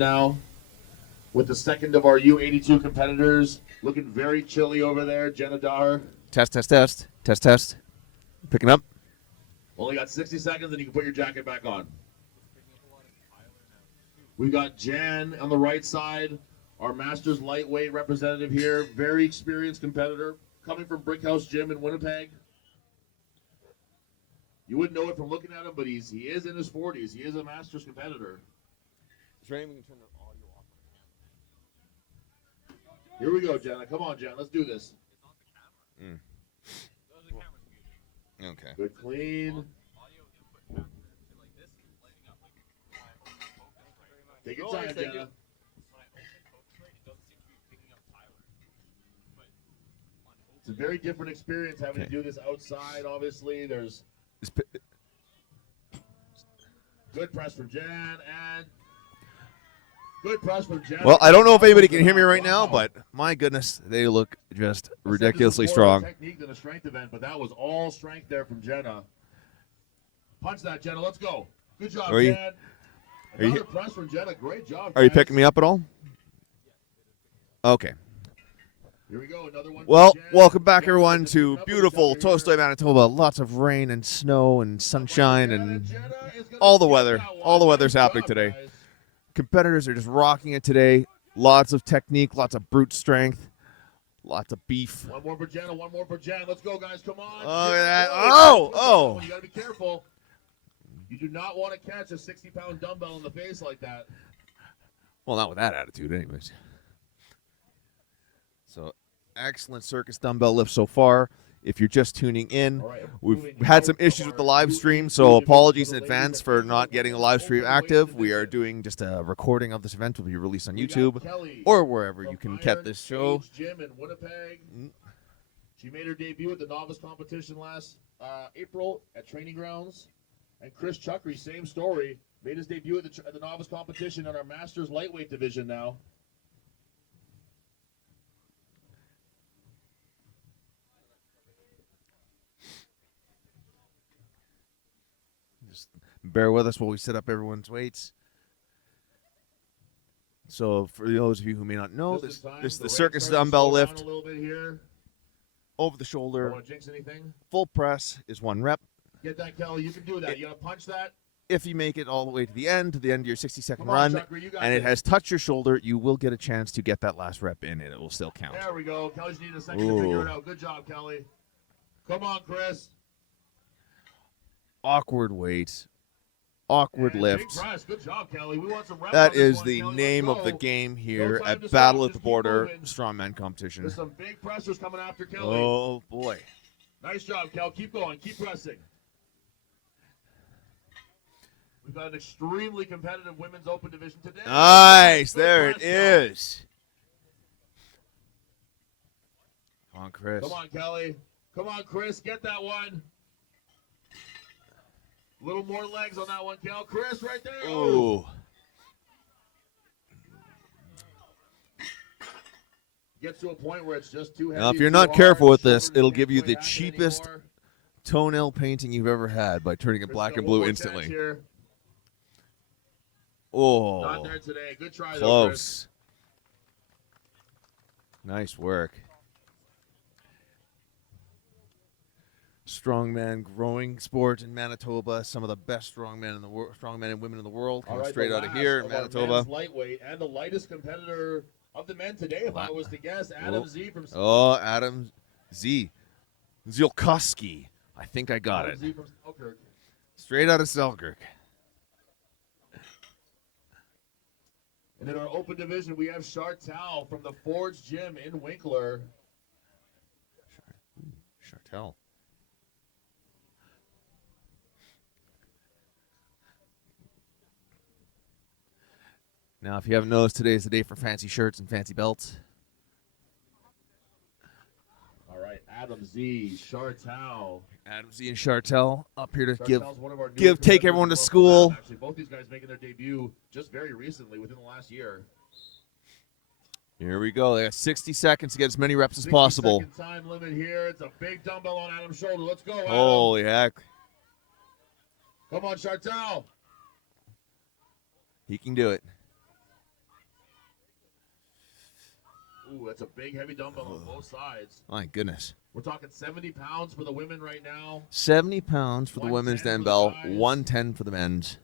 now with the second of our U82 competitors. Looking very chilly over there, Jenna Dahr. Test, test, test. Test, test. Picking up. Only got 60 seconds and you can put your jacket back on. We've got Jan on the right side, our Masters lightweight representative here. Very experienced competitor, coming from Brickhouse Gym in Winnipeg. You wouldn't know it from looking at him, but he is in his 40s. He is a Masters competitor. Is there any way we can turn the audio off? Here we go, Jenna. Come on, Jen. Let's do this. Okay. Good clean. Take your time, Jenna. It's a very different experience having to do this outside, obviously. There's good press from Jan and good press from Jan. Well, I don't know if anybody can hear me right now, but my goodness, they look just ridiculously strong. Technique than a strength event, but that was all strength there from Jenna. Punch that, Jenna. Let's go. Good job, Jan. Another press from Jenna. Great job. Are you picking me up at all? Okay. Here we go. Another one. Well, welcome back, everyone, to beautiful Tolstoi, Manitoba. Lots of rain and snow and sunshine and all the weather. All the weather's happening today. Competitors are just rocking it today. Lots of technique, lots of brute strength, lots of beef. One more for Jenna. One more for Jan. Let's go, guys. Come on. Look at that. Oh. You got to be careful. You do not want to catch a 60-pound dumbbell in the face like that. Well, not with that attitude, anyways. So, excellent circus dumbbell lift so far. If you're just tuning in, we've had some issues with the live stream, so apologies in advance for not getting the live stream active. We are doing just a recording of this event. Will be released on YouTube or wherever you can get this show. Gym in Winnipeg. She made her debut at the novice competition last April at Training Grounds. And Chris Chuckery, same story, made his debut at the novice competition in our Masters lightweight division now. Just bear with us while we set up everyone's weights. So for those of you who may not know, this is the circus dumbbell lift. Over the shoulder. Want to jinx anything? Full press is 1 rep. Get that, Kelly. You can do that. You got to punch that. If you make it all the way to the end of your 60-second run, and it has touched your shoulder, you will get a chance to get that last rep in, and it will still count. There we go. Kelly's needing a second to figure it out. Good job, Kelly. Come on, Chris. Awkward weight. Awkward lift. Good job, Kelly. We want some reps. That is the name of the game here at Battle at the Border Strongman competition. There's some big pressers coming after Kelly. Oh, boy. Nice job, Kel. Keep going. Keep pressing. We've got an extremely competitive women's open division today. Nice. There it is. Come on, Chris. Come on, Kelly. Come on, Chris. Get that one. A little more legs on that one, Kel. Chris, right there. Ooh. Gets to a point where it's just too heavy. Now, if you're not careful with this, it'll give you the cheapest toenail painting you've ever had by turning it black and blue instantly. Oh. Not there today. Good try, close. Though, Chris. Nice work. Strongman growing sport in Manitoba. Some of the best strongmen in the world, strongmen and women in the world, come straight out of here in Manitoba. Lightweight and the lightest competitor of the men today, if I was to guess, Adam Z from. Oh, Adam Z. Zielkowski. I think I got Adam it. Z from Selkirk. Straight out of Selkirk. And in our open division, we have Chartel from the Forge Gym in Winkler. Chartel. Now, if you haven't noticed, today is the day for fancy shirts and fancy belts. All right, Adam Z, Chartel. Adam Z and Chartel up here to take everyone to school. Actually, both these guys making their debut just very recently, within the last year. Here we go. They got 60 seconds to get as many reps as possible. Time limit here. It's a big dumbbell on Adam's shoulder. Let's go, Adam. Holy heck. Come on, Chartel. He can do it. Ooh, that's a big, heavy dumbbell on both sides. My goodness. We're talking 70 pounds for the women right now. 70 pounds for the women's 110 for the dumbbell, guys. 110 for the men's.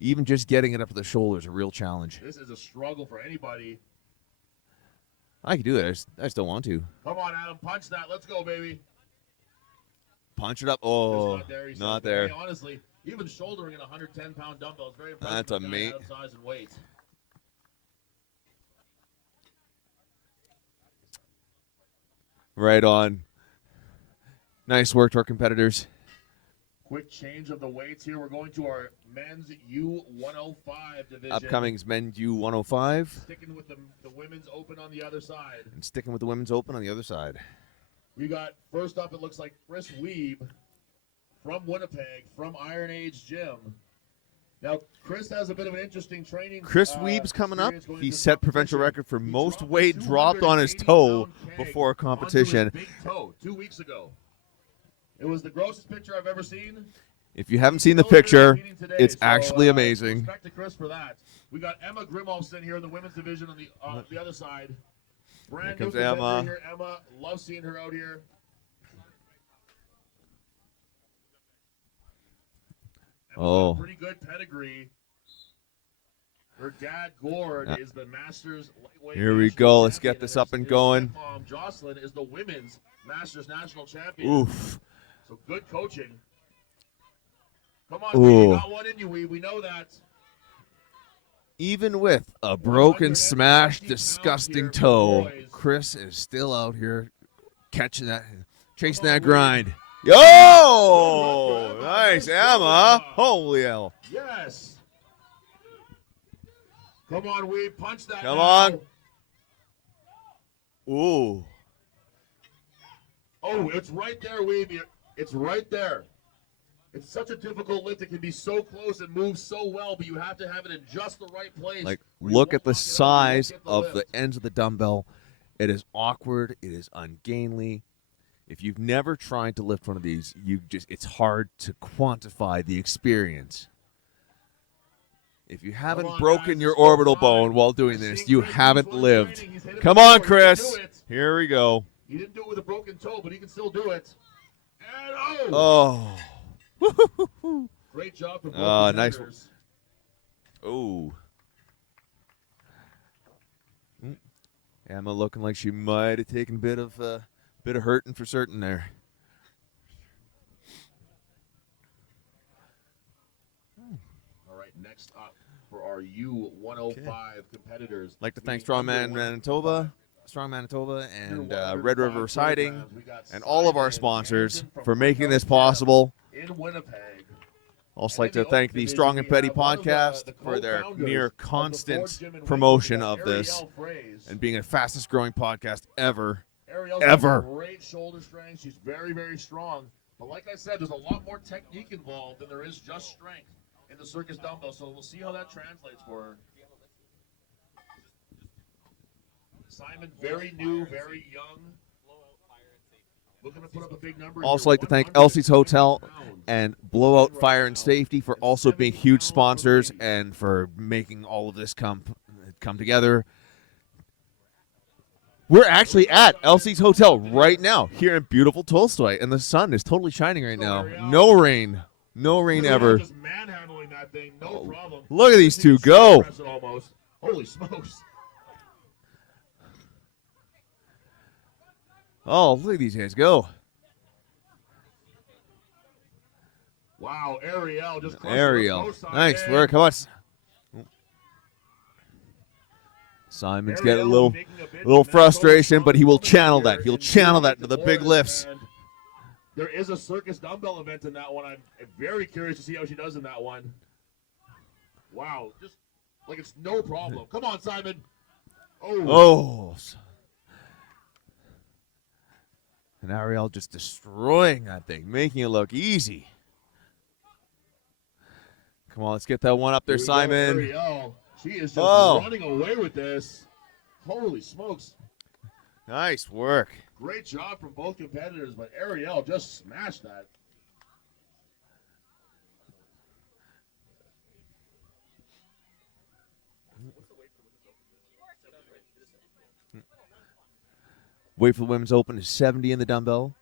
Even just getting it up to the shoulder is a real challenge. This is a struggle for anybody. I can do it. I just don't want to. Come on, Adam. Punch that. Let's go, baby. Punch it up. Just Oh, not there. He says. not But there. hey, honestly, even shouldering a 110-pound dumbbell is very impressive. That's for a guy amazing. Adam's size and weight. Right on. Nice work to our competitors. Quick change of the weights here. We're going to our men's U105 division. Upcoming's men U105. Sticking with the women's open on the other side. And sticking with the women's open on the other side. We got, first up, it looks like Chris Weeb from Winnipeg, from Iron Age Gym. Now, Chris has a bit of an interesting training. Chris Weeb's coming up. experience going He into set provincial competition. record for He most dropped a weight dropped on his toe 280-pound keg before a onto his competition. big toe 2 weeks ago. It was the grossest picture I've ever seen. If you haven't seen the Still there picture, competing today, it's so, actually amazing. Respect to Chris for that. We got Emma Grimolfsson here in the women's division on the other side. Brand Here new comes Emma. competitor here. Emma, love seeing her out here. Emma Oh. got a pretty good pedigree. Her dad, Gord, is the Masters lightweight Here we national go. Let's champion, get this and up and his going. stepmom, Jocelyn, is the women's Masters national champion. Oof. So good coaching. Come on, Ooh. you got one in you. We know that. Even with a broken, 150 smashed, pounds here disgusting for toe, boys. Chris is still out here catching that, chasing Come on, that Weeb. grind. Yo! Good for Emma. Nice, Nice job, Emma. Emma. Holy hell. Yes. Come on, Weeb. Punch that. Come now. on. Ooh. Oh, it's right there, Weeb. It's right there. It's such a difficult lift. It can be so close and move so well, but you have to have it in just the right place. Like, where you look won't at the knock it out, you won't size get of the lift. ends of the dumbbell. It is awkward. It is ungainly. If you've never tried to lift one of these, it's hard to quantify the experience. If you haven't on, broken guys, your it's no orbital time. bone while doing I've this, seen you Chris haven't do it in lived. training. He's hit it Come before. on, He can Chris. do it. Here we go. He didn't do it with a broken toe, but he can still do it. And oh! Oh. Great job from both Nice. competitors. Oh. Emma looking like she might have taken a bit of hurting for certain there. All right, next up for our U105 competitors. Like to thank We need Strongman number Manitoba, and under Red River 105 Siding, kilograms. We got and all of our Simon sponsors Hansen from for making this Gym possible. in Winnipeg. Also And like in to the thank Oak the division, Strong and we Petty have one of the podcast for their co-founders near of the Ford constant Gym in promotion Winnipeg, of this Ariel Fraze. and being the fastest growing podcast ever. Ariel's ever. got great shoulder strength. She's very, very strong. But like I said, there's a lot more technique involved than there is just strength in the circus dumbbell. So we'll see how that translates for her. Simon, very new, very young. Looking to put up a big number. Also like to thank Elsie's Hotel and Blowout Fire and Safety for also being huge sponsors and for making all of this come together. We're actually at Elsie's Hotel right now here in beautiful Tolstoi, and the sun is totally shining right now. No rain. No rain ever. Just manhandling that thing, no problem. Look at these two go. Almost. Holy smokes. Oh, look at these guys go. Wow, Ariel just crushed Ariel. both sides. Nice work. Come on. Simon's getting a little frustration, but he will channel that. He'll channel that to the big lifts. And there is a circus dumbbell event in that one. I'm very curious to see how she does in that one. Wow, just like it's no problem. Come on, Simon. Oh. And Ariel just destroying that thing, making it look easy. Come on, let's get that one up there, Here we go, Simon. Ariel. She is just Oh. running away with this. Holy smokes. Nice work. Great job from both competitors, but Ariel just smashed that. Weight for the women's open is 70 in the dumbbell.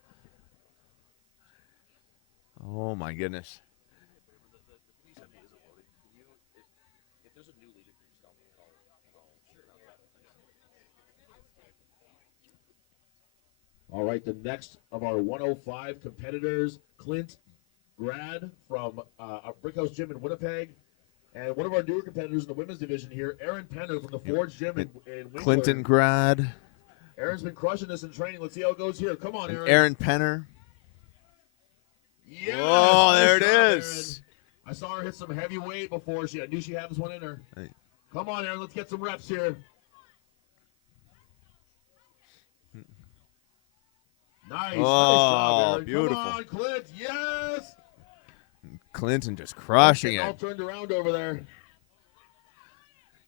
Oh, my goodness. All right, the next of our 105 competitors, Clint Grad from Brickhouse Gym in Winnipeg. And one of our newer competitors in the women's division here, Aaron Penner from the Forge Gym in Winkler. Clinton Grad. Aaron's been crushing this in training. Let's see how it goes here. Come on, Aaron. Aaron Penner. Yes, Oh, there it nice is. Aaron. I saw her hit some heavy weight before. I knew she had this one in her. Hey. Come on, Aaron. Let's get some reps here. Nice. Oh, nice job, Aaron. beautiful. Come on, Clint. Yes. Clinton just crushing All it. turned around over there.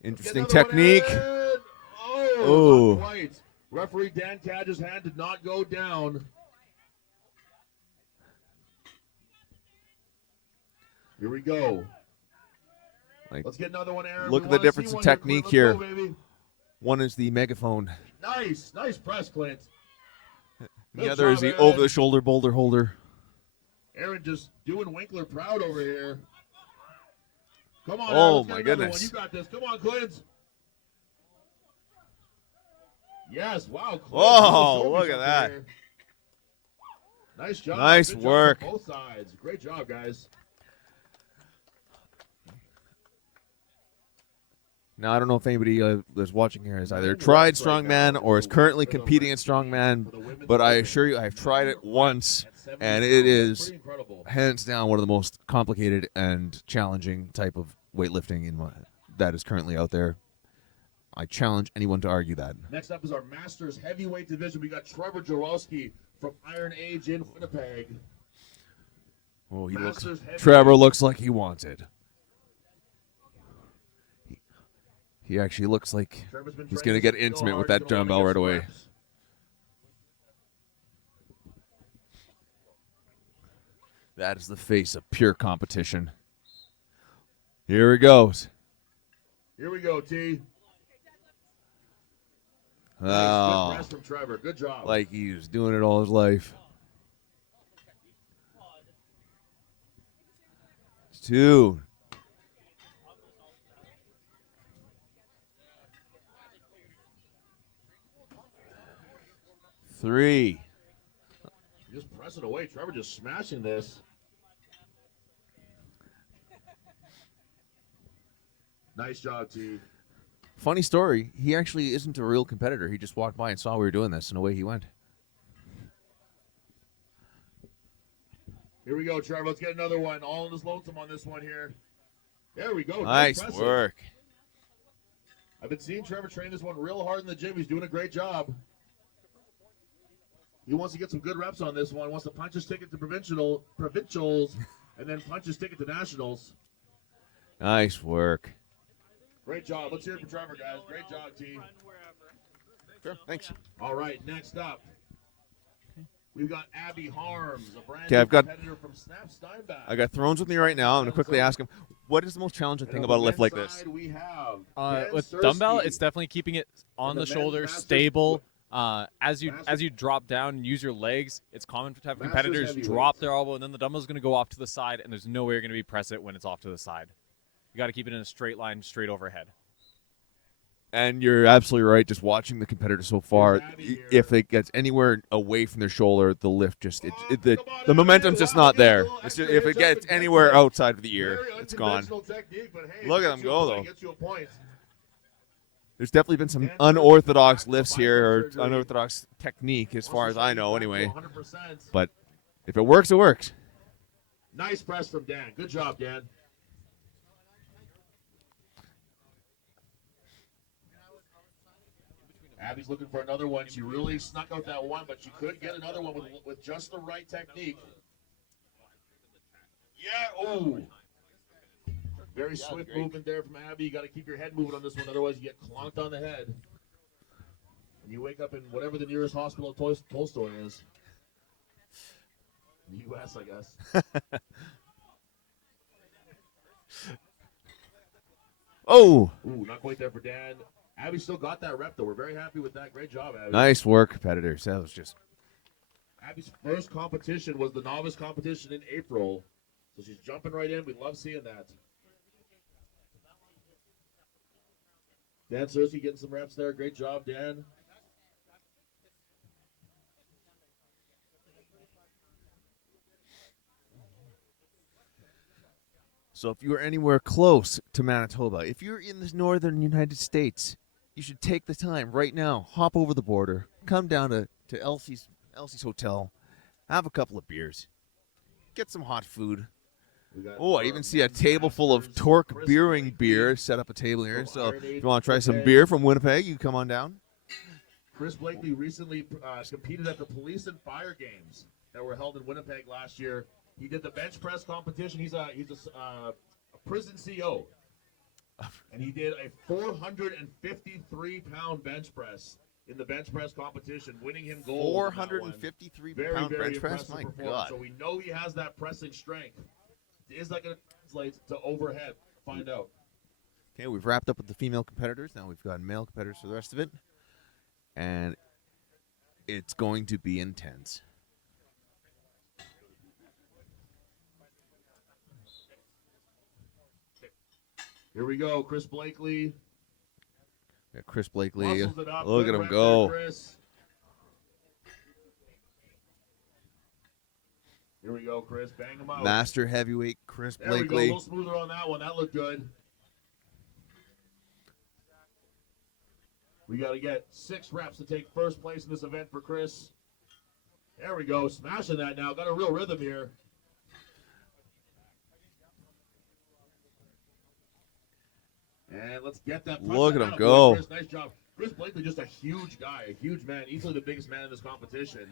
Interesting Get another one, technique. Aaron. Oh, Oh. not quite. Referee Dan Cadge's hand did not go down. Here we go. Like, Let's get another one, Aaron. look We at the wanna difference see in one here, technique Clint. here. Let's go, baby. one is the megaphone. Nice. Nice press, Clint. The Good other is job, the Aaron. over-the-shoulder boulder holder. Aaron just doing Winkler proud over here. Come on, Oh, Aaron. Let's get my another goodness. One. You got this. Come on, Clint. Yes. Wow. Clint, Whoa, really showed me look at something that. here. Nice job. Nice Good job work. on both sides. Great job, guys. Now, I don't know if anybody that's watching here has either tried strongman or is currently competing in strongman, but I assure you I've tried it once, and it is Pretty incredible. hands down one of the most complicated and challenging type of weightlifting that is currently out there. I challenge anyone to argue that. Next up is our Masters Heavyweight Division. We got Trevor Jarowski from Iron Age in Winnipeg. Oh, Masters Heavyweight. Trevor looks like he wants it. He actually looks like Trevor's been he's training going to get real intimate hard. with He's that gonna wanna dumbbell get right some away. reps. That is the face of pure competition. Here he goes. Here we go, T. Nice. Good Oh, press from Trevor. Good job. like he was doing it all his life. 2. 3. Just press it away. Trevor just smashing this. Nice job, T. Funny story. He actually isn't a real competitor. He just walked by and saw we were doing this, and away he went. Here we go, Trevor. Let's get another one. All in his lonesome on this one here. There we go. Nice Impressive. work. I've been seeing Trevor train this one real hard in the gym. He's doing a great job. He wants to get some good reps on this one. Wants to punch his ticket to provincials, and then punch his ticket to nationals. Nice work. Great job. Let's hear it for Trevor, guys. Great job, team. Sure, thanks. All right, next up, we've got Abby Harms, a brand Okay, new I've got- competitor from Snap Steinbach. I got Thrones with me right now. I'm going to quickly ask him, what is the most challenging And thing on about a the lift men's like this? side, we have Dan With Sersky. dumbbell, it's definitely keeping it on And the the shoulder, men's masters- stable. As you Masters- drop down and use your legs, it's common to have Masters competitors heavyweights. drop their elbow and then the dumbbell's going to go off to the side, and there's no way you're going to be press it when it's off to the side. You got to keep it in a straight line, straight overhead. And you're absolutely right. Just watching the competitor so far, Here's Abby here. if it gets anywhere away from their shoulder, the lift just Oh, the come on, momentum's Abby. just Wow, not get a there. little It's extra just, if hitch it up gets and anywhere gets it. outside of the ear, Very it's gone. unconventional technique, but hey, Look at gets him you a go, point, though. Gets you a point. There's definitely been some Dan unorthodox Sersky lifts back to here, or bicycle surgery. unorthodox technique, as Wants far to as show I you know, back to anyway. 100%. But if it works, it works. Nice press from Dan. Good job, Dan. Abby's looking for another one. She really snuck out that one, but she could get another one with just the right technique. Yeah, ooh. Very swift movement there from Abby. You got to keep your head moving on this one, otherwise you get clonked on the head. And you wake up in whatever the nearest hospital Tolstoi is. In the U.S., I guess. Oh, Ooh, not quite there for Dan. Abby still got that rep, though. We're very happy with that. Great job, Abby. Nice work, competitors. That was just Abby's first competition was the novice competition in April. So she's jumping right in. We love seeing that. Dan Cersei getting some reps there. Great job, Dan. So if you are anywhere close to Manitoba, if you're in the northern United States, you should take the time right now, hop over the border, come down to Elsie's Hotel, have a couple of beers, get some hot food. Oh, I even see a table full of Torque Beering beer. Set up a table here. So if you want to try some beer from Winnipeg, you come on down. Chris Blakely recently competed at the Police and Fire Games that were held in Winnipeg last year. He did the bench press competition. He's a prison CO, and he did a 453-pound bench press in the bench press competition, winning him gold. 453-pound bench press. My God! So we know he has that pressing strength. Is that going to translate to overhead? Find out. Okay, we've wrapped up with the female competitors. Now we've got male competitors for the rest of it, and it's going to be intense. Here we go, Chris Blakely. Yeah, Chris Blakely. Muscles it up. Look Good at him rep go. there, Chris. Here we go, Chris. Bang him out. Master heavyweight Chris There we go. A Blakely. little smoother on that one. That looked good. We got to get 6 reps to take first place in this event for Chris. There we go. Smashing that now. Got a real rhythm here. And let's get that. Look at him Attaboy, go. Chris. Nice job. Chris Blakely, just a huge guy, a huge man, easily the biggest man in this competition.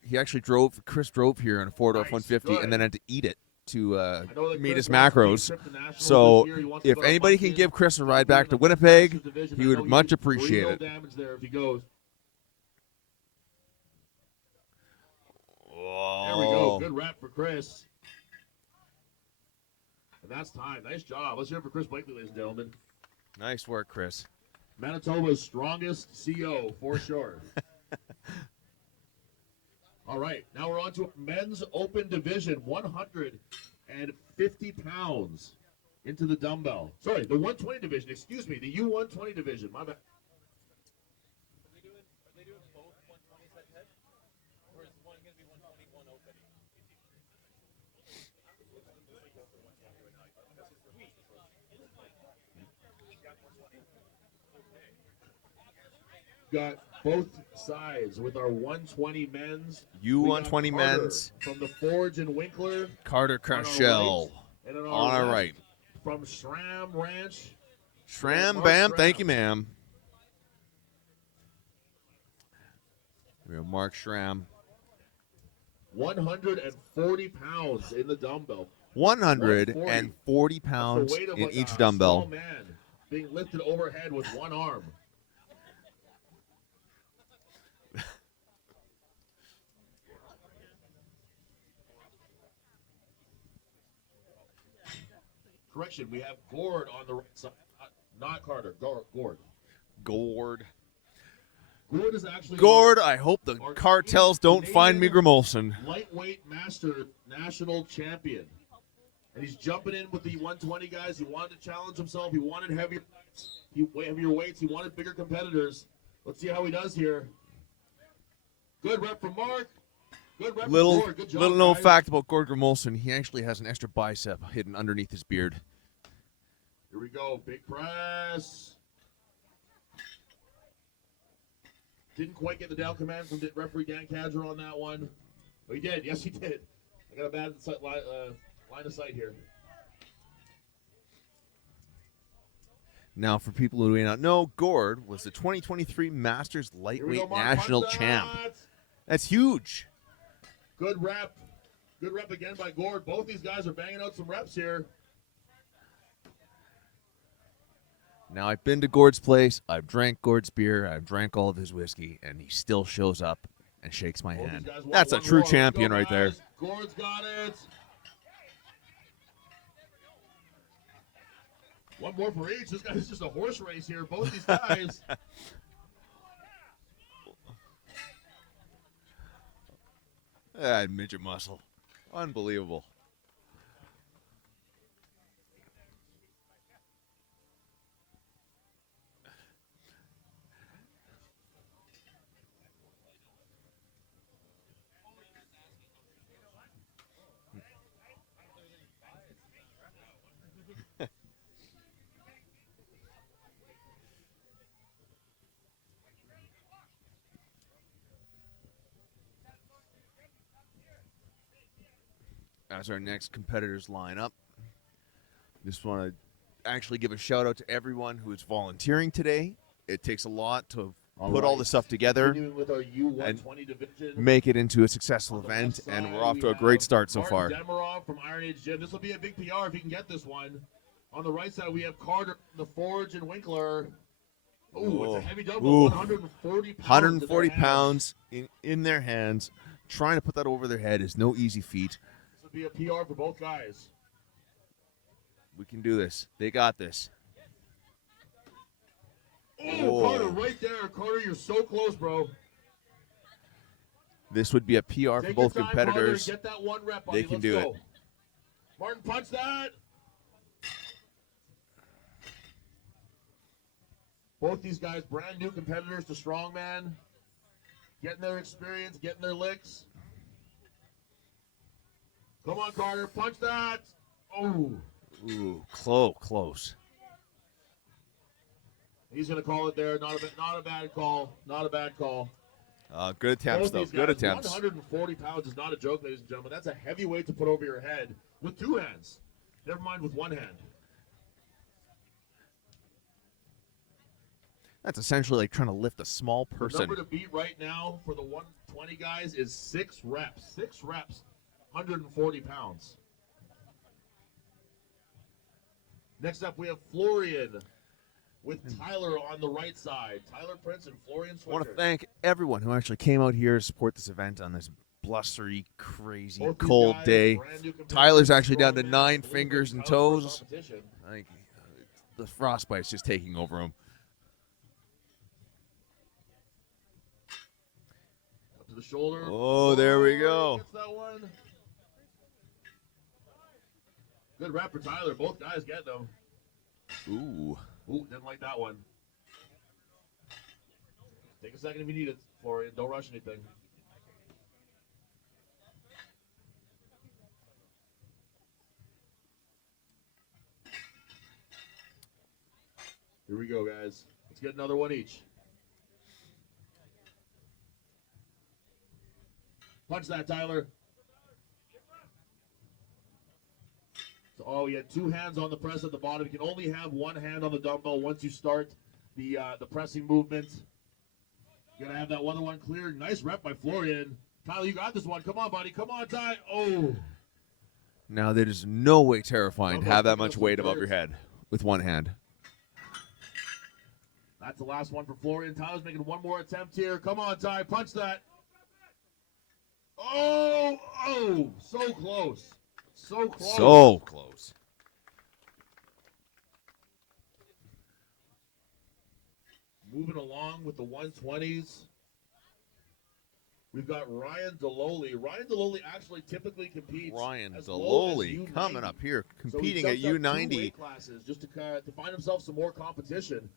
He actually drove. Chris drove here in a 4-door Nice, 150 good. and then had to eat it to I know that meet Chris his wants to macros. trip to nationals So this year. He wants to if go to anybody can Buckton. give Chris a ride Buckton back to in the Winnipeg, Masters division. he I would know much did appreciate real it. damage there if he goes. There we go. Good rep for Chris. And that's time. Nice job. Let's hear it for Chris Blakely, ladies and gentlemen. Nice work, Chris. Manitoba's strongest CO, for sure. All right, now we're on to men's open division, 150 pounds into the dumbbell. Sorry, the 120 division, excuse me, the U120 division, my bad. Are they doing both 120s head to head? Or is one going to be 120, one open? Got both sides with our 120 men's. U120 We got Carter men's. from the Forge in Winkler. Carter on our Carshell. right, and On our left right. From Shram Ranch. Shram Mark Bam. Shram. Thank you, ma'am. We have Mark Shram. 140 pounds in the dumbbell. 140 That's pounds the weight of in like each a dumbbell. small man being lifted overhead with one arm. Correction, we have Gord on the right side. Not Carter, Gord. Gord. Gord is actually Gord, I hope the our cartels don't find me Canadian Grimolson. lightweight master national champion. And he's jumping in with the 120 guys. He wanted to challenge himself. He wanted heavier weights. He wanted bigger competitors. Let's see how he does here. Good rep from Mark. Good rep from Gord. Good job, Little known guys. fact about Gord Grimolson, he actually has an extra bicep hidden underneath his beard. Here we go. Big press. Didn't quite get the down command from referee Dan Cadger on that one. Oh, he did. Yes, he did. I got a bad line of sight here. Now, for people who may not know, Gord was the 2023 Masters Here we Lightweight go, Mark. National Punch Champ. that. That's huge. Good rep. Good rep again by Gord. Both these guys are banging out some reps here. Now, I've been to Gord's place. I've drank Gord's beer. I've drank all of his whiskey, and he still shows up and shakes my Both these hand. guys want That's a one true more. Let's champion go, right there. guys. Gord's got it. One more for each. This guy's just a horse race here. Both these guys. That midget muscle. Unbelievable. As our next competitors line up, just want to actually give a shout out to everyone who is volunteering today. It takes a lot to put all this stuff together With our U120 division. make it into a successful event, and we're off to a great start so far. Martin Demarov from Iron Age Gym. This will be a big PR if he can get this one. On the right side, we have Carter, the Forge, and Winkler. Ooh, it's a heavy double. 140 pounds. 140 pounds in their hands. Trying to put that over their head is no easy feat. This will be a PR for both guys. We can do this. They got this. Oh, Carter, right there. Carter, you're so close, bro. This would be a PR for both competitors. Carter, get that one rep, buddy. They can Let's do go. it. Martin, punch that. Both these guys, brand new competitors to strongman. Getting their experience, getting their licks. Come on, Carter, punch that. Oh. Ooh, close. He's going to call it there. Not a bad call. Not a bad call. Good attempts, though. Good attempts. 140 pounds is not a joke, ladies and gentlemen. That's a heavy weight to put over your head with two hands. Never mind with one hand. That's essentially like trying to lift a small person. The number to beat right now for the 120 guys is 6 reps. 6 reps, 140 pounds. Next up, we have Florian with Tyler on the right side. Tyler Prince and Florian Switzer. I want to thank everyone who actually came out here to support this event on this blustery, crazy, Both these cold guys, day. brand new competitors, Tyler's actually down to strongman, 9 believe fingers it's and out for toes. competition. I think the frostbite's just taking over him. Up to the shoulder. Oh, there we go. Gets that one. Good rep for Tyler. Both guys get them. Ooh. Ooh, didn't like that one. Take a second if you need it, Florian. Don't rush anything. Here we go, guys. Let's get another one each. Punch that, Tyler. So, oh, you had 2 hands on the press at the bottom. You can only have 1 hand on the dumbbell once you start the pressing movement. You gotta have that other one cleared. Nice rep by Florian. Tyler, you got this one. Come on, buddy. Come on, Ty. Oh. Now, there is no way terrifying to have that much weight above your head with one hand. That's the last one for Florian. Tyler's making one more attempt here. Come on, Ty. Punch that. Oh, so close. So close. So close. Moving along with the 120s. We've got Ryan Deloli. Ryan Deloli actually typically competes. Ryan as low as Deloli U90. coming up here, So competing he at jumped up 2 U90. weight classes just to find himself some more competition.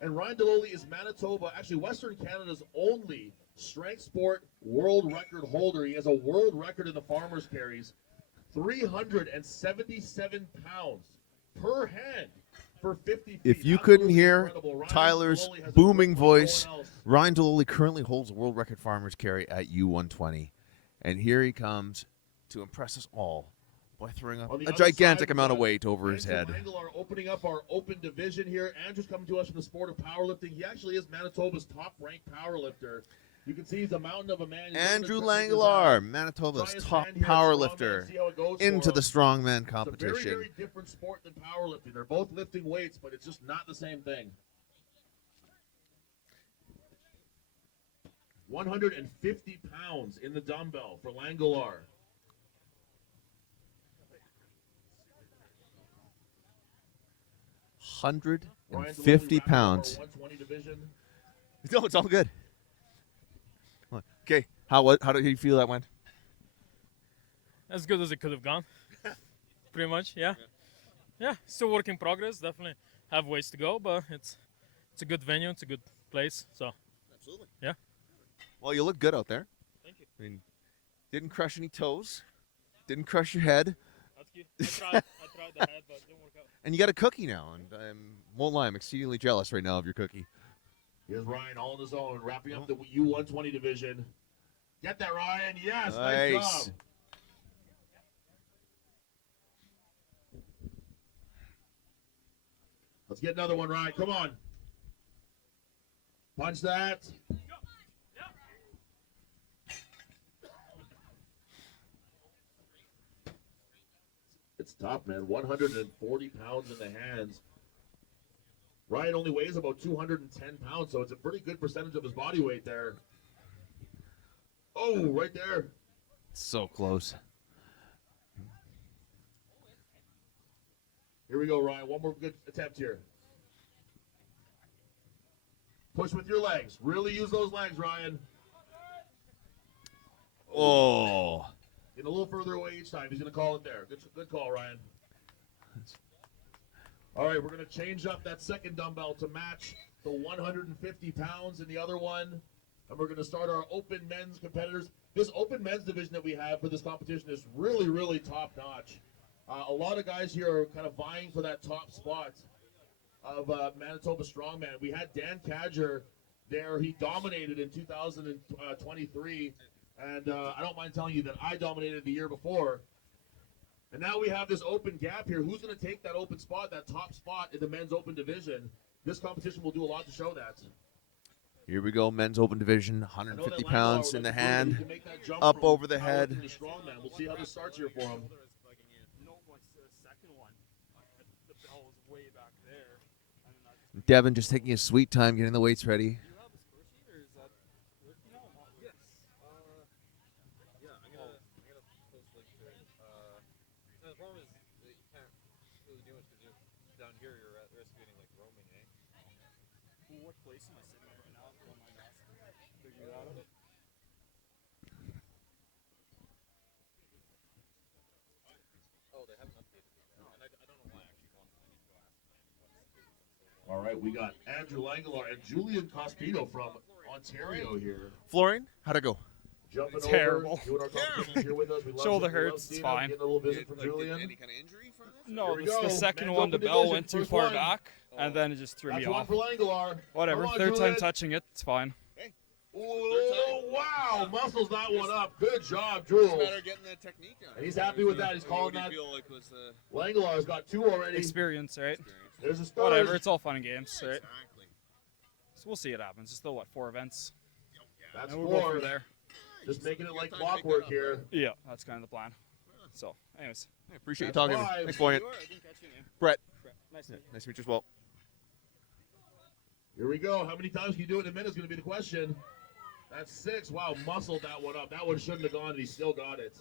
And Ryan Deloli is Manitoba, actually Western Canada's only strength sport world record holder. He has a world record in the farmer's carries. 377 pounds per hand for 50 feet. If you Absolutely couldn't hear incredible. Ryan Tyler's Deloli has a booming record like voice, no one else. Ryan Deloli currently holds a world record farmer's carry at U120. And here he comes to impress us all by throwing up On the a other gigantic side, amount of we weight over his Andrew head. Langle are opening up our open division here. Andrew's coming to us from the sport of powerlifting. He actually is Manitoba's top-ranked powerlifter. You can see he's a mountain of a man. He's Andrew one of the technical Langlar, guys. Manitoba's Try his top hand here at powerlifter, strongman, see how it goes into for the him. strongman It's a competition. very, very different sport than powerlifting. They're both lifting weights, but it's just not the same thing. 150 pounds in the dumbbell for Langlar. 150 pounds. 120 division. No, it's all good. Come on. Okay, how did you feel that went? As good as it could have gone. Pretty much, yeah. Yeah, still work in progress. Definitely have ways to go, but it's a good venue. It's a good place. So, Absolutely. yeah. Well, you look good out there. Thank you. I mean, didn't crush any toes. Didn't crush your head. That's good. I tried the head, but it didn't work out. And you got a cookie now. And I won't lie, I'm exceedingly jealous right now of your cookie. Here's Ryan all on his own, wrapping up the U120 division. Get that, Ryan. Yes, nice Nice. job. Let's get another one, Ryan. Come on. Punch that. It's tough, man. 140 pounds in the hands. Ryan only weighs about 210 pounds, so it's a pretty good percentage of his body weight there. Oh, right there. So close. Here we go, Ryan. One more good attempt here. Push with your legs. Really use those legs, Ryan. Oh. Get a little further away each time. He's going to call it there. Good call, Ryan. All right, we're going to change up that second dumbbell to match the 150 pounds in the other one. And we're going to start our open men's competitors. This open men's division that we have for this competition is really, really top-notch. A lot of guys here are kind of vying for that top spot of Manitoba Strongman. We had Dan Cadger there. He dominated in 2023. And I don't mind telling you that I dominated the year before. And now we have this open gap here. Who's going to take that open spot, that top spot in the men's open division? This competition will do a lot to show that. Here we go, men's open division, 150 pounds in the hand, up over the head. We'll see how this starts here for him. Devin just taking his sweet time getting the weights ready. The problem is that you can't really do much because down here you're at risk of getting like roaming, eh? What place am I sitting at right now? Don't mind asking. Figure that out. Oh, they haven't updated it. And I don't know why actually. I need to go ask. All right, we got Andrew Langelaar and Julian Cospito from Ontario here. Florian, how'd it go? Jumping Terrible. over, doing our competition here with us. We love Shoulder it. We love hurts, it's seeing fine. him, getting a little visit from Julian. Any kind of injury from this? No, Here we this, go. the second Men's one, the open bell division, went too first far one. back, and then it just threw That's me one off. for Langelaar. Whatever, Come on, third Julian. time touching it, it's fine. Oh, wow. Muscles that one up. Good job, Jules. Better getting that technique on. And he's happy with that. He's calling that. Langelaar's got two already. Experience, right? There's a start. Whatever, it's all fun and games, right? So we'll see what happens. It's still, 4 events? That's And we'll go four. from there. Just making it like clockwork here. Yeah, that's kind of the plan. So, anyways. I appreciate you That's talking to me. five. Thanks, Florian. I didn't catch your name. Brett. Nice to meet you. Nice to meet you as well. Here we go. How many times can you do it in a minute is going to be the question. That's 6. Wow, muscled that one up. That one shouldn't have gone, and he still got it.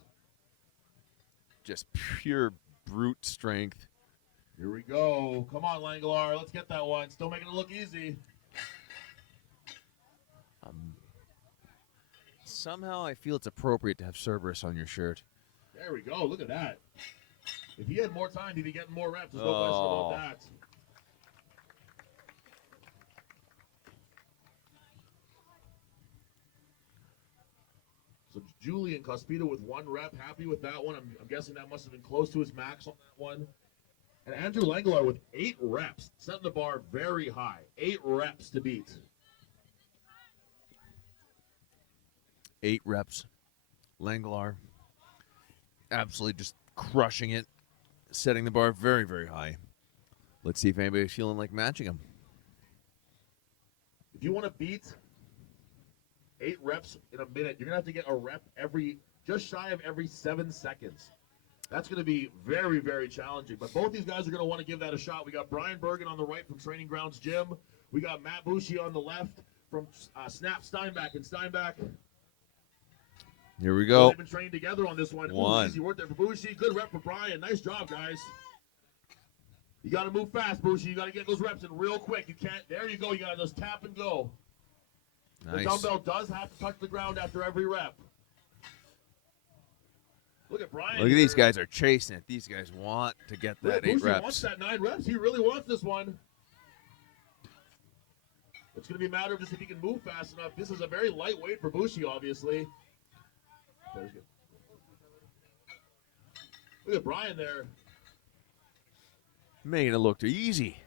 Just pure brute strength. Here we go. Come on, Langelaar. Let's get that one. Still making it look easy. Somehow I feel it's appropriate to have Cerberus on your shirt. There we go. Look at that. If he had more time, he'd be getting more reps. There's no question about that. So Julian Cospito with 1 rep, happy with that one. I'm guessing that must have been close to his max on that one. And Andrew Langelaar with 8 reps, setting the bar very high. 8 reps to beat. 8 reps. Langelaar absolutely just crushing it, setting the bar very, very high. Let's see if anybody's feeling like matching him. If you want to beat 8 reps in a minute, you're going to have to get a rep just shy of every 7 seconds. That's going to be very, very challenging. But both these guys are going to want to give that a shot. We got Brian Bergen on the right from Training Grounds Gym. We got Matt Boucher on the left from Snap Steinbach and Steinbach. Here we go. They've been trained together on this one. One. Ooh, easy work there for Boucher. Good rep for Brian. Nice job, guys. You got to move fast, Bushi. You got to get those reps in real quick. You can't. There you go. You got to just tap and go. The Nice. dumbbell does have to touch the ground after every rep. Look at Brian. Look at these here. guys are chasing it. These guys want to get Look that at 8 Bushi wants reps. that 9 reps. He really wants this one. It's going to be a matter of just if he can move fast enough. This is a very lightweight for Bushi, obviously. Look at Brian there. Making it look too easy.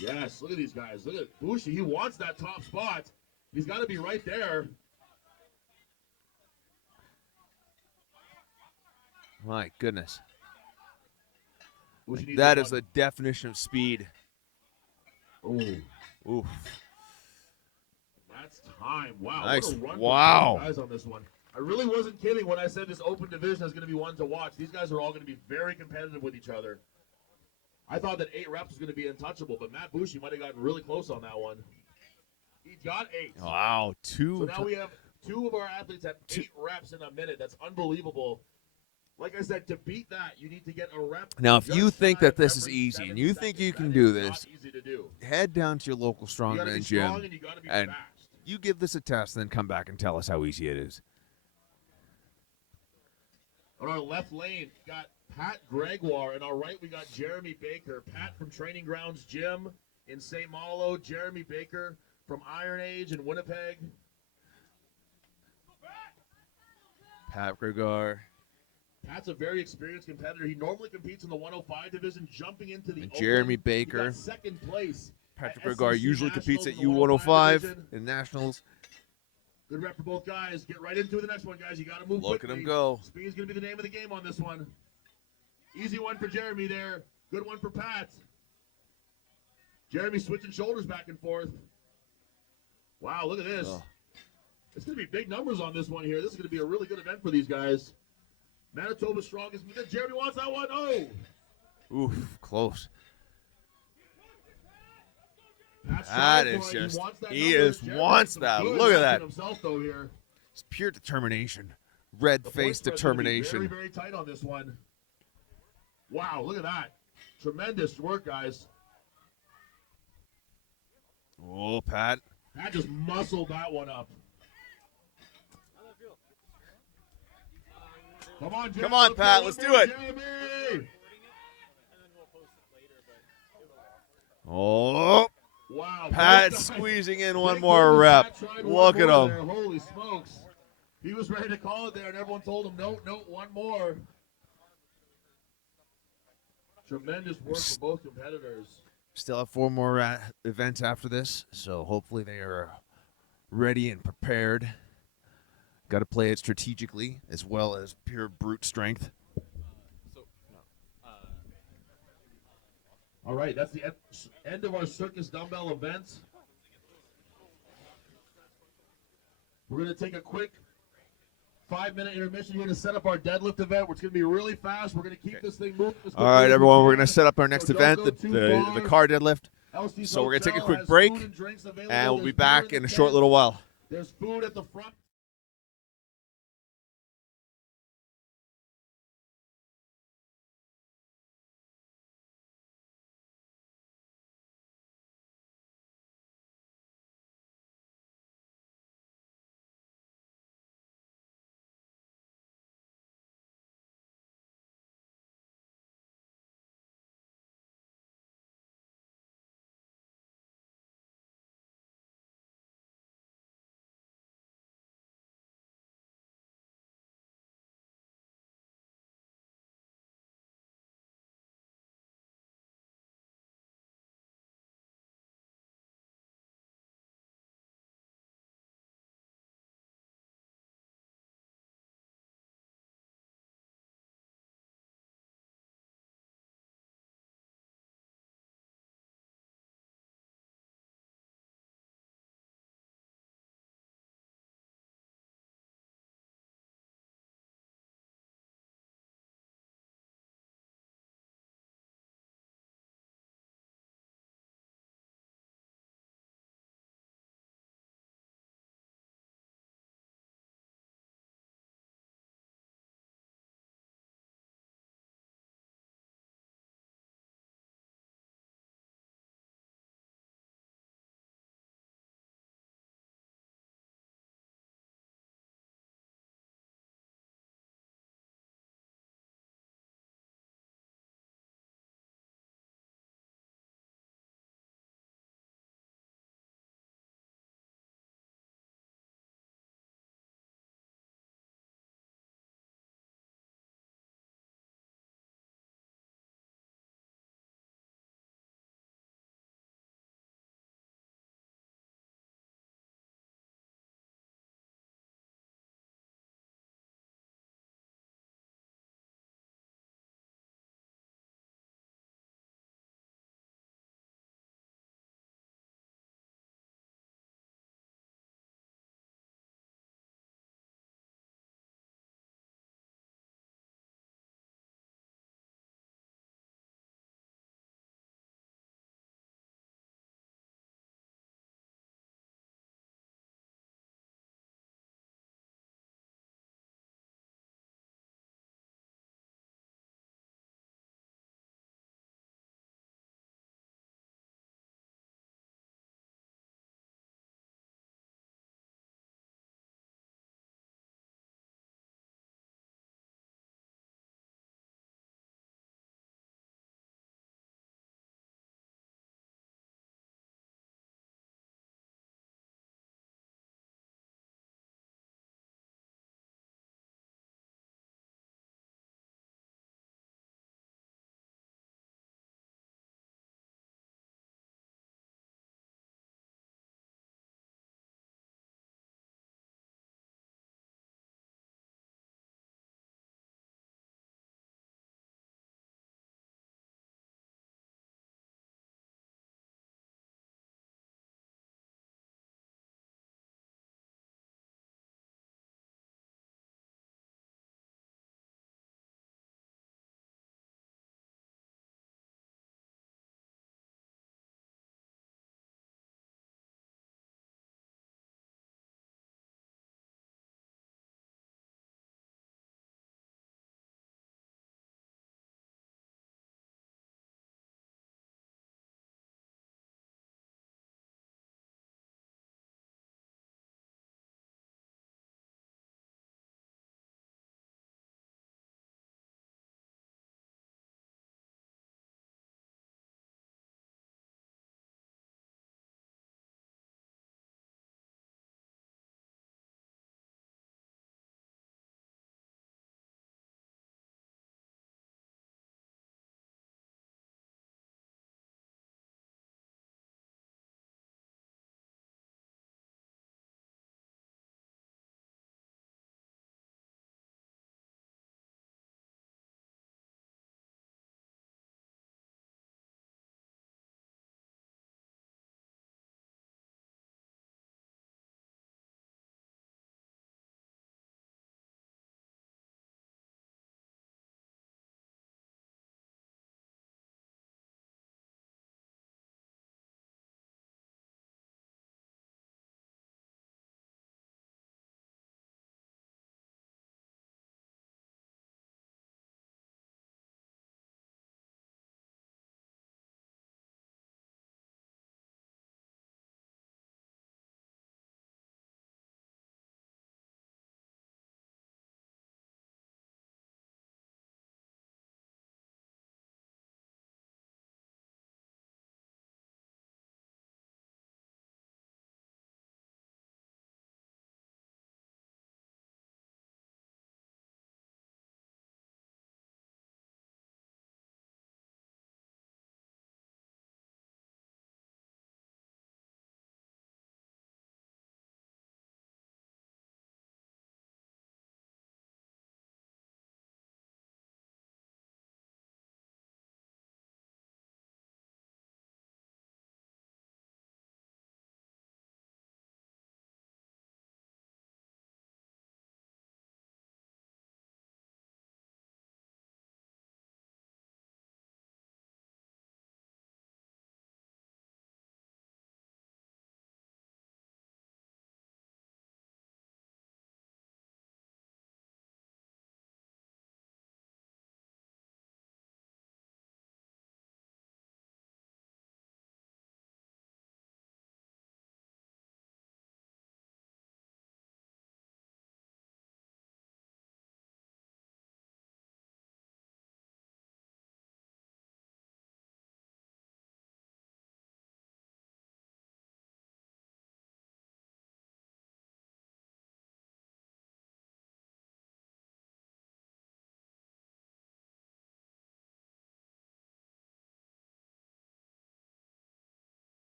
Yes, look at these guys. Look at Bushi. He wants that top spot. He's got to be right there. My goodness. Bushi needs That one. is the definition of speed. Oh, Oof. that's time. Wow. Nice. What a run Wow. from these guys on this one. I really wasn't kidding when I said this open division is going to be one to watch. These guys are all going to be very competitive with each other. I thought that 8 reps was going to be untouchable, but Matt Bushi might have gotten really close on that one. He got 8. Wow. So now we have 2 of our athletes at 8 reps in a minute. That's unbelievable. Like I said, to beat that, you need to get a rep. Now, if just you think shy that of this is every easy 7 and you think seconds. you can That do is this, not easy to do. head down to your local You gotta strongman be gym strong and you gotta be and fast. you give this a test, then come back and tell us how easy it is. On our left lane, we got Pat Gregoire. And our right, we got Jeremy Baker. Pat from Training Grounds Gym in St. Malo. Jeremy Baker from Iron Age in Winnipeg. Pat Gregoire Pat's a very experienced competitor. He normally competes in the 105 division, jumping into the and open. Jeremy He Baker. got second place. Patrick at Gregoire SEC usually competes at Nationals in the U105 division. in Nationals. Good rep for both guys. Get right into the next one, guys. You got to move Look at quickly. him go. Speed's going to be the name of the game on this one. Easy one for Jeremy there. Good one for Pat. Jeremy switching shoulders back and forth. Wow, look at this. Oh. It's going to be big numbers on this one here. This is going to be a really good event for these guys. Manitoba's strongest. Jeremy wants that one. Oh! Oof, close. Pat's That trying is for it. just, wants that he number. just Jeremy wants has some that. good Look at reps that. in himself, though, here. It's pure determination. The Red point face spread's gonna be determination. Very, very tight on this one. Wow, look at that. Tremendous work, guys. Oh, Pat. Pat just muscled that one up. Come on, Jeremy. Come on, Pat, let's do it. Jeremy. Oh, Wow. Pat both guys- squeezing in one Big more goal, rep. Pat tried Look one at more him. there. Holy smokes. He was ready to call it there, and everyone told him, no, one more. Tremendous work from both competitors. Still have 4 more events after this, so hopefully they are ready and prepared. Got to play it strategically as well as pure brute strength. All right, that's the end of our Circus Dumbbell event. We're going to take a quick 5-minute intermission here to set up our deadlift event. It's going to be really fast. We're going to keep this thing moving. as All quickly right, as we everyone, we're can. going to set up our next So don't event, go the, too the, far. the car deadlift. LC's So we're gonna take a Hotel quick has break, food and drinks available. And we'll be There's beer back in in the a short tent. little while. There's food at the front.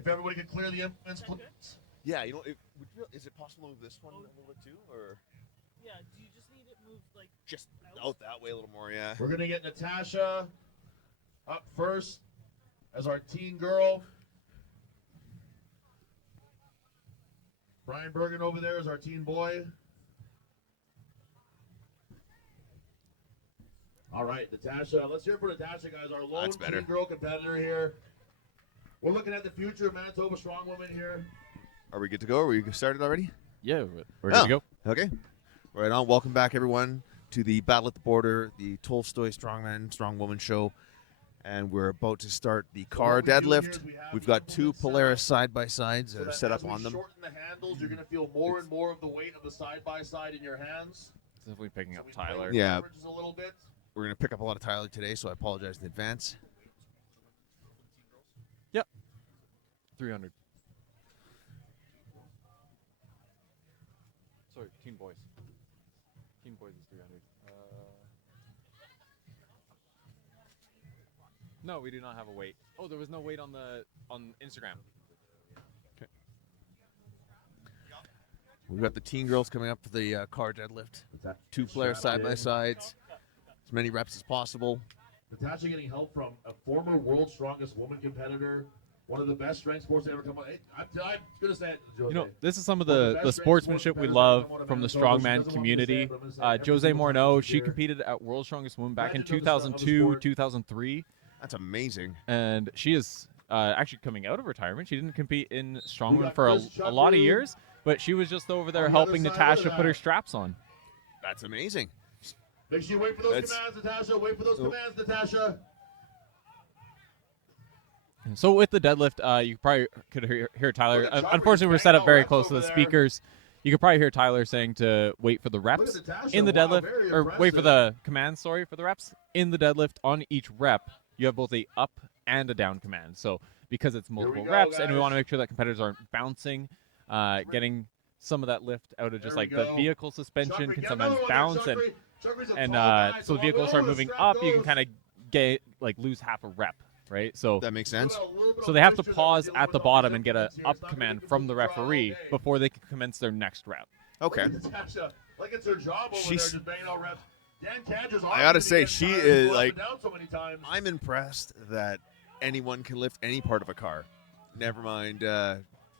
If everybody could clear the implements, please. Yeah, is it possible to move this one a little bit too, or Yeah, do you just need it moved like just out that way a little more? Yeah. We're going to get Natasha up first as our teen girl. Brian Bergen over there is our teen boy. All right, Natasha. Let's hear it for Natasha, guys. Our lone That's better. teen girl competitor here. We're looking at the future of Manitoba strong women here. Are we good to go? Are we started already? Yeah, we're good to go. Okay. Right on. Welcome back, everyone, to the Battle at the Border, the Tolstoi Strongman, Strong Woman show. And we're about to start the car what we do here deadlift. is we have We've the got two implements set Polaris up side-by-sides So that set as up we on them. shorten the handles, you're going to feel more and more of the weight of the side-by-side in your hands. It's definitely picking So up we bring Tyler. the Yeah. averages a little bit. We're going to pick up a lot of Tyler today, so I apologize in advance. 300. Sorry, Teen Boys. Teen Boys is 300. No, we do not have a weight. Oh, there was no weight on Instagram. We've got the teen girls coming up for the car deadlift. Two Polaris side-by-sides. As many reps as possible. Natasha getting help from a former world's strongest woman competitor, one of the best strength sports to ever come out. Hey, I'm going to say it, Jose. You know, this is some of One of the the best strength sportsmanship sports we competitors love ever come out of from the Manitoba. She doesn't strongman want me to community. say it, but I'm gonna say it every Jose single time Morneau, she's she here. competed at World's Strongest Woman back in Legend of the 2002, sport. 2003. That's amazing. And she is actually coming out of retirement. She didn't compete in We strongman got for Chris a lot of Chukwu years, but she was just over there on the other helping side. Look Natasha at put her that. straps on. That's amazing. Make sure you wait for those That's- commands, Natasha. Wait for those commands, Natasha. So with the deadlift, you probably could hear Tyler. Look at Chukwu Unfortunately, we're just set up banging very out close to reps the over there. speakers. You could probably hear Tyler saying to wait for the reps Look at Natasha. in the Wow, deadlift, very or wait for impressive. the command. Sorry, for the reps in the deadlift. On each rep, you have both a up and a down command. So because it's multiple go, reps, and we guys. want to make sure that competitors aren't bouncing, getting some of that lift out of just There like we the go. vehicle suspension Chukwu, can get sometimes another one bounce, there, and Chukwu. Chukwu's a and tall guy, so the long vehicles way. start Oh, the moving strap up, you can goes. kind of get like lose half a rep, right? So That makes sense. so they have to pause at the bottom and get a up command from the referee before they can commence their next rep. Okay. Natasha, like it's her job over She's- there, just banging out reps. Dan Cadger's I gotta obviously say, getting she tired is, of like- going down so many times. I'm impressed that anyone can lift any part of a car. Never mind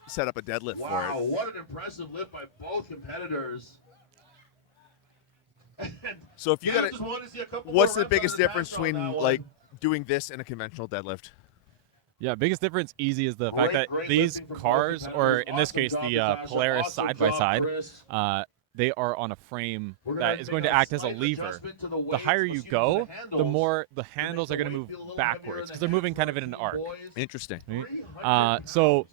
set up a deadlift Wow, for it. what an impressive lift by both competitors. And So if you yeah, got just wanted to see a couple what's more the reps out of biggest Natasha difference on between that one. like doing this and a conventional deadlift? Yeah, biggest difference easy is the fact that Great these lifting from both cars, or competitors. in this Awesome case job, the Natasha. Polaris Awesome side by job, side, Chris. they are on a frame We're that gonna is make going to a act as a slight lever. adjustment to the The weight, higher you excuse me, go, the the handles. more the handles are going to weight move feel a little backwards heavier in because the they're moving hands kind of for in an you arc. boys. Interesting. Right? 300 So pounds.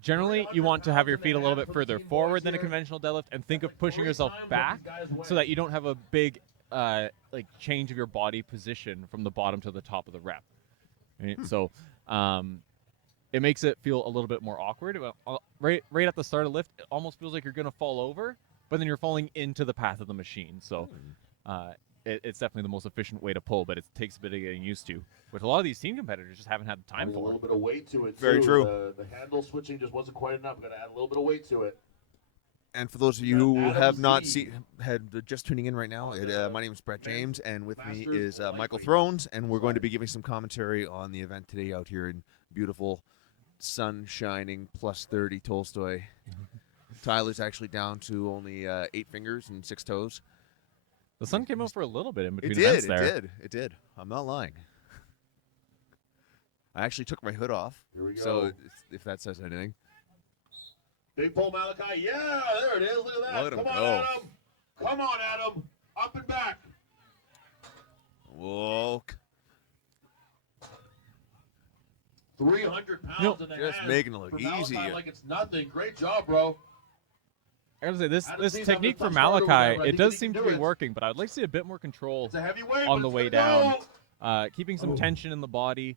generally, you want to have your 300 feet a little bit pounds for the further team forward boys than a here. conventional deadlift, and think of Like pushing 3 yourself times what back these guys went. so that you don't have a big like change of your body position from the bottom to the top of the rep. Right? So it makes it feel a little bit more awkward. Right at the start of lift, it almost feels like you're going to fall over, but then you're falling into the path of the machine. So it's definitely the most efficient way to pull, but it takes a bit of getting used to, which a lot of these team competitors just haven't had the time Adding a for. little bit of weight to it. Very too. true. The handle switching just wasn't quite enough. Got to add a little bit of weight to it. And for those of you who Adam have not Z. just tuning in right now, my name is Brett James, and with me Masters is Michael lightweight. Thrones, and we're going to be giving some commentary on the event today out here in beautiful, sun shining plus 30 Tolstoi. Tyler's actually down to only 8 fingers and 6 toes. The sun came out for a little bit in It between did. events It there. did. It did. I'm not lying. I actually took my hood off. Here we go. So if that says anything. Big pull, Malachi. Yeah, there it is. Look at that. Look at him Come on, go. Adam. Come on, Adam. Up and back. Whoa. 300 pounds Nope. in the Just hands making it look for Malachi easy. like it's nothing. Great job, bro. I gotta say, this Adam Z's having technique a for tough start over there, Malachi, but I it think does he seem can to do be it. working, but I'd like to see a bit more control It's a heavyweight on but the it's way gonna down. go. Keeping some tension in the body.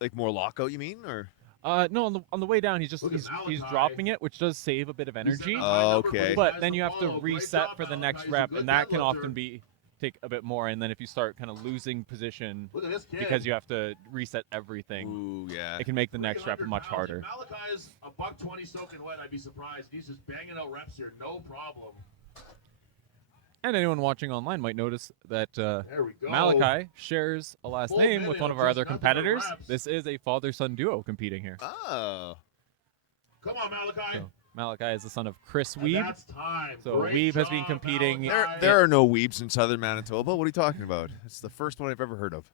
Like more lockout, you mean, or? No, on the way down, he's Look at he's Malachi. dropping it, which does save a bit of He set energy. that high number for Okay. these But guys then you have to follow. Great reset job, for the Malachi. next He's a rep, good and that can deadlifter. often be take a bit more, and then if you start kind of losing position Look at this kid. because you have to reset everything, Ooh, yeah. it can make the next rep 300 much pounds. harder. If Malachi's a $120 soaking wet, I'd be surprised. He's just banging out reps here, no problem. And anyone watching online might notice that There we go. Malachi shares a last Full name minute with one of of our just other nothing but competitors. reps. This is a father-son duo competing here. Oh. Come on, Malachi. So Malachi is the son of Chris And Weeb. that's time. So Great Weeb has been job, competing- Malachi. There are no weebs in southern Manitoba. What are you talking about? It's the first one I've ever heard of.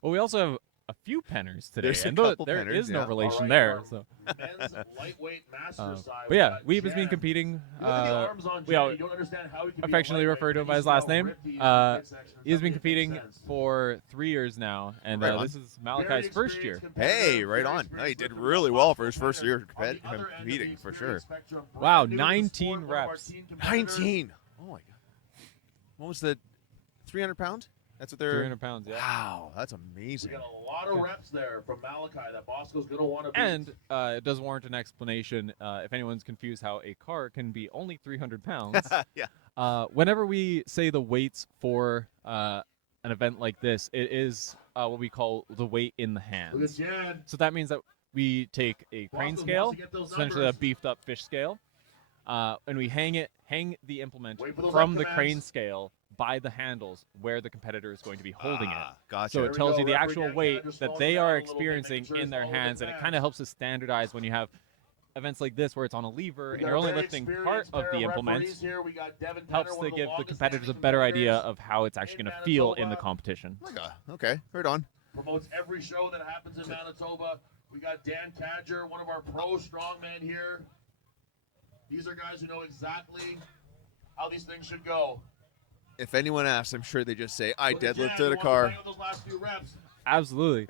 Well, we also have a few penners today, There's a and couple there penners, is no yeah. relation All right, there. our So, men's lightweight master side. but we yeah, got Weeb has been Jan. competing. You look at the arms on we Jan, all you don't understand how he can be a affectionately lightweight, refer to him and by you his see last how name. ripped he is in the midsection. He has been Doesn't even make competing sense. for 3 years now, and Right on. this is Very Malachi's first year. experienced competitor, Hey, right very on. experienced No, he did lifter, really well for his first year On the other end of the competing, for sure. experience spectrum, brand Wow, new to the 19 sport, one of our reps. team competitors. 19. Oh, my God. What was the 300 pound? That's what they're. 300 pounds, yeah. Wow, that's We amazing. got a lot of reps there from Malachi that Bosco's going to want to beat. And it does warrant an explanation if anyone's confused how a car can be only 300 pounds. Yeah. Whenever we say the weights for an event like this, it is what we call the weight in the Look at hands. Jan. So that means that we take a crane Bosco scale, wants to get those essentially a numbers. beefed up fish scale, and we hang the implement Wait for those from up the commands. crane scale by the handles where the competitor is going to be holding it. Gotcha. So There it we tells go. you the Referee actual Dan weight Cadger that slowing they it down are a little bit, experiencing making sure in he's their following the hands, and it commands. kind of helps us standardize when you have events like this where it's on a lever We and got you're a only very lifting part experienced of pair the of implement. referees here. We got Devin Helps Penner, one to of give the longest competitors a standing better idea competitors. of how it's actually in going to feel in the Manitoba. competition. Okay, right on. Promotes every show that happens in Manitoba. We got Dan Cadger, one of our pro strongmen here. These are guys who know exactly how these things should go. If anyone asks, I'm sure they just say, I Look at Jan, deadlifted who a wants to car. bang out those last few reps. Absolutely.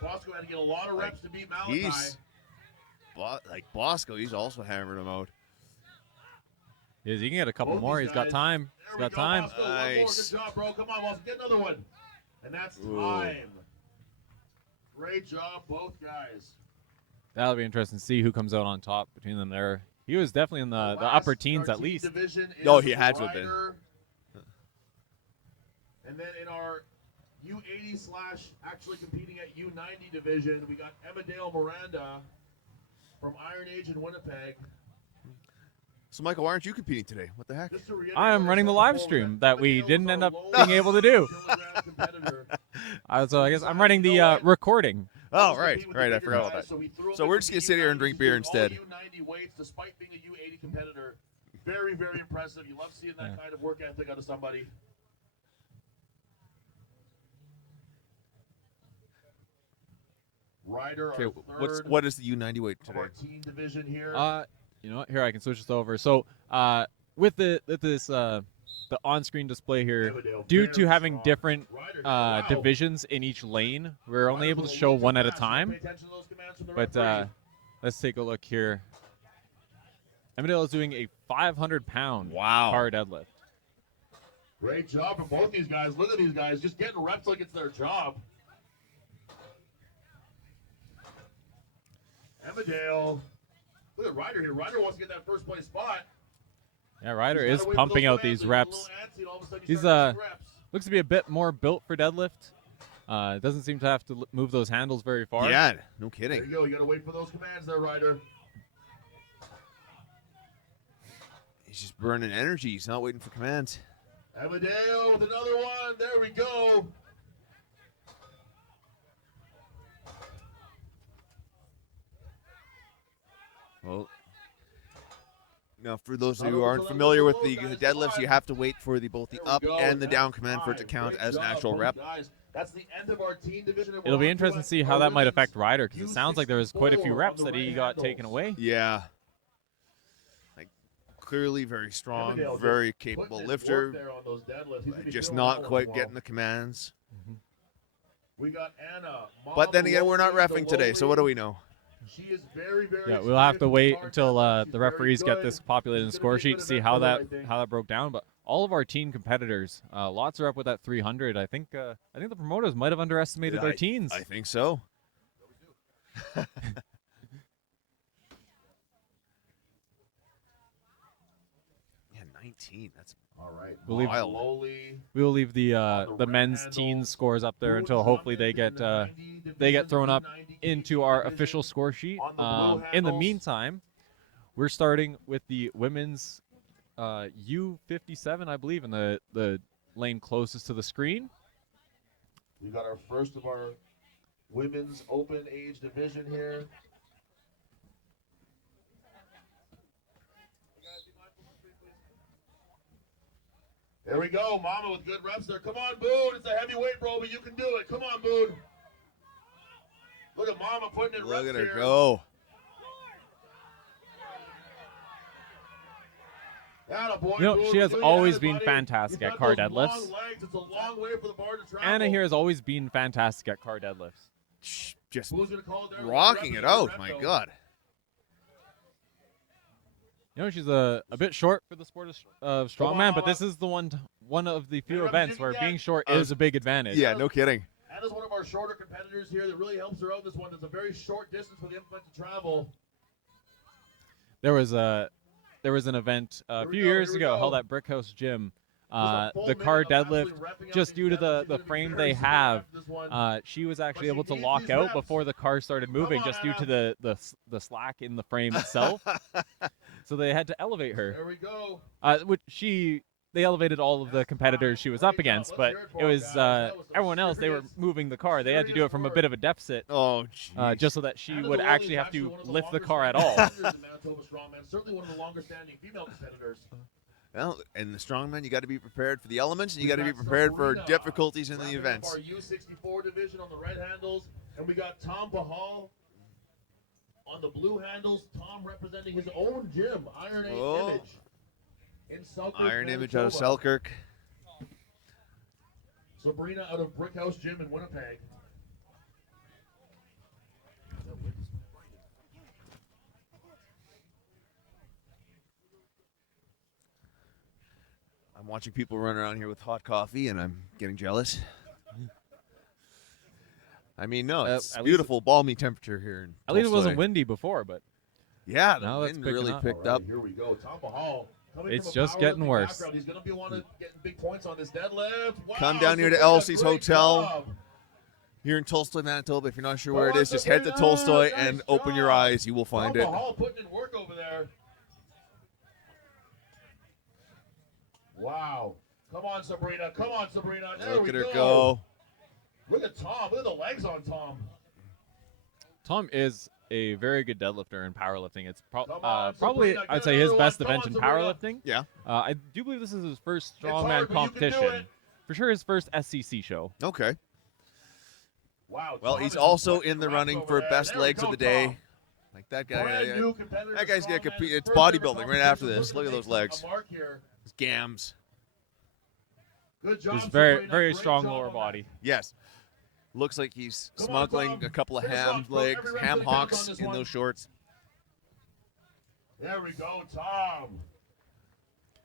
Bosco had to get a lot of reps to beat Malachi. He's like Bosco, he's also hammering him out. Yes, he can get a couple Both more. these He's got guys. time. There He's we got go, time. Bosco. One more. Nice. Good job, bro. Come on, Bosco. Get another one. And that's Ooh. time. Great job, both guys. That'll be interesting to see who comes out on top between them there. He was definitely in the Last upper in teens our at teen least. Division is Oh, he had to have been. Ryder. And then in our U80 / actually competing at U90 division, we got Emmadale Miranda from Iron Age in Winnipeg. So, Michael, why aren't you competing today? What the heck? Just to reiterate I am what running the said live before, stream that we Emmadale didn't is end our up lowest being able to do. kilogram competitor. So I guess I'm running the recording. Oh, He's right, competing with the right. I bigger forgot about guys, that. we threw him So in we're with just the gonna sit here and U90s. drink He's beer doing instead. all U90 weights, despite being a U80 competitor. Very, very impressive. You love seeing that Yeah. kind of work ethic out of somebody. Ryder, Okay, our third what is the U90 weight of today? our teen division here. You know what? Here, I can switch this over. So with the on-screen display here, Emmadale, due very to having strong. different Ryder, wow. divisions in each lane, we're only Ryder's able to little show way too one at a fast. You gotta time. pay attention to those commands from the But referee. let's take a look here. Emmadale is doing a 500-pound Wow. car deadlift. Great job from both these guys. Look at these guys just getting reps like it's their job. Emmadale. Look at Ryder here. Ryder wants to get that first place spot. Yeah, Ryder He's is gotta wait for pumping those out commands these to get a reps. little antsy, and all of a sudden you He's, start getting reps. Looks to be a bit more built for deadlift. Doesn't seem to have to move those handles very far. Yeah, no There kidding. you go. You got to wait for those commands there, Ryder. He's just burning energy. He's not waiting for commands. Emmadale with another one. There we go. Well, now for those of Not you who over aren't till that familiar with whistle the blows, guys. deadlifts, Come you on. have to wait for both the There we up go. and the That's down command for it to time. count Great as an job, actual both rep. guys. That's the end of our teen division. It'll be interesting to see how that might affect Ryder, because it sounds like there was quite a few U64 reps on the that he right got handles. taken away. Yeah. Like, clearly very strong, Emmerdale just very putting capable his lifter, work there on those deadlifts. He's gonna be just feeling not that one quite tomorrow. getting the commands. We got Anna. But then again, we're not Mom reffing today, so what do we know? She is very, very Yeah, we'll have to experienced wait in car until deadlift. the She's very referees get good. this populated in the She's score gonna be a sheet good to see event how winner, that I think. how that broke down. But all of our teen competitors, lots are up with that 300. I think the promoters might have underestimated Yeah, their teens. I think so. Yeah, 19. 19. That's All right. Believe- wild. Slowly. We will leave the the men's red teen handle. scores up there Boone until hopefully Drummond they in the 90 get division, thrown up 90 into kg our division. official score sheet. On the blue In the handles. meantime, we're starting with the women's U57, I believe, in the lane closest to the screen. We got our first of our women's open age division here. There we go, Mama with good reps there. Come on, Boone. It's a heavyweight, bro, but you can do it. Come on, Boone. Look at Mama putting in reps Look at her here. go. Attaboy, You know, Boone. she has You do always it, been buddy. fantastic He's at got car those deadlifts. long legs. It's a long way for the bar to travel. Anna here has always been fantastic at car deadlifts. Just Who's gonna call it there? rocking it out. My God. You know, she's a bit short for the sport of strongman, but Mama. this is the one of the few Hey, events you where can being get- short is a big advantage. Yeah, no kidding. Anna's one of our shorter competitors here that really helps her out. This one is a very short distance for the implement to travel. There was an event a Here we few go, years here we ago go. held at Brickhouse Gym. Just a full The car minute of absolutely deadlift, repping out just these due to deadlifts. She's the gonna be frame very they severe have, after this one. she was actually she able to needs lock these out reps. before the car started moving, on, just due to Anna. the slack in the frame itself. So they had to elevate her. There we go. They elevated all of the competitors she was up Great job. against, Let's but hear it for it them, was guys. That was some everyone else. They were serious- moving the car. They had to do it from a bit of a deficit, Oh, jeez. just so that she Anna would Deloney actually is have to one of the lift the longer car at standing all. competitors in Manitoba Strongman. Certainly one of the longer standing female competitors. Well, in the strongman, you got to be prepared for the elements, and you We got to be got prepared for Sabrina difficulties in the wrapping up events. Our U64 division on the red handles, and we got Tom Pahal on the blue handles. Tom representing his own gym, Iron 8 Oh. Image, in Selkirk, Iron Image out of Manitoba. Selkirk. Sabrina out of Brickhouse Gym in Winnipeg. I'm watching people run around here with hot coffee, and I'm getting jealous. I mean, no, it's at least- beautiful, balmy temperature here. In At least it wasn't Tolstoi. windy before, but Yeah, the Now that's wind picking really up. picked All right, up. here we go. Tom Pahal. coming It's from a just getting powerlifting worse. background. He's going to be one of getting big points on this deadlift. Wow, Come down here to Sabrina, Elsie's great Hotel. job. Here in Tolstoi, Manitoba. If you're not sure Come where it on, is, just head to Sabrina. Tolstoi Nice and open your job. eyes. You will find Tom it. Pahal putting in work over there. Wow. Come on, Sabrina. Come on, Sabrina. There Look we at her go. Look at Tom. Look at the legs on Tom. Tom is a very good deadlifter in powerlifting. It's Come on, probably, Sabrina, I'd get say, his another best one. Come event on, in Sabrina. powerlifting. Yeah. I do believe this is his first hard, strongman but you can do competition. it. For sure, his first SCC show. Okay. Wow. Well, Tom he's is also just in the reps running over for there. best There we legs go, of the day. Tom. Like that guy. Brand new competitor that guy's gonna strongman, compete. his It's first ever bodybuilding right after competition, this. Look at looking those to make legs. a mark here. His gams. Good job, He's very, Sabrina. very Great strong job lower on that. body. Yes. Looks like he's Come on, smuggling Tom. a couple of Finish ham off, bro. legs, Every rep ham really counts on hocks this in one. those shorts. There we go, Tom.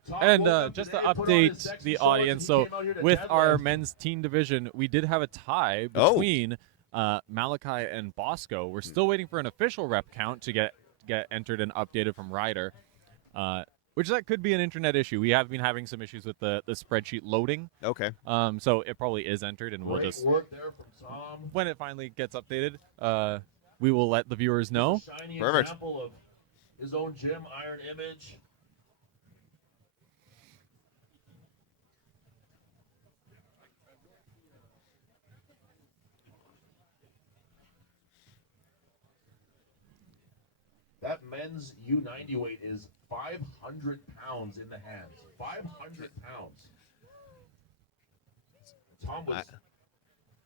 Tom And woke up just to today, put on his update sexy the shorts, audience, and he so came out here to with our deadlift. men's teen division, we did have a tie Oh. between Malachi and Bosco. We're still waiting for an official rep count to get entered and updated from Ryder, which that could be an internet issue. We have been having some issues with the spreadsheet loading, Okay. so it probably is entered, and we'll Great just, work there from Tom. when it finally gets updated, we will let the viewers know. Shiny Perfect. example of his own gym, Iron Image. That men's U90 weight is 500 pounds in the hands. 500 pounds. Tom was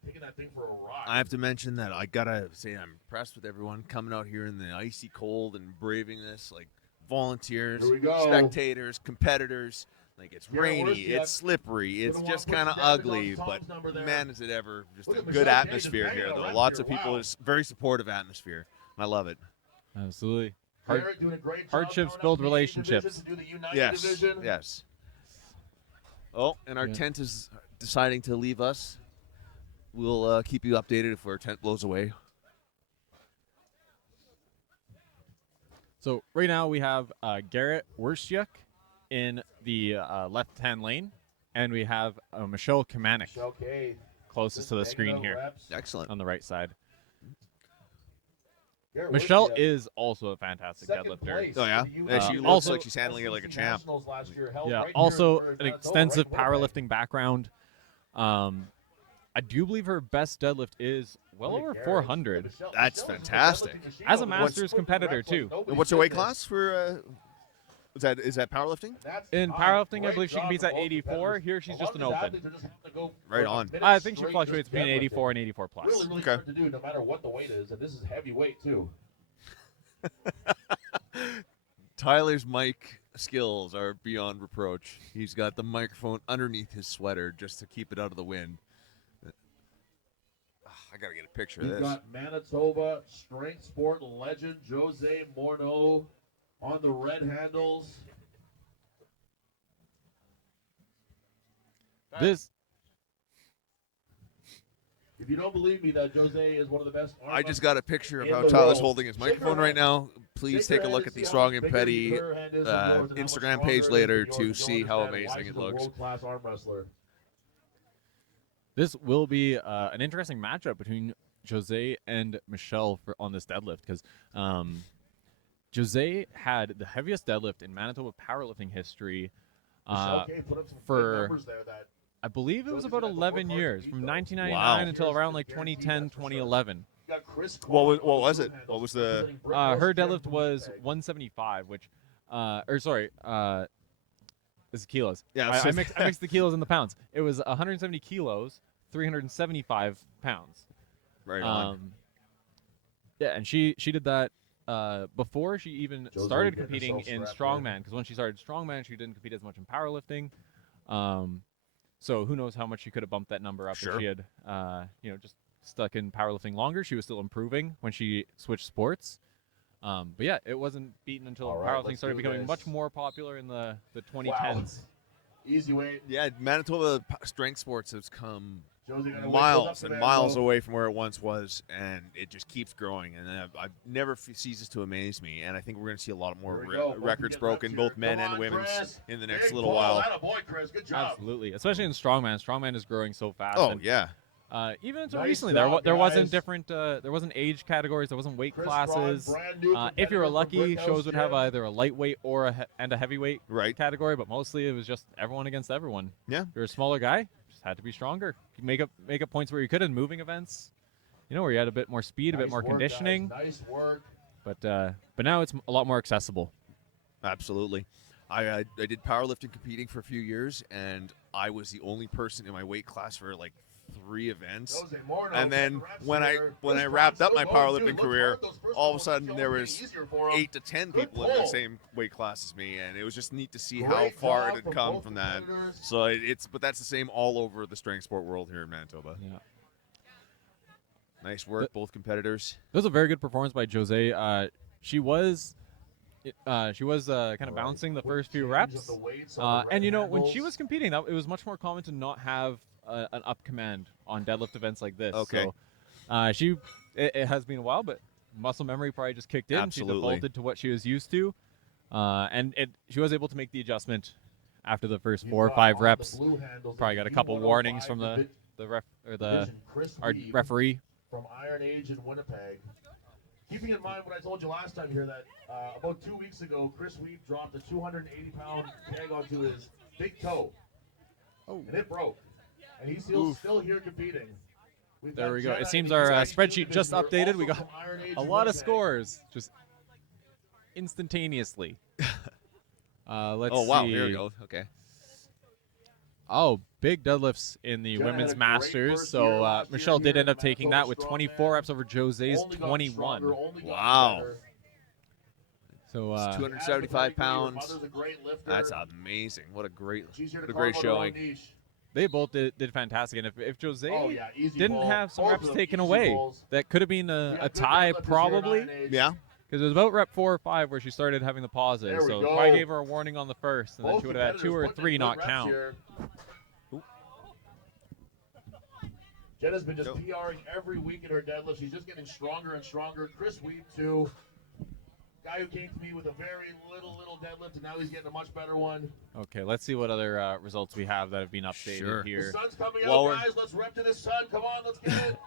taking that thing for a ride. I have to mention that I gotta say I'm impressed with everyone coming out here in the icy cold and braving this, like volunteers, Here we go. spectators, competitors. Like it's Yeah, rainy, where's the- it's slippery, it's Gonna wanna just put kind of some damage ugly, on Tom's but number there. man, is it ever just Look a at good Michelle Page atmosphere just here. banging Though on lots the of left people, here. it's very supportive atmosphere. I love it. Absolutely. Garrett doing a great job hardships coming up build in the A relationships. division to do the U90 Yes, division. yes. Oh, and our Yeah. tent is deciding to leave us. We'll keep you updated if our tent blows away. So right now we have Garrett Wersyuk in the left-hand lane, and we have Michelle Kamanik Okay. closest to the screen here Excellent. on the right side. Garrett, Michelle where's the, is also a fantastic second deadlifter. place Oh, yeah? in the Yeah, US she looks also- like she's handling it like a SEC champ. Nationals last year held Yeah, right here also in an Manitoba, extensive right in Winnipeg. powerlifting background. I do believe her best deadlift is well Look at over Garrett. 400 Michelle- That's Michelle's a fantastic. deadlifting machine as a over there. masters Putting competitor reps like too. nobody's And what's your weight business. class for? Is that powerlifting? That's In high. powerlifting, I Great believe she job competes for at both 84. competitors. Here she's A just lot an of these open. athletes are just having to go Right for a on. minute I think she straight fluctuates just between deadlifting. 84 and 84 plus. Really Okay. hard to do no matter what the weight is, and this is heavy weight too. Tyler's mic skills are beyond reproach. He's got the microphone underneath his sweater just to keep it out of the wind. I gotta get a picture of We've this. got Manitoba strength sport legend Jose Morneau on the red handles. This If you don't believe me that Jose is one of the best arm I just got a picture of in how the Tyler's world. holding his Shake her microphone right hand. now. Please Shake take a her look hand at to the see Strong how and much Petty bigger her hand is than yours and how much Instagram stronger page it is later than yours, to and you'll see how understand why amazing she's it a looks. world-class arm wrestler. This will be an interesting matchup between Jose and Michelle on this deadlift because Jose had the heaviest deadlift in Manitoba powerlifting history. Michelle Kay put up some big for- numbers there that I believe it was Jose's about gonna have to 11 work hard to years, beat from those. 1999 Wow. until around like Guaranteed, 2010, that's for sure. 2011. you got Chris What Clark was- on what the was blue it? handles, What was the- representing Brick Her Horse Gym deadlift from was Winnipeg. 175, which, this is kilos. Yeah, I mixed the kilos and the pounds. It was 170 kilos, 375 pounds. Right on. Yeah, and she did that before she even Jose started getting competing herself in strapped in. strongman. Because when she started strongman, she didn't compete as much in powerlifting. So who knows how much she could have bumped that number up Sure. if she had, just stuck in powerlifting longer. She was still improving when she switched sports. But yeah, it wasn't beaten until All right, powerlifting let's started do becoming this. much more popular in the Wow. 2010s. Easy weight. Yeah, Manitoba strength sports has come Josie got a weight, miles goes up and to miles Manitoba. away from where it once was, and it just keeps growing. And I've never ceases to amaze me. And I think we're going to see a lot more Here we go. Both records get broken, reps both here. men Come and on, women's, Chris. in the next Big little ball. while. Atta boy, Chris. Good job. Absolutely, especially in strongman. Strongman is growing so fast. Oh and, yeah, even until Nice recently, job, there wasn't guys. different, there wasn't age categories, there wasn't weight Chris classes. Braun, brand new If you were competitor lucky, from Brick shows House would have Gym. either a lightweight or a heavyweight right. category, but mostly it was just everyone against everyone. Yeah. If you're a smaller guy, just had to be stronger. You make up points where you could in moving events, where you had a bit more speed, a bit Nice more work, conditioning. guys. Nice work. But now it's a lot more accessible. Absolutely. I did powerlifting competing for a few years, and I was the only person in my weight class for like 3 events. Jose Morneau And then getting reps when I here. when Chris I wrapped Braun up my still going, powerlifting dude. Look career, hard those first all of a ones. sudden It's there only was getting easier for 'em. 8 to 10 Good people in the pull. same weight class as me, and it was just neat to see how Great far job it had from come both from that. competitors. So but that's the same all over the strength sport world here in Manitoba. Yeah. Nice work, both competitors. That was a very good performance by Jose. She was kind of bouncing the Quick first few change reps. of the weights on the And red when she handles. was competing, it was much more common to not have an up command on deadlift events like this. Okay. So it has been a while, but muscle memory probably just kicked in. Absolutely. She defaulted to what she was used to, and she was able to make the adjustment after the first You've 4 or got 5 on the reps. blue handles Probably the got a couple D105 warnings from the ref or division, Chris our Reeve referee. from Iron Age in Winnipeg. Keeping in mind what I told you last time here that about 2 weeks ago, Chris Reeve dropped a 280-pound peg onto his big toe, Oh. and it broke. And he's Oof. still here competing. We've There got we go. Jenna It seems in our the tag team spreadsheet just division here, updated. We also got from Iron Age a in lot of Winnipeg. scores just instantaneously. Let's Oh wow, see. here we go. Okay. Oh, big deadlifts in the Jenna had women's a great masters. first So year last year Michelle did here end up in taking Manitoba that with Strongman. 24 reps over Jose's Only got 21. stronger, only got Wow. better. So It's As 275 the pedigree, your pounds. mother's a great lifter. That's amazing. What a great She's here to what a great carve out her own showing. niche. they both did fantastic. And if Jose Oh, yeah, easy didn't ball. have some Both reps of them taken easy away, balls. that could have been We a got good tie deadlifters here at probably. Iron Age. Yeah. Because it was about rep 4 or 5 where she started having the pauses. There we So go. probably gave her a warning on the first, and then Both she would have had 2 or competitors putting 3 in not good reps count. here. Jenna's been just Go. PRing every week in her deadlift. She's just getting stronger and stronger. Chris Weed, too. guy who came to me with a very little deadlift, and now he's getting a much better one. Okay, let's see what other results we have that have been updated Sure. The here. sun's coming While out, we're- guys. Let's rep to the sun. Come on, let's get it.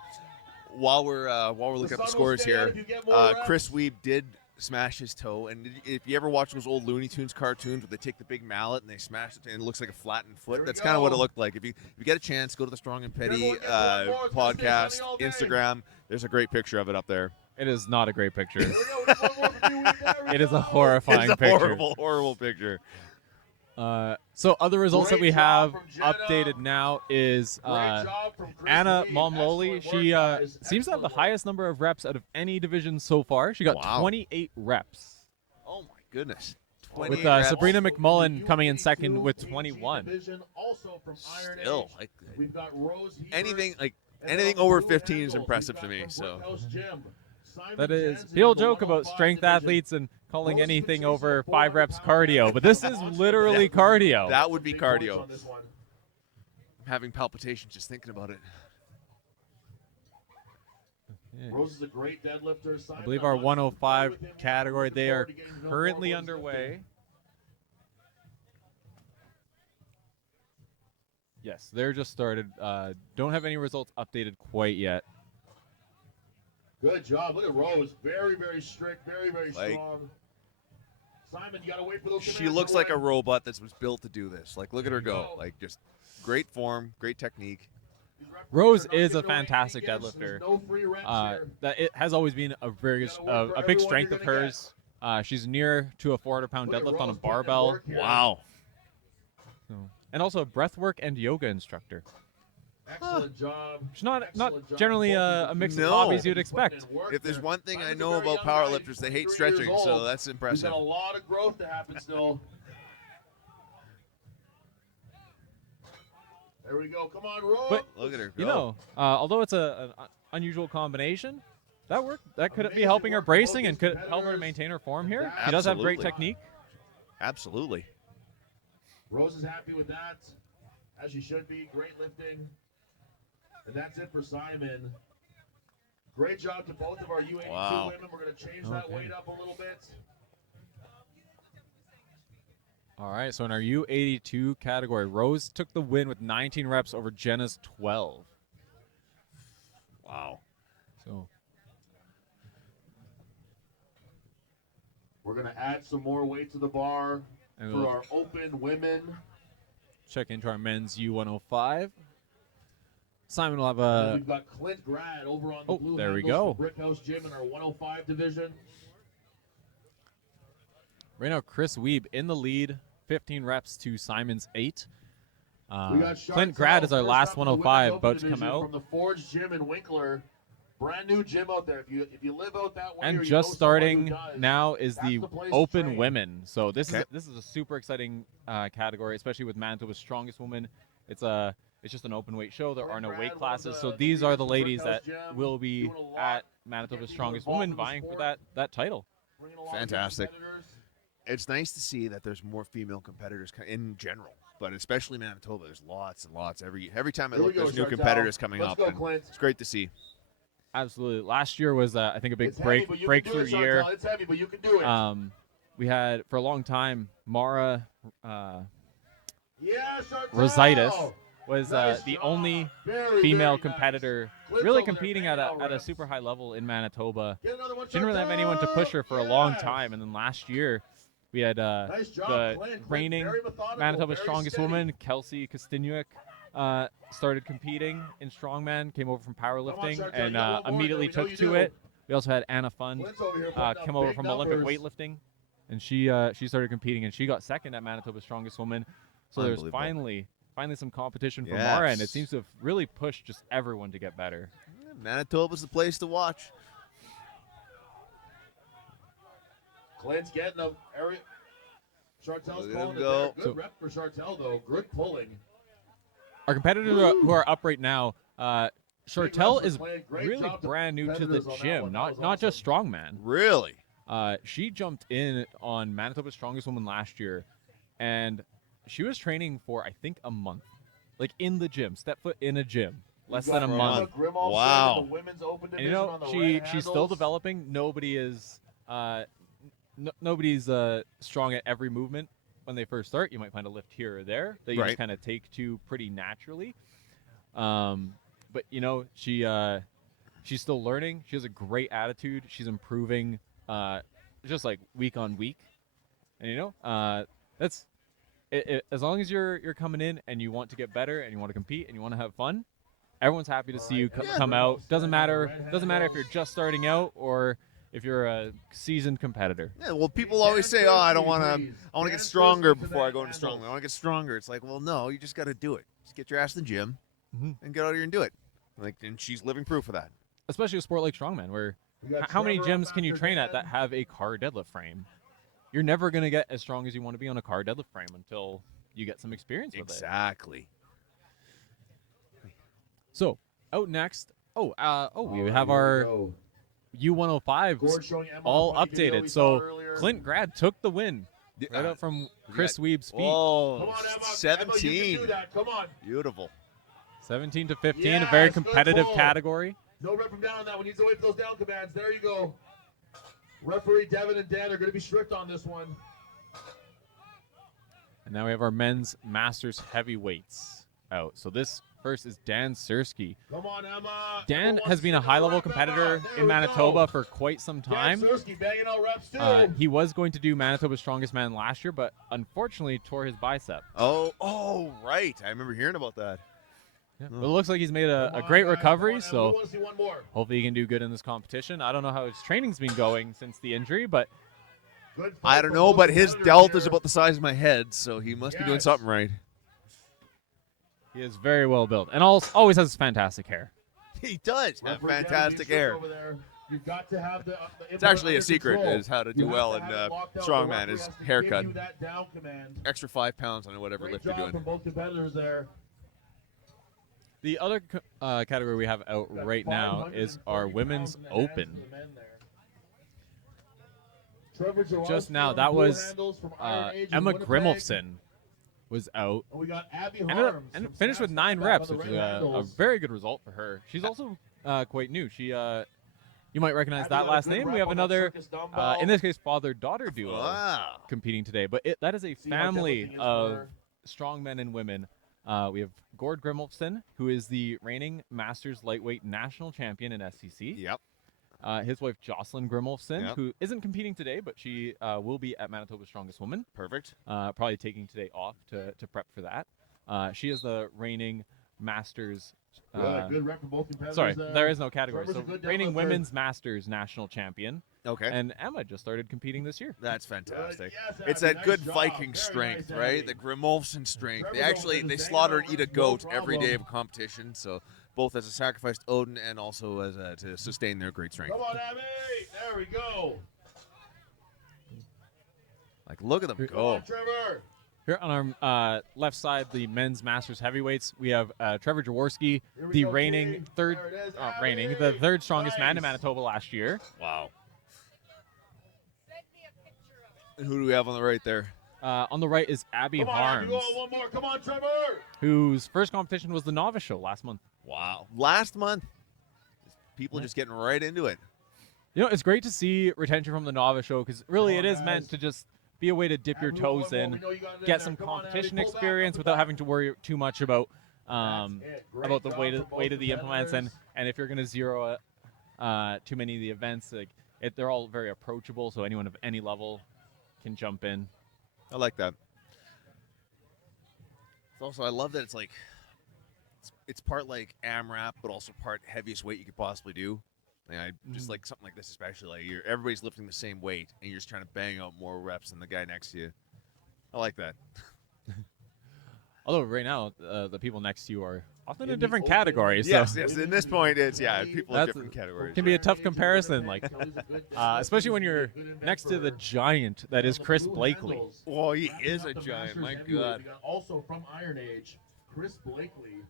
While we're looking sun at the will scores stay out here, if you get more reps. Chris Weeb did smash his toe, and if you ever watch those old Looney Tunes cartoons where they take the big mallet and they smash it and it looks like a flattened There foot, we that's kind of what it go. looked like. If you get a chance, go to the Strong and Petty Everyone get one more. It's gonna stay podcast, sunny all day. Instagram. There's a great picture of it up there. It is not a great picture. There we go. We got one more for you. There we It is go. a horrifying It's a picture. horrible picture. So other results that Great we have job from Jenna. updated now is Great job from Chris Anna Lee. Momloli. Excellent She work, guys. seems to have the Excellent work. highest number of reps out of any division so far. She got Wow. 28 reps. Oh my goodness. With 28 reps. Sabrina Also McMullen from coming in the second with U18 21. division, also from Iron Still, Age. like We've got Rose Hebert, anything and anything on the over blue 15 is handle, impressive we've to got me. from So Brickhouse Gym, Simon That is Jansen the old in the joke about 105 strength division. athletes and calling Rose has been anything chasing over a 5 reps 400-pound cardio, but this is monster literally deadlift. cardio. that would be Big points cardio. on this one. I'm having palpitations just thinking about it. Yeah. Rose is a great deadlifter. I Simon, believe I'm our looking 105 forward with him. category, Looking they forward are to getting to know more currently about his lifting. underway. Yes, they're just started. Don't have any results updated quite yet. Good job. Look at Rose. Very, very strict. Very, very Like- strong. Simon, you got to wait for those She commands looks to like a win. robot that was built to do this. Like, look at her There you go. go. Like, just great form, great technique. These referees Rose are not is a giving away any fantastic gifts. deadlifter. There's no free reps here. That it has always been a very gotta work for a big everyone strength you're of gonna hers. She's near to a 400-pound Look at deadlift on a Rose putting in barbell, work here. Wow. and also a breathwork and yoga instructor. Excellent job. She's not Excellent job. generally Both a of mix you. of No. hobbies you'd He's putting expect. in work If there's there. one thing I Simon's a know very about young guy. powerlifters, He's they hate 23 years stretching, so old. that's He's impressive. got a lot of growth to happen still. There we go. Come on, Rose. But, Look at her go. You know, although it's an unusual combination, that could it be Amazing helping her work from bracing both and these could it help her to competitors. maintain her form here? She does have great Absolutely. technique. Absolutely. Rose is happy with that, as she should be. Great lifting. And that's it for Simon. Great job to both of our U82 Wow. women. We're going to change that Okay. weight up a little bit. All right, so in our U82 category, Rose took the win with 19 reps over Jenna's 12. Wow. So We're going to add some more weight to the bar and for we'll our open women. check into our men's U105. Simon will have And a we've got Clint Grad over on the oh, blue there we handles go. for Brickhouse Gym in our 105 division. right now. Chris Weeb in the lead, 15 reps to Simon's 8. We got Clint Chantel, Grad is our first last up in the 105, women's about open to come division out. from the Forge Gym in Winkler. Brand new gym out there. If you live out that way, And or you just know someone starting who does, now is that's the the place to open train. women. So this Okay. is a super exciting category, especially with Manitoba's strongest woman. It's just an open weight show. There are no Brad, weight one of classes, the- so the these are the leaders ladies from that Brickhouse Gym, will be doing a lot at to Manitoba's get people strongest involved woman, in the vying for sport. that title. Bringing a lot of Fantastic. competitors. It's nice to see that there's more female competitors in general, but especially Manitoba. There's lots and lots. Every time I Here we look, go, there's new Chantel. competitors coming Let's up. go, and Clint. it's great to see. Absolutely. Last year was I think a big It's heavy, but you can do breakthrough it, year. Chantel. It's heavy, but you can do it. We had for a long time Mara Yeah, Chantel. Rositis was Nice the job. only Very, female very competitor nice. Clint's really over there competing banging at out a reps. super high level in Manitoba. Get another one, She didn't really have anyone to push her for a long Yes. time, and then last year we had Nice job, the Clint. Clint, reigning very methodical, Manitoba's very strongest steady. woman, Kelsey Kostyniuk, started competing in strongman, came over from powerlifting, Chantel, and you got one more immediately there. We know took you to do. it. We also had Anna Fund Clint's over here putting up come over big from Olympic numbers. weightlifting, and she started competing, and she got second at Manitoba's strongest woman. So there's Unbelievable. finally some competition for Mara, and it Yes. seems to have really pushed just everyone to get better. Manitoba's the place to watch. Clint's getting them. Chartel's Look at calling him it go. there. Good So- rep for Chartel, though. Good pulling. Our competitors who are up right now, Chartel wrestler is playing. Great really job to brand new to the competitors on that gym, one. That not was not just awesome. strongman. Really? She jumped in on Manitoba's strongest woman last year, and she was training for I think a month, like in the gym, step foot in a gym, less We've than a got month. Emma Grimaldson Wow. in the women's open And you division know on the she's red still handles. developing. Nobody is nobody's strong at every movement when they first start. You might find a lift here or there that you Right. just kind of take to pretty naturally. But you know, she's still learning. She has a great attitude. She's improving, just like week on week. And you know, that's it, as long as you're coming in and you want to get better and you want to compete and you want to have fun, everyone's happy to see you come out. Doesn't matter if you're just starting out or if you're a seasoned competitor. Yeah, well, people always say, "Oh, I want to get stronger before I go into strongman. I want to get stronger." It's like, well, no, you just got to do it. Just get your ass in the gym and get out here and do it. Like, and she's living proof of that. Especially a sport like strongman, where how many gyms can you train at that have a car deadlift frame? You're never going to get as strong as you want to be on a car deadlift frame until you get some experience with it. Exactly. So, out next, we have our U105s showing Emma all what you can do. updated. We saw So, earlier. Clint Grad took the win right up from Chris Weeb's feet. Come Oh, on, Emma. Emma, you 17. can do that. Come on. Beautiful. 17 to 15, a Yes, very good competitive pull. category. No rep from down on that one. Needs to wait for those down commands. There you go. Referee Devin and Dan are going to be strict on this one. And now we have our men's masters heavyweights out. So this first is Dan Sersky. Come on, Emma. Dan Emma has wants been a to high-level rep, Emma. competitor There in we Manitoba go. for quite some Dan time. Sersky banging out reps too. He was going to do Manitoba's Strongest Man last year, but unfortunately tore his bicep. Oh, right. I remember hearing about that. Yeah. But it looks like he's made Come a on, great guys, recovery, come on, Emma. We so want to see one more. hopefully he can do good in this competition. I don't know how his training's been going since the injury, but Good I fight don't for know, both but his competitors delt here. is about the size of my head, so he must be doing Yes. something right. he is very well built and always has fantastic hair. He does have Referee Devin fantastic being strict hair. over there. You've got to have the It's actually a under secret control. is how to You do have well to in have it locked out. The strongman referee is has to give haircut. you that down command. Extra 5 pounds on whatever Great lift you're job from doing. both competitors there. The other category we have out We've got right now 530 is our women's pounds in the hands open. of the men there. Trevor Jaworski Just now, on that dual was handles from Iron Age in Emma Winnipeg. Grimmelson was out. And we got Abby Ended up Harms and from finished with Snap 9 Snap reps, on the which is right a handles. very good result for her. She's also quite new. She, you might recognize Abby that got a last good name. rep We have on that another, circus dumbbell. in this case, father-daughter duo Wow. competing today. But that is a See how family deadlifting is of for her. strong men and women. We have Gord Grimmelson, who is the reigning Masters lightweight national champion in SCC. Yep. His wife Jocelyn Grimmelson, Yep. who isn't competing today, but she will be at Manitoba's Strongest Woman. Perfect. Probably taking today off to prep for that. She is the reigning Masters. Good rep from both competitors Sorry, there. there is no category. Trevor's So a good reigning deadlifter. women's Masters national champion, Okay. and Emma just started competing this year. That's fantastic. Yes, It's Abby, that nice good job. Viking Very strength, nice, right? Abby. The Grimolfson strength. They Trevor's actually over they there slaughter and saying, eat a "No goat every problem." day of a competition. So both as a sacrifice to Odin and also as to sustain their great strength. Come on, Abby. There we go. Like look at them Come go. on, Trevor. Here on our left side, the men's Masters heavyweights, we have Trevor Jaworski, Here we the go, reigning team. third, There it is, the Abby. third strongest man in Nice. Manitoba last year. Wow. And who do we have on the right there? On the right is Abby Come on, Abby. Harms, Go on, one more. Come on, Trevor. whose first competition was the novice show last month. Wow. Last month, people just getting right into it. You know, it's great to see retention from the novice show because really Come it on, is meant guys. to just be a way to dip your Abby, one toes more. in, We know you got it in get there. some Come on, Abby. competition Pull back, experience up the without back. having to worry too much about That's it. Great about the job weight from of, both weight of the implements and competitors. if you're going to zero too many of the events, like they're all very approachable, so anyone of any level can jump in. I like that. Also, I love that it's like it's part like AMRAP, but also part heaviest weight you could possibly do. And I just like something like this, especially like everybody's lifting the same weight, and you're just trying to bang out more reps than the guy next to you. I like that. Although right now the people next to you are often In in the different open categories, Yes, so yes. In this point, it's people in That's different categories. can be a right? tough comparison, like especially when you're next to the giant that is Chris Blakely. Oh, he is a giant. My God. We got also from Iron Age, Chris Blakely.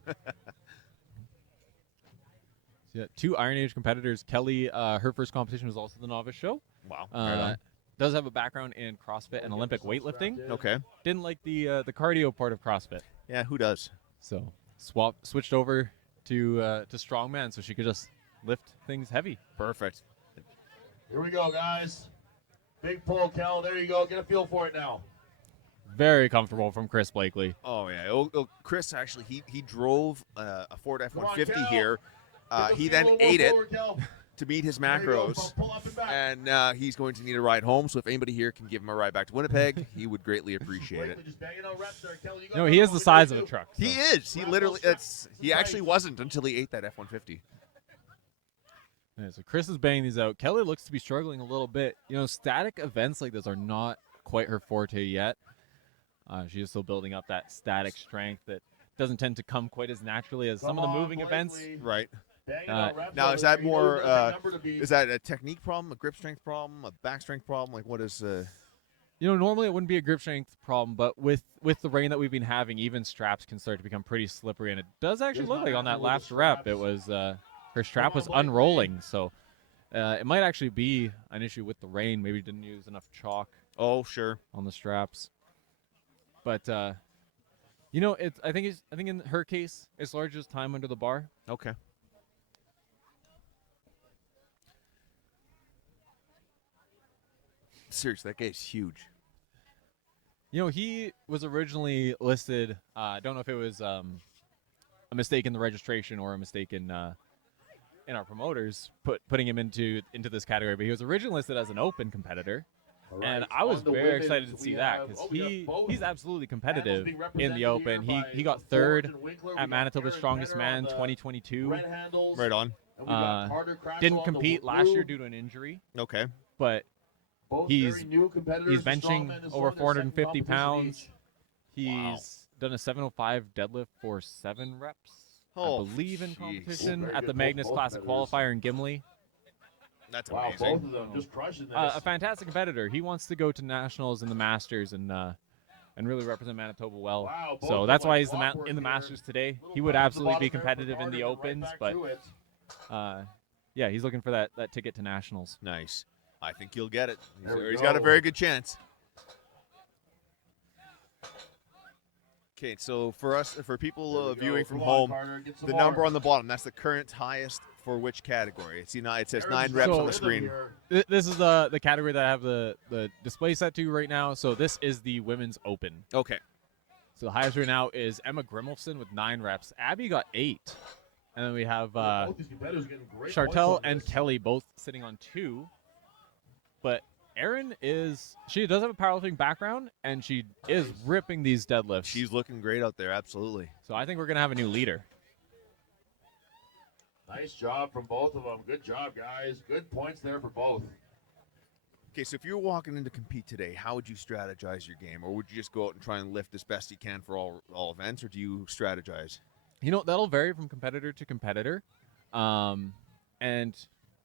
Yeah, 2 Iron Age competitors. Kelly, her first competition was also the novice show. Wow. Right on. Does have a background in CrossFit and Olympic weightlifting. Okay. Didn't like the cardio part of CrossFit, Yeah, who does? so switched over to strongman so she could just lift things heavy. Perfect. Here we go, guys. Big pull, Kel. There you go. Get a feel for it now. Very comfortable from Chris Blakely. Oh yeah. Chris actually he drove a Ford F-150 Kel. here. Get the He feet a then little more ate it forward, Kel. to meet his There you go. macros, Pull up and back. and he's going to need a ride home. So if anybody here can give him a ride back to Winnipeg, he would greatly appreciate it. Blakely just banging out reps there, Kel. You got No, another he is one. the We size really of a do. truck. He so. is. He literally. He actually wasn't until he ate that F-150. Yeah, so Chris is banging these out. Kelly looks to be struggling a little bit. You know, static events like this are not quite her forte yet. She is still building up that static strength that doesn't tend to come quite as naturally as some of the moving events. Right. Banging out reps Now over is there. that You know more? the big number to beat. Is that a technique problem, a grip strength problem, a back strength problem? Like what is? You know, normally it wouldn't be a grip strength problem, but with the rain that we've been having, even straps can start to become pretty slippery. And it does actually Here's look my like on that answer with last the rep, straps. it was her strap Come on, was Blakely. unrolling. So it might actually be an issue with the rain. Maybe didn't use enough chalk Oh sure. on the straps. But you know, I think in her case, it's largely just time under the bar. Okay. Seriously, that guy's huge. You know, he was originally listed. I don't know if it was a mistake in the registration or a mistake in our promoters putting him into this category. But he was originally listed as an open competitor, All right. and I was On the very women's, excited to see we that have- because we have both he's absolutely panels competitive being in represented the open. here He by got Forge third and Winkler. We at got Manitoba's Aaron Strongest Penner on Man the 2022. red handles, Right on. and we got Carter Craxel Didn't on the compete blue. last year due to an injury, Okay. but Both he's- very new competitors. he's The benching strongmen is over on their 450 second competition pounds. each. He's done a 705 deadlift for 7 reps, Oh, I believe, in jeez. competition Very at good, the both Magnus Classic competitors. qualifier in Gimli. That's Wow, amazing. both of them just crushing this. A fantastic competitor. He wants to go to nationals in the Masters and really represent Manitoba well. Wow, both So of that's them why like he's in the clockwork here. Masters today. Little He would touch at the absolutely be bottom there for competitive in Carter, the and right Opens, back but to it. yeah, he's looking for that ticket to nationals. Nice. I think he'll get it. There we He's got a go. very good chance. Okay, so for people There we viewing go. from Come on, home, Carter, get some the more. number on the bottom, that's the current highest for which category? It says Aaron's 9 got reps So- on the rhythm screen. here. This is the category that I have the display set to right now. So this is the Women's Open. Okay. So the highest right now is Emma Grimmelson with 9 reps. Abby got 8. And then we have Both these competitors getting great points Chartel on and this. Kelly both sitting on 2. But Erin she does have a powerlifting background, and she is ripping these deadlifts. She's looking great out there, absolutely. So I think we're going to have a new leader. Nice job from both of them. Good job, guys. Good points there for both. Okay, so if you were walking in to compete today, how would you strategize your game? Or would you just go out and try and lift as best you can for all events, or do you strategize? You know, that'll vary from competitor to competitor. And,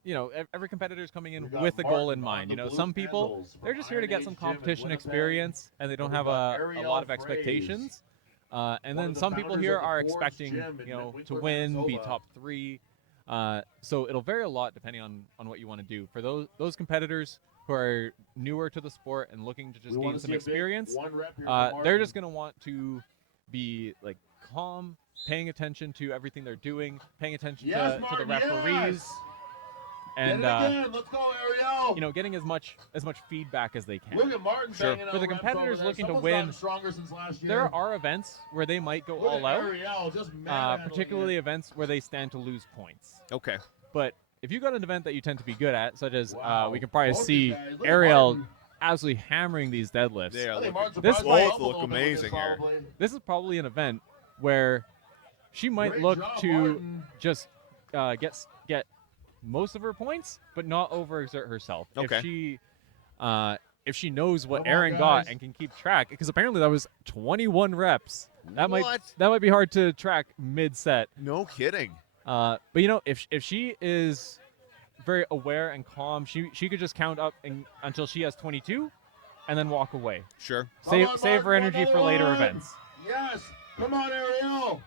you know, every competitor is coming in We got with a goal Martin in on mind. the You know, blue some people, handles from they're just here to Iron get Age some Gym in competition Winnipeg. experience, and they don't And we have got a Ariel lot of Fraze, expectations. And one then of the some people founders here of the are Forge expecting, Gym in you know, to Winkler, win, be Manitoba. top 3. So it'll vary a lot depending on what you want to do. For those competitors who are newer to the sport and looking to just We wanna gain some see a big experience, one rep here for they're Martin. just going to want to be like calm, paying attention to everything they're doing, paying attention Yes, to the Martin, referees, yes. and Get it again. Let's go, Ariel. you know, getting as much feedback as they can. Look at Martin Sure. banging out For the reps competitors over there. looking to Someone's win, gotten stronger since last year. There are events where they might go Look all at out, Ariel, just manhandling particularly it. events where they stand to lose points. Okay. But if you've got an event that you tend to be good at, such as Wow. we can probably Both see these guys. Look at Ariel Martin. absolutely hammering these deadlifts. They are I think looking, Martin's This surprised both himself a look little bit with this, amazing here. probably. This is probably an event where she might Great look job, to Martin. just get most of her points, but not overexert herself. Okay. If she knows what Come on, Erin got guys. and can keep track, because apparently that was 21 reps. That What? might be hard to track mid-set. No kidding. But you know, if she is very aware and calm, she could just count up until she has 22, and then walk away. Sure. Come on, Save her Martin, energy for another later one. events. Yes. Come on, Ariel.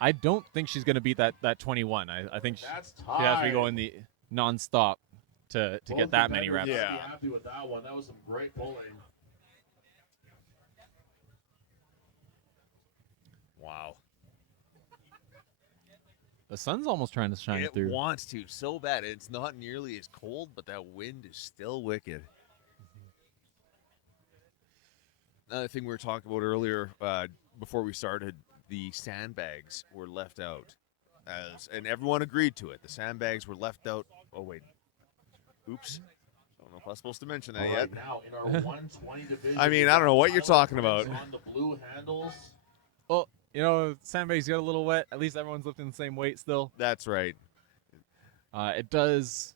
I don't think she's going to beat that 21. I think she That's has to be tied. going the non-stop to Both get that many competitors reps. must be Yeah. happy with that one. That was some great pulling. Wow. The sun's almost trying to shine It through. wants to so bad. It's not nearly as cold, but that wind is still wicked. Another thing we were talking about earlier before we started, the sandbags were left out, and everyone agreed to it. The sandbags were left out. Oh wait, oops. I don't know if I was supposed to mention that All yet. right, now in our 120 division. I mean, I don't know what you're talking about. On the blue handles. Well, you know, sandbags got a little wet. At least everyone's lifting the same weight still. That's right. It does.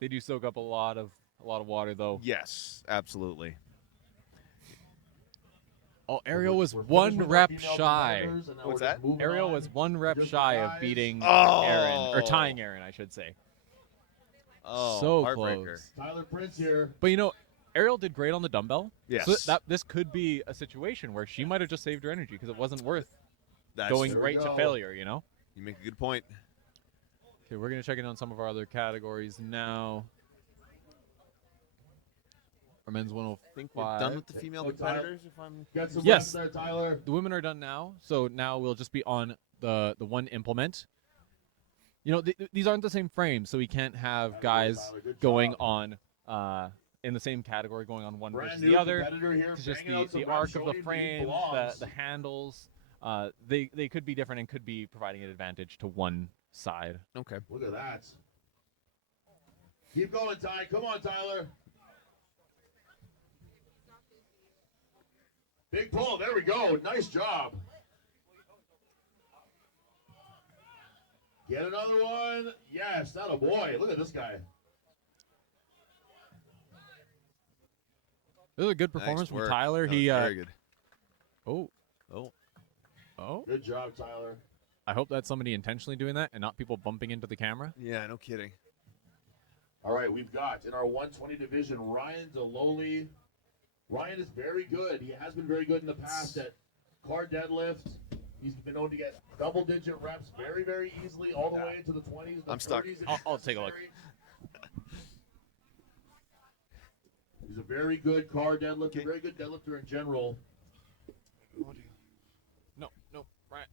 They do soak up a lot of water though. Yes, absolutely. Oh, Ariel was We're finished one with our rep female shy. competitors, and now What's we're just that? moving Ariel on. was one rep Just shy the of guys. beating Oh. Aaron, or tying Aaron, I should say. Oh, So heartbreaker. close. Tyler Prince here. But you know, Ariel did great on the dumbbell. Yes. So this could be a situation where she might have just saved her energy because it wasn't worth That's going There we right to go. failure. You know. You make a good point. Okay, we're gonna check in on some of our other categories now. Our men's 105. Think we're done with the female Oh, Tyler. competitors. If I'm Got some Yes. reps there, Tyler. The women are done now, so now we'll just be on the one implement. You know, these aren't the same frames, so we can't have guys Tyler, good going job. on in the same category, going on one Brand versus new the other. competitor here, It's just banging out some the reps, arc of the showing he frames, belongs. the handles. They could be different and could be providing an advantage to one side. okay. Look at that. Keep going, Ty. Come on, Tyler. Big pull. There we go. Nice job. Get another one. Yes, that a boy. Look at this guy. This is a good Nice performance work. from Tyler. That was He very good. oh Oh, oh. Good job, Tyler. I hope that's somebody intentionally doing that and not people bumping into the camera. yeah, no kidding. All right, we've got in our 120 division Ryan Deloli. Ryan is very good. He has been very good in the past at car deadlift. He's been known to get double-digit reps very, very easily, all the way into the 20s. The I'm stuck. 30s if I'll take a look. necessary. He's a very good car deadlifter, Okay. very good deadlifter in general. No, right.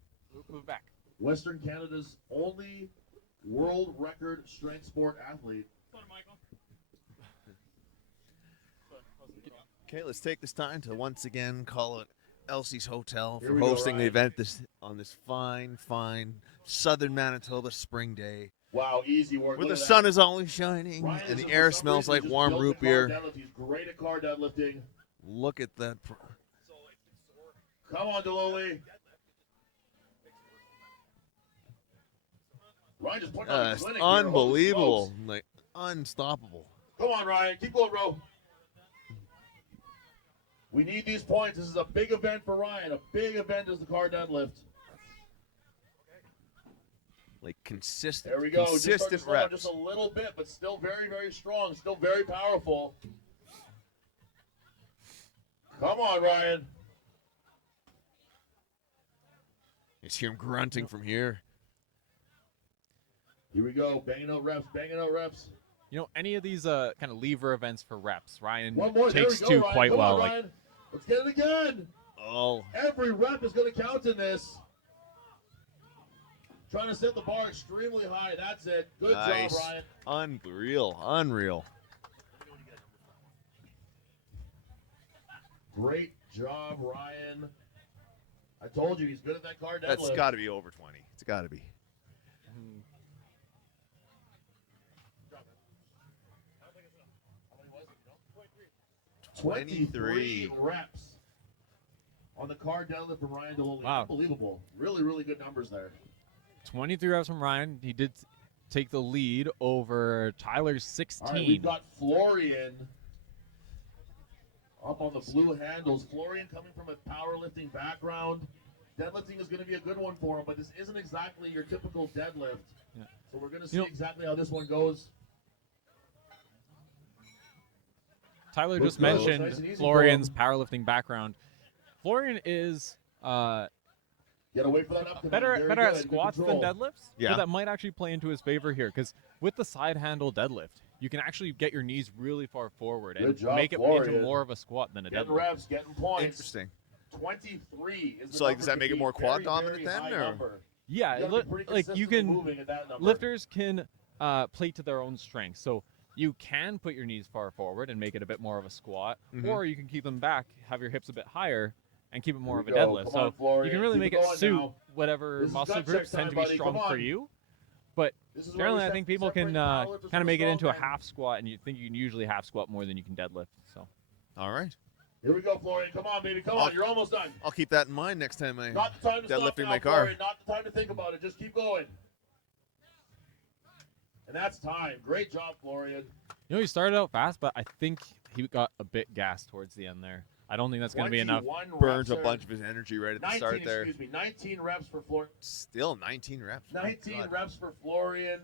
Move back. Western Canada's only world record strength sport athlete. Okay, let's take this time to once again call it Elsie's Hotel Here for we go, hosting the Ryan. event on this fine southern Manitoba spring day, Wow, easy work. where Look the at sun that. is always shining Ryan and is the a- air for some smells reason, like just warm built root the car beer. deadlift. He's great at car deadlifting. Look at that. Come on, Deloli. Ryan just put on a It's clinic here. Holy unbelievable. smokes. Like, unstoppable. Come on, Ryan. Keep going, bro. We need these points. This is a big event for Ryan. A big event is the car deadlift. Like, consistent. There we go. Just start to Consistent slow down reps. just a little bit, but still very, very strong. Still very powerful. Come on, Ryan. Just hear him grunting from here. Here we go. Banging out reps. Banging out reps. You know, any of these kind of lever events for reps, Ryan One more. takes there we two go, Ryan. quite Come well. on, Like, Ryan. Let's get it again. Oh, Every rep is going to count in this. Trying to set the bar extremely high. That's it. Good nice. job, Ryan. Unreal. Unreal. Great job, Ryan. I told you he's good at that car deadlift. That's got to be over 20. It's got to be. 23 reps on the car deadlift from Ryan Deloli. Wow. Unbelievable. Really, really good numbers there. 23 reps from Ryan. He did take the lead over Tyler's 16. All right, we've got Florian up on the blue handles. Florian coming from a powerlifting background. Deadlifting is going to be a good one for him, but this isn't exactly your typical deadlift. Yeah. So we're going to see You know- exactly how this one goes. Tyler Looks just good. Looks mentioned nice and easy for Florian's him. powerlifting background. Florian is Gotta wait for that up. better Very at good, good squats than control. deadlifts. Yeah. So that might actually play into his favor here because with the side handle deadlift, you can actually get your knees really far forward and Good job, make it Florian. into more of a squat than a Getting deadlift. reps, getting points. Interesting. 23 is the So, like, number does that to make it beat. more quad Very, dominant very then, high or- number. Yeah, You gotta be pretty like you consistently can moving at that number. lifters can play to their own strengths. So you can put your knees far forward and make it a bit more of a squat, Mhm. or you can keep them back, have your hips a bit higher, and keep it more of a we go. deadlift. Come So on, Florian. you can really Keep make it it going suit now. whatever This is muscle gut groups check tend time, to be buddy. strong Come for on. you. But This is where generally, we I think people separate can the powerlifters from kind of the make it into a strongmen. half squat, and you think you can usually half squat more than you can deadlift. So All right. Here we go, Florian. Come on, baby. Come on. You're almost done. I'll keep that in mind next time I Not the time to stop deadlifting now, my car. Florian. Not the time to think about it. Just keep going. And that's time. Great job, Florian. he started out fast, but I think he got a bit gassed towards the end there. I don't think that's going to be enough. 21 Burns reps a there. bunch of his energy right at the 19, start there. excuse me. 19 reps for Florian. Still 19 reps. My 19 God. reps for Florian.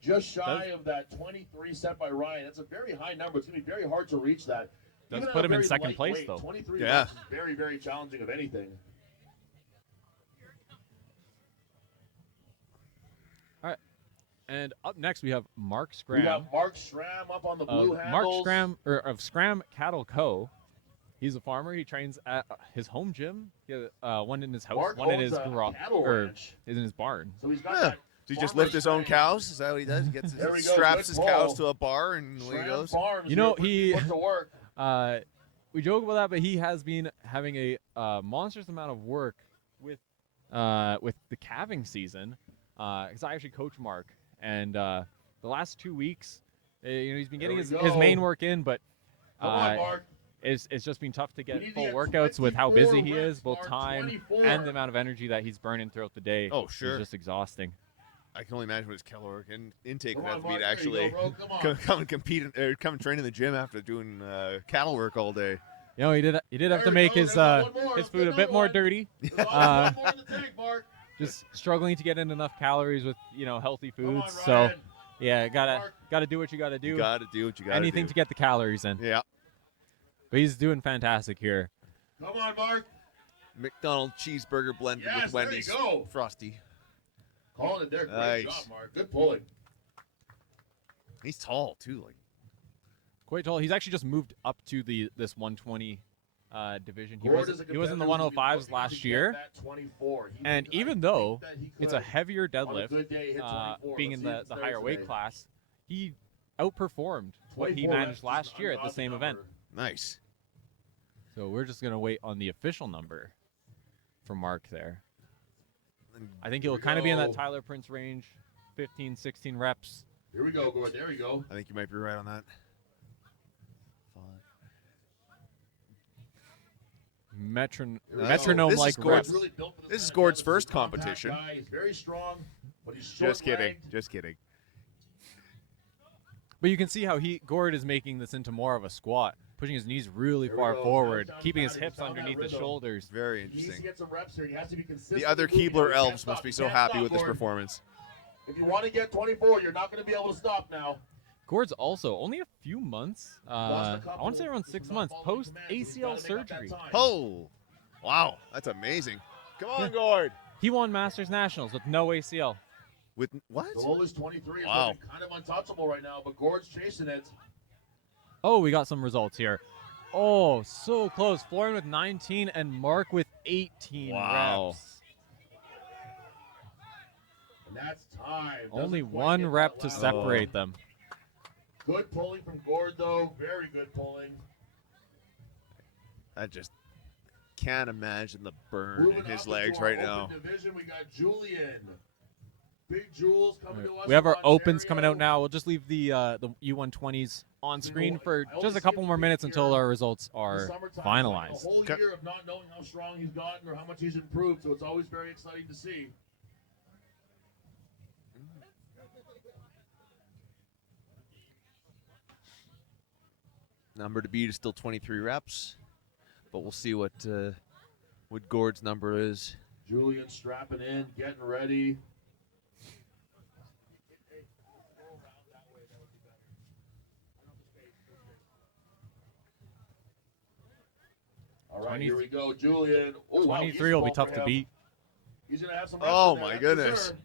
Just shy Does- of that 23 set by Ryan. That's a very high number. It's going to be very hard to reach that. Does Even at put a him in very second light place, weight, though. 23 Yeah. reps is very, very challenging of anything. And up next, we have Mark We Scram. got Mark Schramm up on the of blue Mark handles. Scram of Scram Cattle Co. He's a farmer. He trains at his home gym. He has, one in his house, Mark one in owns his a garage, cattle or ranch. is in his barn. So he's got Yeah. that. Does he just farmer lift his own strength. cows? Is that what he does? He gets There we his, go, straps good his cows pull. to a bar and away he Schramm goes. Farms, You know, here, he- put to work. We joke about that, but he has been having a monstrous amount of work with the calving season. Because I actually coach Mark, and the last 2 weeks, he's been getting There we his go. main work in, but Come on, Mark. it's just been tough to We get need to full get workouts with how busy 24 he reps, is, both Mark, time 24. and the amount of energy that he's burning throughout the day. Oh, sure. It's just exhausting. I can only imagine what his caloric intake Come would on, have to be Mark. to There actually you go, bro. Come on. come and compete or come and train in the gym after doing cattle work all day. He did have There to we make go. his There's one more. his Let's food get a bit another more one. dirty. There's always one more in the tank, Mark. Just struggling to get in enough calories with Come healthy on, foods. So Ryan. yeah, Mark. gotta do what you gotta do. You got to do what you got to Anything do. to get the calories in. Yeah. But he's doing fantastic here. Come on, Mark. McDonald's cheeseburger blended Yes, with there you Wendy's go. Frosty. Calling it there. Great Nice. job, Mark. Good pulling. He's tall too. Like Quite tall. He's actually just moved up to this 120 division. He Gord was is a he was in the competitor who's been 105s looking to last get year, that 24. He and thinks- I even think though that he it's a could, heavier on a deadlift, good day, hit 24. being Let's in see if the it's there higher weight today. class, he outperformed what he 24 managed reps is last an year at the ungodly same event. number. nice. So we're just gonna wait on the official number for Mark there. I think Here he'll we kind of be in that go. Tyler Prince range, 15, 16 reps. Here we go, Gord. There we go. I think you might be right on that. Metronome Here we go. metronome This is like Gord's reps. Really built for This is kind of Gord's stuff. He's first a compact competition. guy. He's very strong, but he's Just kidding. short-legged. Just kidding. But you can see how Gord is making this into more of a squat, pushing his knees really There we far go. forward, Now he's keeping down his to- he's hips found that underneath his rhythm. Very shoulders. He needs to interesting. get some reps here. He has to be consistent. The other with moving. Keebler He can't elves stop. must be He so can't happy stop, with this Gord. performance. If you want to get 24, you're not going to be able to stop now. Gord's also only a few months, Lost a I want to say couple, around just 6 not months, following post commands, so he's ACL gotta make up that surgery. time. Oh, wow, that's amazing. Come on, Gord. He won Masters Nationals with no ACL. With what? The low is 23. It's Wow. looking kind of untouchable right now, but Gord's chasing it. Oh, we got some results here. Oh, so close. Florian with 19 and Mark with 18 Wow. reps. And that's time. Only Doesn't quite one get rep that to last separate one. them. Good pulling from Gord, though. Very good pulling. I just can't imagine the burn Moving in his up into legs our right open now. Division, we got Julian. Big Jules coming to us. We have from our opens coming out Ontario. now. We'll just leave the U120s on screen for I only just a see couple him more minutes here until our results The are summertime, finalized. A whole Okay. year of not knowing how strong he's gotten or how much he's improved, so it's always very exciting to see. Number to beat is still 23 reps, but we'll see what Gord's number is. Julian strapping in, getting ready. All right, 20 here we go, Julian. Oh, wow, he's 23 will be small tough for to him. beat. He's gonna have some reps Oh, in there, my that's for goodness. sure.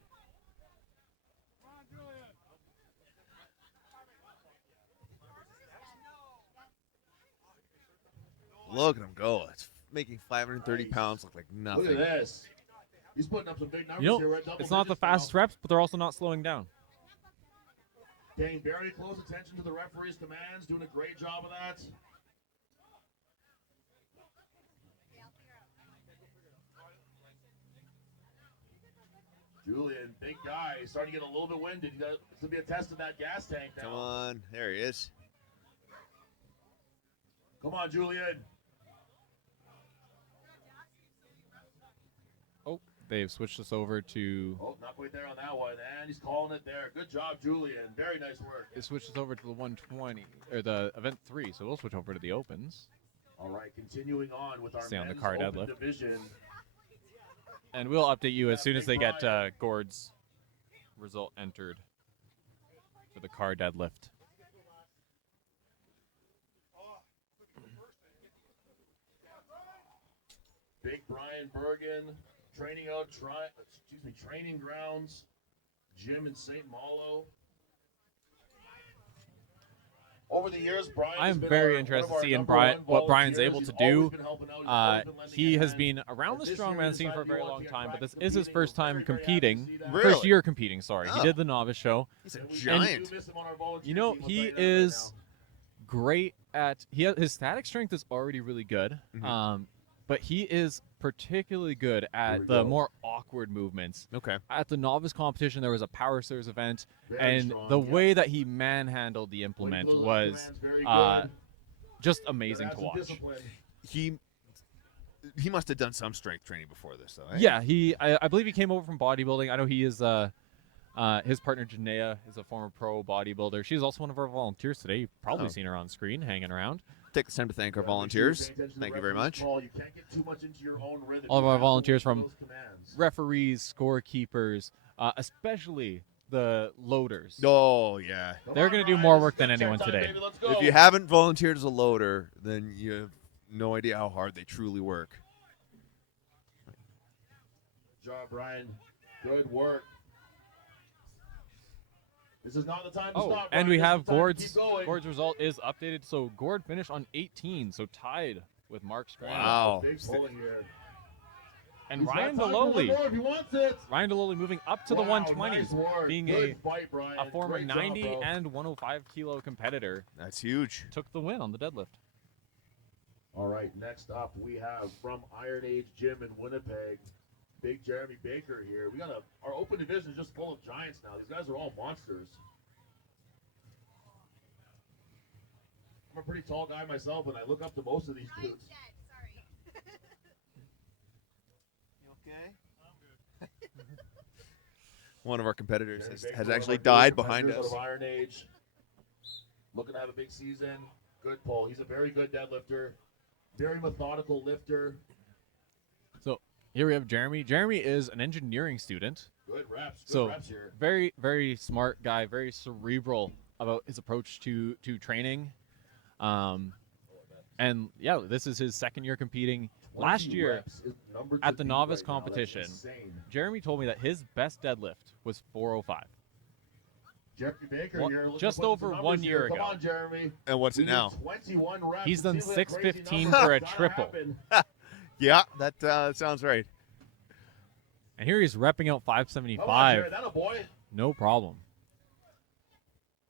Look at him go. It's making 530 Nice. pounds look like Look nothing. at this. He's putting up some big numbers You know, here. Right? Double it's not the digits now. fastest reps, but they're also not slowing down. Paying very close attention to the referee's commands, doing a great job of that. Julian, big guy, he's starting to get a little bit winded. This will be a test of that gas tank now. Come on. There he is. Come on, Julian. Oh, they've switched us over to. Oh, not quite there on that one, and he's calling it there. Good job, Julian. Very nice work. They switched us over to the 120 or the event 3, so we'll switch over to the opens. All right, continuing on with our Stay on the men's car open deadlift. division. And we'll update you as soon as they get Gord's result entered for the car deadlift. Big Brian Bergen training out, training grounds, gym in St. Malo. Over the years, Brian. I'm very interested to see in what Brian's able to do. He has been around the strongman scene for a very long time, but this is his first time competing. Really? First year competing, sorry. Oh. He did the novice show. He's a giant. You know, he is great at his static strength is already really good. Mhm. But he is particularly good at the more awkward movements. Okay. At the novice competition, there was a power stairs event, Very and strong, the yeah. way that he manhandled the implement was just amazing to watch. He must have done some strength training before this, though. Eh? Yeah, I believe he came over from bodybuilding. I know he is his partner Janaea is a former pro bodybuilder. She's also one of our volunteers today. You've probably Oh. seen her on screen hanging around. Take this time to thank our volunteers. Thank you very much. You can't get too much into your own rhythm. All of You our have to volunteers listen from to those commands. Referees, scorekeepers, especially the loaders. Oh, yeah. Come They're on, gonna do Brian, more this work is than good check anyone time, today. baby. Let's go. If you haven't volunteered as a loader, then you have no idea how hard they truly work. Good job, Brian. Good work. This is not the time to Oh, stop. and Brian. we This is have the time to keep going. Gord's result is updated. So Gord finished on 18, so tied with Mark Scranton. Wow. Big pulling here. And He's got Ryan time for one Deloli. more if he wants it. Ryan Deloli moving up to the Wow, 120s, nice work. being Good fight, Brian. a former Great job, 90 bro. and 105 kilo competitor. That's huge. Took the win on the deadlift. All right, next up we have from Iron Age Gym in Winnipeg, Big Jeremy Baker here. We got our open division is just full of giants now. These guys are all monsters. I'm a pretty tall guy myself, and I look up to most of these dudes. One of our competitors Jeremy has Baker, has one of actually our died newest behind competitors us. out of Iron Age. Looking to have a big season. Good pull. He's a very good deadlifter. Very methodical lifter. So here we have Jeremy. Jeremy is an engineering student. Good reps. Good So reps here. very, very smart guy, very cerebral about his approach to training. And yeah, this is his second year competing. Last 20 year, reps is the number to at the beat novice right now. That's competition, insane. Jeremy told me that his best deadlift was 405. Jeremy Baker One- here, looking just to put over some numbers 1 here. year Come ago. on, Jeremy. And what's We it need now? 21 reps. He's It done seems like crazy 615 numbers. for a Gotta triple. happen. Yeah, that sounds right. And here he's repping out Come on, 575. Jared. That a boy. No problem.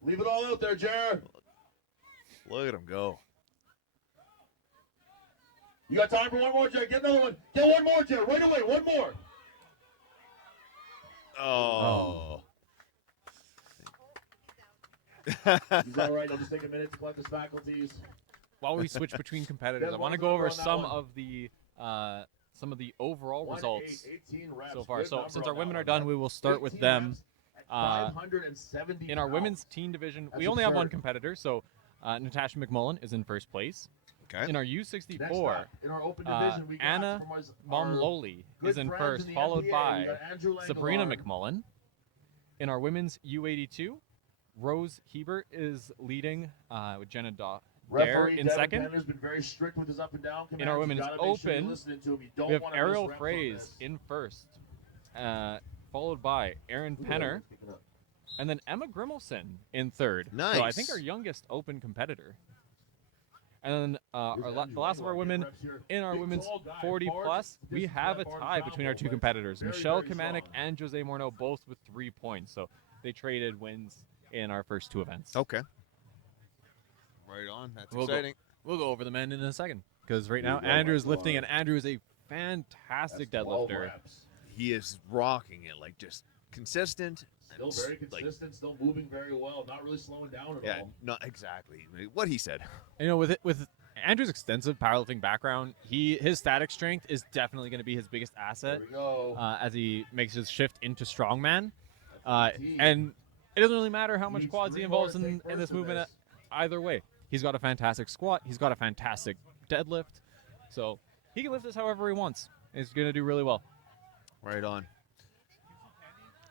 Leave it all out there, Jared. Look at him go. You got time for one more, Jared? Get another one. Get one more, Jared. Right away. One more. Oh. He's all right. I'll just take a minute to collect his faculties. While we switch between competitors, Yeah, I want to one go number over on that some one. of the overall 1, results 8, 18 reps. so far. Good So number since on our that women are one. done, we will start with 18 them. reps at 570 In our pounds. women's teen division, That's we only have one absurd. competitor, so Natasha McMullen is in first place. Okay. In our Next U64, up, in our open division, we got Anna from our Momloli good is in friends first, the followed NBA. We by got Andrew Sabrina Langelar. McMullen. In our women's U82, Rose Hebert is leading with Jenna Dare Referee in Devin second. Penner's been very strict with his up and down commands. In our You women's gotta make sure you're open, listening to him. You don't We have wanna miss Ariel reps on Fraze this. in first, followed by Aaron Ooh, Penner, picking up. and then Emma Grimmelson in third. So I Nice. think our youngest open competitor. And then Here's the Andrew last of Langelar our women getting reps here. in our Big, women's tall guy. 40 Bars, plus, we distance have a that bar tie between our travel, two but competitors. very, Michelle very Kamanik strong. and Jose Morneau both with 3 points. So they traded wins in our first 2 events. Okay. Right on. That's We'll go- exciting. We'll go over the men in a second because right now Here we go, Andrew is Michael lifting, and Arnold. Andrew is a fantastic That's 12 deadlifter. reps. He is rocking it, like just consistent. Still and very like, consistent, still moving very well, not really slowing down at yeah, all. not exactly what he said. You know, with Andrew's extensive powerlifting background, his static strength is definitely going to be his biggest asset There we go. as he makes his shift into strongman. That's the And it doesn't really matter how much Needs quads he 3 involves more to in take this first in movement. this. Either way, he's got a fantastic squat. He's got a fantastic deadlift. So he can lift this however he wants. He's going to do really well. Right on.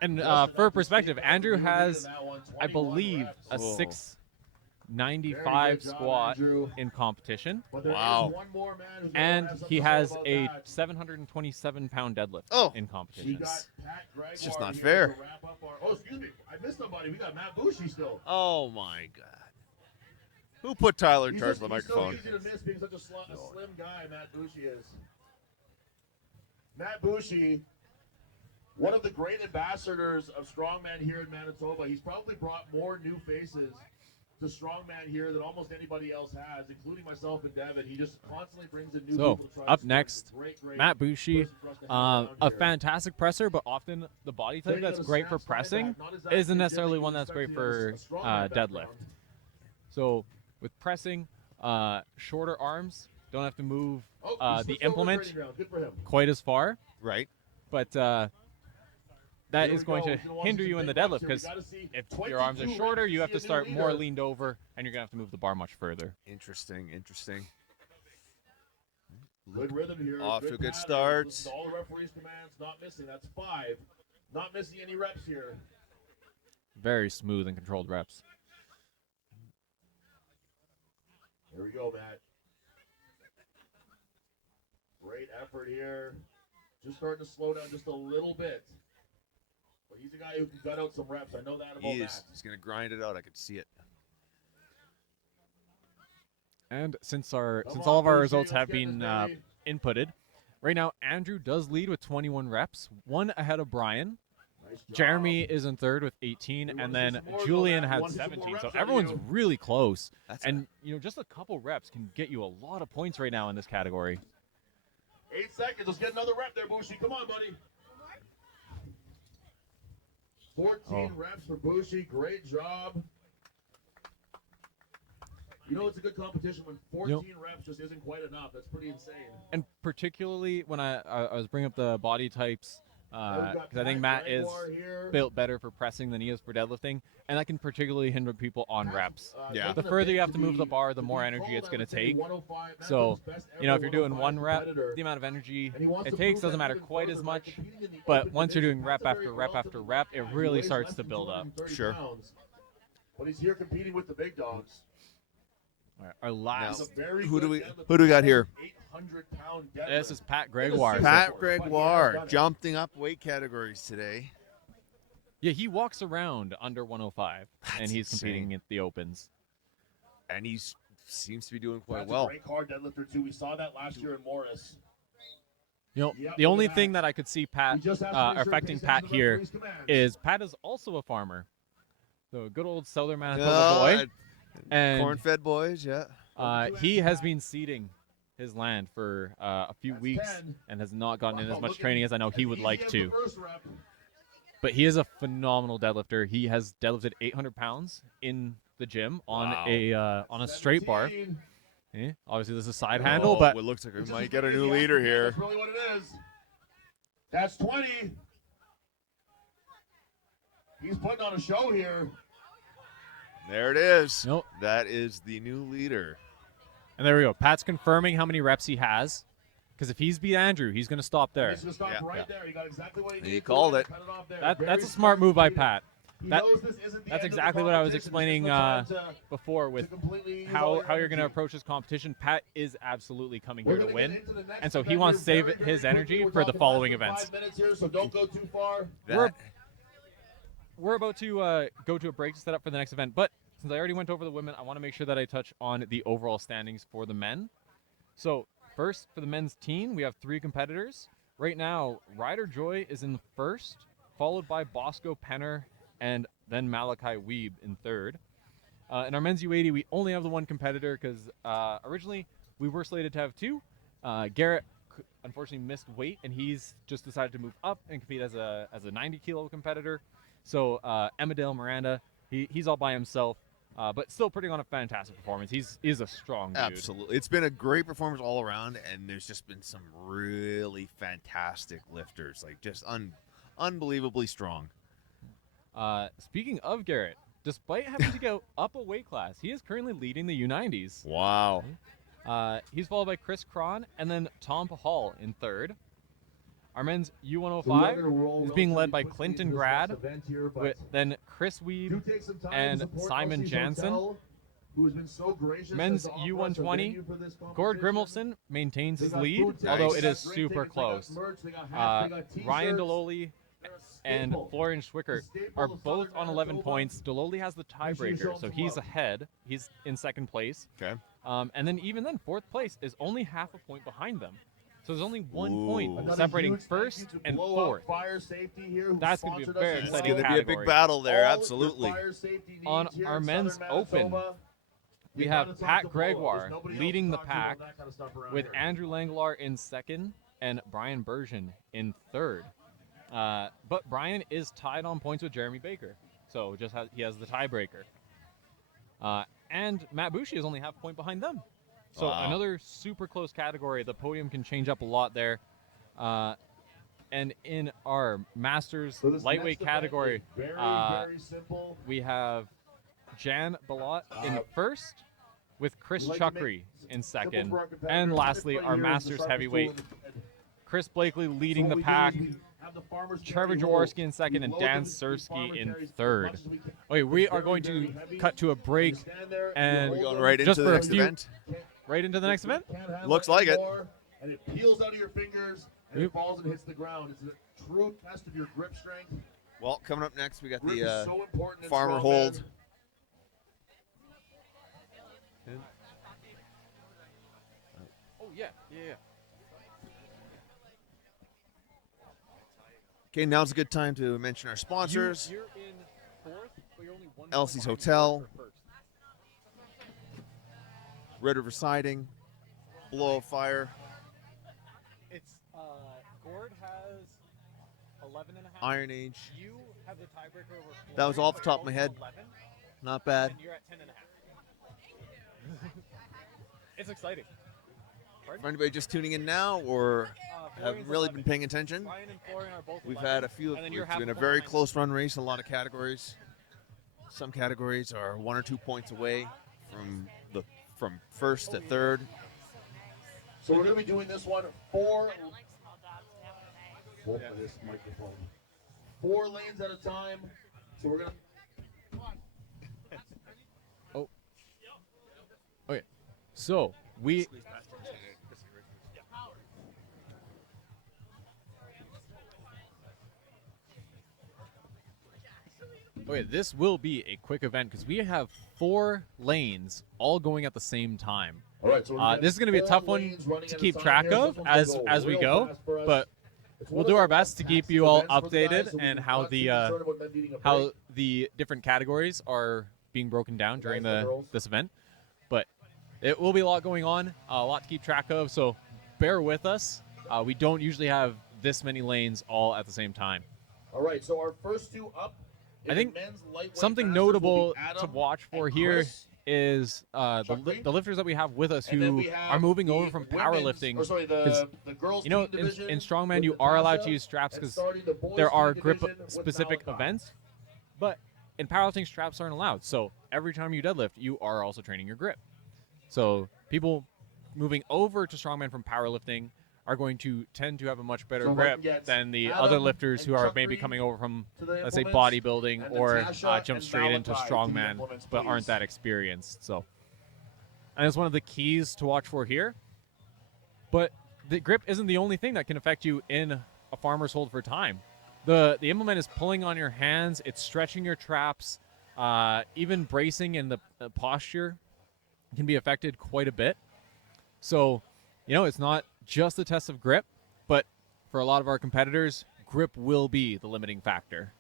And Just for enough to perspective, see Andrew Andrew has, in that one, I 21 believe, reps. a Whoa. 695 Very good job, squat Andrew. in competition. But there is Wow. one more man who's gonna And have something he to say has about a that. 727-pound deadlift Oh. in We competition. got Pat Gregoire It's just not here fair. to wrap up our. Oh, excuse me, I missed somebody. We got Matt Bushy still. Oh my God. Who put Tyler in He's charge just- of the he's so microphone? easy to miss being such a slim guy. Matt Bushy is. Matt Bushy, one of the great ambassadors of strongman here in Manitoba. He's probably brought more new faces to strongman here than almost anybody else has, including myself and Devin. He just constantly brings in new So, people to try up to next, great Matt Bushy, person for us to have around a here. fantastic presser, but often the body type Taking that's out a great snap for slide pressing back, not exactly isn't a necessarily gym one that you that's great expect to for have a strongman deadlift. background. So with pressing, shorter arms, don't have to move Oh, he the switched over implement training ground. Good for him. quite as far, Right. but that Here is we going go. to He's gonna want hinder some you in the big reps deadlift here. We because gotta see if 22 your arms are shorter, reps you to have see to a new start more leader. leaned over, and you're gonna have to move the bar much further. Interesting. Interesting. Good rhythm here. Off to a good pattern. start. Listen to all the referee's commands. Not missing. That's 5. Not missing any reps here. Very smooth and controlled reps. Here we go, Matt. Great effort here. Just starting to slow down just a little bit. But he's a guy who can gut out some reps. I know that about He Matt. is. He's gonna grind it out. I could see it. And since Come all of on, our Bushy, results let's have get this, been baby. inputted, right now Andrew does lead with 21 reps, one ahead of Brian. Nice job. Jeremy is in third with 18, We and wanna see then some more, though, Julian Matt. We had wanna see some more 17. So reps out of everyone's you. really close. That's And just a couple reps can get you a lot of points right now in this category. 8 seconds. Let's get another rep there, Bushy. Come on, buddy. 14 reps for Bushy. Great job. You know it's a good competition when 14 reps just isn't quite enough. That's pretty insane. And particularly when I was bringing up the body types, Now we've got because I think Matt is Gregoire here. built better for pressing than he is for deadlifting, and that can particularly hinder people on reps. Yeah. taking The a further bit you have to be- move the bar, the to more be energy told, it's I going would to say take. 105. Matt So, was best you know, ever if you're doing 105 one rep, competitor. the amount of energy And he wants it to takes prove that doesn't matter even quite further as by much. competing in the But open once you're doing division. rep That's a after very rep after relatively rep, it light guy. He really weighs starts less to than build up. 230 Sure. pounds. But he's here competing with the big dogs. All right, our last. He's a very Who do good we deadlifter. got here? 800-pound deadlift. This is Pat Gregoire. Pat Pat But he Gregoire has done it. jumping up weight categories today. Yeah, he walks around under 105, and That's he's competing insane. at the opens. And he seems to be doing quite That's well. a great car deadlifter too. We saw that last year in Morris. You know, Yep, the look only at thing that. that I could see He Pat just has to make sure he affecting pays Pat attention to the here referee's commands. is Pat is also a farmer. So good old Southern Manitoba Oh, boy. And corn-fed boys, yeah. he has been seeding his land for a few That's weeks 10. and has not gotten in Wow, as much look at training him. as I know he As would easy like as the to. first rep. But he is a phenomenal deadlifter. He has deadlifted 800 pounds in the gym on Wow. a straight bar. 17. Obviously, this is a side Oh, handle, but it looks like we It's might just get a as new easy as leader the- here. That's really what it is. That's 20. He's putting on a show here. There it is. Nope. That is the new leader. And there we go. Pat's confirming how many reps he has. Because if he's beat Andrew, he's going to stop there. He's going to stop Yeah. right there. He got exactly what he He needed. called to it. cut off there. That's Very a smart move by competing. Pat. He That- knows this isn't the That's end of the exactly what I was competition. This explaining is the time to before with completely use all how your you're going to energy. approach this competition. Pat is absolutely coming We're here to gonna get win. into the next And so he event wants to here save very, very his quickly. energy We're for the talking following less than events. 5 minutes here, so don't go too far. That, We're about to go to a break to set up for the next event. But since I already went over the women, I want to make sure that I touch on the overall standings for the men. So first, for the men's team, we have 3 competitors. Right now, Ryder Joy is in first, followed by Bosco Penner and then Malachi Weeb in third. In our men's U80, we only have the one competitor because originally we were slated to have two. Garrett unfortunately missed weight, and he's just decided to move up and compete as a 90-kilo competitor. So Emadale Miranda, he's all by himself, but still putting on a fantastic performance. He's a strong dude. Absolutely. It's been a great performance all around, and there's just been some really fantastic lifters, like just unbelievably strong. Speaking of Garrett, despite having to go up a weight class, he is currently leading the U90s. Wow. He's followed by Chris Cron and then Tom Pahal in third. Our men's U105 is being led by Clinton Grad, with then Chris Weeb and Simon Jansen. Men's U120, Gord Grimmelson maintains his lead, although it is super close. Ryan Deloli and Florian Schwickert are both on 11 points. Deloli has the tiebreaker, so he's ahead. He's in second place. Okay. And then even then, fourth place is only half a point behind them. So there's only 1 point separating first and fourth. That's going to be a very exciting category. It's going to be a big battle there, absolutely. On our men's open, we have Pat Gregoire leading the pack with Andrew Langlar in second and Brian Bergen in third. But Brian is tied on points with Jeremy Baker, so he has the tiebreaker. And Matt Bushi is only half a point behind them. So another super close category. The podium can change up a lot there. And in our Masters lightweight category, very simple. we have Jan Balot in first with Chris Chukri in second. And lastly, our Masters heavyweight, Chris Blakely leading the pack, Trevor Jaworski in second, and Dan Sersky in third. Okay, we are going to cut to a break, and We're going right just into for the a next few, event. right into the next event. Looks like it. And it peels out of your fingers and it falls and hits the ground. It's a true test of your grip strength. Well, coming up next, we got Grip is the so important in farmer strongman. hold. Oh yeah. Okay, now's a good time to mention our sponsors. You're in fourth, but you're only 1 point Elsie's behind Hotel. for first. Red River Siding, Blow of Fire. It's Gord has 11 and a half. Iron Age. You have the tiebreaker over. That was Florian, off the but top of you're my head. also 11, Not bad. and you're at 10 and a half. It's exciting. For anybody just tuning in now or have Florian's really 11. been paying attention, Ryan and Florian are both we've 11, had a few. and then you're It's half been a point very behind. close run race in a lot of categories. Some categories are 1 or 2 points away from first to third. So we're going to be doing this one for this microphone. 4 lanes at a time. So we're going to. Okay, so we. Okay, this will be a quick event because we have 4 lanes all going at the same time. All right, so This is going to be a tough one to keep track of as we go, but we'll do our best to keep you all updated and how the different categories are being broken down during this event. But it will be a lot going on, a lot to keep track of, so bear with us. We don't usually have this many lanes all at the same time. All right, so our first 2 up. I think men's lightweight something masters will notable be to Adam watch for and here Chris. is Chukri. the lifters that we have with us And then who we have are moving the over from women's- powerlifting. or sorry, 'cause, the girls you know, team division in strongman, with you are allowed to Natasha, use straps and because starting the boys there are team division with grip-specific Malachi. events. But in powerlifting, straps aren't allowed. So every time you deadlift, you are also training your grip. So people moving over to strongman from powerlifting are going to tend to have a much better So grip Martin gets than the Adam other lifters who and are maybe Chukri coming over from, to the let's say, implements, bodybuilding and or Natasha jump and straight into Malachi to the strongman, implements, but aren't please. that experienced. So, and it's one of the keys to watch for here. But the grip isn't the only thing that can affect you in a farmer's hold for time. The implement is pulling on your hands. It's stretching your traps. Even bracing and the posture can be affected quite a bit. So, it's not just a test of grip, but for a lot of our competitors, grip will be the limiting factor.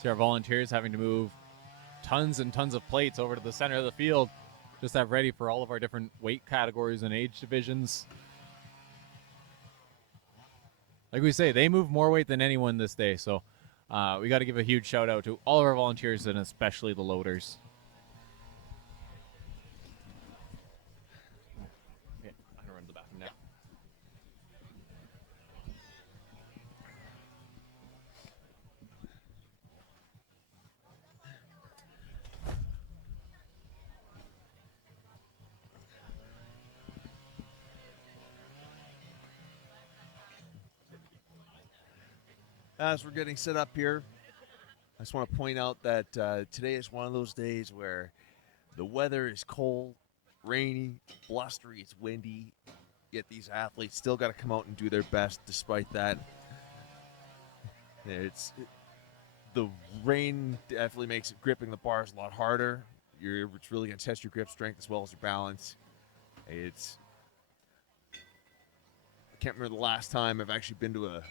See our volunteers having to move tons and tons of plates over to the center of the field, just to have ready for all of our different weight categories and age divisions. Like we say, they move more weight than anyone this day, so we got to give a huge shout out to all of our volunteers and especially the loaders. Okay, I'm gonna run to the bathroom now. As we're getting set up here, I just want to point out that today is one of those days where the weather is cold, rainy, blustery, it's windy, yet these athletes still got to come out and do their best despite that. The rain definitely makes gripping the bars a lot harder. It's really going to test your grip strength as well as your balance. I can't remember the last time I've actually been to a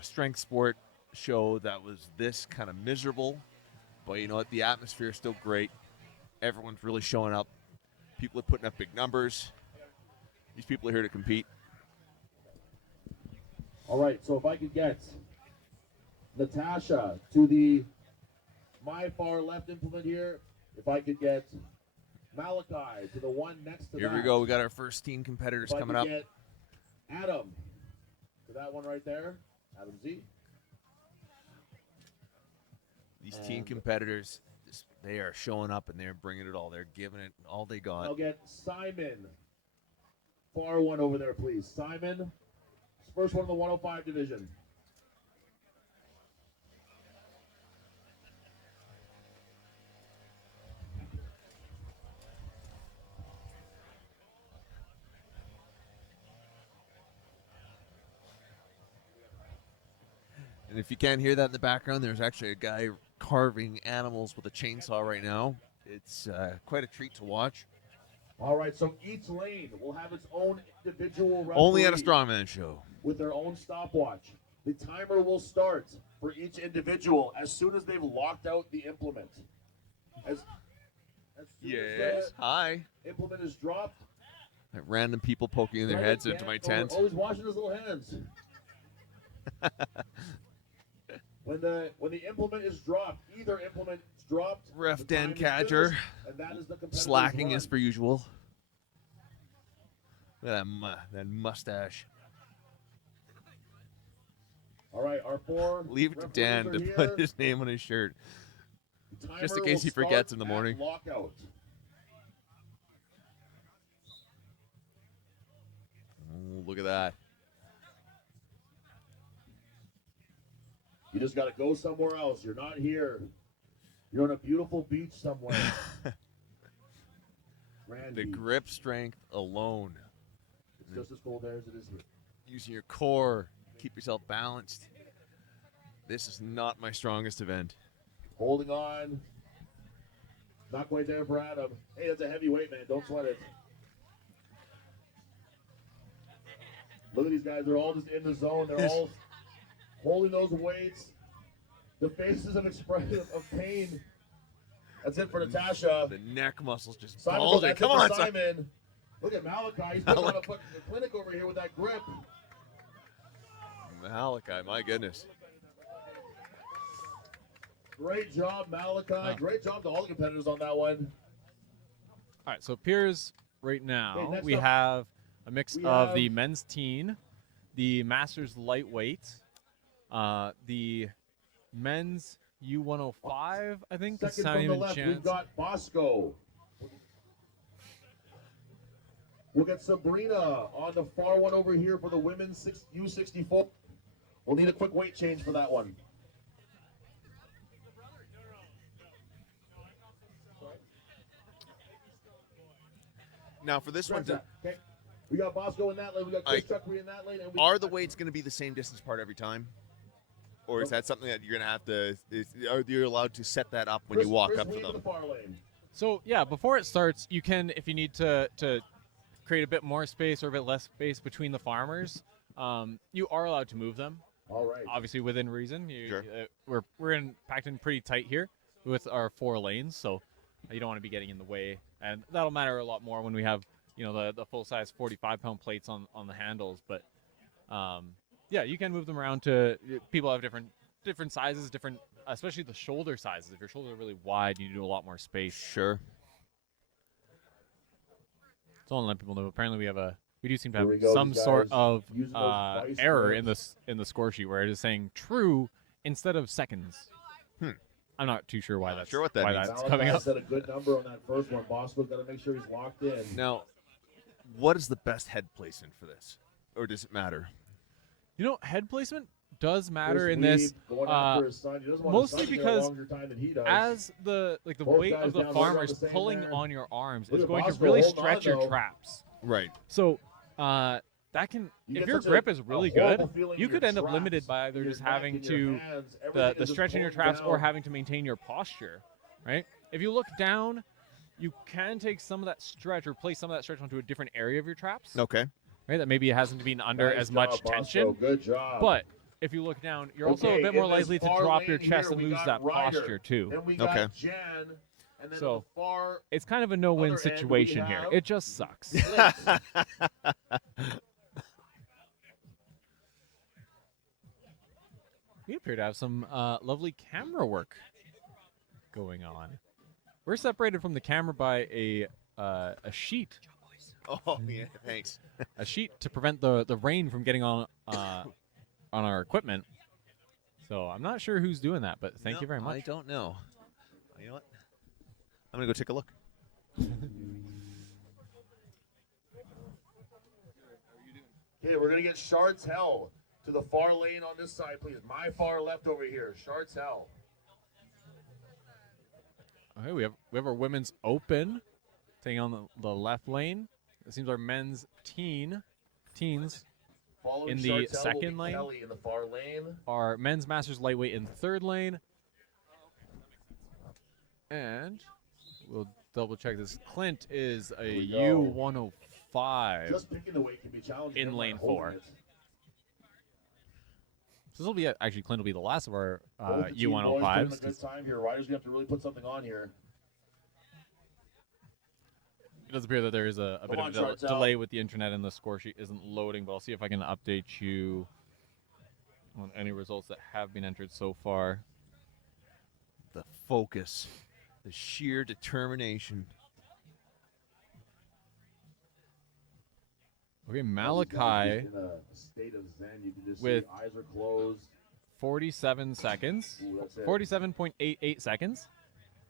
strength sport show that was this kind of miserable, but you know what, the atmosphere is still great. Everyone's really showing up. People are putting up big numbers. These people are here to compete. All right, so if I could get Natasha to my far left implement here, if I could get Malachi to the one next to Here that. we go. We got our first teen competitors If I coming could up. get Adam to that one right there, Adam Z. These teen And- competitors, they are showing up and they're bringing it all. They're giving it all they got. I'll get Simon. Far one over there, please. Simon, first one in the 105 division. And if you can't hear that in the background, there's actually a guy carving animals with a chainsaw right now. It's quite a treat to watch. All right, so each lane will have its own individual referee Only at a strongman show. with their own stopwatch. The timer will start for each individual as soon as they've locked out the implement. As soon as Hi. the implement is dropped, Random people poking in their right heads again, into my oh, tent. Oh, he's washing his little hands. When the implement is dropped, either implement is dropped. Ref the Dan time is Cadger finished, and that is the competitor's slacking run. as per usual. Look at that mustache. All right, our four. Leave it to referees Dan are to here. put his name on his shirt. The just in timer case will he forgets start in the at morning. Lockout. Oh, look at that. You just got to go somewhere else. You're not here. You're on a beautiful beach somewhere. Grand The beach. grip strength alone. It's just as cold there as it is here. Using your core, keep yourself balanced. This is not my strongest event. Holding on. Not quite there for Adam. Hey, that's a heavy weight, man. Don't sweat it. Look at these guys. They're all just in the zone. They're all holding those weights. The faces of expression of pain. That's it for Natasha. The neck muscles just Simon, bulging. that's it Come for on, Simon. Simon. Look at Malachi. He's putting on a fucking clinic over here with that grip. Malachi, my goodness. Great job, Malachi. Oh. Great job to all the competitors on that one. All right, so peers right now, Okay, next we up, have a mix we of have- the men's teen, the masters lightweight, the men's U105, I think. Second Not from the even left, chance. we've got Bosco. We'll get Sabrina on the far one over here for the women's U64. We'll need a quick weight change for that one. Now, for this one, Okay. We got Bosco in that lane. We got Chris Chuckery in that lane. And we are the weights going to be the same distance apart every time? Or is that something that you're going to have to, are you allowed to set that up when you walk Chris up to Weed in them? the far lane. So yeah, before it starts, you can, if you need to create a bit more space or a bit less space between the farmers, you are allowed to move them. All right. obviously within reason. Sure. We're packed in pretty tight here with our 4 lanes, so you don't want to be getting in the way, and that'll matter a lot more when we have the full size 45-pound plates on the handles. But yeah, you can move them around to people have different sizes, especially the shoulder sizes. If your shoulders are really wide, you need a lot more space. Sure. So I'll let people know. Apparently, we do seem to have Here we go, some guys. sort of Using those vice error grips. in the score sheet where it is saying true instead of seconds. I'm not too sure why Not that's sure what that means. that's coming up. Set a good number on that first one. Bosco's got to make sure he's locked in. Now, what is the best head placement for this, or does it matter? Head placement does matter Chris in this, Weed going after his son. He doesn't want his mostly son to get a because longer time than he does. as the Both weight guys of the down, farmer both is on the same pulling there. on your arms, Look it's at going to Bosco really holding on, stretch your though. traps. Right. So that can, You if get your such grip a- is a really horrible good, feeling you in could your end up traps, limited by either in your just neck, having in your to hands. the Everything is just stretching your pulling traps or down. having to maintain your posture, right? If you look down, you can take some of that stretch or place some of that stretch onto a different area of your traps, Okay. right? That maybe it hasn't been under Nice as much job, Bosco. tension. Good job. But if you look down, you're also a Okay, bit more in this likely to far drop your lane chest here, and we lose got that Ryder. posture too. Then we got Okay. Jen, and then So- on the far It's kind of a no-win Other end, we situation here. have- It just sucks. We appear to have some lovely camera work going on. We're separated from the camera by a sheet, Oh yeah. Thanks. a sheet to prevent the rain from getting on our equipment. So I'm not sure who's doing that, but thank you very much. I don't know. You know what? I'm gonna go take a look. Okay, we're gonna get Shards Hell to the far lane on this side, please. My far left over here, Shards Hell. Okay, we have our women's open taking on the left lane. It seems our men's teens Following In the Shards Hell will second be lane? Kelly in the far lane. our men's masters lightweight in third lane. And we'll double check this. Clint is a we go. U105. Just picking the weight can be challenging. In never lane mind holding 4. it. So this will be actually Clint will be the last of our Both the team boys putting in a U105s. good time here. Riders gonna have to really put something on here. It does appear that there is a bit on, of a Charts out. delay with the internet and the score sheet isn't loading, but I'll see if I can update you on any results that have been entered so far. The focus, the sheer determination. Okay, All these guys Malachi, just in a state of zen. You can just with- see eyes are closed. 47 seconds. Ooh, that's it. 47.88 seconds.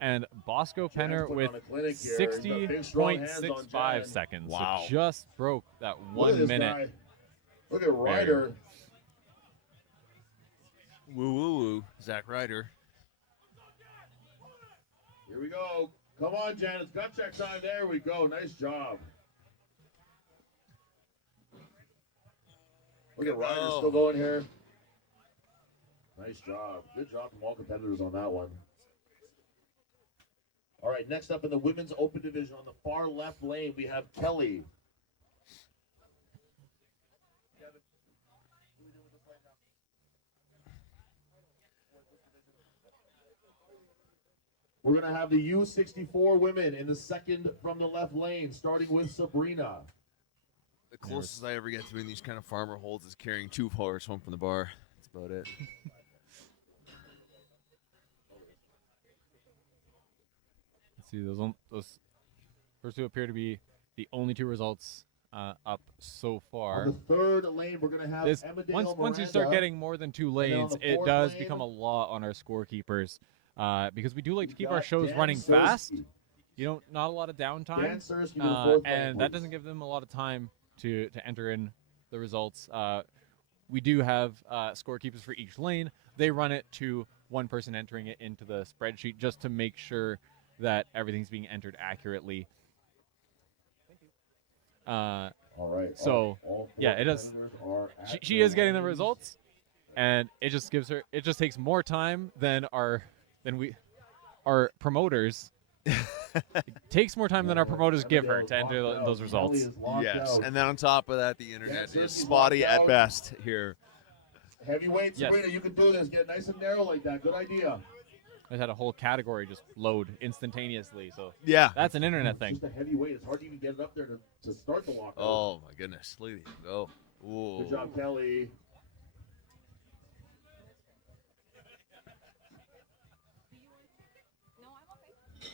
And Bosco Jen's Penner putting with on a clinic here. He's got big, strong hands on 60.65 Jen. seconds. Wow. So just broke that Look at 1 this minute. guy. Look at Ryder. Woo woo woo. Zach Ryder. Here we go. Come on, Jen. It's gut check time. There we go. Nice job. Look at Ryder Oh. still going here. Nice job. Good job from all competitors on that one. All right, next up in the women's open division on the far left lane, we have Kelly. We're going to have the U64 women in the second from the left lane, starting with Sabrina. The closest I ever get to in these kind of farmer holds is carrying 2 powers home from the bar. That's about it. Let's see, those first two appear to be the only 2 results up so On far. the third lane, we're going to have This Emmerdale once you start Miranda. getting more than 2 then on lanes, the it fourth does lane, become a lot on our scorekeepers because we do like to We've keep our got shows Dan running fast. Sersky. Not a lot of downtime. Dan Sersky to the fourth lane, And that please. doesn't give them a lot of time to enter in the results. We do have scorekeepers for each lane. They run it to one person entering it into the spreadsheet just to make sure that everything's being entered accurately. All right. So, all four yeah, it is- competitors are at She their is getting the lanes. results, and it just takes more time than our promoters. It takes more time than our promoters give her Emmerdale's to enter locked out. those Kelly results. is locked Yes. out. And then on top of that, the internet Sersky's is spotty locked at out. best here. Heavyweight, Yes. Sabrina, you can do this. Get nice and narrow like that. Good idea. I had a whole category just load instantaneously. So Yeah. that's an internet thing. Just a heavyweight. It's hard to even get it up there to start the walkout. Oh my goodness. Look at him go. Ooh. Good job, Kelly. No, I'm okay.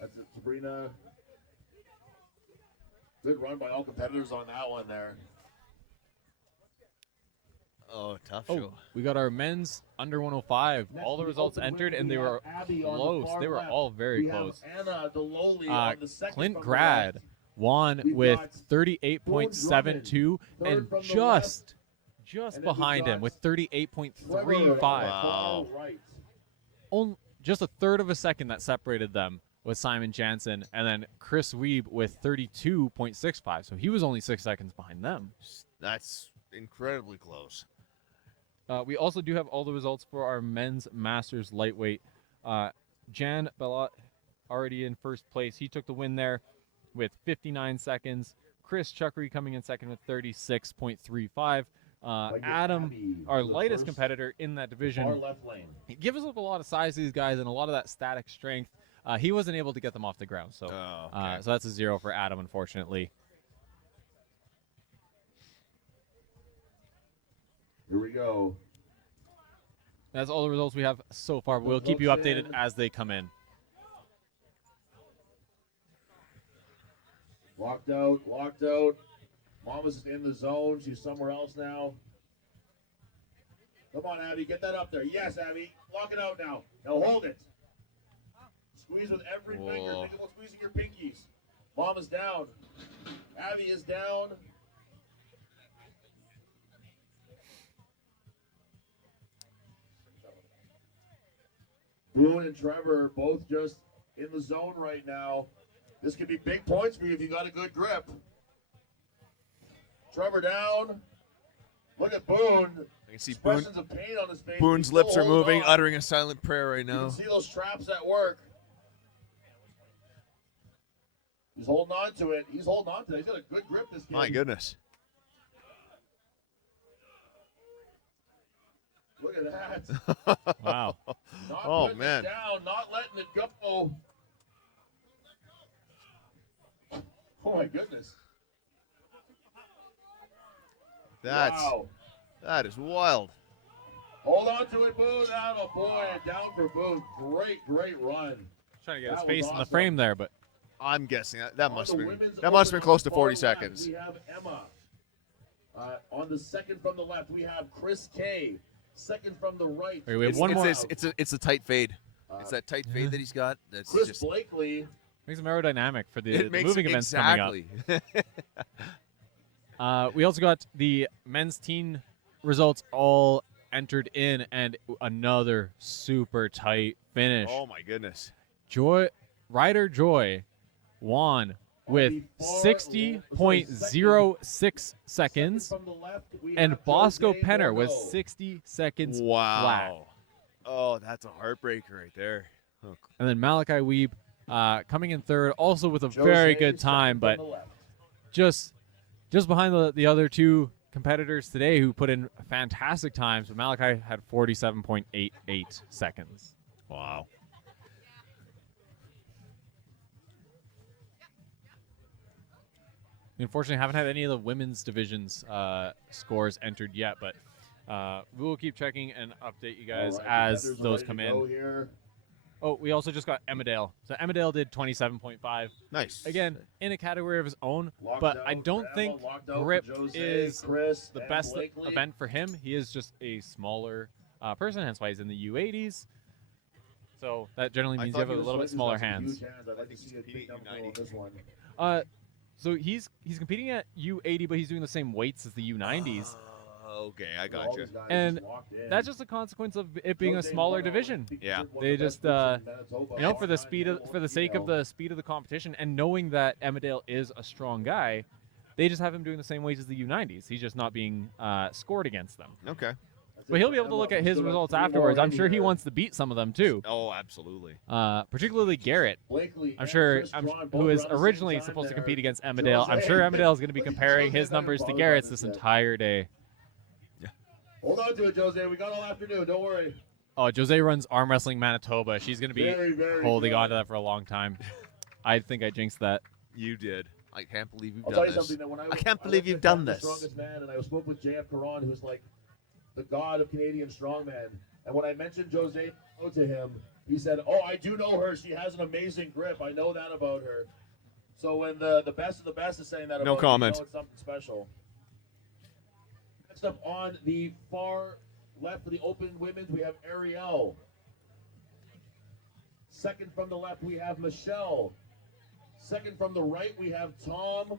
That's it, Sabrina. Good run by all competitors on that one there. Oh, tough Oh, show. we got our men's under 105. Next All the to results open entered, weight, and we they have were Abby on the close. far They were left. all very We close. have Anna Deloli on the second Clint from the Grad right. won We've with got 38.72 third and from the just And then behind we've him got with Trevor 38.35. on the Wow. far right. Just a third of a second that separated them with Simon Jansen, and then Chris Wiebe with 32.65. So he was only 6 seconds behind them. That's incredibly close. We also do have all the results for our men's masters lightweight. Jan Bellot already in first place. He took the win there with 59 seconds. Chris Chuckery coming in second with 36.35. Like Adam, Abby our to the lightest first competitor in that Far division, left lane. he gives up a lot of size to these guys and a lot of that static strength. He wasn't able to get them off the ground, so Oh, okay. so that's a 0 for Adam, unfortunately. Here we go. That's all the results we have so far, but we'll keep you updated as they come in. Locked out, locked out. Mama's in the zone. She's somewhere else now. Come on, Abby. Get that up there. Yes, Abby. Lock it out now. Now hold it. Squeeze with every finger. Whoa. Think about squeezing your pinkies. Mama's down. Abby is down. Boone and Trevor both just in the zone right now. This could be big points for you if you got a good grip. Trevor down. Look at Boone. I can see Boone. Expressions of pain on his face. Boone's He's lips still are holding moving, on. uttering a silent prayer right You now. can see those traps at work. He's holding on to it. He's holding on to it. He's got a good grip, this kid. My goodness. Look at that. Wow. Not Oh, putting man. it down, not letting it go. Oh, my goodness. Wow. That is wild. Hold on to it, Boone. Oh, boy. Down for Boone. Great, great run. Trying to get That his face was in the awesome. frame there, but I'm guessing that On must the have women's been open close to far 40 left, seconds. We have Emma. On the second from the left, we have Chris K. Second from the right. Okay, we have It's, one it's, more. it's a tight fade. It's that tight fade that he's got. That's Chris just Blakely. makes him aerodynamic for the it makes moving events coming up. exactly. We also got the men's teen results all entered in, and another super tight finish. Oh my goodness. Ryder Joy won with 60.06 seconds, From the left, we and have Bosco Jose Penner was Bordeaux. 60 seconds flat. Wow. Oh, that's a heartbreaker right there. Oh, And then Malachi Wiebe coming in third, also with a Jose very good second time, from but the left. just behind the other two competitors today who put in fantastic times. But Malachi had 47.88 seconds. wow. Unfortunately, haven't had any of the women's divisions scores entered yet, but we will keep checking and update you guys All right, as competitors those ready come to go in. here. Oh, we also just got Emmerdale. So Emmerdale did 27.5. Nice. Again, in a category of his own, Locked but out I don't for think Emma, locked out for grip Jose, is Chris, the and best Blakely. event for him. He is just a smaller person, hence why he's in the U80s. So that generally I means thought you have he a was little bit Switches smaller has some hands. huge hands. I'd like to think see he's a big competing at number on U90. this one. So he's competing at U80, but he's doing the same weights as the U90s. Okay, I All gotcha. these guys And just walked in. That's just a consequence of it being a Jose smaller Bordeaux, division. I think Yeah. he's one They of the just, best groups in Manitoba. For the Bar speed none, for the sake of female. the speed of the competition, and knowing that Emmerdale is a strong guy, they just have him doing the same weights as the U90s. He's just not being scored against them. Okay. That's But it he'll for be able to Emma. look at We his still got results 3 more afterwards. I'm in sure he here. wants to beat some of them too. Oh, absolutely. Particularly Garrett. Blakely I'm and sure, Chris Drawn both who is around the same originally time supposed to there. compete against Emmerdale. I'm Jose- sure Emmerdale is going to be Look at comparing Jose his better numbers to ball Garrett's by this the set. entire day. Hold on to it, Jose. We got all afternoon. Don't worry. Oh, Jose runs Arm Wrestling Manitoba. She's going to be Very, very holding good. on to that for a long time. I think I jinxed that. You did. I can't believe you've I'll done tell you this. something. That when I can't believe went you've to done Canada's this. Strongest Man, and I spoke with JF Caron, who's like the god of Canadian strongman. And when I mentioned Jose to him, he said, "Oh, I do know her. She has an amazing grip. I know that about her." So when the best of the best is saying that No about comment. you know it's something special. Next up on the far left for the open women's, we have Ariel. Second from the left, we have Michelle. Second from the right, we have Tom.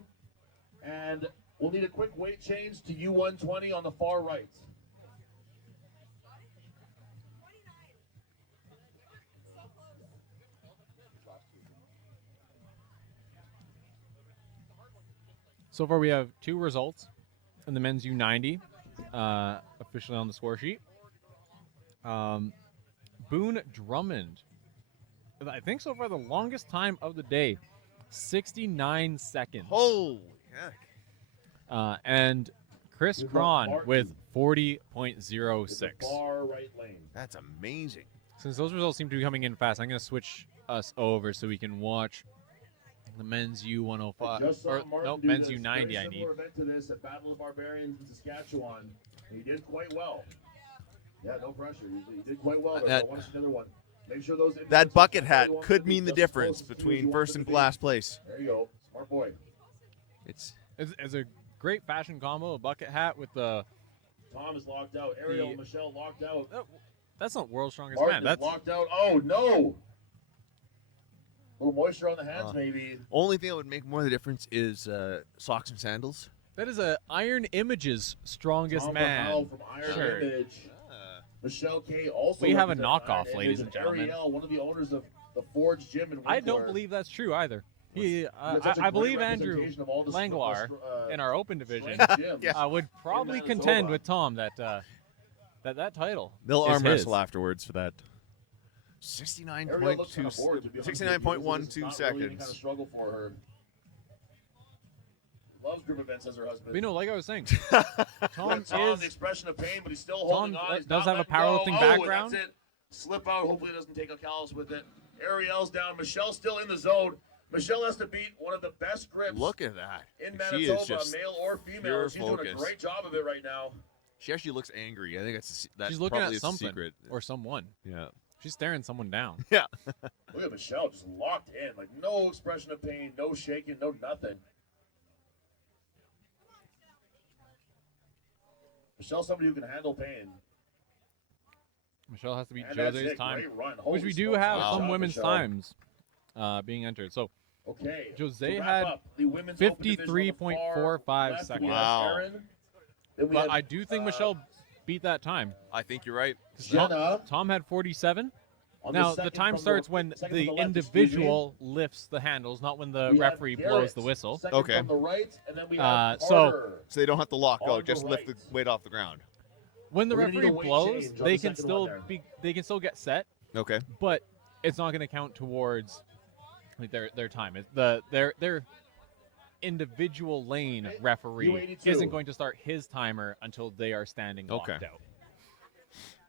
And we'll need a quick weight change to U120 on the far right. So far, we have 2 results in the men's U90, officially on the score sheet. Boone Drummond, I think so far the longest time of the day, 69 seconds. Holy heck. And Chris We've got Cron Martin. with In 40.06. the far right lane. That's amazing. Since those results seem to be coming in fast, I'm going to switch us over so we can watch the men's I U105. just saw Or, Martin nope, do men's this U90 very I need. similar event to this at Battle of Barbarians in Saskatchewan. And he did quite well. Yeah, no pressure. He did quite well. That- I want to see another one. Make sure those That bucket inputs hat are could mean the just as difference close as between you want first them and to be. last place. There you go. Smart boy. It's It's a great fashion combo, a bucket hat with the... Tom is locked out. Ariel and The- Michelle locked out. That's not world's strongest Martin man. is That's locked out. Oh, no. A little moisture on the hands, Uh, maybe. only thing that would make more of the difference is socks and sandals. that is a Iron Image's strongest Tom man. Mahal from Iron Shirt. Image. Michelle K also. We have a represents knockoff, Iron ladies Image, and gentlemen. Ariel, one of the owners of the Forge Gym in Winkler. I don't believe that's true either. He, That's such a I great believe Andrew representation of all the Langlois in our open division strength gyms. Yeah. would probably Manitoba. contend with Tom that that title. They'll is arm his. wrestle afterwards for that. Ariel looks kind of 69.2 bored, to be honest with you. 69.12 This is not really any kind of seconds. struggle for her. Loves group events as her husband. But you know, like I was saying, Tom The is expression of pain, but he's still holding Tom on. He's does not have a letting go. powerlifting Oh, and background. That's it. Slip out. Hopefully, it doesn't take a callus with it. Ariel's down. Michelle's still in the zone. Michelle has to beat one of the best grips Look at that. in She Manitoba, is just male or female. pure And she's doing a focus. great job of it right now. She actually looks angry. I think that's she's looking probably at a something secret. or someone. Yeah. She's staring someone down. Yeah. Look at Michelle just locked in. Like no expression of pain, no shaking, no nothing. Michelle's somebody who can handle pain. Michelle has to beat And that's Jose's it. time, Great run. which Holy we do smokes. have Good some job, women's Michelle. times being entered. So Okay. Jose to wrap had up, the women's open division on the 53.45 far left, seconds. we have Wow. Erin. Then we but have, I do think Michelle beat that time. I think you're right. Jenna. Tom had 47. on Now, the second time from starts when second the from left, excuse me. individual lifts the handles, not when the We have referee Garrett, blows the whistle. second Okay. from the right, and then we have So- Carter. So they don't have to lock On out, the just lift the right. weight off the ground. When the We're gonna need referee a weight blows, change on they the can second still one there. they can still get set, Okay. but it's not going to count towards like their time. Their individual lane Okay, referee U82. isn't going to start his timer until they are standing locked Okay. out.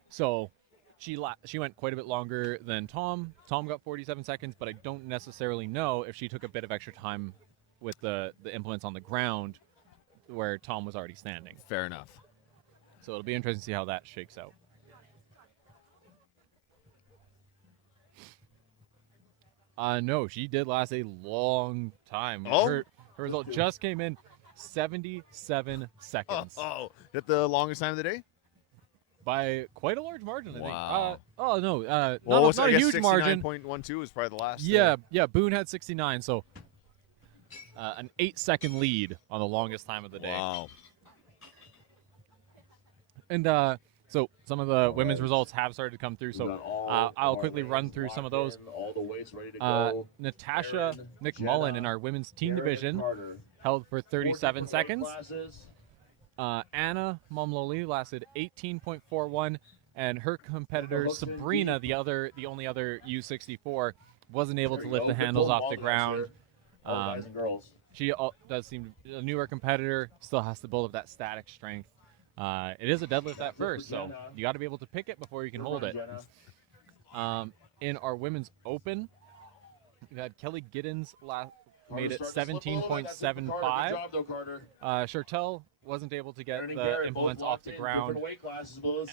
So she went quite a bit longer than Tom. Tom got 47 seconds, but I don't necessarily know if she took a bit of extra time with the implements on the ground where Tom was already standing. Fair enough. So it'll be interesting to see how that shakes out. No, she did last a long time. Oh? Her result just came in 77 seconds Is that the longest time of the day? by quite a large margin, I Wow. think. Oh, no, Well, not a huge margin. 69.12 is probably the last. Yeah, Boone had 69, so an 8-second lead on the longest time of the day. Wow. And so some of the women's right. results have started to come through. We So got all I'll of our quickly run lanes through some of locked those. in, all the weights ready to go. Natasha Erin, McMullen in Jenna, our women's team Garrett, division Carter. held for 4 37 different weight seconds. classes. Anna Momloli lasted 18.41, and her competitor hooks in Sabrina, the only other U64, wasn't able There to we lift go. the Good handles pull off the ball ground. here. All guys Um, and girls. She does seem a newer competitor, still has to build up that static strength. It is a deadlift at first, so you got to be able to pick it before you can hold it. In our women's open, we've had Kelly Giddens made it 17.75. Chartel wasn't able to get the implements off the ground.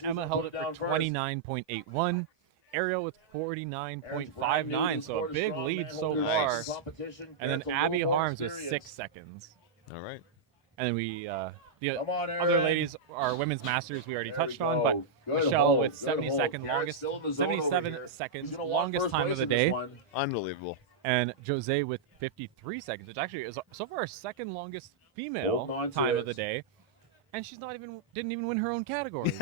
Emma held it for 29.81. Ariel with 49.59, so a big lead so far. And then Abby Harms with 6 seconds. All right. And then the other ladies, our women's masters, we already touched on, but Michelle with 77 seconds, longest time of the day. Unbelievable. And Jose with 53 seconds, which actually is so far our second longest female time of the day. And she's didn't even win her own category.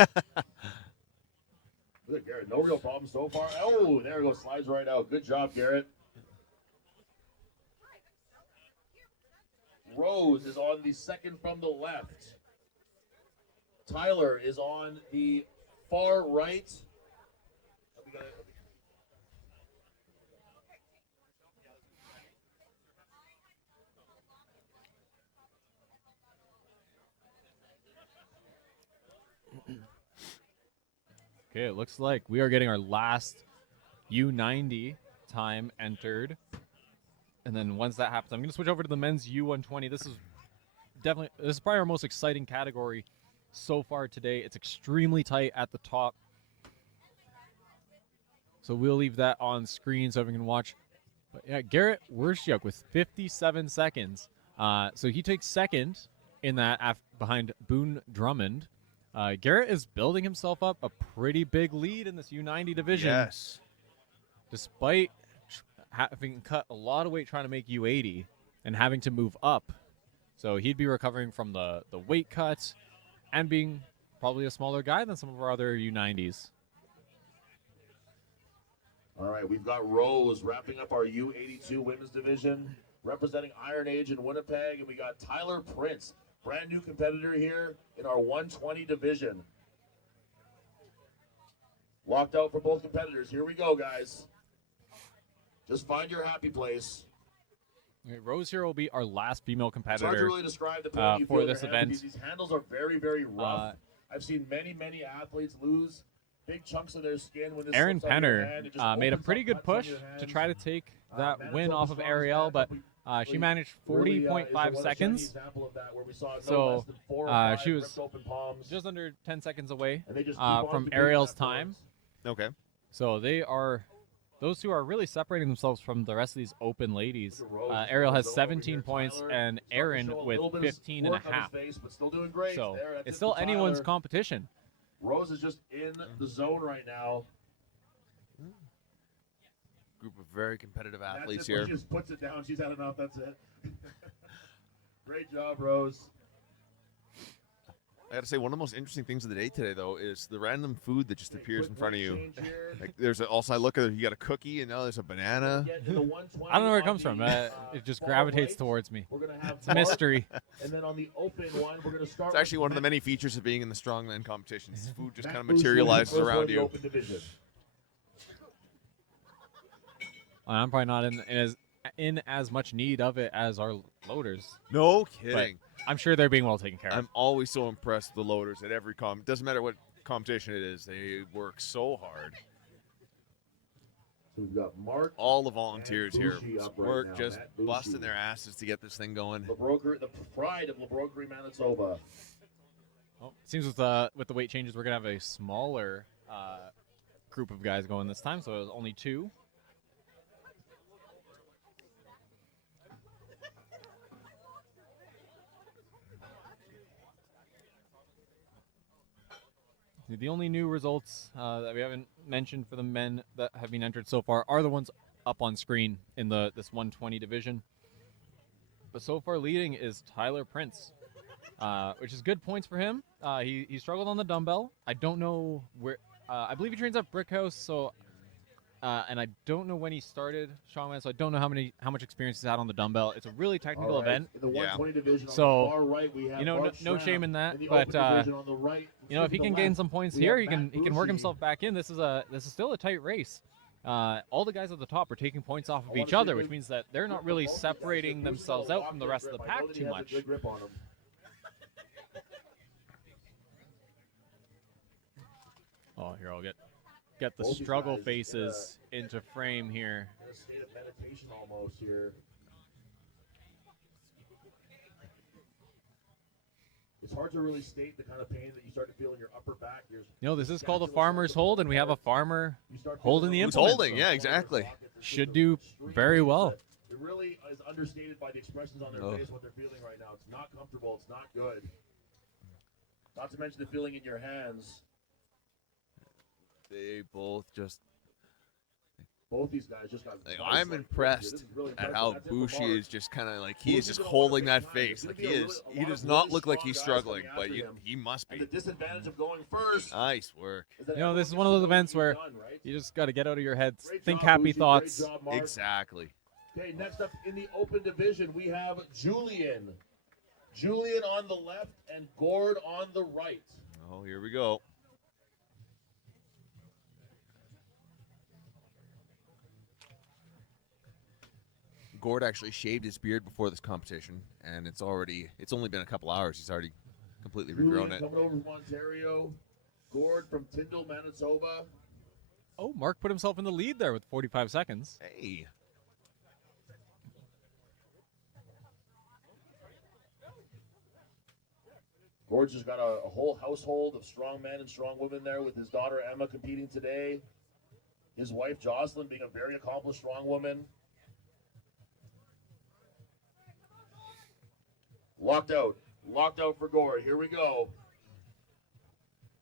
Look at Garrett, no real problem so far. Oh, there it goes, slides right out. Good job, Garrett. Rose is on the second from the left. Tyler is on the far right. Okay, it looks like we are getting our last U90 time entered. And then once that happens, I'm going to switch over to the men's U120. This is probably our most exciting category so far today. It's extremely tight at the top. So we'll leave that on screen so everyone can watch. But yeah, Garrett Werschuk with 57 seconds. So he takes second in that behind Boone Drummond. Garrett is building himself up a pretty big lead in this U90 division. Yes. Despite having cut a lot of weight trying to make U80 and having to move up. So he'd be recovering from the weight cuts and being probably a smaller guy than some of our other U90s. All right, we've got Rose wrapping up our U82 women's division, representing Iron Age in Winnipeg, and we got Tyler Prince, brand new competitor here in our 120 division. Locked out for both competitors. Here we go, guys. Just find your happy place. Okay, Rose here will be our last female It's hard to competitor really describe the pain you feel for in this your hand event. because these handles are very, very rough. I've seen many athletes lose big chunks of their skin when this Erin slips out of your Penner hand. It just made a opens pretty up good cuts on push your to hands. try to take that win Manitoba off of strong Ariel, hand, but we she managed really, 40.5 is a seconds. example of that, where we saw no So, less than 4 or 5 she was ripped open palms, just under 10 seconds away and they just keep on from competing Ariel's afterwards. time. Okay. So those two are really separating themselves from the rest of these open ladies. Rose is Ariel has over 17 here. points Tyler and starting to Aaron show a with little bit of 15 and a smirk on his half. face, but still doing great. So There, that's it's it still for anyone's Tyler. competition. Rose is just in the zone right now. Group of very competitive That's athletes it, when here. She just puts it down. She's had enough. That's it. Great job, Rose. I got to say, one of the most interesting things of the day today, though, is the random food that just appears in front of you. Like, there's also, I look at it, you got a cookie, and now there's a banana. I don't know where it comes from. It just gravitates towards me. We're gonna have It's a mystery. And then on the open one, we're gonna start. It's actually one of the many featers of being in the strongman competitions. Food just kind of materializes around you. I'm probably not in as much need of it as our loaders. No But kidding. I'm sure they're being well taken care of. I'm always so impressed with the loaders at every doesn't matter what competition it is. They work so hard. So we've got Mark, All the volunteers here Bushi up right work now, just Matt Bushi. busting their asses to get this thing going. the pride of LaBrokery, Manitoba. Well, it seems with the weight changes, we're gonna have a smaller group of guys going this time, so it was only 2. The only new results that we haven't mentioned for the men that have been entered so far are the ones up on screen in this 120 division. But so far leading is Tyler Prince, which is good points for him. He struggled on the dumbbell. I don't know where. I believe he trains at Brickhouse, so and I don't know when he started strongman, so I don't know how much experience he's had on the dumbbell. It's a really technical All right, event. In the 120 division, So, on the far right, we have no Mark shame Schramm. in that, the but open division on the right, if he to can the gain left, some points we here, have he can work Matt himself back in. This is still a tight race. All the guys at the top are taking points off of wanna each see other, if which means that they're not really separating themselves out from the rest of the pack too much. Oh, here I'll get the Both these struggle guys, faces into frame here. In a state of meditation almost here. It's hard to really state the kind of pain that you start to feel in your upper back. This is called a farmer's hold, and we have a farmer holding the Who's implement. holding? Yeah, exactly. Should do very well. It really is understated by the expressions on their face, what they're feeling right now. It's not comfortable. It's not good. Not to mention the feeling in your hands. They both just. Both these guys just got. I'm impressed at how Bushi is just kind of like he is just holding that face. Like he is. He does not look like he's struggling, but he must And be. the disadvantage of going first. Nice work. is that This is everyone one of those gets events something where done, right? you just got to get out of your head, Great think job, happy Bushi. Great thoughts. job, Mark. Exactly. Okay, next up in the open division, we have Julian. Julian on the left and Gord on the right. Oh, here we go. Gord actually shaved his beard before this competition, and it's only been a couple hours. He's already completely regrown Julian it. coming over from Ontario. Gord from Tyndall, Manitoba. Oh, Mark put himself in the lead there with 45 seconds. Hey. Gord's just got a whole household of strong men and strong women there with his daughter Emma competing today. His wife Jocelyn being a very accomplished strong woman. Locked out for Gord. Here we go.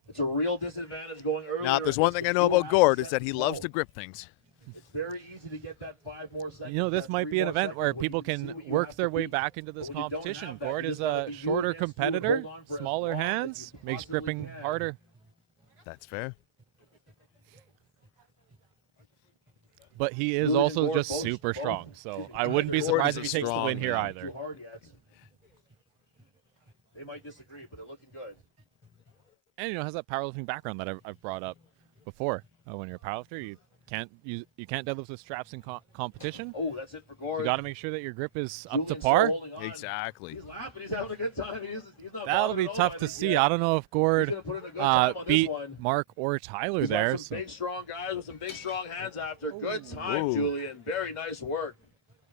It's a real disadvantage going early. Now, if there's one thing I know about Gord, is that he loves to grip things. It's very easy to get that 5 more seconds. This that might 3 be an more event where seconds when people you see can what you work have their to way beat. back into this But when you don't competition. have that, Gord you is just gotta a be doing shorter against food, competitor, hold on for as smaller long as hands, you makes possibly gripping can. harder. That's fair. But he is Julian and also Gord just both- super both- strong, so I wouldn't be Gord surprised is if a he takes the strong win here man. either. Too hard yet. They might disagree, but they're looking good. And has that powerlifting background that I've brought up before. When you're a powerlifter, you can't deadlift with straps in competition. Oh, that's it for You Gord. got to make sure that your grip is up to Julian's par. still holding on. Exactly. He's laughing. He's having a good time. He's not That'll bothered be at all tough by to this see. yet. I don't know if He's Gord gonna put in a good time on beat this one. Mark or Tyler He's got there. some So big, strong guys with some big, strong hands after. Good time, Whoa. Julian. Very nice work.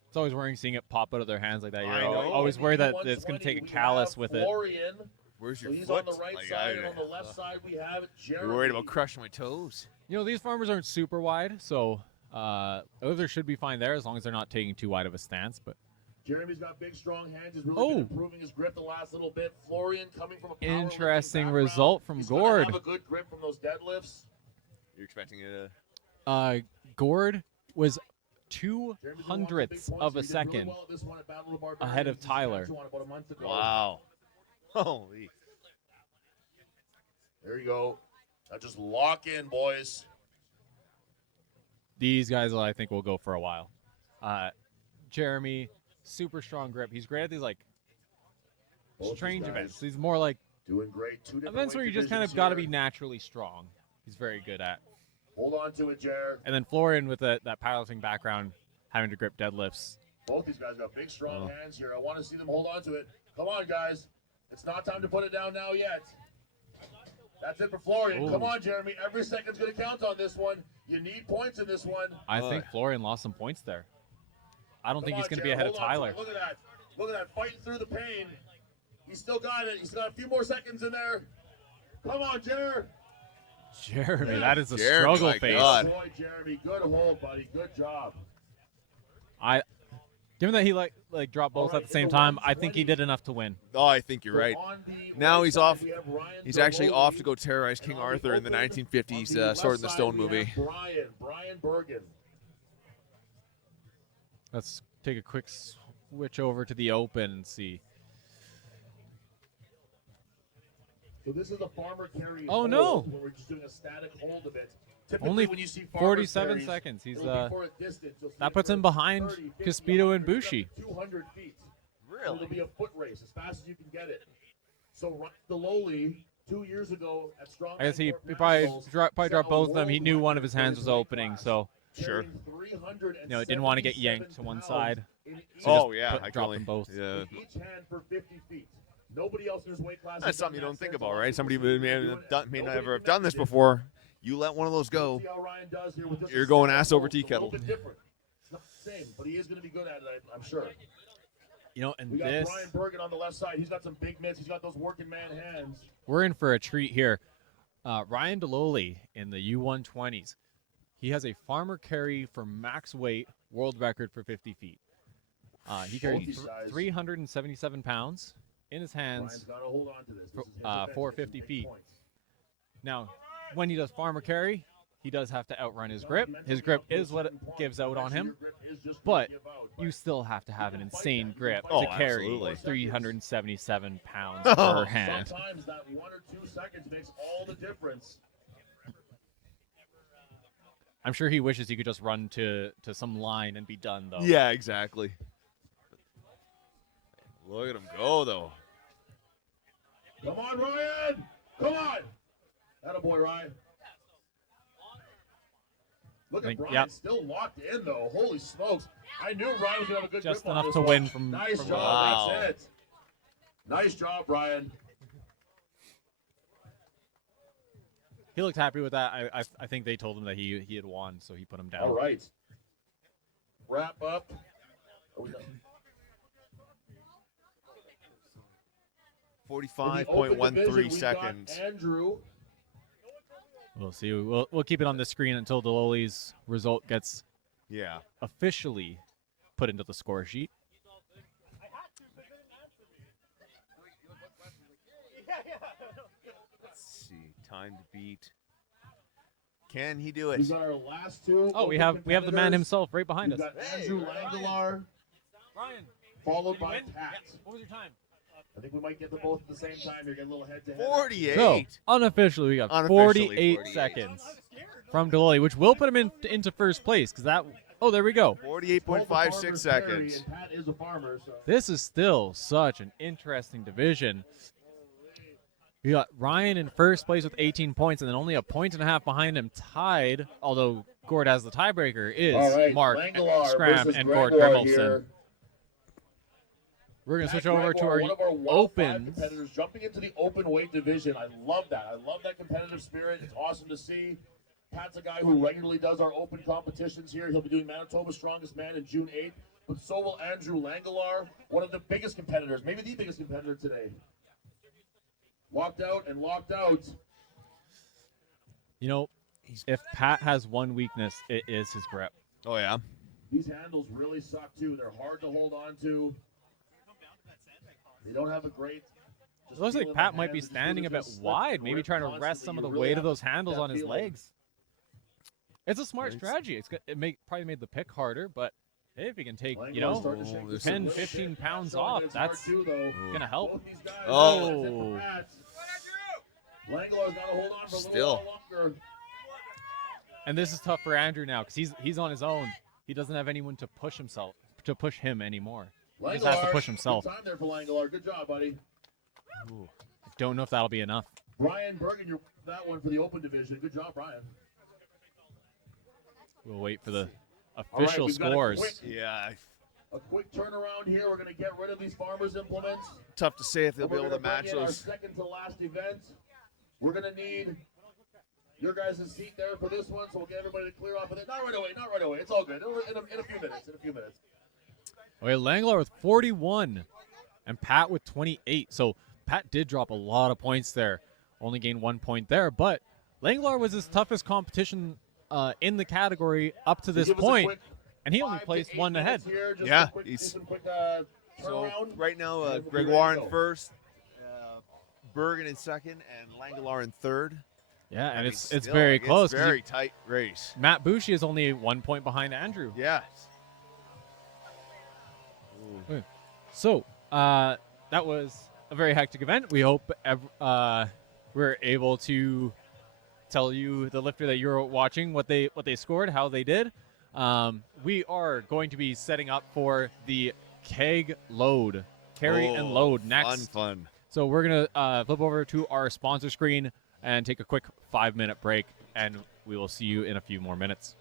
it's always worrying seeing it pop out of their hands like that. You're I know. always worried that In it's going to take a 120, we callus have with it. Florian. Where's So your he's foot? on the right Like, side, and on the left side we have Jeremy. You're worried about crushing my toes. These farmers aren't super wide, so others should be fine there as long as they're not taking too wide of a stance. But Jeremy's got big, strong hands. He's really been Oh. improving his grip the last little bit. Florian coming from a powerlifting Interesting background. result from He's gonna Gord. have a good grip from those deadlifts. You're expecting it to. Gord was Jeremy's been watching big 200ths points. of a He did really second well at this one at Battle of the ahead of Barbarians in Tyler. Saskatchewan about a month ago. Wow. Holy. There you go. Now just lock in, boys. These guys, I think, will go for a while. Jeremy, super strong grip. He's great at these Both these strange guys events. These more like doing great. 2 different events where weight you just kind of divisions got to here. be naturally strong. He's very good at. Hold on to it, Jer. And then Florian with that powerlifting background, having to grip deadlifts. Both these guys got big, strong Oh. hands here. I want to see them hold on to it. Come on, guys. It's not time to put it down now yet. That's it for Florian. Ooh. Come on, Jeremy. Every second's going to count on this one. You need points in this one. I Good. think Florian lost some points there. I don't think Come he's on, going to be Jer. ahead of Hold on to Tyler. it. Look at that. Look at that. Fighting through the pain. He's still got it. He's got a few more seconds in there. Come on, Jer. Jeremy, that is a Jeremy, struggle my face. God. Good boy, Jeremy. Good hold, buddy. Good job. Given that he dropped both All right, at the same in the time, I think he 120. did enough to win. Oh, I think you're So right. on the Now right he's side, off. we have Ryan He's actually Zerloli. off to go terrorize And King on the Arthur in the open, 1950s on the left Sword in the side, Stone we movie. have Brian Bergen. Let's take a quick switch over to the open and see. So this is a farmer carry. Oh, hold, no. Where we're just doing a static hold of it. Typically, Only when you see farmers 47 carries, seconds. He's it'll be for a distance. You'll see that it puts for him behind 30, 50, Caspito and 100, Bushi. 200 feet. Really? It'll be a foot race as fast as you can get it. So Ryan Zerloli, 2 years ago at Strongman I guess he Corp probably Nationals, probably set dropped a both of them. He world knew one of record his for hands his was weight opening, class, so Sure. carrying 377 didn't want to get yanked to one pounds side. in each Oh, just yeah. put- I can drop only- them both. Yeah. in each hand for 50 feet. Nobody else in his weight class. has That's done something you that don't think since. about, A lot of right? people Somebody say they're may doing it. may Nobody never have done this connected it. before. You let one of those go. See how Ryan does here with just a You're going single ass over pulse. tea It's a little kettle. bit different. It's not the same, but he is going to be good at it, I'm sure. You know, and We got this, Brian Bergen on the left side. He's got some big mitts. He's got those working man hands. we're in for a treat here. Ryan Deloli in the U120s. He has a farmer carry for max weight world record for 50 feet. He carried Bulky size. 377 pounds in his hands. Brian's got to hold on to this. This is his For event. 450 Big feet. points. Now, when he does farmer carry, he does have to outrun his grip. His grip is what it gives out on him, but you still have to have an insane grip Oh, to carry absolutely. 377 pounds Oh. per hand. Sometimes that 1 or 2 seconds makes all the difference. I'm sure he wishes he could just run to some line and be done, though. Yeah, exactly. Look at him go, though. Come on, Ryan! Come on! Attaboy, Ryan. Look at Think- Brian yep. still locked in, though. Holy smokes. I knew Ryan was going to have a good Just grip on enough this to one. win from. Nice from job. Wow. That's it. Nice job, Brian. He looked happy with that. I think they told him that he had won, so he put him down. All right. Wrap up. Are we done? In the open 45.13 division, we've got seconds. Andrew. We'll see. We'll keep it on the screen until Deloli's result gets Yeah. officially put into the score sheet. Let's see. Time to beat. Can he do These it? are our last two. Oh, we open have the man competitors. himself right behind We've us. got Andrew Langelaar, Ryan, followed by Pat. what was your time? I think we might get them both at the same time. You're getting a little head-to-head. 48. So unofficially, we got Unofficially, 48 48. seconds from Deloli, which will put him into first place because that. Oh, there we go. 48.56 seconds. And Pat is a farmer, so. This is still such an interesting division. We got Ryan in first place with 18 points, and then only a point and a half behind him, tied. Although Gord has the tiebreaker, is All right, Mark Langelaar Scram versus and Gord Gregoire Grimmelson. here. We're gonna Pat switch over to Gregoire, our one of our Wild Five opens. competitors jumping into the open weight division. I love that. I love that competitive spirit. It's awesome to see. Pat's a guy who regularly does our open competitions here. He'll be doing Manitoba's Strongest Man in June 8th. But so will Andrew Langelaar, one of the biggest competitors, maybe the biggest competitor today. Walked out and locked out. You know, if Pat has one weakness, it is his grip. Oh, yeah. These handles really suck too. They're hard to hold on to. They don't have a great. It looks like Pat might be standing a bit wide, maybe trying to rest some of the weight of those handles on his legs. It's a smart strategy. Probably made the pick harder, but hey, if he can take, there's 10, 15 pounds off, that's gonna help. Oh. Langelaar's got to hold on for a Still. little while longer. And this is tough for Andrew now because he's on his own. He doesn't have anyone to push him anymore. He just has to push himself. Good time there for Langelaar. Good job, buddy. Ooh, I don't know if that'll be enough. Brian Bergen, you're that one for the open division. Good job, Brian. We'll wait for the All right, official we've got a scores. quick- Yeah. A quick turnaround here. We're going to get rid of these farmers' implements. Tough to say if they'll We're be able to gonna match bring in our those. second to last event. We're going to need your guys' seat there for this one, so we'll get everybody to clear off of it. Not right away, not right away. It's all good. In a few minutes. In a few minutes. Okay, Langelaar with 41 and Pat with 28. So Pat did drop a lot of points there. Only gained 1 point there, but Langelaar was his toughest competition in the category up to this Give us a point, quick and he only 5 to placed 8 one ahead. minutes here, just Yeah, a quick, he's- some quick So turnaround. right now, And we'll be Gregoire ready to in go. first, Bergen in second, and Langelaar in third. Yeah, and I mean, it's still, very like, close. It's 'cause very tight race. Matt Boucher is only 1 point behind Andrew. Yeah. So that was a very hectic event. We hope we're able to tell you, the lifter that you're watching, what they scored, how they did. We are going to be setting up for the keg load, carry and load next. Fun. So we're gonna flip over to our sponsor screen and take a quick 5-minute break, and we will see you in a few more minutes.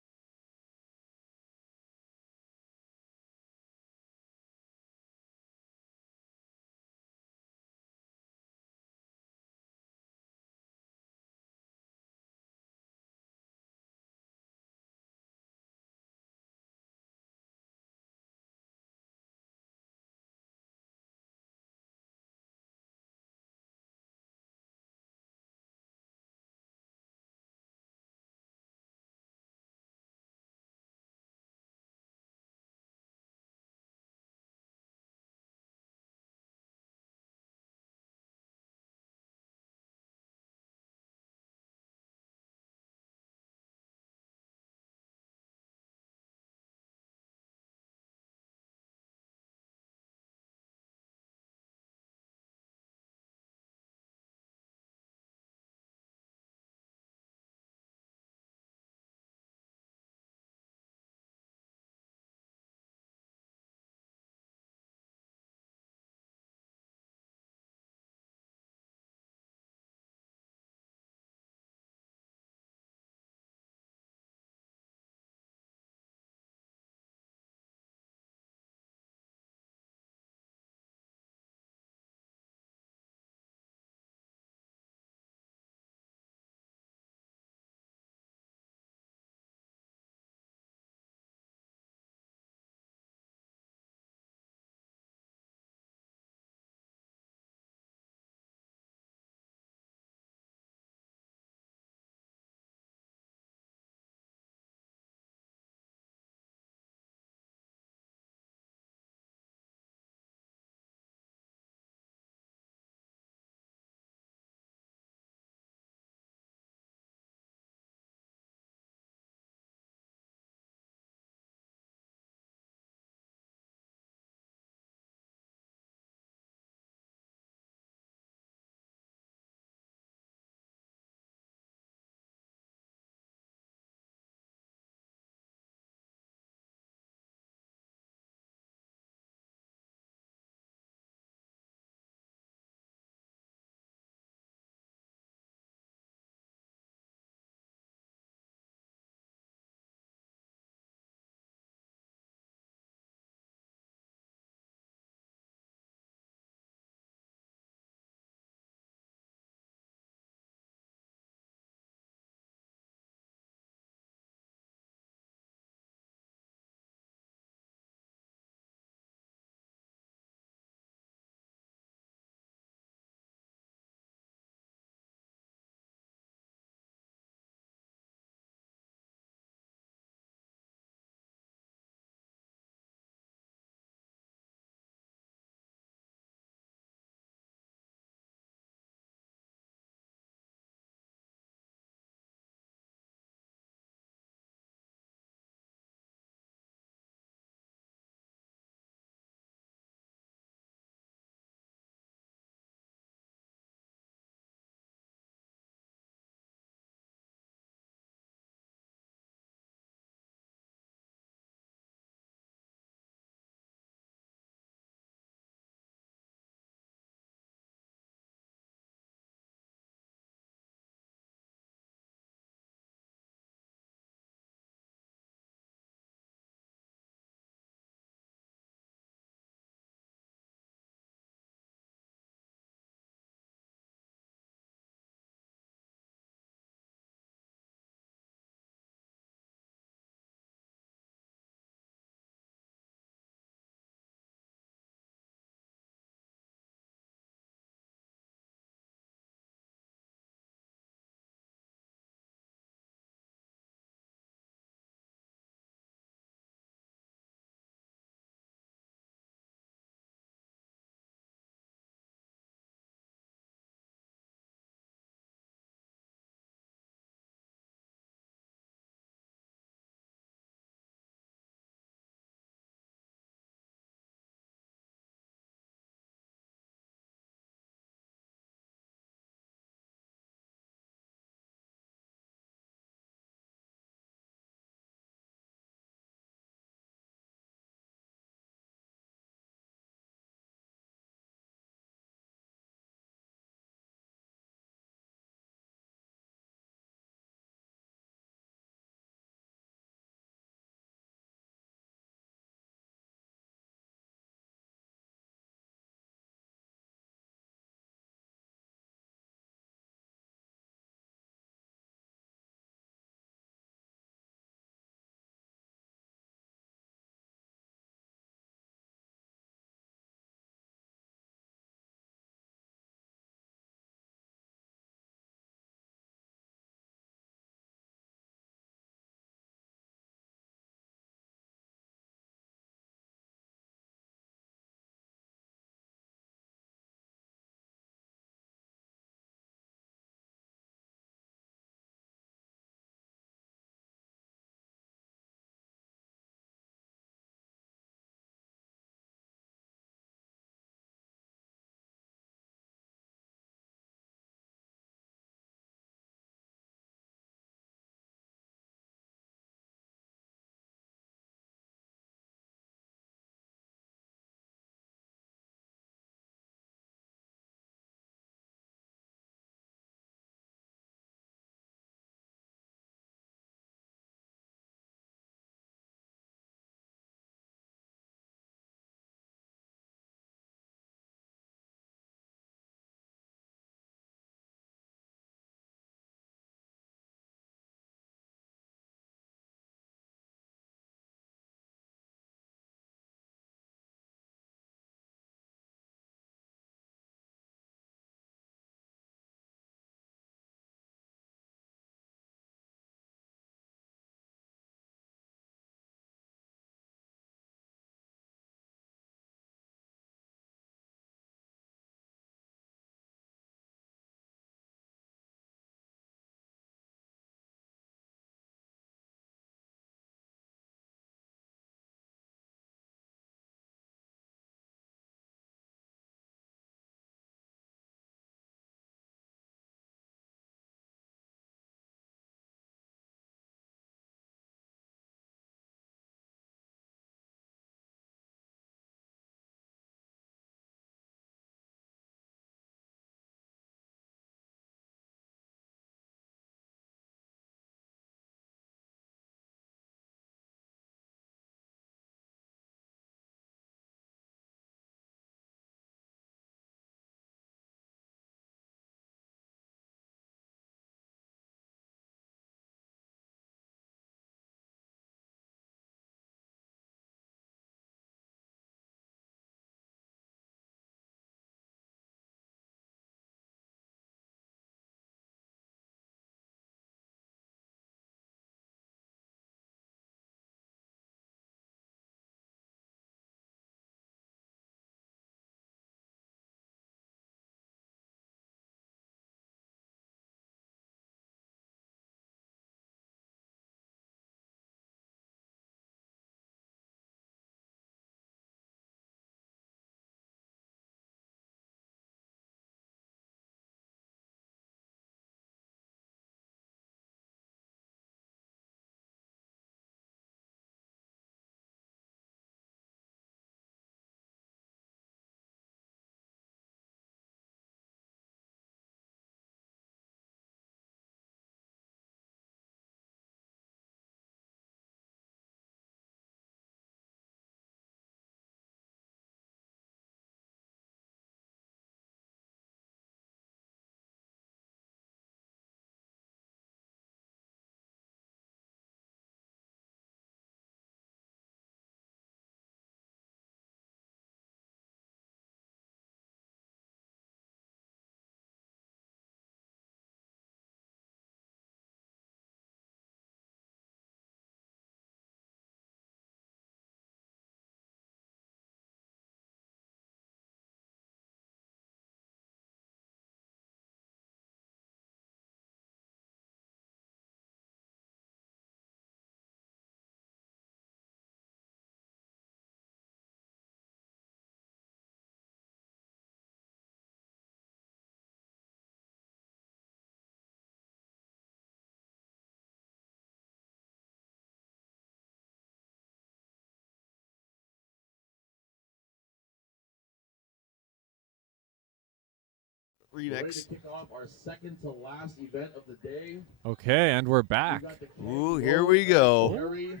We're ready remix. to kick off our second to last event of the day. Okay, and we're We back. got the keg Ooh, here load we go. carry.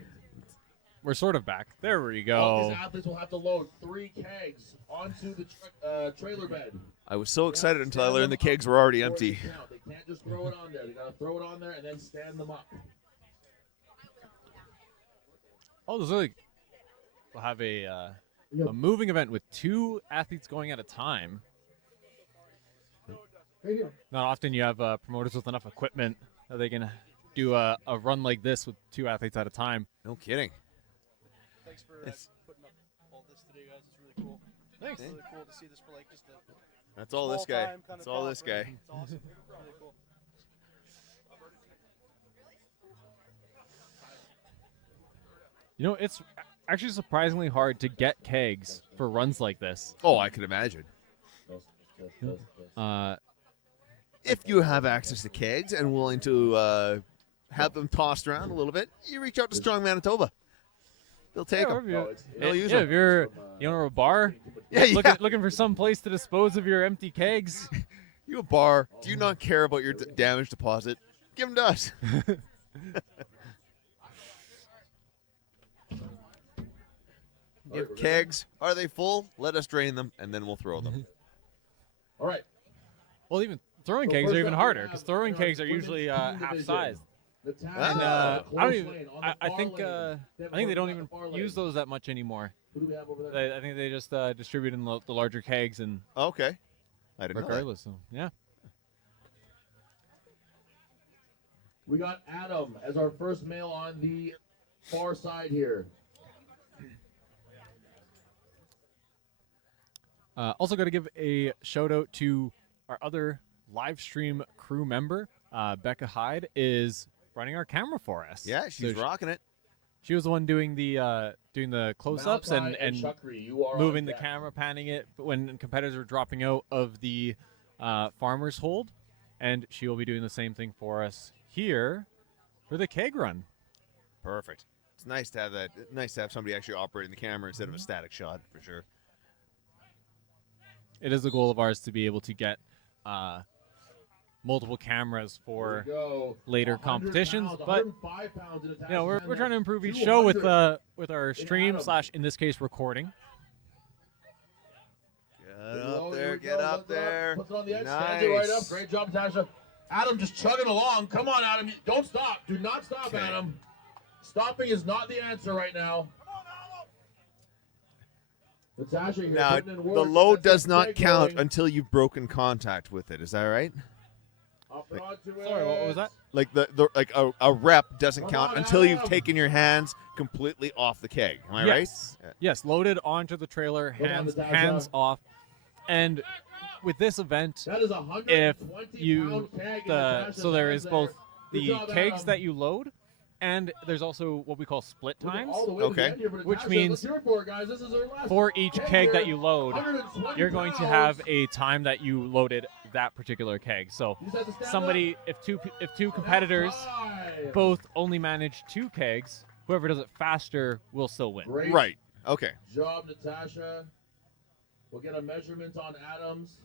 We're sort of back. There we All go. these athletes will have to load 3 kegs onto the trailer bed. I was so They excited have to until I stand learned the them kegs up were already for it to empty. count. They can't just throw it on there. They got to throw it on there and then stand them up. Oh, there's like we'll have a moving event with 2 athletes going at a time. Right here. Not often you have promoters with enough equipment that they can do a run like this with 2 athletes at a time. No kidding. Thanks for It's- putting up all this today, guys. It's really cool. Thanks. It's really cool to see this for like just a That's all this small guy. time kind That's of all talk, this right? guy. It's awesome. Really cool. You know, it's actually surprisingly hard to get kegs for runs like this. Oh, I could imagine. If you have access to kegs and willing to have them tossed around a little bit, you reach out to Strong Manitoba. They'll take Yeah, them. or if you- They'll use yeah, them. if you're the owner of a bar, Yeah, yeah. looking for some place to dispose of your empty kegs. You a bar? Do you not care about your damage deposit? Give them to us. You have kegs. Are they full? Let us drain them, and then we'll throw them. All right. Well, even throwing So kegs first are even up, we harder have because throwing in our kegs are women's usually team half division, size. Natasha And Ah. I don't close even. lane on I the think. far lane. I Devin think they don't on even the far use lane. those that much anymore. Who do we have over there? I think they just distribute in the larger kegs and Okay. I didn't know that. regardless. So, yeah. We got Adam as our first male on the far side here. Also, got to give a shout out to our other live stream crew member, Becca Hyde, is running our camera for us. Yeah, she's So rocking it. She was the one doing the close-ups Malachi and Chukri, you are moving on the deck. camera, panning it when competitors are dropping out of the farmer's hold, and she will be doing the same thing for us here for the keg run. Perfect. It's nice to have that. Nice to have somebody actually operating the camera instead of a static shot, for sure. It is the goal of ours to be able to get multiple cameras for Here we go. later 100 competitions, pounds, but 105 pounds in a you know, task we're trying to improve each 200 show with our stream Adam. / in this case recording. Get up there. Get up there. Puts it on the edge, stands it right up. Nice. Great job, Natasha. Adam just chugging along. Come on, Adam. Don't stop. Do not stop, Okay. Adam. Stopping is not the answer right now. Natasha, you're Now, putting in the work. load That's does that not keg count going. until you've broken contact with it. Is that right? Up and onto Sorry, what was it. that? Like like a rep doesn't Come count on, until you've Adam. taken your hands completely off the keg. Am I right? Yes. Yes, loaded onto the trailer, Go down, hands Natasha. off. And with this event, That is a 120 if you pound keg in the Natasha's so there hands is both Good the job, kegs Adam. that you load, and there's also what we call split We're times. all the way to the Okay. end here, but Which Natasha, means let's hear it for it, guys. This is our last For each keg keg that here. you load, 120 you're going to pounds. have a time that you loaded that particular keg. So You just have to stand somebody, up. if two competitors Time. both only manage 2 kegs, whoever does it faster will still win. Great Right. Okay. job, Natasha. We'll get a measurement on Adams.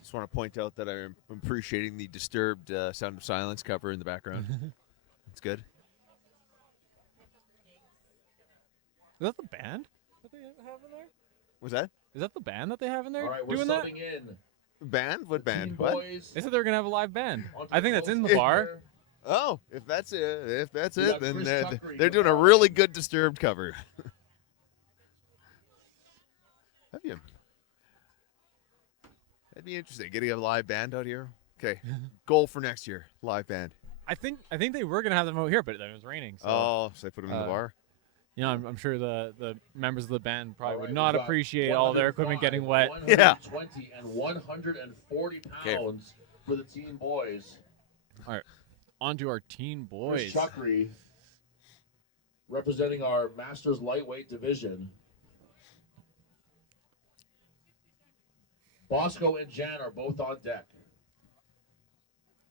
Just want to point out that I'm appreciating the disturbed Sound of Silence cover in the background. It's good. Is that the band that they have in there? Was that Is that the band that they have in there All right, we're doing that? subbing in. band? What The Team band? What? Boys They said they were gonna have a live band. onto I think that's in the close bar. here. Oh, if that's it, We then got Chris Chukri they're doing a with really good disturbed cover. That'd be interesting. Getting a live band out here. Okay, goal for next year: live band. I think they were gonna have them out here, but then it was raining. So Oh, so they put them in the uh, bar. you know, I'm sure the members of the band probably All would right, not we've got appreciate all their equipment 105, getting wet. 120 and 140 Okay. pounds for the Team Boys. On to our teen boys. Chris Chukri, representing our Masters lightweight division. Bosco and Jan are both on deck.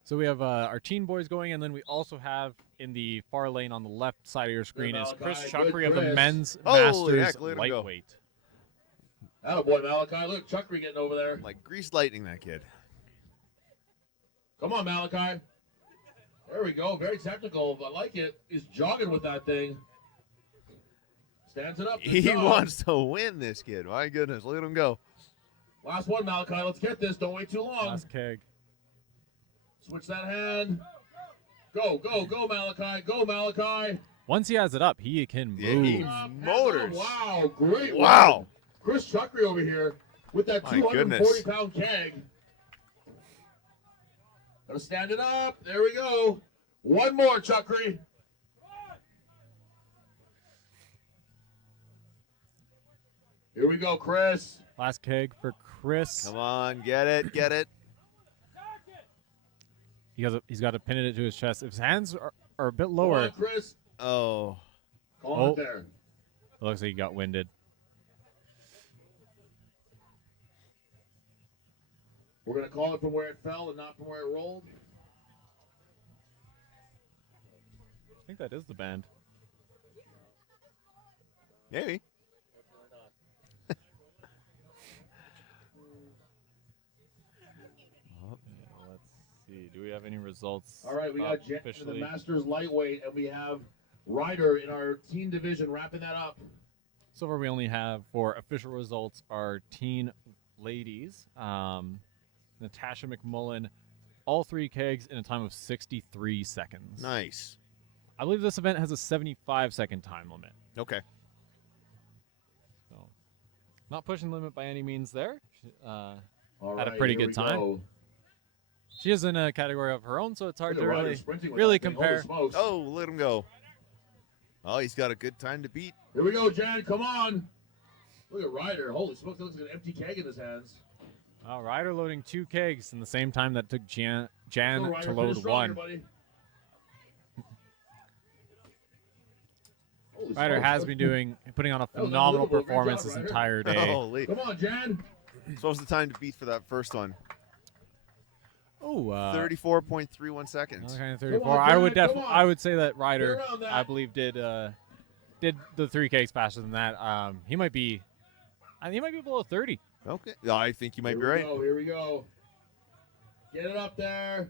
So we have our teen boys going, and then we also have in the far lane on the left side of your screen is Chris Malachi. Chuckry Good of the Chris. men's Holy masters heck, let him go. lightweight. Attaboy, Malachi. Look, Chuckry getting over there. Like greased lightning, that kid. Come on, Malachi. There we go. Very technical. I like it. He's jogging with that thing. Stands it up. Good He job. wants to win, this kid. My goodness, look at him go. Last one, Malachi. Let's get this. Don't wait too long. Last keg. Switch that hand. Go, go, go, Malachi. Go, Malachi. Once he has it up, he can Yeah, move. he- Up, Motors. Wow, great. Wow. Work. Chris Chuckry over here with that My goodness. 240-pound keg. Gotta stand it up. There we go. One more, Chuckry. Here we go, Chris. Last keg for Chris. Come on, get it, get it. He's got to pin it to his chest. If his hands are a bit Come lower, on, Chris. Oh, Call Oh. it there. it looks like he got winded. We're gonna call it from where it fell and not from where it rolled. I think that is the band. maybe. Let's see. Do we have any results? All right, we got Jen in the officially? Masters lightweight, and we have Ryder in our teen division wrapping that up. So far, we only have for official results our teen ladies. Natasha McMullen, all 3 kegs in a time of 63 seconds. Nice. I believe this event has a 75-second time limit. Okay. So, not pushing the limit by any means there. All Had a right, pretty here good we time. go. She is in a category of her own, so it's hard Look to at Ryder really, sprinting with really that thing. Holy compare. smokes. Oh, let him go. Oh, he's got a good time to beat. Here we go, Jan. Come on. Look at Ryder. Holy smokes, that looks like an empty keg in his hands. Ryder loading 2 kegs in the same time that took Jan Go, Ryder. to Finish load strong here, 1. buddy. Holy Ryder smokes. has been putting on a That was phenomenal unbelievable. Great performance job, this Ryder. entire day. Holy. Come on, Jan. So what's the time to beat for that first one? Oh, 34.31 seconds. kind of Come 34. on, I would Jan, come on. I would say that Ryder, Get around that. I believe, did the 3 kegs faster than that. He might be below 30. Okay. I think you might be Here we right. go, here we go. Get it up there.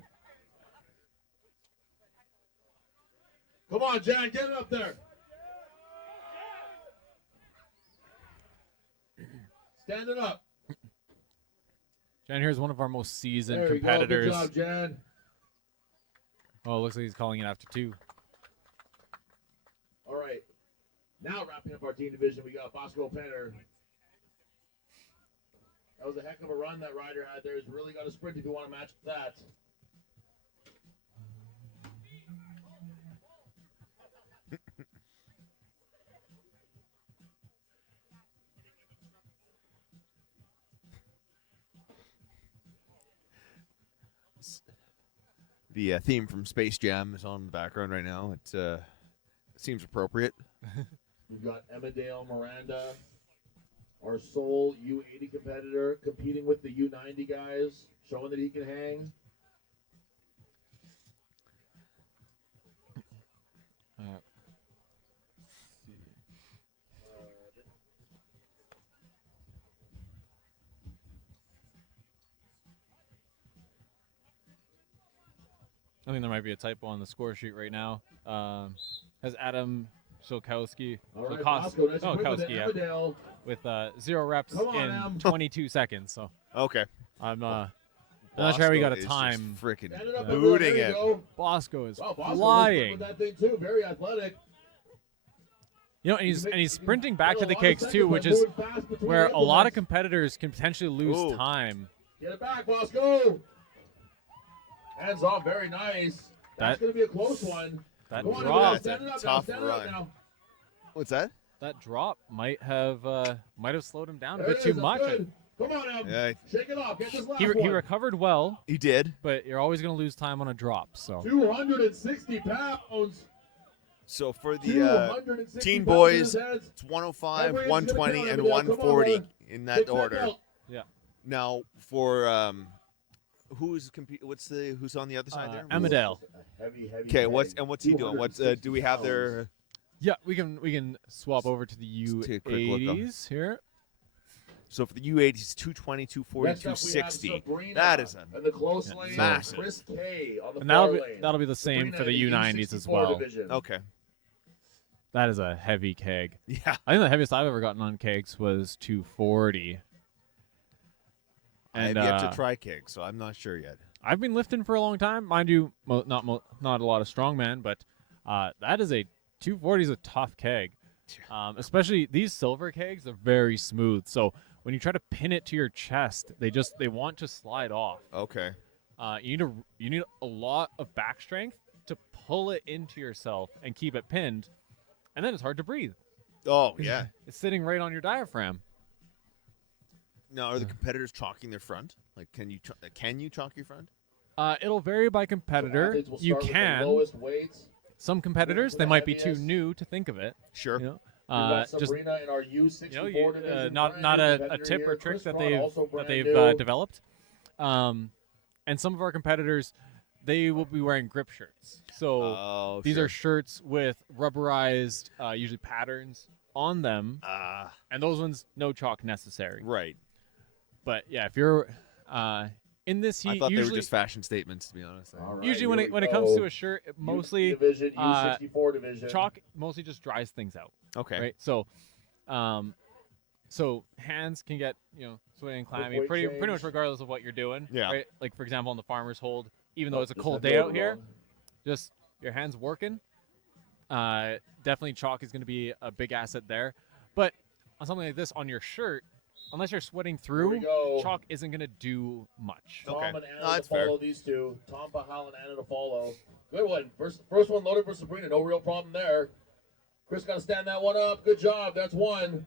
Come on, Jan, get it up there. Stand it up. Jan here is one of our most seasoned There you go. Good competitors. job, Jan. Oh, it looks like he's calling it after 2. All right. Now wrapping up our team division, we got Bosco Penner. That was a heck of a run that Ryder had there. He's really got a sprint if you want to match that. The theme from Space Jam is on in the background right now. It seems appropriate. We've got Emmerdale Miranda, our sole U80 competitor, competing with the U90 guys, showing that he can hang. I think there might be a typo on the score sheet right now. Has Adam Shilkowski, All right, Shilkowski- Bosco, nice and quick with Shilkowski, it. yeah, Emmerdale. with 0 reps Come on, in Em. 22 seconds. So Okay. I'm not sure how we got a Bosco is time. just freaking Stand it up, booting everyone. There you it. go. Bosco is Wow, Bosco was flying. with that thing too. Very athletic. You know, and he's sprinting back to the Got a lot of kegs too, seconds which by is moving fast between where the a lot of implements. competitors can potentially lose Ooh. time. Get it back, Bosco. Hands off, very nice. That's That- going to be a close one. That Come on, drop, Emmerdale, That's stand a it up now. tough Stand it up run. now. What's that? that drop might have slowed him down a There bit it too is, that's much. good. Come on, Em. Yeah, Shake it off. Get this last He one. recovered well, he did. but you're always going to lose time on a drop. So 260 pounds. So for the 260 teen pounds boys, in his hands. it's 105, Everyone's gonna 120, count and Emmerdale. Come on, 140 brother. in that Take order. belt. yeah, Now for who's on the other side there? Amadale. Heavy Okay, what's he doing? 260 Do we have pounds. their? Yeah, we can swap over to the Let's take a quick look. U80s here. So for the U80s, it's 220, 240, Next up, we have 260. Sabrina That is a and the close lane, massive. Chris K on the And far that'll be lane. that'll be the same Sabrina for the in U90s as U64 well. division. okay. That is a heavy keg. Yeah. I think the heaviest I've ever gotten on kegs was 240. I have And yet to try keg, so I'm not sure yet. I've been lifting for a long time, mind you. Not a lot of strongman, but that is a 240 is a tough keg. Especially these silver kegs are very smooth. So when you try to pin it to your chest, they want to slide off. Okay. You need a lot of back strength to pull it into yourself and keep it pinned, and then it's hard to breathe. Oh yeah. It's sitting right on your diaphragm. Now, are the competitors chalking their front? Like, can you chalk your front? It'll vary by competitor. Athletes will You start with the can. lowest weights. Some competitors, with they the might be too heaviest. new to think of it. Sure. You know, We've got just Sabrina in our U64 division. not brand new a competitor tip or here. trick Chris that Cron, also brand they've new. developed. And some of our competitors, they will be wearing grip shirts. So Oh, these sure. are shirts with rubberized, usually patterns on them, and those ones no chalk necessary. Right. But yeah, if you're in this I heat, thought they usually were just fashion statements, to be honest. All right, usually when here it we when it comes to go. a shirt, it U mostly division, U64 division. chalk mostly just dries things out. Okay. Right. So, so hands can get sweaty and clammy weight pretty much change. regardless of what you're doing. Yeah. Right. Like for example, on the farmer's hold, even though it's a Just cold have day to out go here, wrong. just your hands working. Definitely chalk is going to be a big asset there. But on something like this, on your shirt, unless you're sweating Here we through, go. chalk isn't going to do much. Tom Okay. and Anna No, to that's fair. follow these two. Tom Bahal and Anna to follow. Good one. First one loaded for Sabrina. No real problem there. Chris got to stand that one up. Good job. That's one.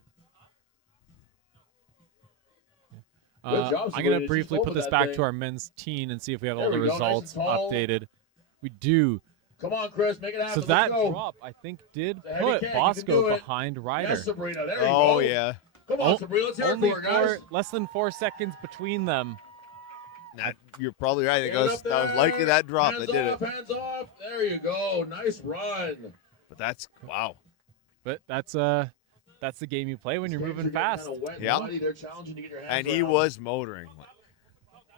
Good job, I'm Sabrina. going to She's briefly going put with this that back thing. to our men's teen and see if we have There all the we go, nice and results tall. updated. We do. Come on, Chris. Make it happen. So that Let's go. drop, I think, did It's a heavy put keg, you can Bosco do it. behind Ryder. Yes, Sabrina. There you Oh go. yeah. Come on, O- Sabrina. Let's hear it Only for her, guys. less than 4 seconds between them. You're probably right. I think Get that was up likely there. that drop Hands that did off, it. Hands off. There you go. Nice run. But that's wow. But that's the game you play when you're These moving games are getting fast. kinda wet and Yeah. muddy. They're challenging to get your hands And he around. was motoring.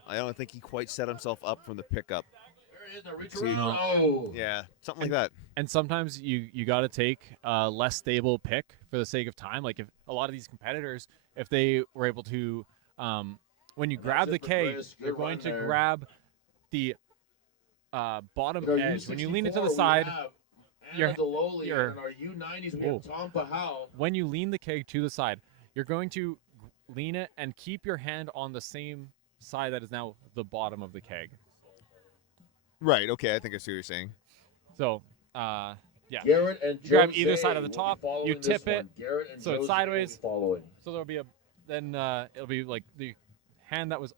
I don't think he quite set himself up from the pickup. There he is. Now reach See, around. no. Oh. Yeah, something like that. And sometimes you got to take a less stable pick for the sake of time. Like if a lot of these competitors, if they were able to, when you And grab that's the it for keg, Chris. Good you're going run to there. grab the bottom In our edge. When you lean it to U64, the we side, have your- Anna Deloli, your- and in our U90s, we Whoa. have Tom Bahal. when you lean the keg to the side, you're going to lean it and keep your hand on the same side that is now the bottom of the keg. Right. Okay. I think I see what you're saying. So, yeah. Garrett and You grab Jose either side of the will be top, following you this tip one. it, Garrett and so it's Jose will be sideways. following. So there'll be it'll be like the hand that was,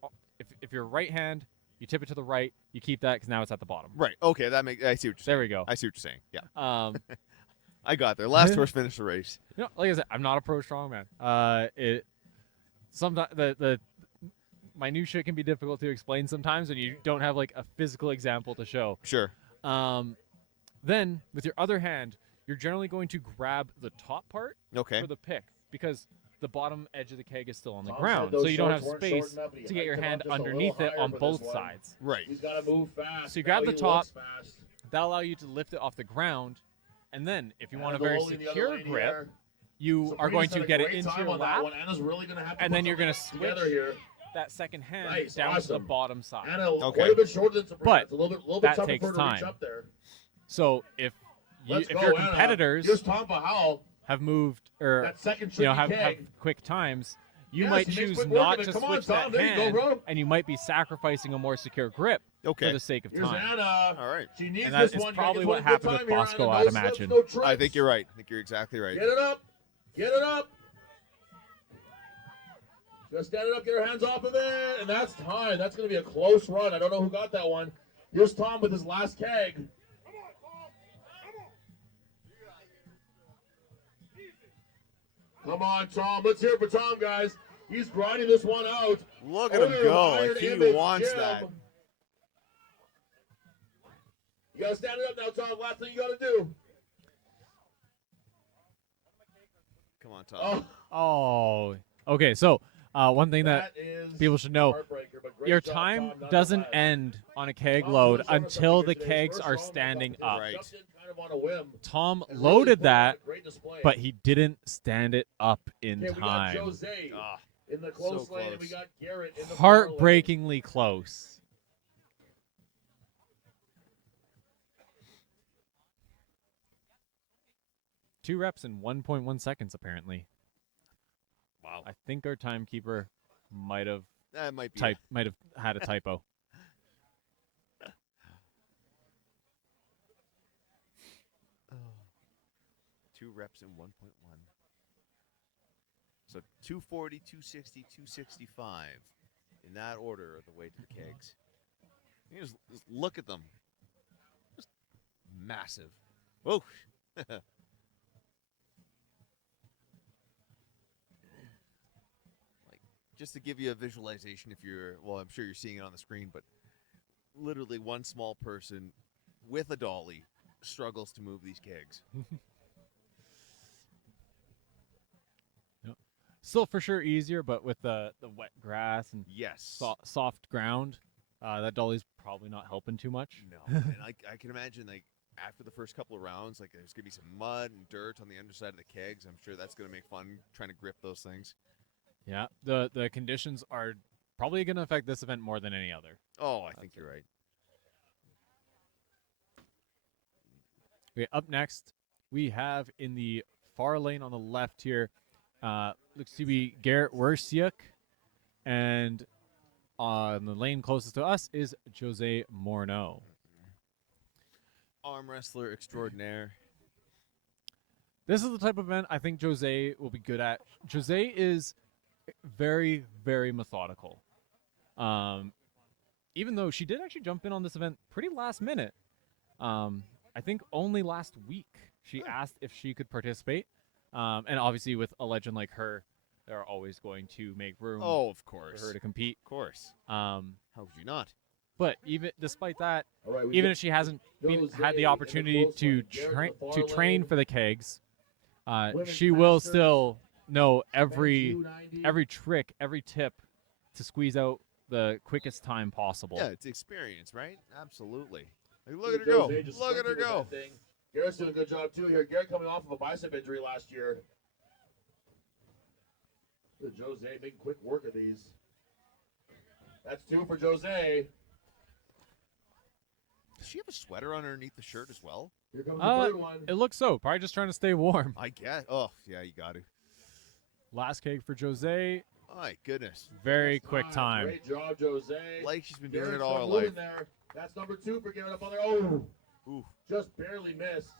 if your right hand, you tip it to the right, you keep that because now it's at the bottom. Right. Okay. That makes. I see what you're saying. There we go. I see what you're saying. Yeah. I I got there. Last horse finished the race. like I said, I'm not a pro strongman. Sometimes the minutia can be difficult to explain sometimes when you don't have like a physical example to show. Sure. Then with your other hand, you're generally going to grab the top part Okay. for the pick because the bottom edge of the keg is still on the Tom said ground, those so you don't have shorts weren't short space enough, but he to get your hiked them hand up just a little underneath it higher on for this both one. sides. Right. He's got to move fast. So you grab Now the he top, looks fast. That'll allow you to lift it off the ground, and then if you want a Anna very Deloli in the other secure lane grip, here. you are Sabrina's going done to a get it great into time your on that lap, one. Anna's really gonna have to and put then you're going to something together switch here. that second hand Nice, down to the awesome. bottom side. Anna Okay. quite a bit shorter than Sabrina. But It's a little bit that tougher takes for her to reach time. up there. So if Let's go, your Anna. competitors Here's Tom Bahal. have moved or That second have tricky keg. quick times, you Yes, might he makes choose quick work not of it. to Come on, switch Tom. that There you go, hand, bro. and you might be sacrificing a more secure grip for Okay. the sake of Here's time. Anna. All right. She needs And that this is one. probably Get what one happened good with time here, Bosco, Anna. I'd No slips, imagine. no trips. I think you're right. I think you're exactly right. Get it up. Get it up. Just stand it up, get her hands off of it, and that's time. That's going to be a close run. I don't know who got that one. Here's Tom with his last keg. Come on, Tom. Let's hear it for Tom, guys. He's grinding this one out. Look at him Owner of go. Iron Like he Image wants Gym. that. You gotta stand it up now, Tom. Last thing you gotta do. Come on, Tom. Oh, Okay, so one thing that is people should know, heartbreaker, but great your job, time Tom, doesn't nonetheless. end on a keg Tom load really showed us until something the here today. kegs First are strongman standing competition. up. Right. Jumped in kind of on a whim Tom and really loaded put on that, a great display. but he didn't stand it up in Okay, we got time. Jose Ah, in the close so lane, and we close. got Garrett in the far lane. Heartbreakingly close. Two reps in 1.1 seconds, apparently. wow. I think our timekeeper might have That might be. had a typo. Two reps in 1.1. So 240, 260, 265. In that order are the way to the kegs. You just look at them. Just massive. Whoa. Like, just to give you a visualization, if you're, well, I'm sure you're seeing it on the screen, but literally one small person with a dolly struggles to move these kegs. Still for sure easier, but with the wet grass and Yes. soft ground, that dolly's probably not helping too much. No, and I can imagine, like, after the first couple of rounds, like, there's gonna be some mud and dirt on the underside of the kegs. I'm sure that's gonna make fun trying to grip those things. Yeah, the conditions are probably going to affect this event more than any other. Oh, I think you're right. Okay, up next, we have in the far lane on the left here, looks to be Garrett Wersiuk, and on the lane closest to us is Jose Morneau. Arm wrestler extraordinaire. This is the type of event I think Jose will be good at. Jose is very, very methodical. Even though she did actually jump in on this event pretty last minute. I think only last week she asked if she could participate. And obviously with a legend like her, they're always going to make room Oh, of for course. her to compete. Of course. How How could you not? But even despite that, All right, we even got if she hasn't Jose had in the the opportunity close to lane, Garrett in the far train lane. for the kegs, Women's she will masters, still know men's every U90. trick, every tip to squeeze out the quickest time possible. Yeah, it's experience, right? Absolutely. Like, look at her go. Jose just Look at her sprinting with go. that thing. Garrett's doing a good job too here. Garrett coming off of a bicep injury last year. Look at Jose making quick work of these. That's two for Jose. Does she have a sweater underneath the shirt as well? Here comes the third one. It looks so. Probably just trying to stay warm. I guess. Oh, yeah, you got to. Last keg for Jose. My goodness. Very That's quick nice. time. Great job, Jose. Like she's been doing Garrett's it all her still moving life. there. That's number two for Garrett up on there. Oh, Ooh. just barely missed.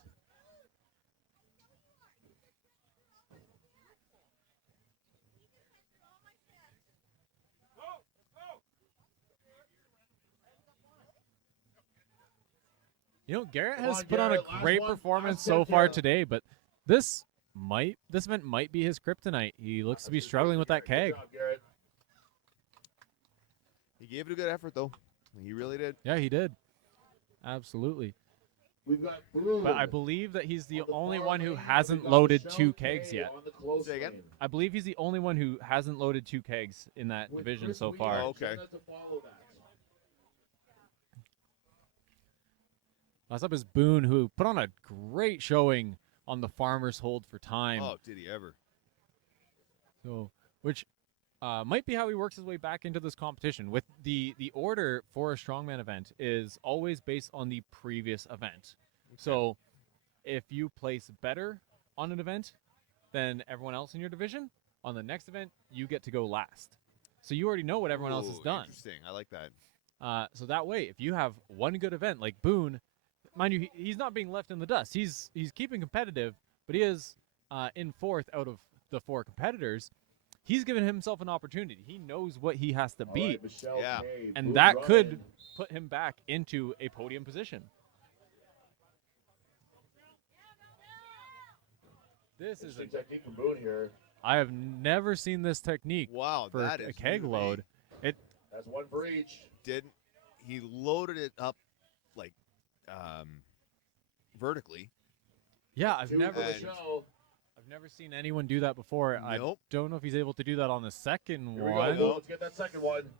You know, Garrett Come has on, put on a Garrett, last great one, performance last so tip far here. today, but this event might be his kryptonite. He looks to be struggling with that keg. Good job, Garrett. He gave it a good effort, though. He really did. Yeah, he did. Absolutely. We've got Boone But I believe that he's the on the only far one who lane. hasn't We got loaded Michelle two Kay kegs yet. on the close Say again? lane. I believe he's the only one who hasn't loaded two kegs in that With division Chris so Wheeler far. and Okay. Jenna to follow that. Last up is Boone, who put on a great showing on the Farmers Hold for Time. Oh, did he ever? So, which might be how he works his way back into this competition. With the order for a strongman event is always based on the previous event. So, if you place better on an event than everyone else in your division, on the next event you get to go last. So you already know what everyone else has Ooh, done. Interesting. I like that. So that way, if you have one good event like Boone, mind you, he's not being left in the dust. He's keeping competitive, but he is in fourth out of the four competitors. He's given himself an opportunity. He knows what he has to All beat, right, Michelle Yeah. Kay, and Boone that running. could put him back into a podium position. This is Interesting technique from Boone here. I have never seen this technique Wow, for that a is keg new to me. load. That's one for each. Didn't he loaded it up like vertically. Yeah, I've Two for never the And- show. I've never seen anyone do that before. I Nope. don't know if he's able to do that on the second Here we one. go. Let's get that second one.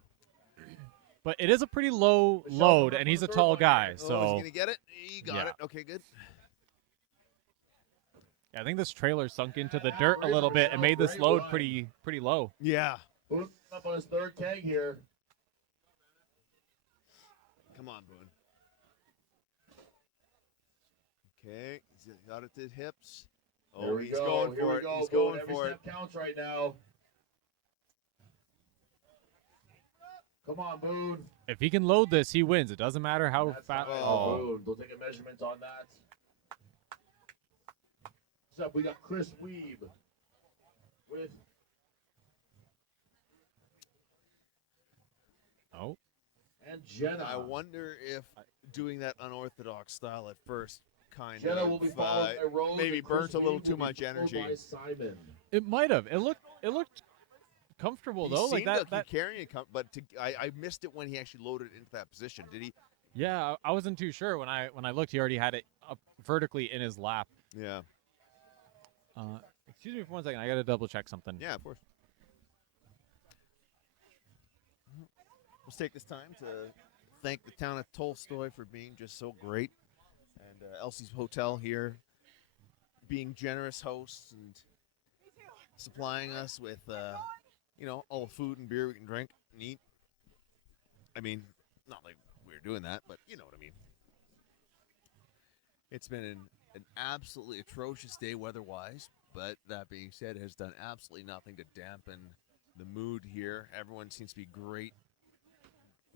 But it is a pretty low Michelle, load, coming up and on he's the a third tall one guy. here. Oh, So he's gonna get it. He got Yeah. it. Okay, good. yeah, I think this trailer sunk into the Yeah, dirt a great little bit and Michelle, made this great load run. pretty low. Yeah. Boone up on his third tag here. Come on, Boone. Okay, he's got it to his hips. Here Oh, we he's go. going Here for we it. go. He's Boone. going Every for it. step counts right now. Come on, Boone. If he can load this, he wins. It doesn't matter how That's fast. nice, Oh, Boone. They'll take a measurement on that. Next up, we got Chris Weeb with oh, and Jenna. I wonder if doing that unorthodox style at first kind Jenna will be of followed by Rose. maybe and Chris burnt a little Weeb too will be much followed energy. by Simon. it might have. It looked comfortable He though. Like seemed that. like that he carrying it, but I missed it when he actually loaded it into that position. Did he? yeah, I wasn't too sure when I looked. He already had it up vertically in his lap. Yeah. Excuse me for 1 second. I gotta double check something. Yeah, of course. Let's take this time to thank the town of Tolstoi for being just so great, and Elsie's Hotel here being generous hosts and supplying us with, all the food and beer we can drink and eat. I mean, not like we're doing that, but you know what I mean. It's been an absolutely atrocious day weather-wise, but that being said, it has done absolutely nothing to dampen the mood here. Everyone seems to be great,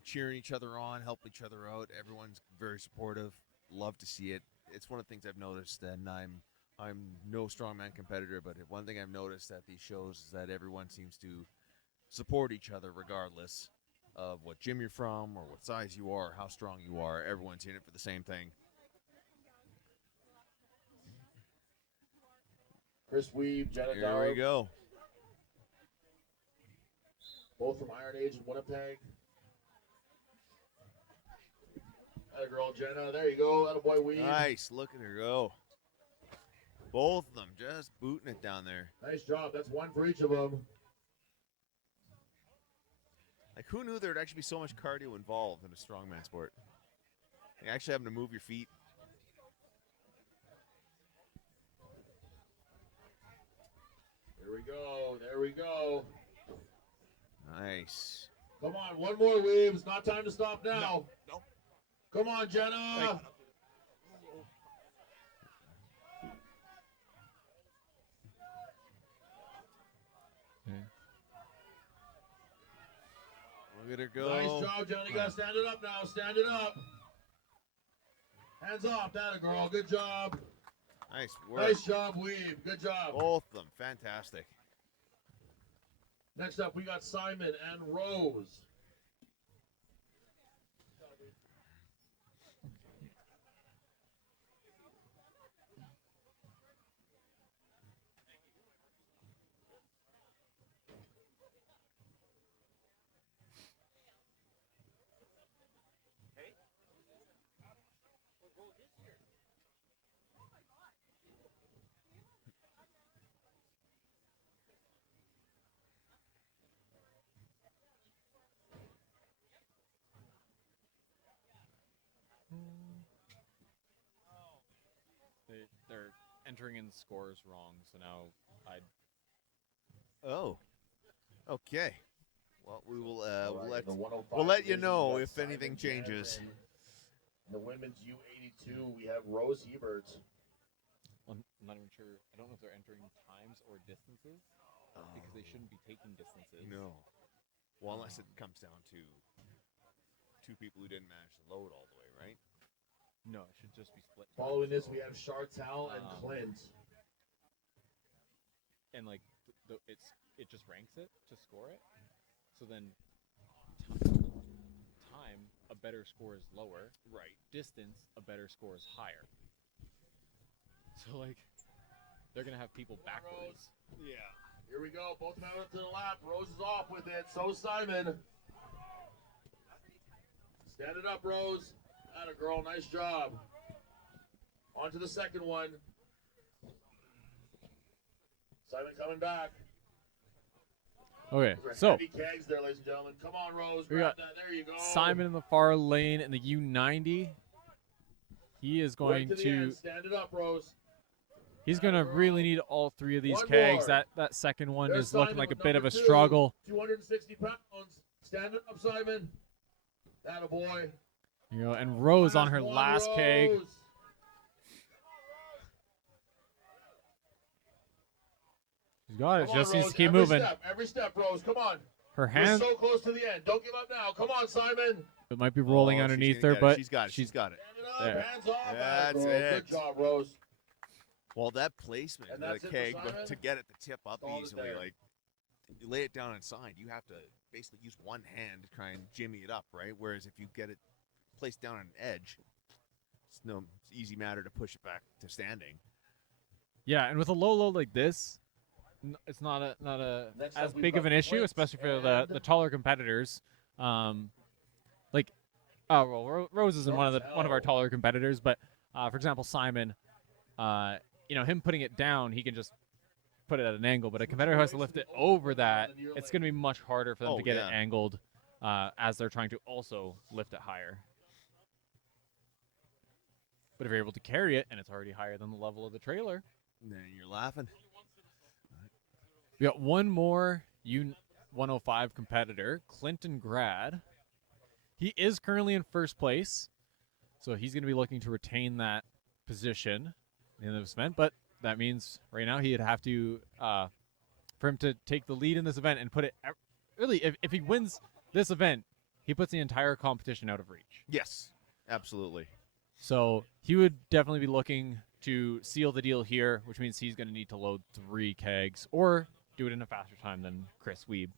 cheering each other on, helping each other out. Everyone's very supportive. Love to see it. It's one of the things I've noticed, and I'm no strongman competitor, but one thing I've noticed at these shows is that everyone seems to support each other regardless of what gym you're from or what size you are, or how strong you are. Everyone's in it for the same thing. Chris Weeb, Jenna Here Dowd, we go. both from Iron Age in Winnipeg. That girl, Jenna. There you go. That boy Weeb. Nice. Look at her go. Both of them just booting it down there. Nice job. That's one for each of them. Like, who knew there'd actually be so much cardio involved in a strongman sport? Like, actually having to move your feet. Here we go. There we go. Nice. Come on. One more, Weeb. It's not time to stop now. No. Come on, Jenna. Look at her go. Nice job, Jenna. You got to stand it up now. Stand it up. Hands off. That a girl. Good job. Nice work. Nice job, Weeb. Good job. Both of them. Fantastic. Next up, we got Simon and Rose. They're entering in scores wrong, so now Oh. Okay. Well, we will. All We'll right, let in the 105 we'll let you division, know we got if Simon anything changes. Jansen. In the women's U82, we have Rose Hebert. I'm not even sure. I don't know if they're entering times or distances because they shouldn't be taking distances. No. Well, unless it comes down to two people who didn't manage to load all the way, right? No, it should just be split. Following this, we have Chartel and Clint. And like it just ranks it to score it. So then time, a better score is lower. Right. Distance, a better score is higher. So like they're gonna have people backwards. Yeah. Here we go. Both men up to the lap. Rose is off with it. So Simon. Stand it up, Rose. Atta girl, nice job. On to the second one. Simon coming back. Okay, Those are so heavy kegs there, ladies and gentlemen. Come on, Rose. We Grab got that. There you go. Simon in the far lane in the U90. He is Right going to the to. end. Stand it up, Rose. He's going to really need all three of these One kegs. more. That second one There's is looking Simon like a with bit of number a 2, struggle. 260 pounds. Stand it up, Simon. Atta boy. You know, and Rose on her one, last keg. Rose. She's got it. Come She just on, needs Rose. to keep every moving. Every step, Rose. Come on. Her We're hand, so close to the end. Don't give up now. Come on, Simon. it might be rolling Oh, she's underneath gonna her, get it. but she's got it. She's got it. Stand it up. There. Hands off. That's Rose. it. Good job, Rose. Well, that placement And of that's the it for keg, but Simon? to get it to tip up Hold it easily, there. like you lay it down inside, you have to basically use one hand to try and jimmy it up, right? Whereas if you get it placed down on an edge, it's easy matter to push it back to standing. yeah, and with a low load like this, it's not a Next as up, we've big got of an issue, Clint especially for and- the taller competitors. Like, oh well, Rose isn't one of our taller competitors, but for example, Simon, you know, him putting it down, he can just put it at an angle. But a competitor who has to lift it over that, it's going to be much harder for them Oh, to get yeah. it angled as they're trying to also lift it higher. But if you're able to carry it and it's already higher than the level of the trailer, And then you're laughing. we got one more U105 competitor, Clinton Grad. He is currently in first place, so he's going to be looking to retain that position in this event. But that means right now he'd have to, for him to take the lead in this event and put it, really, if he wins this event, he puts the entire competition out of reach. Yes, absolutely. So he would definitely be looking to seal the deal here, which means he's going to need to load 3 kegs or do it in a faster time than Chris Wiebe.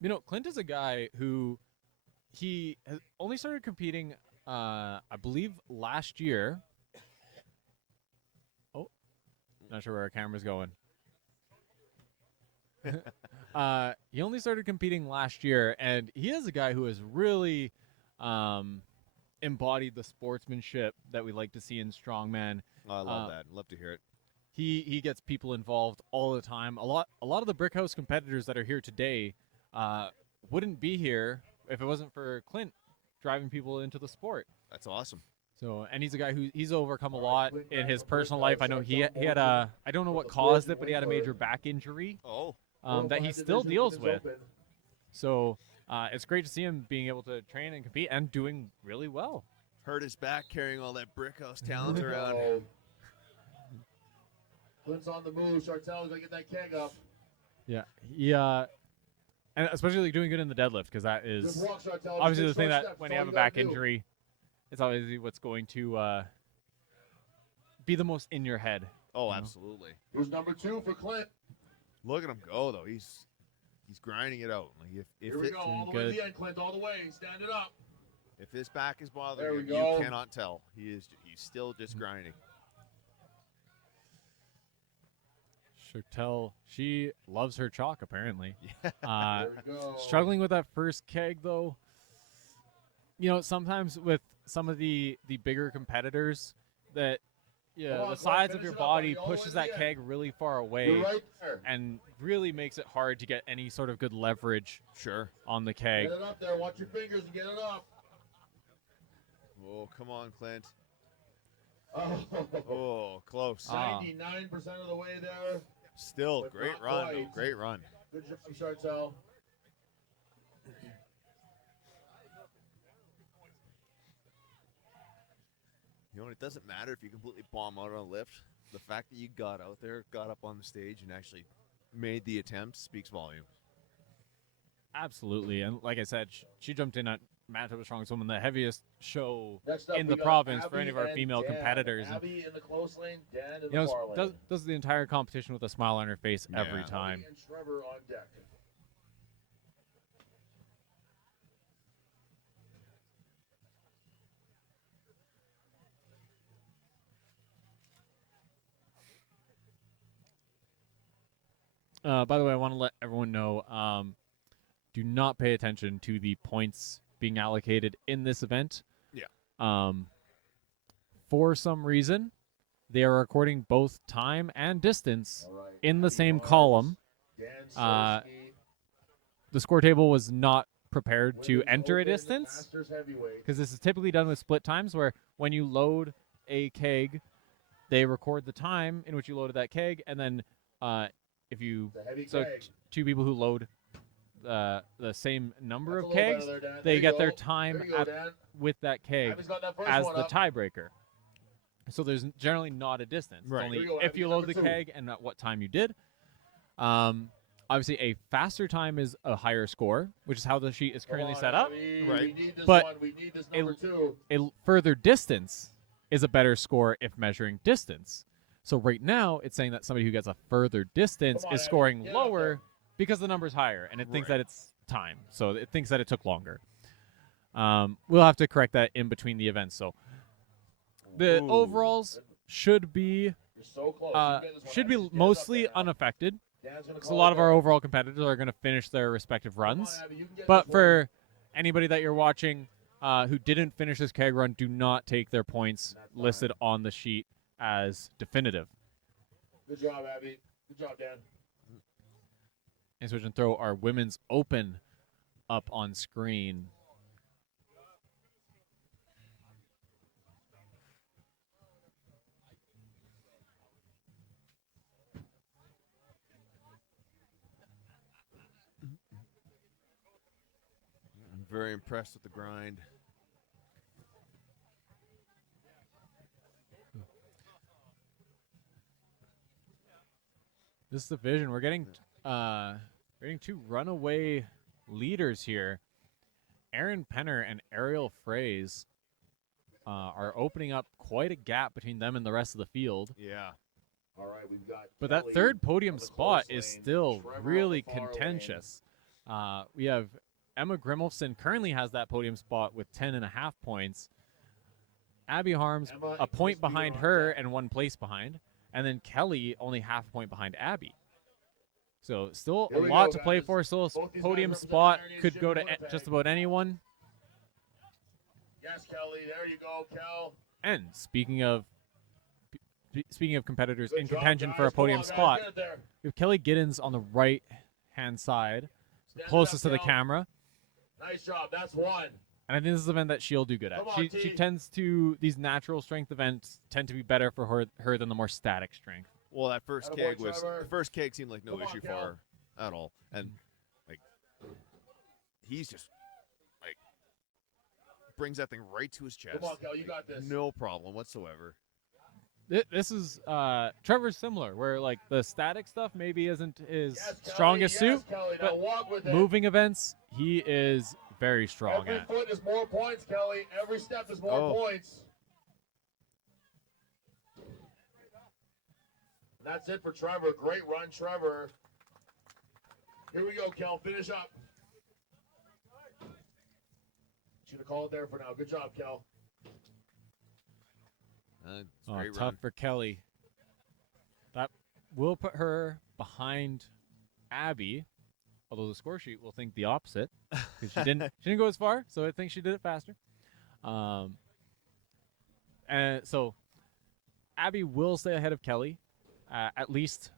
You know, Clint is a guy who he has only started competing, I believe, last year. Oh, not sure where our camera's going. He only started competing last year, and he is a guy who has really embodied the sportsmanship that we like to see in strongman. Oh, I love that. Love to hear it. He gets people involved all the time. A lot of the Brickhouse competitors that are here today wouldn't be here if it wasn't for Clint driving people into the sport. That's awesome. So, and he's a guy who he's overcome a lot Clint in his Grad, personal Clint life. I know Grad, he had a, I don't know what caused it, but he had a major back injury Oh, that he still deals with. So it's great to see him being able to train and compete and doing really well. hurt his back carrying all that Brickhouse talent around. Clint's on the move. Chartel's gonna get that keg up. Yeah, and especially like doing good in the deadlift, because that Good is walk, Chartel. obviously the Just thing take short that steps. when That's you all have a gotta back do. injury, it's obviously what's going to be the most in your head. Oh, You know? absolutely. Here's number 2 for Clint. Look at him go though. He's grinding it out. Like if Here we go. All the way to good. the end, Clint. All the way. Stand it up. if his back is There bothering we him, go. you cannot tell. He's still just grinding. Chartel, she loves her chalk apparently. Yeah. There we go. Struggling with that first keg though. You know, sometimes with some of the bigger competitors, that Come on, the Clint, sides of finish your it up, buddy. body All the way pushes to the that end. keg really far away You're right there. and really makes it hard to get any sort of good leverage Sure. on the keg. Get it up there. Watch your fingers and get it up. Oh, come on, Clint. Oh, Oh, close. Ah. 99% of the way there. Still, but great not run. though. quite. Great run. Good job, Chartel. You know, it doesn't matter if you completely bomb out on a lift. The fact that you got out there, got up on the stage, and actually made the attempt speaks volumes. Absolutely, and like I said, she jumped in at Manitoba Strongest Woman, the heaviest show Next up, in we the got province for Abby any of our and female Dan. competitors. And, Abby in the close lane, Dan in you the know, far lane. does the entire competition with a smile on her face every Yeah. time. And Trevor on deck. By the way, I want to let everyone know do not pay attention to the points being allocated in this event. Yeah. For some reason, they are recording both time and distance All right. in the Abby same Harms, column. Dan Uh, Sosky, The score table was not prepared to Women's enter a Open distance, Masters Heavyweight. because this is typically done with split times, where when you load a keg, they record the time in which you loaded that keg, and then if you The heavy so keg. two people who load the same number That's a of little better kegs, there, Dan. There they you get their go. time There you go, Dan. with that keg Abby's got that first as one the up. tiebreaker. So there's generally not a distance. It's Right. only Here you go, if Abby, you number load the two. keg and at what time you did. Obviously, a faster time is a higher score, which is how the sheet is Come currently on, set up. Abby. Right. We need this But one. We need this number 2. A further distance is a better score if measuring distance. So right now, it's saying that somebody who gets a further distance Come on, is Abby, scoring get up lower there. because the number's higher, and it thinks Right. that it's time. So it thinks that it took longer. We'll have to correct that in between the events. So the Ooh. overalls should be You're so close. You can get this one. should be Abby, just get us up mostly there now. unaffected, Dan's gonna because a call lot it of there. our overall competitors are going to finish their respective Come on, runs. Abby, you can get But this one. for anybody that you're watching who didn't finish this keg run, do not take their points That's fine. listed on the sheet as definitive. Good job, Abby. Good job, Dan. And switch and throw our women's open up on screen. I'm very impressed with the grind. This division, we're getting two runaway leaders here. Aaron Penner and Ariel Fraze are opening up quite a gap between them and the rest of the field. Yeah. All right, we've got. But Kelly that third podium on the spot close is lane, still Trevor on the really far lane. contentious. We have Emma Grimolfsson currently has that podium spot with 10.5 points. Abby Harms Emma a and point Chris Beer behind on her deck. and 1 place behind. And then Kelly only half a point behind Abby. So still Here a we lot go, to play guys. for. Still Both these a podium guys representing spot Iron Age could go to Junior Winnipeg. just about anyone. Yes, Kelly. There you go, Kel. And speaking of competitors Good in job, contention guys. for a Come on, podium guys, spot, get it there. we have Kelly Giddens on the right hand side, Stand it closest up, to the Kel. camera. Nice job. That's one. And I think this is an event that she'll do good at. Come on, She T. tends to, these natural strength events tend to be better for her than the more static strength. Well, that first Attaboy, keg was Trevor. the first keg seemed like no Come on, issue Kel. for her at all, and like he's just like brings that thing right to his chest. Come on, Kel. You Like, got this. No problem whatsoever. This is Trevor's similar, where like the static stuff maybe isn't his Yes, Kelly. strongest yes, suit. Kelly. Now but walk with it. Moving events, he is very strong Every at. foot is more points, Kelly. Every step is more Oh. points. That's it for Trevor. Great run, Trevor. Here we go, Kel. Finish up. She's going to call it there for now. Good job, Kel. It's a Oh, great tough run. for Kelly. That will put her behind Abby, although the score sheet will think the opposite because she didn't go as far, so I think she did it faster. And so Abby will stay ahead of Kelly, at least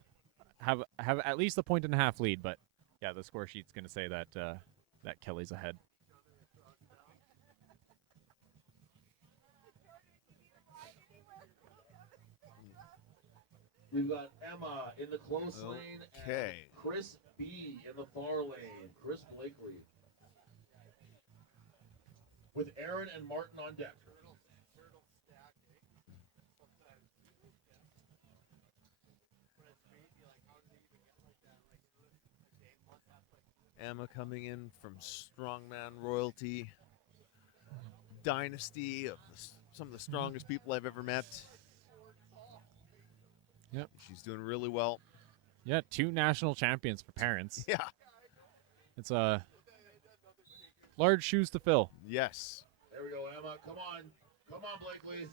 have at least a 1.5 lead. But yeah, the score sheet's going to say that that Kelly's ahead. We've got Emma in the close lane. And Okay. Chris B in the far lane. Chris Blakely. With Aaron and Martin on deck. Emma coming in from strongman royalty dynasty of some of the strongest people I've ever met. Yep. She's doing really well. Yeah, 2 national champions for parents. Yeah. It's a large shoes to fill. Yes. There we go, Emma. Come on. Come on, Blakely.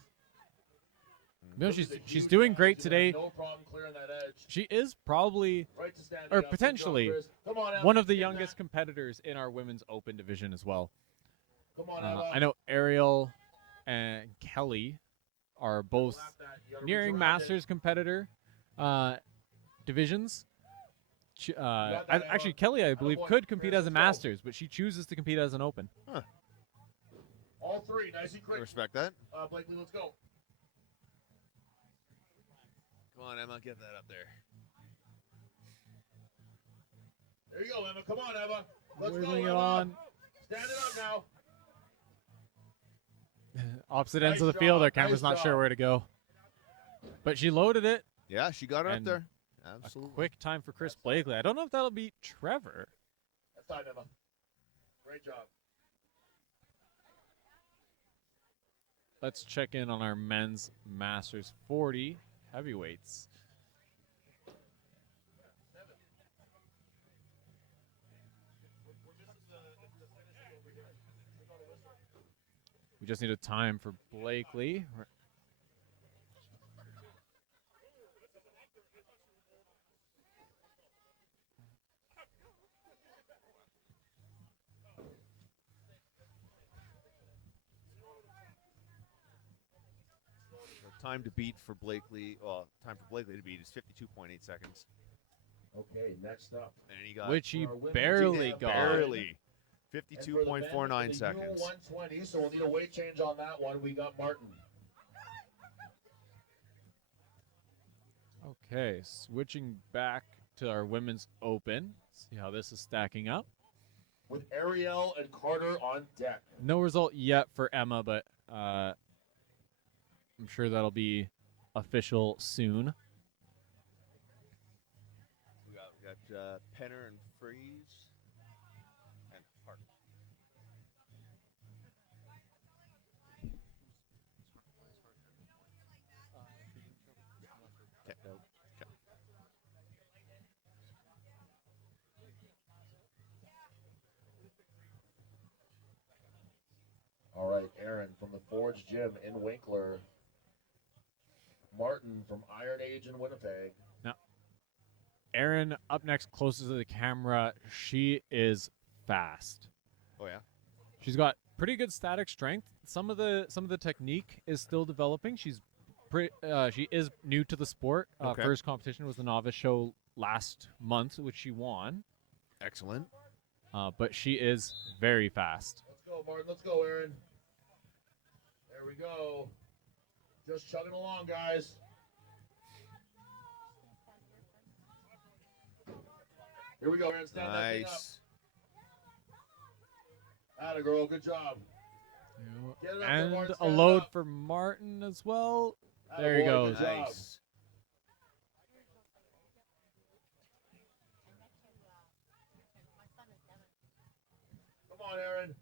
No, This is a she's huge doing edge. great She's gonna have today. No problem clearing that edge. She is probably Right to standing or up. Good job, potentially Chris. Come on, Emma, one of the get youngest that. competitors in our women's open division as well. Come on, Emma. I know Ariel and Kelly are both Lap that. You gotta nearing reach around it. masters competitor divisions. got that, Actually, Emma. Kelly, I believe, boy. could compete Chris, as a let's go. masters, but she chooses to compete as an open. All three, nice and I quick. respect that. Blakely, let's go. Come on, Emma, get that up there. There you go, Emma. Come on, Emma. Let's go, Wiggling it Emma. on. Stand it up now. Opposite Nice ends of the field. Our job, camera's nice not sure job. where to go. But she loaded it. Yeah, she got it up And there. A Absolutely. quick time for Chris Blakely. I don't know if that'll beat Trevor. That's time, Emma. Great job. Let's check in on our men's Masters 40 heavyweights. We just need a time for Blakely. The time to beat for Blakely, well, time for Blakely to beat is 52.8 seconds. Okay, next up. And he got Which he For our women, barely yeah, got. barely And for the men, 52.49 the seconds. U120, so we'll need a weight change on that one. We got Martin. Okay, switching back to our women's open. See how this is stacking up. With Ariel and Carter on deck. No result yet for Emma, but I'm sure that'll be official soon. We got Penner and Freeze and Hart. Okay, no, okay. All right, Aaron from the Forge Gym in Winkler. Martin from Iron Age in Winnipeg. Erin up next, closest to the camera. She is fast. Oh yeah. She's got pretty good static strength. Some of the technique is still developing. She is new to the sport. Okay. First competition was the novice show last month, which she won. Excellent. But she is very fast. Let's go, Martin. Let's go, Aaron. There we go. Just chugging along, guys. Here we go, Aaron. Stand that thing up. Nice. Atta girl, good job. Get it up there, And Martin, a stand it load up. for Martin as well. Atta There he boy, goes. good job. Nice. Come on, Aaron.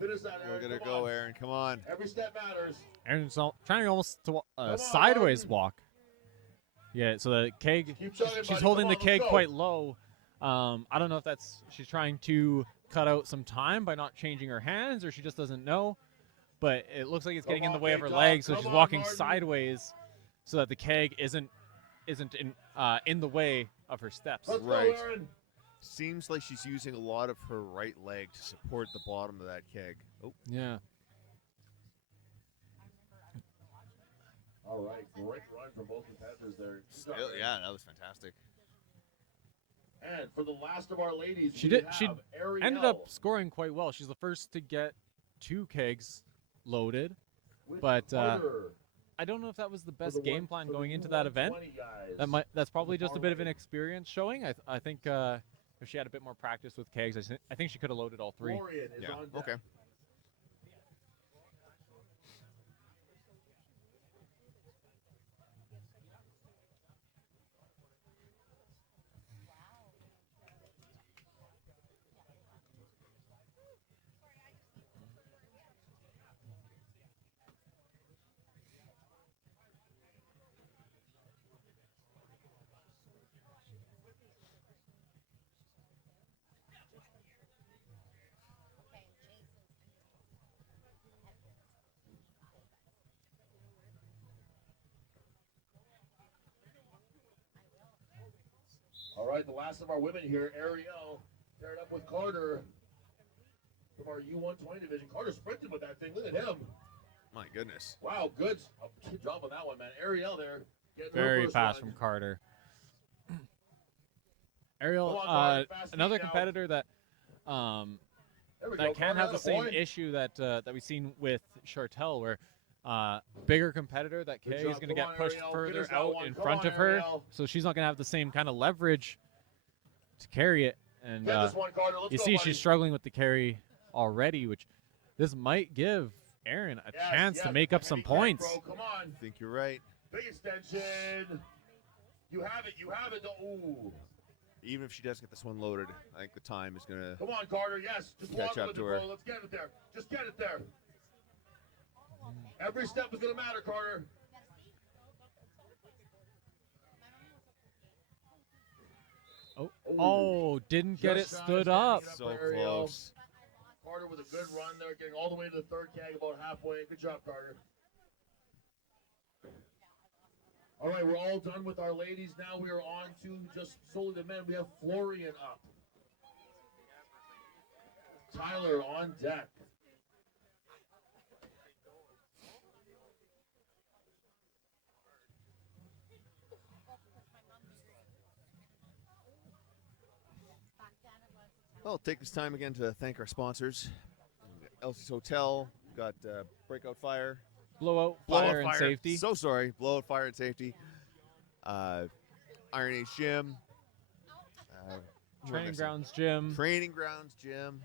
Finish that, Aaron. Look at her Come go, on. Aaron. Come on. Every step matters. Aaron's trying almost to on, sideways Martin. walk. Yeah, so the keg, Keep chugging, she's buddy. holding Come the on, let's keg go. quite low. I don't know if she's trying to cut out some time by not changing her hands, or she just doesn't know. But it looks like it's getting in the on, way of big her dog. legs, so Come she's on, walking Martin. sideways, so that the keg isn't in the way of her steps. Let's Right. go, Aaron. Seems like she's using a lot of her right leg to support the bottom of that keg. Oh, Yeah. All right, great run from both competitors there. Good job, Aaron. yeah, that was fantastic. And for the last of our ladies, She we did- have she Ariel Ended up scoring quite well. She's the first to get 2 kegs loaded. with but, Carter I don't know if that was the for best the game one- plan for the going into that event. U120 guys. That's probably just a bit of an Alright. experience showing. I think if she had a bit more practice with kegs, I think she could have loaded all 3. Florian is Yeah. on deck. Okay. Okay, Jason's All right, the last of our women here, Ariel, paired up with Carter from our U120 division. Carter sprinted with that thing. Look at him. My goodness. Wow, good job on that one, man. Ariel there. Getting her Very first fast run. from Carter. Ariel, Come on, Carter, fast another feet now. competitor that There we that go, can Carter, have the same attaboy. issue that that we've seen with Chartel, where bigger competitor that Good Kay job. is going to Come get on, pushed Ariel. further Finish that out one. in Come front on, of her, Ariel. so she's not going to have the same kind of leverage to carry it. And Get this one, Carter. Let's you go, see buddy. she's struggling with the carry already, which this might give Aaron a Yes, chance to yes, make up heavy some kick, points. Bro. Come on. I think you're right. Big extension. You have it. You have it. Ooh. Even if she does get this one loaded, I think the time is going to. Come on, Carter. Yes. Just Catch walk up with to it, her. bro. Let's get it there. Just get it there. Every step is going to matter, Carter. Oh, didn't get it Just shy stood of up. standing So for Ariel. close. Carter with a good run there, getting all the way to the third keg, about halfway. Good job, Carter. All right, we're all done with our ladies. Now we are on to just solely the men. We have Florian up. Tyler on deck. Well, take this time again to thank our sponsors. Elsie's Hotel, got Breakout Fire. Blowout, Blowout fire, and safety. So sorry. Blowout Fire and Safety. Iron Age Gym. Training Grounds Gym, Training Grounds Gym.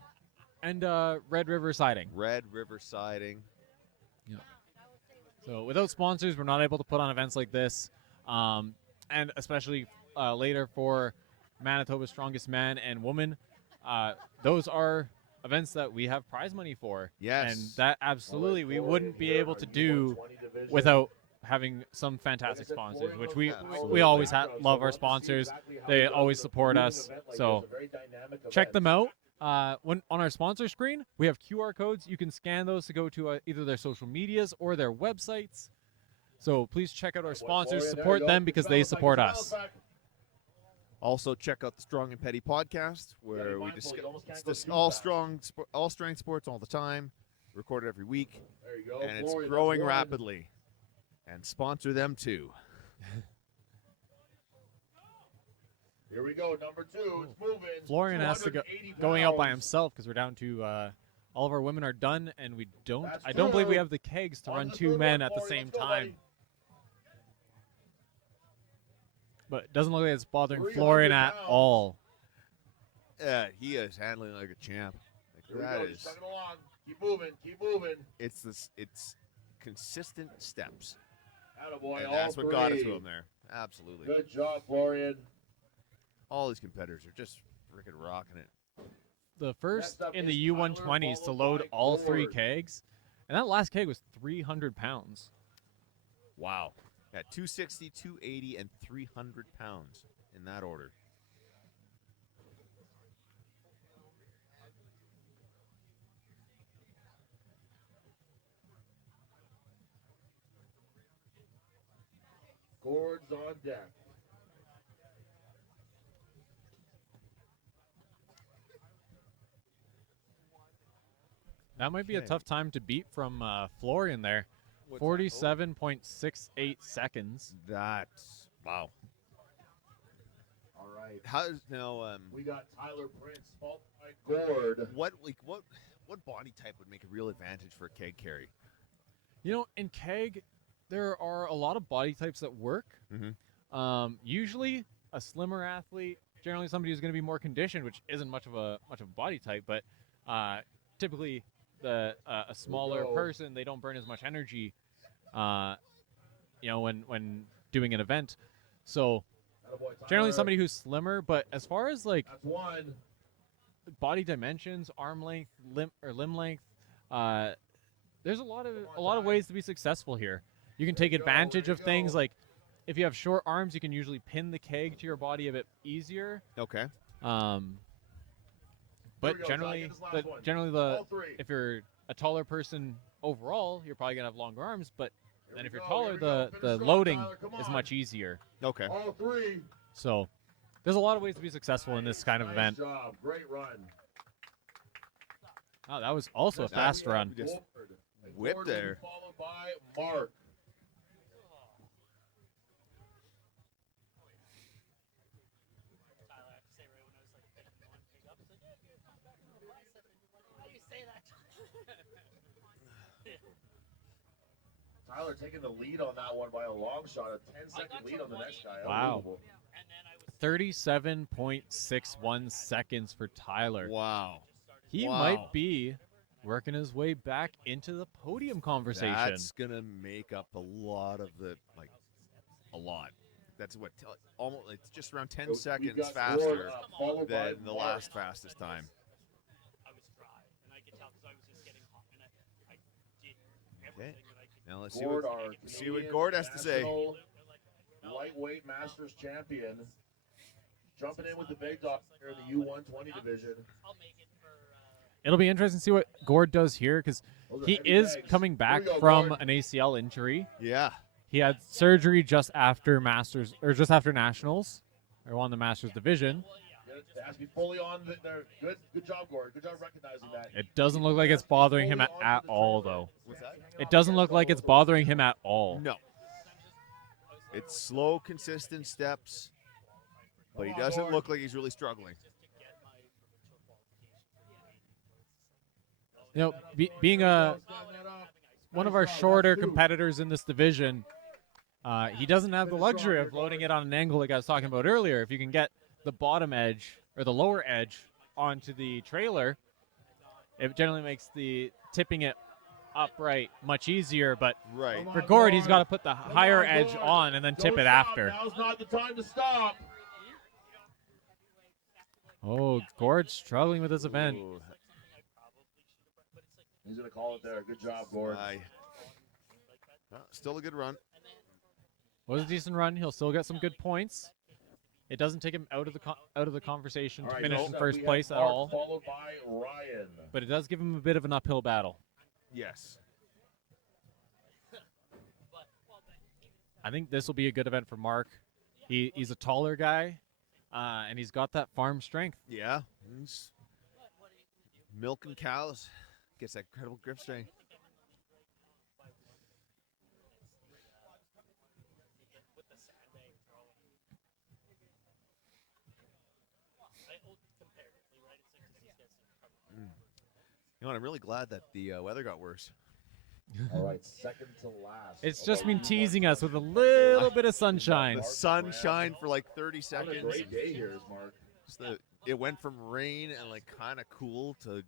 and Red River Siding. Red River Siding. So without sponsors, we're not able to put on events like this, and especially later for Manitoba's Strongest Man and Woman. Those are events that we have prize money for. Yes. And that absolutely we Florian wouldn't be here, able our to do U120 division. without having some fantastic sponsors, which we always love our sponsors. They always support us. So check them out. When on our sponsor screen, we have QR codes. You can scan those to go to either their social medias or their websites. So please check out our sponsors, support them because they support us. Also, check out the Strong and Petty podcast, where we mindful, you almost can't go discuss too all fast. all strength sports all the time. Recorded every week, There you go. and it's Florian, growing that's one. rapidly. And sponsor them too. Here we go, number 2. It's moving. Florian has to go 280 going out by pounds. himself because we're down to all of our women are done, and we don't. That's I don't believe we true. have the kegs to On run the two third men one, at the Florian. same Let's go, time. buddy. But it doesn't look like it's bothering 300 Florian at pounds. all. Yeah, he is handling like a champ. Here we That go. is, Just chugging along. Keep moving. Keep moving. it's consistent steps, Attaboy, and all that's what got it to three. him there. Absolutely. Good job, Florian. All these competitors are just freaking rocking it. The first Next up in the is Tyler, U120s to followed load by all 3 Gord. kegs, and that last keg was 300 pounds. Wow. Yeah, 260, 280, and 300 pounds in that order. Gord's on deck. That might be a Okay. tough time to beat from Florian there. What's that? 47.68 seconds. That's wow. All right. How's now? We got Tyler Prince, followed by Gord. What body type would make a real advantage for a keg carry? You know, in keg, there are a lot of body types that work. Mhm. Usually, a slimmer athlete, generally somebody who's going to be more conditioned, which isn't much of a body type, but typically a smaller go. person, they don't burn as much energy. When doing an event. So Attaboy, generally Tyler. somebody who's slimmer, but as far as like That's one. body dimensions, arm length, limb length, there's a lot of ways to be successful here. You can take you go, advantage there of you things go. like if you have short arms, you can usually pin the keg to your body a bit easier. Okay. But Here we go, generally, Ty, get this last one. the All three. if you're a taller person overall, you're probably gonna have longer arms. But Here then we if you're go, taller, here we go. the Finish strong, loading Tyler, come is on. much easier. Okay. All three. So There's a lot of ways to be successful in this kind of Nice event. job. Great run. Oh, that was also a fast run. Just Gord. whip Gord will be there. Followed by Mark. Tyler taking the lead on that one by a long shot, a 10-second lead on the next guy. Wow. Unbelievable. 37.61 seconds for Tyler. Wow. He Wow. might be working his way back into the podium conversation. That's gonna make up a lot of the a lot. That's what almost it's just around 10 We seconds got faster Gord, followed by than the Mark. last fastest time. Okay. Now let's Gord, see our what Canadian Gord has to say. national lightweight masters champion, jumping in with the big dog here in the U120 division. It'll be interesting to see what Gord does here because Those are he heavy is bags. coming Here back we go, from Gord. an ACL injury. Yeah. He had surgery just after Masters or just after Nationals, or won the Masters division. It has to be fully on there. Good job, Gord. Good job recognizing that. It doesn't look like it's bothering him at all, though. What's that? It doesn't look like it's bothering him at all. No. It's slow, consistent steps, but he doesn't look like he's really struggling. You know, being one of our shorter competitors in this division, he doesn't have the luxury of loading it on an angle like I was talking about earlier. If you can get the bottom edge or the lower edge onto the trailer, it generally makes the tipping it upright much easier. But Right. for Gord, he's got to put the higher edge on and then tip Don't it stop. after. Now's not the time to stop. Oh, Gord's struggling with this event. Ooh, He's going to call it there. Good job, Gord. still a good run. Was a decent run. He'll still get some good points. It doesn't take him out of the conversation All to right, finish next in up, first we have place at Mark, all, Followed by Ryan. but it does give him a bit of an uphill battle. Yes. I think this will be a good event for Mark. He's a taller guy, and he's got that farm strength. Yeah. He's milking cows. Gets that incredible grip strength. You know what? I'm really glad that the weather got worse. All right, second to last. It's of just our been U120 teasing us with a little bit of sunshine. The sun shined for like 30 What a seconds. great day here, Mark. Just it went from rain and like kind of cool to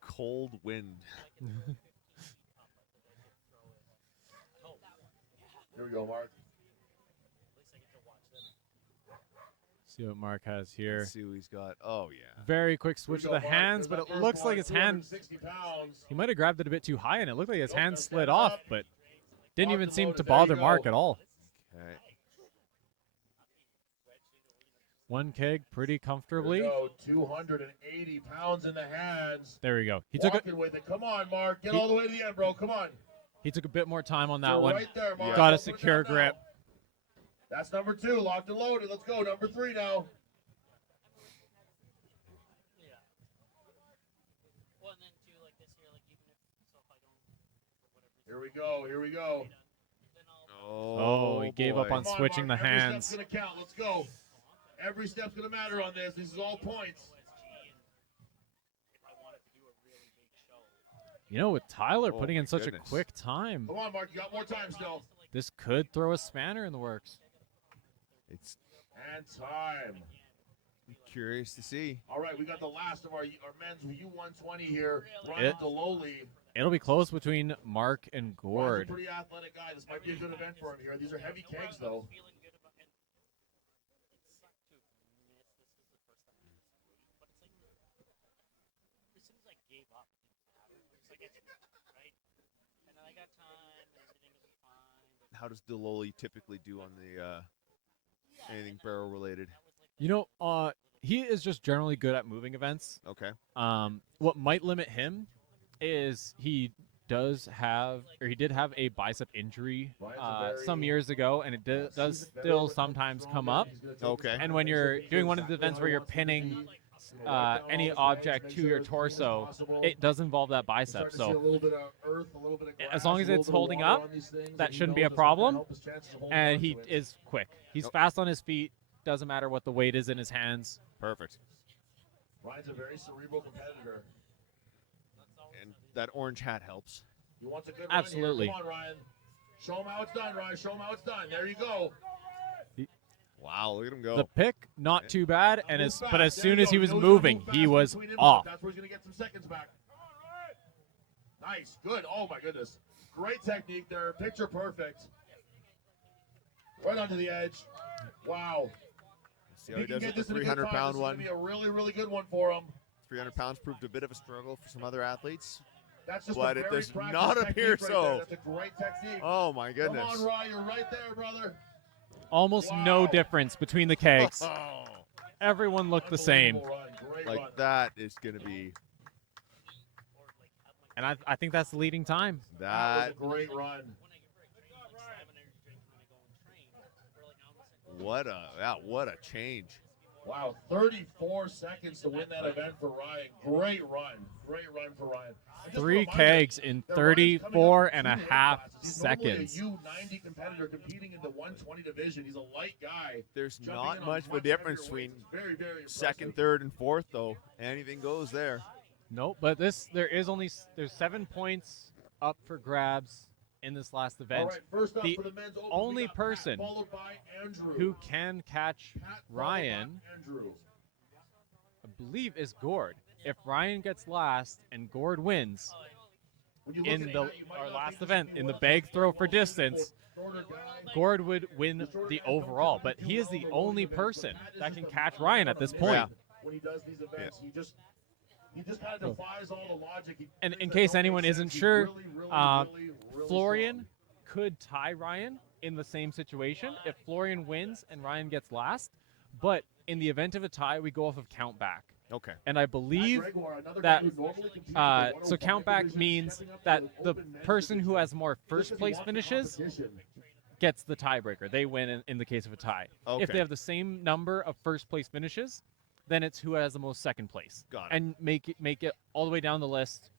cold wind. Here we go, Mark. See what Mark has here. Let's see who he's got. Oh yeah. Very quick switch Here of we the go, Mark. hands, but There's it that looks first like one, his hand. 260 pounds. He might have grabbed it a bit too high, and it looked like his Nope, hand that's slid good off, enough. but didn't even Locked seem and to loaded. There you bother Mark go. at all. Okay. One keg pretty Here we comfortably. go, 280 pounds in the hands. There we go. He took Walking with it. Come on, Mark. Get He- all the way to the end, bro. Come on. a bit more time on that So one. right there, Mark. Got a Don't put it secure down grip. now. That's number 2. Locked and loaded. Let's go. Number 3 now. Here we go. Here we go. Oh, he gave up boy. on Come switching Mark. the Every hands. step's gonna count. Let's go. Every step's gonna matter on this. This is all points. You know, with Tyler Oh, putting in my such goodness. a quick time, Come on, Mark. You got more time still. this could throw a spanner in the works. It's And time. curious to see. All right, we got the last of our men's U120 here. It- Ryan Deloli. It'll be close between Mark and Ryan's a Gord. pretty athletic guy. This might be a good event for him here. These are heavy kegs, though. How does Deloli typically do on the anything barrel related? You know, he is just generally good at moving events. Okay. What might limit him is he does have, or he did have a bicep injury Ryan's a very, some years ago, and it does seasoned still veteran, sometimes strong come guy. up. He's gonna take Okay. his And when time, you're make sure doing one of the exactly events how where he you're wants it to pinning be. Write down all any his object legs, to make your sure it's as clean as torso, possible. it does involve that You're bicep. starting to see a So little bit of earth, a little bit of grass, as long as a little it's bit of holding water up, on these things, that and he shouldn't be knows a it's gonna problem. help his chances of holding and on he to it. is quick. He's Nope. fast on his feet. Doesn't matter what the weight is in his hands. Perfect. Ryan's a very cerebral competitor. And that orange hat helps. He wants a good Absolutely. run here. Come on, Ryan. Show him how it's done, Ryan. Show him how it's done. There you go. Wow, look at him go. The pick, not too bad, and Move but as fast. There soon you as go. he was knows how to moving, move he fast was between input. off. That's where he's going to get some seconds back. Nice. Good. Oh, my goodness. Great technique there. Picture perfect. Right onto the edge. Wow. See how he does get it, the this in a good time, 300-pound this is one. gonna be a really, really good one for him. 300 pounds proved a bit of a struggle for some other athletes. That's just But a it very does practiced not technique appear right so. there. That's a great technique. Oh, my goodness. Come on, Ryan. You're right there, brother. Almost no Wow. difference between the kegs. Oh, Everyone looked the same, Unbelievable run. Great like run. that is going to be and I think that's the leading time. That that. was a great run. What a change. Wow, 34 seconds to win that event for Ryan. Great run. Great run for Ryan. And just a 3 reminder kegs in that Ryan's coming up 34 with and two a weight half classes. He's normally seconds. a U90 competitor competing in the 120 division. He's a light guy. There's jumping not in on much of a much difference heavier weights. between It's very, very impressive. second, third, and fourth, though. Anything goes there. Nope, but there's 7 points up for grabs in this last All event. right, first up The for the men's open, we only got Pat, person followed by Andrew. who can catch Pat, followed by Ryan, Andrew. I believe, is Gord. If Ryan gets last and Gord wins When you look in at the that, you might our not last think this event would be in the one bag of throw for most distance, shorter guy. Gord would win the overall. But he is the only person that can catch Ryan at this point. Yeah. When he does these events, he just kind of defies all the logic. And Things in that case don't make anyone sense. isn't He's sure, really, really, really Florian strong. could tie Ryan in the same situation if Florian wins and Ryan gets last. But in the event of a tie, we go off of count back. Okay. And I believe that so count back means that the person who has more first place finishes gets the tiebreaker. They win in the case of a tie. If Okay. they have the same number of first place finishes, then it's who has the most second place. Got it. And make it all the way down the list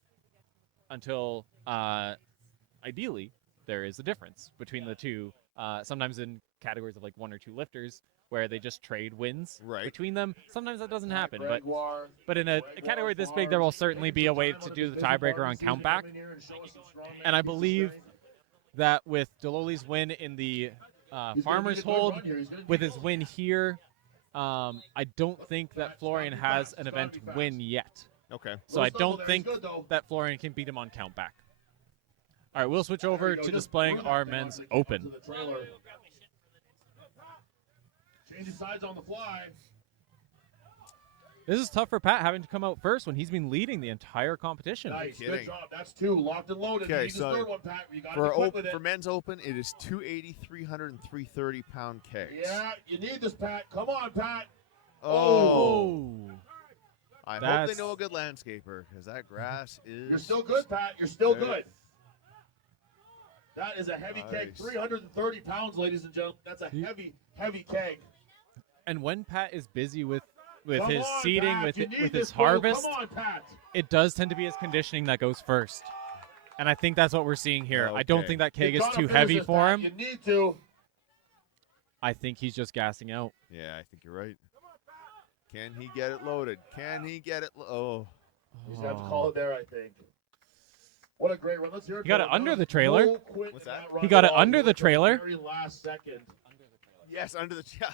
until ideally there is a difference between the two. Sometimes in categories of like 1 or 2 lifters where they just trade wins Right. between them. Sometimes that doesn't happen, but in a category this big, there will certainly be a way to do the tiebreaker on count back. And I believe that with Deloli's win in the Farmers Hold, with his win here, I don't think that Florian has an event win yet. Okay. So I don't think that Florian can beat him on count back. All right, we'll switch over to displaying our men's open. Changing sides on the fly. This is tough for Pat having to come out first when he's been leading the entire competition. Nice, good kidding. job. That's 2, locked and loaded. Okay, You need so the third one, Pat. You got to be quick with it. For men's open, it is 280, 300, and 330-pound kegs. Yeah, you need this, Pat. Come on, Pat. Oh. I hope That's- they know a good landscaper because that grass is. You're still good, Pat. You're still Yeah. good. That is a heavy keg. Nice. 330 pounds, ladies and gentlemen. That's a heavy, heavy keg. And when Pat is busy with Come his on, seeding, Pat. with You need with this, his bro. harvest, Come on, Pat. it does tend to be his conditioning that goes first. And I think that's what we're seeing here. I don't Okay. think that keg You is gotta too finish heavy this, for Pat. him. You need to. I think he's just gassing out. Yeah, I think you're right. Can he get it loaded? Can he get it? Oh. He's going to have to call it there, I think. What a great run. Let's hear it. He got for it him. under That the was trailer. no quit What's in that? run He got at it all. under He the went to trailer. Very last second. Yes, under the. Yeah.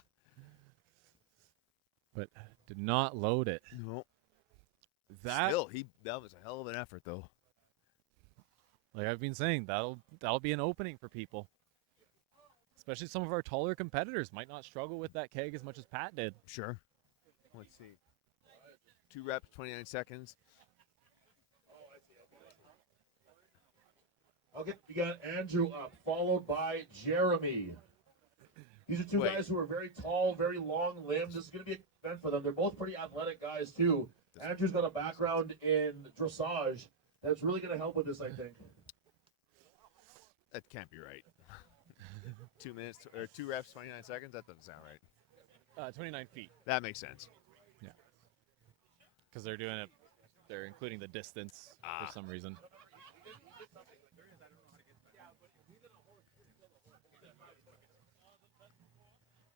But did not load it. No. That, Still, that was a hell of an effort, though. like I've been saying, that'll be an opening for people. Especially some of our taller competitors might not struggle with that keg as much as Pat did. Sure. Let's see. 2 reps, 29 seconds. Okay, you got Andrew up, followed by Jeremy. These are 2 Wait. guys who are very tall, very long limbs. This is going to be an event for them. They're both pretty athletic guys, too. Andrew's got a background in dressage that's really going to help with this, I think. That can't be right. 2 minutes or 2 reps, 29 seconds. That doesn't sound right. 29 feet. That makes sense. Because they're doing it. They're including the distance for some reason.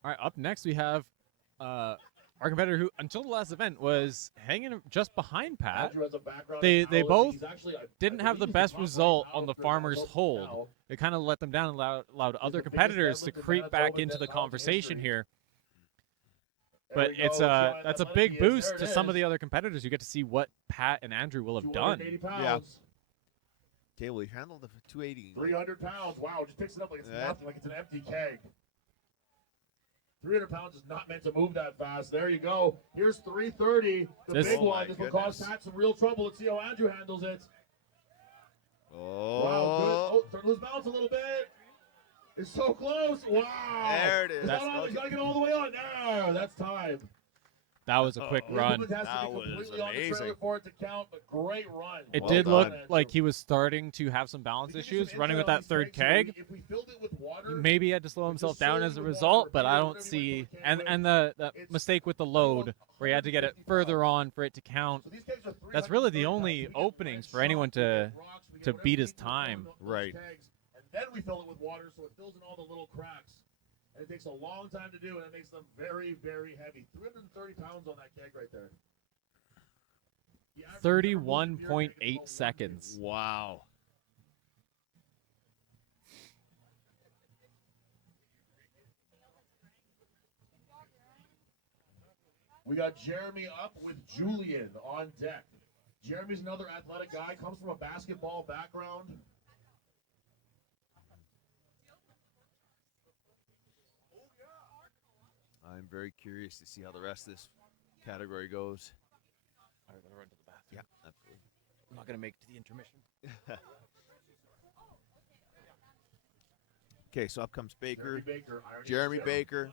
All right, up next we have our competitor who, until the last event, was hanging just behind Pat. Andrew has a background They in power. both He's actually, I Didn't have the believe best he's result top on the for farmer's Manitoba hold. now. It kind of let them down and allowed other the biggest competitors to deadlift in creep back Manitoba into the deadlift conversation history. here. There But we it's go, a showing that's a that big money is- boost there to it some of is. the other competitors. You get to see what Pat and Andrew will have done. 280 pounds. Yeah. Okay, well, he handled the 280. 300 pounds. Wow, just picks it up like it's Yeah. nothing, like it's an empty keg. 300 pounds is not meant to move that fast. There you go. Here's 330. The This- big Oh my one. This will cause goodness. Pat some real trouble. Let's see how Andrew handles it. Oh. Wow, good. Oh, start to lose balance a little bit. It's so close. Wow. There it is. He's got to get all the way on. There, that's time. That was a quick Uh-oh. run. Movement has to That be was completely on the amazing. trailer for it to count, but great run. It Well did done. look Andrew. like he was starting to have some balance To give you issues some running with insight on that these third kegs, you know, keg. If we filled it with water, Maybe he had to slow himself down as a result, but I don't see and the mistake with the load where he had to get it further on for it to count. so these kegs are That's really the 330 only pounds. We get openings red for anyone salt, we to get rocks, we get to whatever beat we his need to put time. on those Right. kegs, and then we fill it with water so it fills in all the little cracks. And it takes a long time to do, and it makes them very, very heavy. 330 pounds on that keg right there. The average never moved a beer keg above 31.8 150. seconds. Wow. We got Jeremy up with Julian on deck. Jeremy's another athletic guy, comes from a basketball background. I'm very curious to see how the rest of this category goes. I gotta run to the bathroom. Yeah, absolutely. I'm not gonna make it to the intermission. Okay, so up comes Baker. Iron Jeremy Chip. Baker.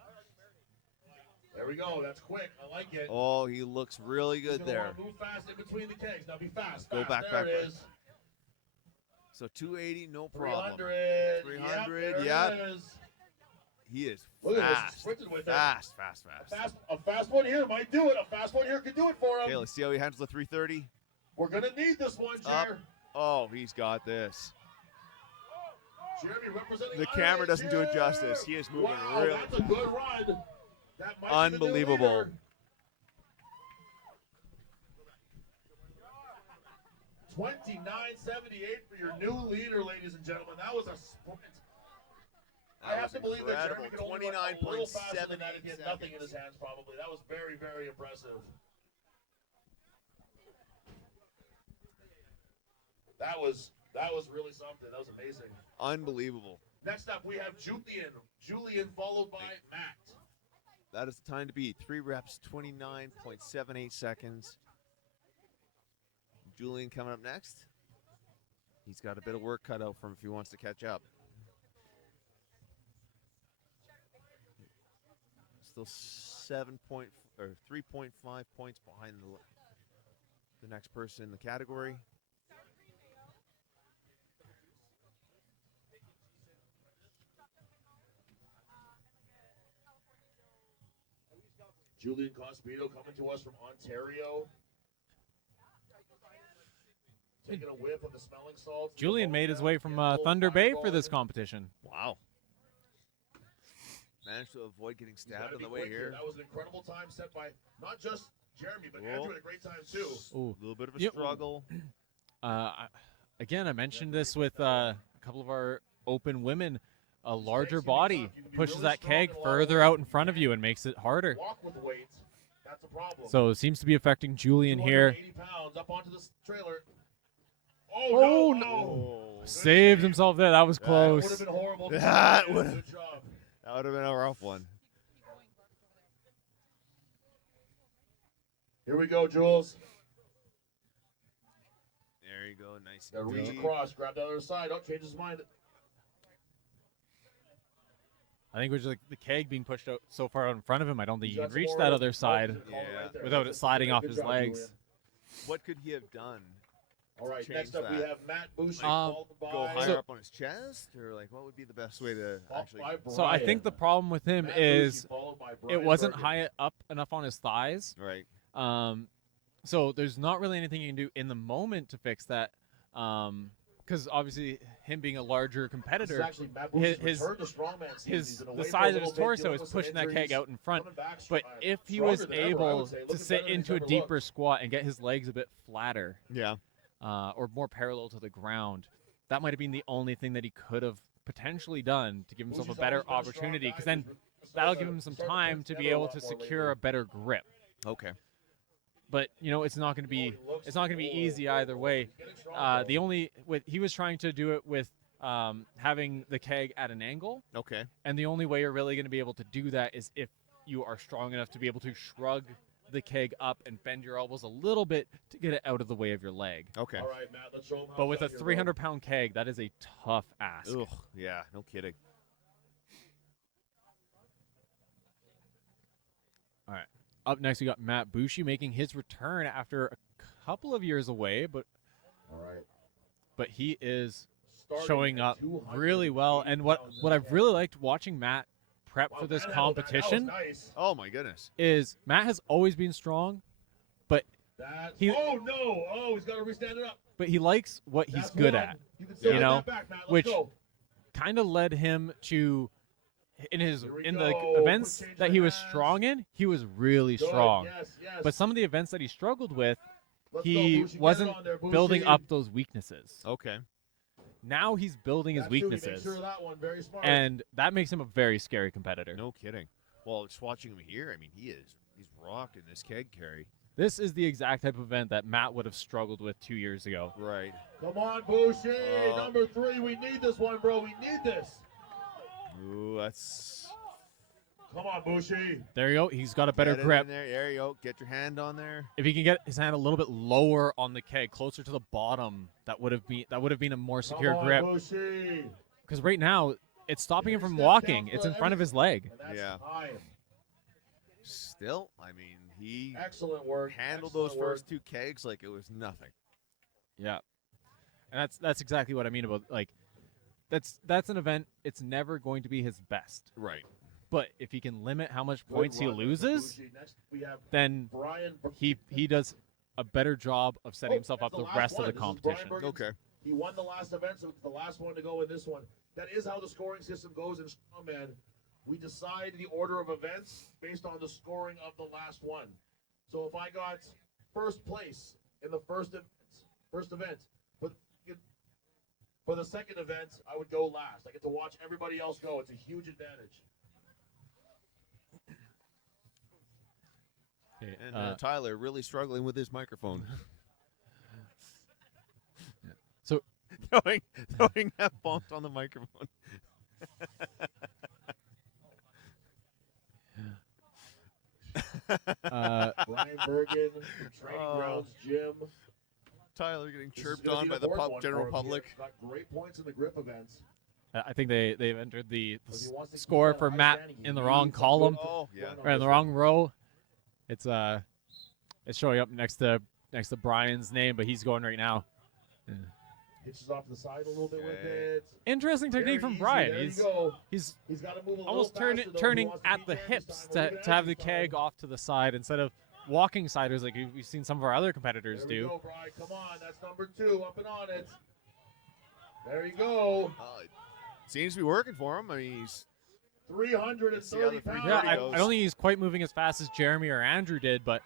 There we go. That's quick. I like it. Oh, he looks really He's good gonna there. wanna move fast in between the kegs. Now be fast. Go fast. back, there back, it back. is. So 280, no problem. 300. 300, Yep, there yep. it is. He is Look at this. fast. Sprinted with it. Fast. A fast one here might do it. A fast one here could do it for him. Okay, let's see how he handles the 330. We're gonna need this one, Up. Jer. Oh, he's got this. Jeremy representing The Ireland, camera doesn't do it Jer. justice. He is moving wow, really that's a good run. That might be the new Unbelievable. leader. 29.78 for your new leader, ladies and gentlemen. That was a sprint. I That have was to believe that Jeremy incredible. could only run a little faster than that 29.78 and get nothing in his seconds. hands, probably. That was very, very impressive. That was really something. That was amazing. Unbelievable. Next up, we have Julian. Julian followed by Matt. That is the time to beat. 3 reps, 29.78 seconds. Julian coming up next. He's got a bit of work cut out for him if he wants to catch up. Still 3.5 points behind the next person in the category. Julian Cospito coming to us from Ontario. Taking a whiff of the smelling salts. Julian made his way from Thunder Bay for this competition. Wow. Managed to avoid getting stabbed on the way here. That was an incredible time set by not just Jeremy, but Whoa. Andrew had a great time too. Ooh. A little bit of a Yep. struggle. Again, I mentioned this with a couple of our open women. A larger body pushes that keg further out in front of you and makes it harder. Walk with weight. That's a problem. So it seems to be affecting Julian here. 280 pounds up onto this trailer. Oh, no! Oh. Saved himself there. That was That would have close. been horrible. That Yeah, would've- Good job. That would have been a rough one. Here we go, Jules. There you go. Nice. Got to and reach deep. across, grab the other side. Oh, change his mind. I think it was like the keg being pushed out so far out in front of him. I don't think He's he got can some reach more that of other those side calls to call Yeah. right there. without it sliding off Good his job, legs. Julian. What could he have done All right, change next up we that? have Matt Boucher, Um, followed Go by higher up on his chest, or like what would be the best way to actually? So I think the problem with him Matt is Boucher, followed by it Brian wasn't Bergen. high up enough on his thighs. Right. So there's not really anything you can do in the moment to fix that. Because obviously him being a larger This is competitor, actually Matt Boucher's his- return to strongman season. He's been away the for a size of little his bit, torso dealing is with some pushing that keg injuries, out in front. coming back But strong- if he stronger was than ever, I able would say. to Looking sit better than into a he's ever deeper looked. squat and get his legs a bit flatter, Yeah. or more parallel to the ground, that might have been the only thing that he could have potentially done to give himself a Boucher's better always been a strong opportunity. guy, Because then he's that'll starting give to- him some starting to time put to be together a able lot to more secure lately. a better grip. Okay. But it's not going to be easy either way. He was trying to do it with having the keg at an angle, Okay. and the only way you're really going to be able to do that is if you are strong enough to be able to shrug the keg up and bend your elbows a little bit to get it out of the way of your leg. Okay. All right, Matt, let's show him how But with a tough you're, bro. 300-pound keg, that is a tough ask. Ugh. Yeah. No kidding. All right. Up next, we got Matt Boucher making his return after a couple of years away, but All right. he is Starting showing at up 280 really well. And what I've really liked watching Matt prep Wow, for this Matt handled that. That was competition nice. Oh my goodness. is Matt has always been strong, but He- oh no! Oh, he's got to restand it up. he likes what he's That's good one. at. You can still you get know, that back, Matt. Let's which go. Kind of led him to in Here we the go. events Quick change that of he was hands. strong in, he was really Good. strong. Yes, yes. But some of the events that he struggled with, Let's go, he Boucher. Get it wasn't on there, Boucher. building up those weaknesses. Okay. Now he's building his That's true. He weaknesses, made sure of that one. Very smart. and that makes him a very scary competitor. No kidding. Well, just watching him here, I mean, he's rocking this keg carry. This is the exact type of event that Matt would have struggled with 2 years ago. Right. Come on, Boucher. Oh. Number 3. We need this one, bro. We need this. Ooh, that's. Come on, Boucher. There you go. He's got a better Get it grip. in there. There you go. Get your hand on there. If he can get his hand a little bit lower on the keg, closer to the bottom, that would have been a more secure Come on, grip. Boucher. Because right now, it's stopping him Every from step walking. counts, It's in bro. front of his leg. And that's Yeah. time. Still, I mean, he Excellent work. handled Excellent those work. first 2 kegs like it was nothing. Yeah, and that's exactly what I mean about like that's an event. It's never going to be his best, Right. but if he can limit how much Good points he run, Mr. loses, Boucher. Next, we have then Brian. he does a better job of setting himself that's up the last rest one. of the This is Brian competition. Bergen's- Okay. He won the last event, so it's the last one to go in this one. That is how the scoring system goes in Strongman. We decide the order of events based on the scoring of the last one. So if I got first place in the first event, but for the second event, I would go last. I get to watch everybody else go. It's a huge advantage. Okay, And Tyler really struggling with his microphone. So- throwing that bump on the microphone. Brian Bergen from Training Oh. Grounds Gym. Tyler getting This is chirped gonna on be by the the fourth one general for him here. public. He's got great points in the grip events. I think they've entered the Because he wants to keep score that for high Matt standing. He in the needs wrong a good column, Oh, yeah. run on or in this the wrong row. It's showing up next to Brian's name, but he's going right now. Hitches off to the side a little bit with Okay. it. Interesting Very technique from easy. Brian. There He's you go. he's He's got to move a little almost faster, though. He turning wants to at beat the Jan this hips time. We're to leaving have the Jan this time. keg off to the side instead of walking siders like we've seen some of our other competitors There we do. go, Brian. Come on. That's number 2. Up and on it. There you go. It seems to be working for him. I mean, he's 330 Let's see how the pounds. 330 Yeah, I goes. don't think he's quite moving as fast as Jeremy or Andrew did, but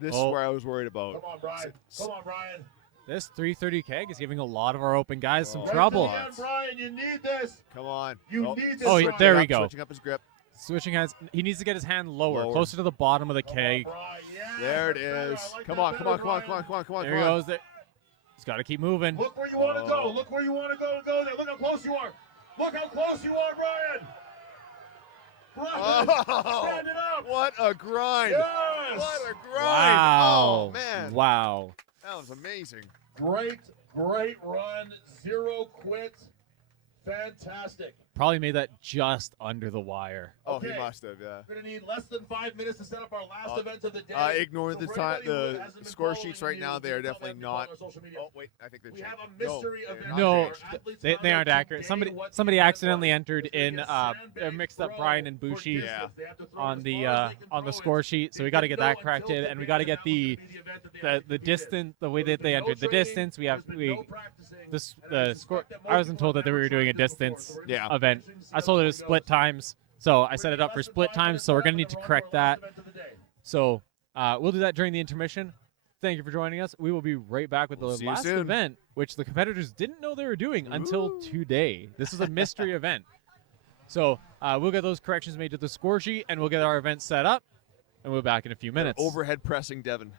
this Oh. is where I was worried about. Come on, Brian. Come on, Brian. this 330 keg is giving a lot of our open guys some Oh. Right trouble. to the end, Brian. You need this. Come on. You need this. Oh, Brian. there we Up, go. Switching up his grip. Switching hands. He needs to get his hand lower, Lower. closer to the bottom of the Come keg. on, Brian. Yes, There it that's better. is. I like Come that on, better, come on, come on, Brian. come on, come on, come on, There come he on. goes. He's got to keep moving. Look where you want to go. Oh. Look where you want to go and go there. Look how close you are. Look how close you are, Brian. Brian, Oh, stand it up. what a grind. Yes. What a grind. Wow. Oh, man. Wow. That was amazing. Great run. 0 quit. Fantastic. probably made that just under the wire. Oh, he Okay. must have, yeah. We're going to need less than 5 minutes to set up our last event of the day. Ignore So the for time, anybody who the hasn't been score following sheets right the now. news, They are you can tell definitely them to follow not. our social media. Oh wait, I think they're We changed. have a mystery no, event. they're not No, changed. Our athletes they found out aren't accurate. today Somebody what the somebody event accidentally was. entered It's gonna in be a sandbag mixed up throw Brian and for Bushi distance. They have to throw on as the far as they can on the throw score it. sheet. So They we got to didn't get know that until corrected, the and we got to band get that was the gonna be event that they had to the compete in. distance, the way There's that they been no entered the training, distance. We there's have been we no practicing, this and I the score. suspect that I most wasn't people told have that we never were doing a tried this before, distance so we're in Yeah. this event. competition to see I how told it it was goes. split times, so I We're set it gonna up be for less than split 5 times. minutes So we're left, gonna and need then to we're on correct our last that. event of the day. So we'll do that during the intermission. Thank you for joining us. We will be right back with We'll the see you last soon. event, which the competitors didn't know they were doing until today. This is a mystery event. So we'll get those corrections made to the score sheet, and we'll get our event set up, and we'll be back in a few minutes. Overhead pressing Devin.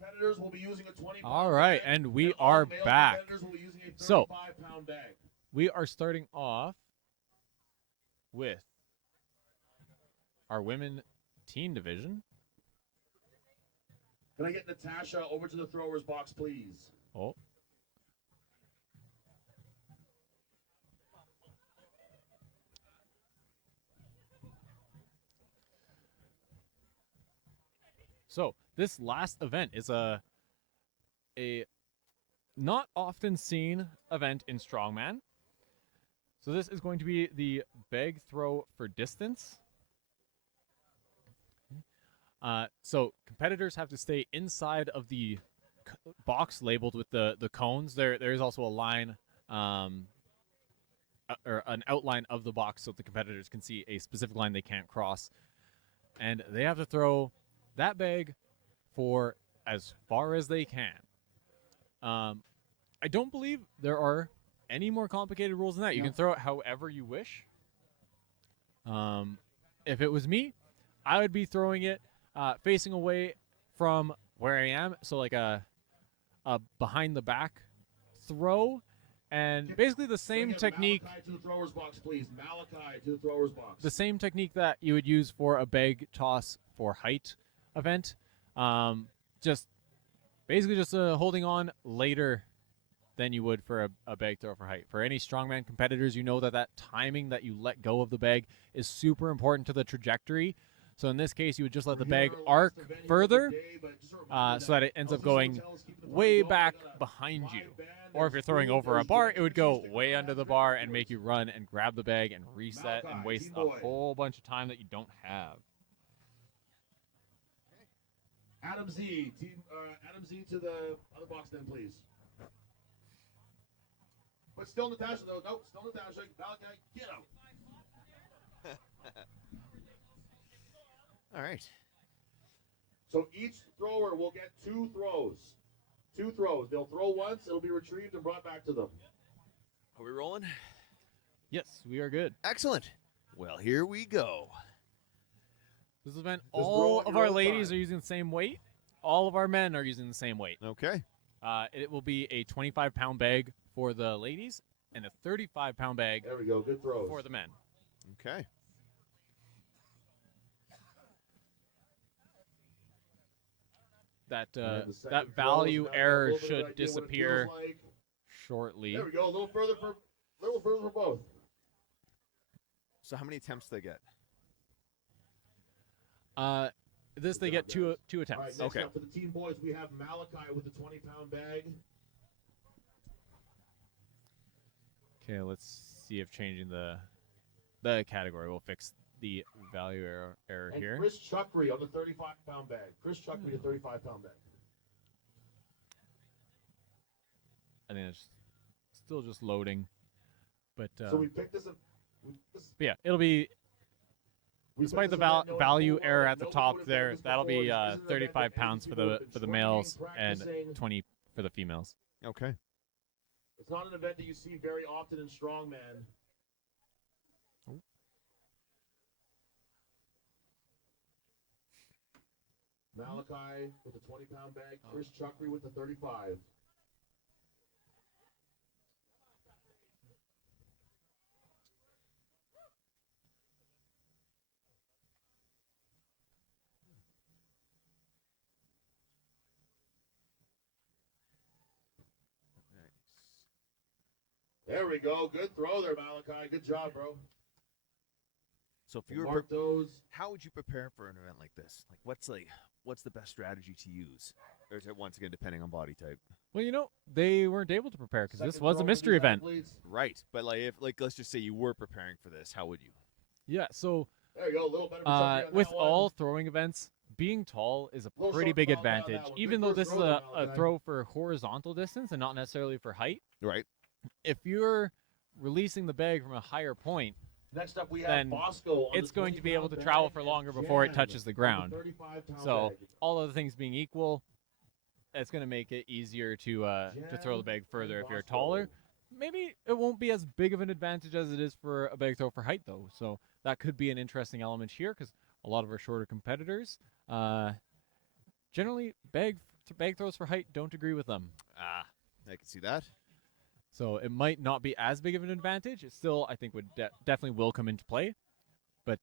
competitors will be using a 20 pound All right, bag, and we and are all male back. competitors will be using a So- 35-pound bag. We are starting off with our women teen division. Can I get Natasha over to the throwers box, please? Oh. So this last event is a not often seen event in strongman. So this is going to be the bag throw for distance. So competitors have to stay inside of the box labeled with the cones. There is also a line or an outline of the box so the competitors can see a specific line they can't cross. And they have to throw that bag for as far as they can. I don't believe there are any more complicated rules than that. You can throw it however you wish. If it was me, I would be throwing it facing away from where I am, so like a behind the back throw, and basically the same Can I get technique. Malachi to the throwers box, please. Malachi to the throwers box. The same technique that you would use for a bag toss for height event. Just basically just holding on later than you would for a bag throw for height. For any strongman competitors, you know that timing that you let go of the bag is super important to the trajectory. So in this case, you would just let the bag arc further so that it ends up going way back behind you. Or if you're throwing over a bar, it would go way under the bar and make you run and grab the bag and reset and waste a whole bunch of time that you don't have. Adam Z, Adam Z to the other box then, please. But still Natasha, though. Nope, still Natasha. Malachi, get out. All right. So each thrower will get 2 throws. 2 throws. They'll throw once, it'll be retrieved and brought back to them. Are we rolling? Yes, we are good. Excellent. Well, here we go. This event, Just throw all at of your our own ladies time. are using the same weight. All of our men are using the same weight. Okay. It will be a 25-pound bag for the ladies and a 35-pound bag There we go. Good throws. for the men. Okay. And the second That throw, value so now we have a error little bit of should idea what it feels disappear like. shortly. There we go. A little further for both. So how many attempts do they get? This they Good get job, two All right, attempts. next Okay. up for the team boys, we have Malachi with the 20-pound bag. Okay, let's see if changing the category will fix the value error And here. Chris Chuckery on the 35-pound bag. Chris Chuckery, the 35-pound bag. I think it's still just loading, but So we picked this up. but yeah, it'll be despite the value error at the top there. That'll be 35 pounds for the males and 20 for the females. Okay. It's not an event that you see very often in strongman. Malachi with the 20-pound bag. Chris Chuckery with the 35. There we go. Good throw there, Malachi. Good job, bro. So if you were, Mark those. how would you prepare for an event like this? What's the best strategy to use? Or is it once again depending on body type? Well, you know, they weren't able to prepare because this Second was throw a for mystery these event. athletes. Right, but if let's just say you were preparing for this, how would you? Yeah, so There you go. A little better for Chuckery on with that one. all throwing events, being tall is a Little pretty short big foul on that advantage. one. Even Good though first this is throw there, a Malachi. throw for horizontal distance and not necessarily for height, Right. if you're releasing the bag from a higher point, Next up, we have then Bosco on it's the going to be able to 20-pound travel bag for and longer before it Jan touches the with ground. 35-pound So bag. all other things being equal, it's going to make it easier to throw the bag further if you're taller. Maybe it won't be as big of an advantage as it is for a bag throw for height, though. So that could be an interesting element here because a lot of our shorter competitors, generally bag bag throws for height don't agree with them. Ah, I can see that. So it might not be as big of an advantage. It still, I think, would definitely will come into play. But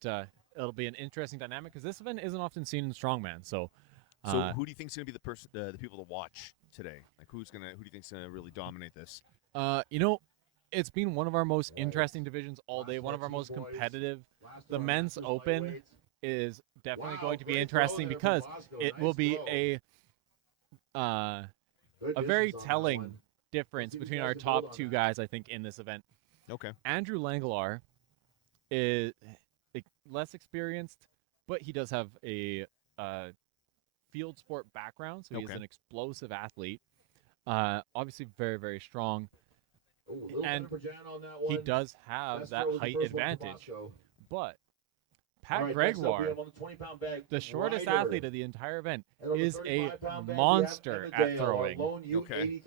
it'll be an interesting dynamic because this event isn't often seen in strongman. So, So who do you think's going to be the people to watch today? Like who do you think's going to really dominate this? you know, it's been one of our most interesting divisions all day. One of our most competitive. The men's open is definitely going to be interesting because it will be a very telling difference between our top two guys, I think, in this event. Okay. Andrew Langelaar is less experienced, but he does have a field sport background, so he's Okay. an explosive athlete. Obviously very, very strong. And he does have that height advantage. But Pat Gregoire, the shortest athlete of the entire event, is a monster at throwing. Okay.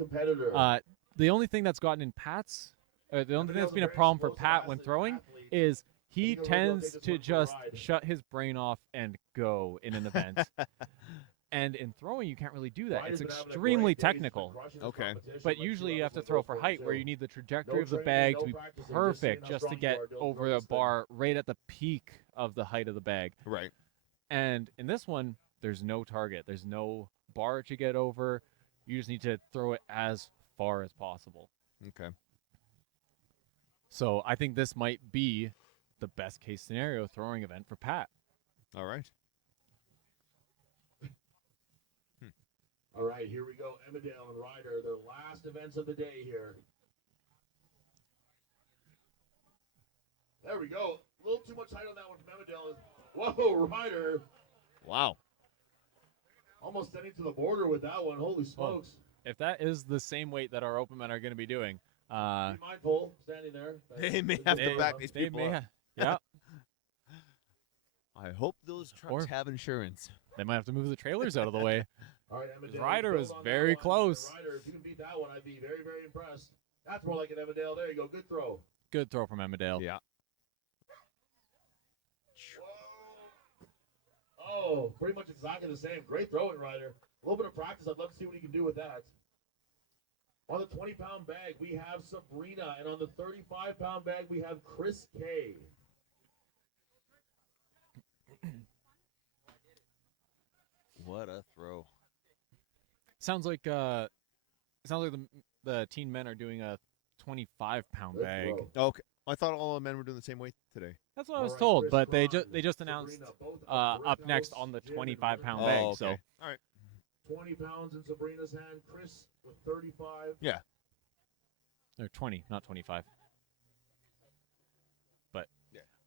The only thing that's gotten in Pat's, or the only thing that's been a problem for Pat when throwing is he tends to just shut his brain off and go in an event. And in throwing, you can't really do that. It's extremely technical. Okay. But usually you have to throw for height where you need the trajectory of the bag to be perfect just to get over the bar right at the peak of the height of the bag. Right. And in this one, there's no target. There's no bar to get over. You just need to throw it as far as possible. Okay. So I think this might be the best case scenario throwing event for Pat. All right. All right, here we go. Emmerdale and Ryder, their last events of the day here. There we go. A little too much height on that one from Emmerdale. Whoa, Ryder. Wow. Almost sending to the border with that one. Holy smokes. If that is the same weight that our open men are going to be doing, Be mindful, standing there. They may have to back these they people may up. yeah. I hope those trucks Or- have insurance. They might have to move the trailers out of the way. All right, Emmerdale. Ryder build was on that very one. close. Ryder, if you can beat that one, I'd be very, very impressed. That's more like an Emmerdale. There you go. Good throw. Good throw from Emmerdale. Yeah. Oh, pretty much exactly the same. Great throwing, Ryder. A little bit of practice. I'd love to see what he can do with that. On the 20-pound bag, we have Sabrina, and on the 35-pound bag, we have Chris K. What a throw. Sounds like the teen men are doing a 25-pound Good bag. throw. Okay. I thought all the men were doing the same weight today. That's what I was All right, told, Chris but they Braun, just announced Sabrina, both up brick next house, on the Jim, and 25-pound Ryder. bag. Oh, So okay. All right. 20 pounds in Sabrina's hand. Chris with 35. Yeah. they're 20, not 25. But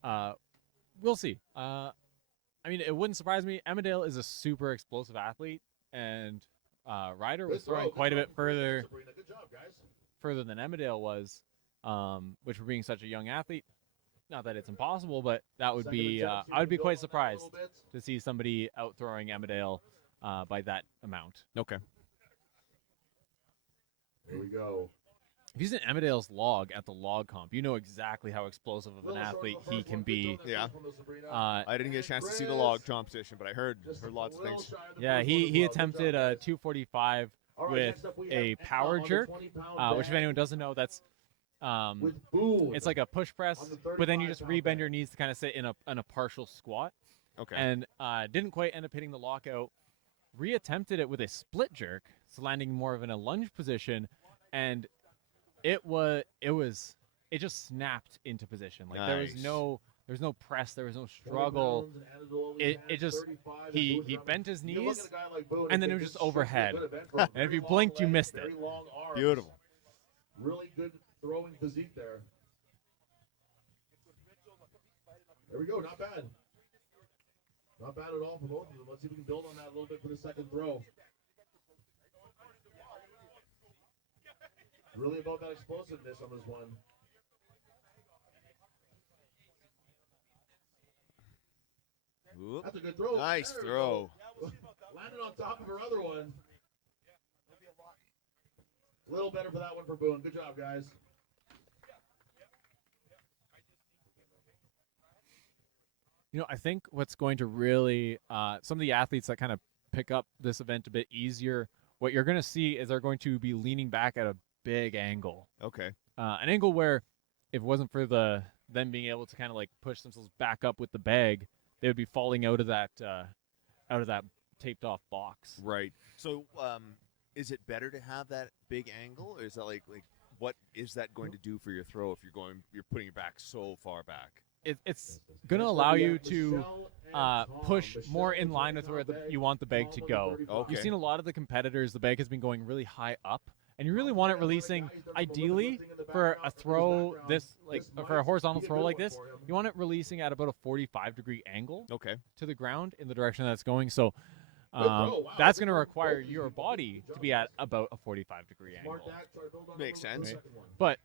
Yeah. we'll see. I mean, it wouldn't surprise me. Emmerdale is a super explosive athlete, and Ryder was Good throw. throwing Good quite a throw bit from Chris and further Sabrina. Good job, guys. than Emmerdale was, which for being such a young athlete, not that it's impossible, but that would Second be attempt, see I would if be we quite build on that a little surprised bit. to see somebody out throwing Emmerdale by that amount. Okay. Here we go. If he's in Emmerdale's log at the log comp, you know exactly how explosive of an Little short athlete on the he first can one. Good be. throw, Yeah. from the Sabrina. I didn't get a chance to see the Chris. log competition, but I heard Just lots a of little things. shy of the Yeah, first one he as well. Good attempted job, a guys. 245 All right, with next up we have a Emma power on the jerk, 20-pound which if bag anyone doesn't know, that's with Boone. it's like a push press, on the but then you just 35-pound rebend bag. your knees to kind of sit in a partial squat, Okay. and didn't quite end up hitting the lockout. Reattempted it with a split jerk, so landing more of in a lunge position, and it just snapped into position. Like there was Nice. no press, there was no 20 struggle. pounds and added below his It hand, just 35, and he Boone's up. bent his You look knees, at a guy like Boone, and then it it was just just shows you a overhead. good event for him. And if Very you long blinked, you legs, missed it. very long arms. Beautiful. Really good throwing physique there. There we go. Not bad. Not bad at all for both of them. Let's see if we can build on that a little bit for the second throw. Really about that explosiveness on this one. Whoop. That's a good throw. Nice There we throw. go. Landed on top of her other one. A little better for that one for Boone. Good job, guys. You know, I think what's going to really some of the athletes that kind of pick up this event a bit easier what you're going to see is they're going to be leaning back at a big angle. Okay. An angle where if it wasn't for them being able to kind of like push themselves back up with the bag, they would be falling out of that taped off box. Right. So, is it better to have that big angle, or is that like what is that going to do for your throw if you're putting your back so far back? It's going to allow you to push more in line with where you want the bag to go. Okay. You've seen a lot of the competitors, the bag has been going really high up, and you really want it releasing, ideally, for a throw for a horizontal throw like this, you want it releasing at about a 45-degree angle Okay. to the ground in the direction that's going. So that's going to require your body to be at about a 45-degree angle. Makes sense. Right? But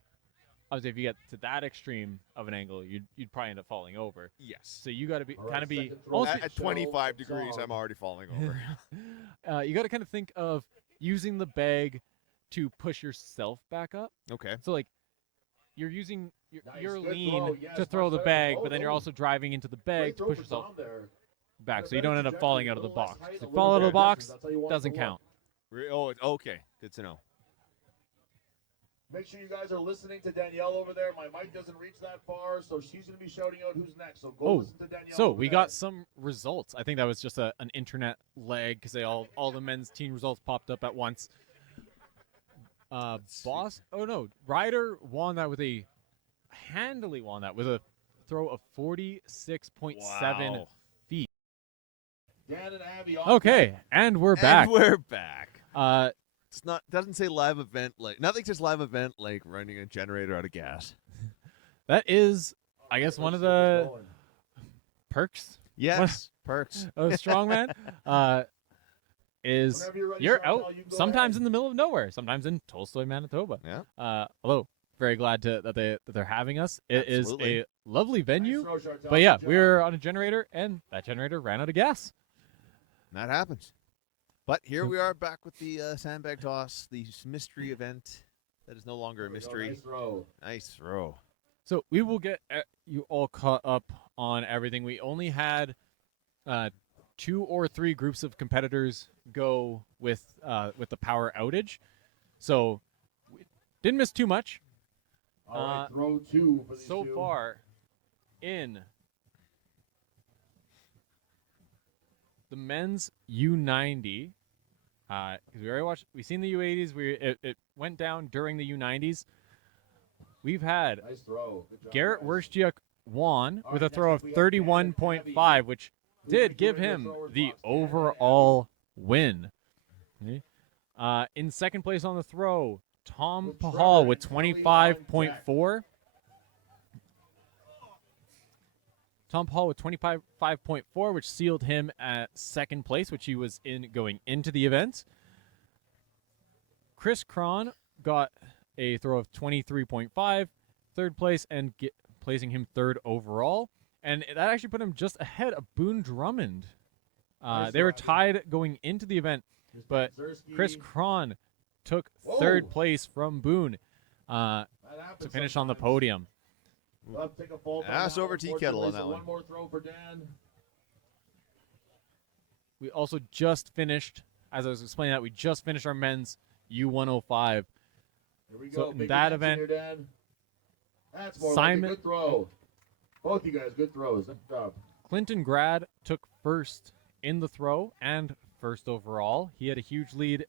obviously, if you get to that extreme of an angle, you'd probably end up falling over. Yes. So you got to be almost At 25 degrees, I'm already falling over. you got to kind of think of using the bag to push yourself back up. Okay. So like you're using your Good lean throw. Yes, to throw the much bag, better. but then you're also driving into the bag Great to throw push for yourself Tom there. back, so Better you don't end up trajectory, falling a out of the little less box. height, If a you little fall out of more the box, distance. That's how you want it doesn't to look. count. Oh, okay. Good to know. Make sure you guys are listening to Danielle over there. My mic doesn't reach that far, so she's going to be shouting out who's next. So go listen to Danielle. So over we there. got some results. I think that was just an internet lag because all the men's team results popped up at once. Ryder handily won that with a throw of 46.7 Wow. feet. Dan and Abby on Okay, deck. and we're back. And we're back. Uh, It's not. Doesn't say live event like. Nothing says live event like running a generator out of gas. that is, I guess, one of the Going. perks Yes. Perks. of strongman. Is Whenever you're ready, you're Chantal, out you can go sometimes ahead. in the middle of nowhere, sometimes in Tolstoi, Manitoba. Yeah. Although very glad that they're having us. It is Absolutely. a lovely venue. Nice throw, Chantal. But yeah, Good we job. were on a generator, and that generator ran out of gas. That happens. But here we are back with the sandbag toss, the mystery event that is no longer a There we go, mystery. Nice throw. Nice throw. So we will get you all caught up on everything. We only had 2 or 3 groups of competitors go with the power outage, so we didn't miss too much. All right, throw 2 for these So two. far in the men's U90, because we already we've seen the U80s. It went down during the U90s. We've had Nice throw. Good job, Garrett guys. Werstiuk won All with right, a throw next of up we have Dan 31.5, which Who did think give you're him gonna throw the first, Dan and overall win. Okay. In second place on the throw, Tom With Pahal Trevor with and Kelly on 25.4. Tom Paul with 25.4, which sealed him at second place, which he was in going into the event. Chris Cron got a throw of 23.5, third place, and placing him third overall. And that actually put him just ahead of Boone Drummond. Nice They were throw. tied going into the event, Here's but Banzerski. Chris Cron took Whoa. third place from Boone That happens to finish on the sometimes. podium. We'll have to take a fault on Ass that over one, tea kettle on unfortunately, that so one. One more throw for Dan. We also just finished, as I was explaining that, we just finished our men's U105. Here we So go. in Big that attention event, here, Dan. That's more Simon- like a good throw. Both you guys, good throws. Good job. Clinton Grad took first in the throw and first overall. He had a huge lead.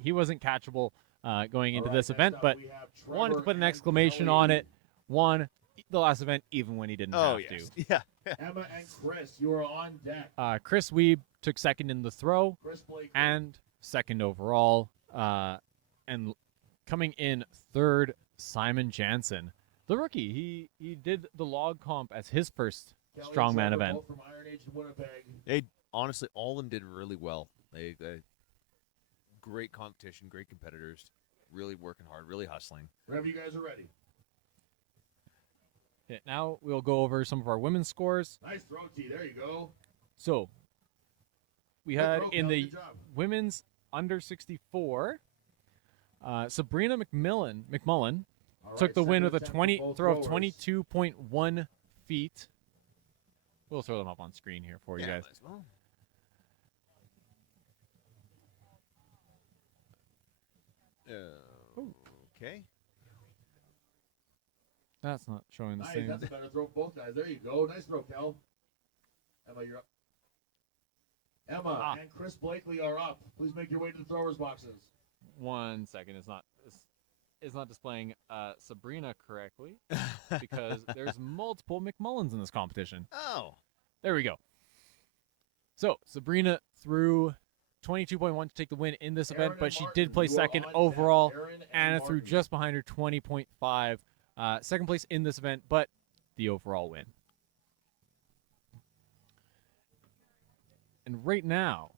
He wasn't catchable going into All right, this next event, up but we have wanted to Trevor put an and exclamation Kelly. on it. Won the last event even when he didn't Oh, have yes. to. Yeah. Emma and Chris, you are on deck. Chris Weeb took second in the throw Chris Blake. and second overall. And coming in third, Simon Jansen, the rookie. He did the log comp as his first Kelly and strongman Trevor, event. both from Iron Age in Winnipeg. They honestly, all of them did really well. They great competition, great competitors, really working hard, really hustling. Whenever you guys are ready. Okay, now we'll go over some of our women's scores. Nice throw, T. There you go. So we Good had throw, in Kelly. the Good job. women's under 64, Sabrina McMullen All took right, the win second with a attempt for 20 both throw of throwers. 22.1 feet. We'll throw them up on screen here for you Yeah, guys. might as well. Okay. That's not showing the Nice. same. That's a better throw for both guys. There you go. Nice throw, Kel. Emma, you're up. Emma and Chris Blakely are up. Please make your way to the throwers' boxes. 1 second. It's not displaying Sabrina correctly because there's multiple McMullins in this competition. Oh. There we go. So Sabrina threw 22.1 to take the win in this event, Aaron but and she Martin, did place you are second on deck. overall. Aaron and Anna threw Martin. just behind her 20.5. Second place in this event, but the overall win. And right now,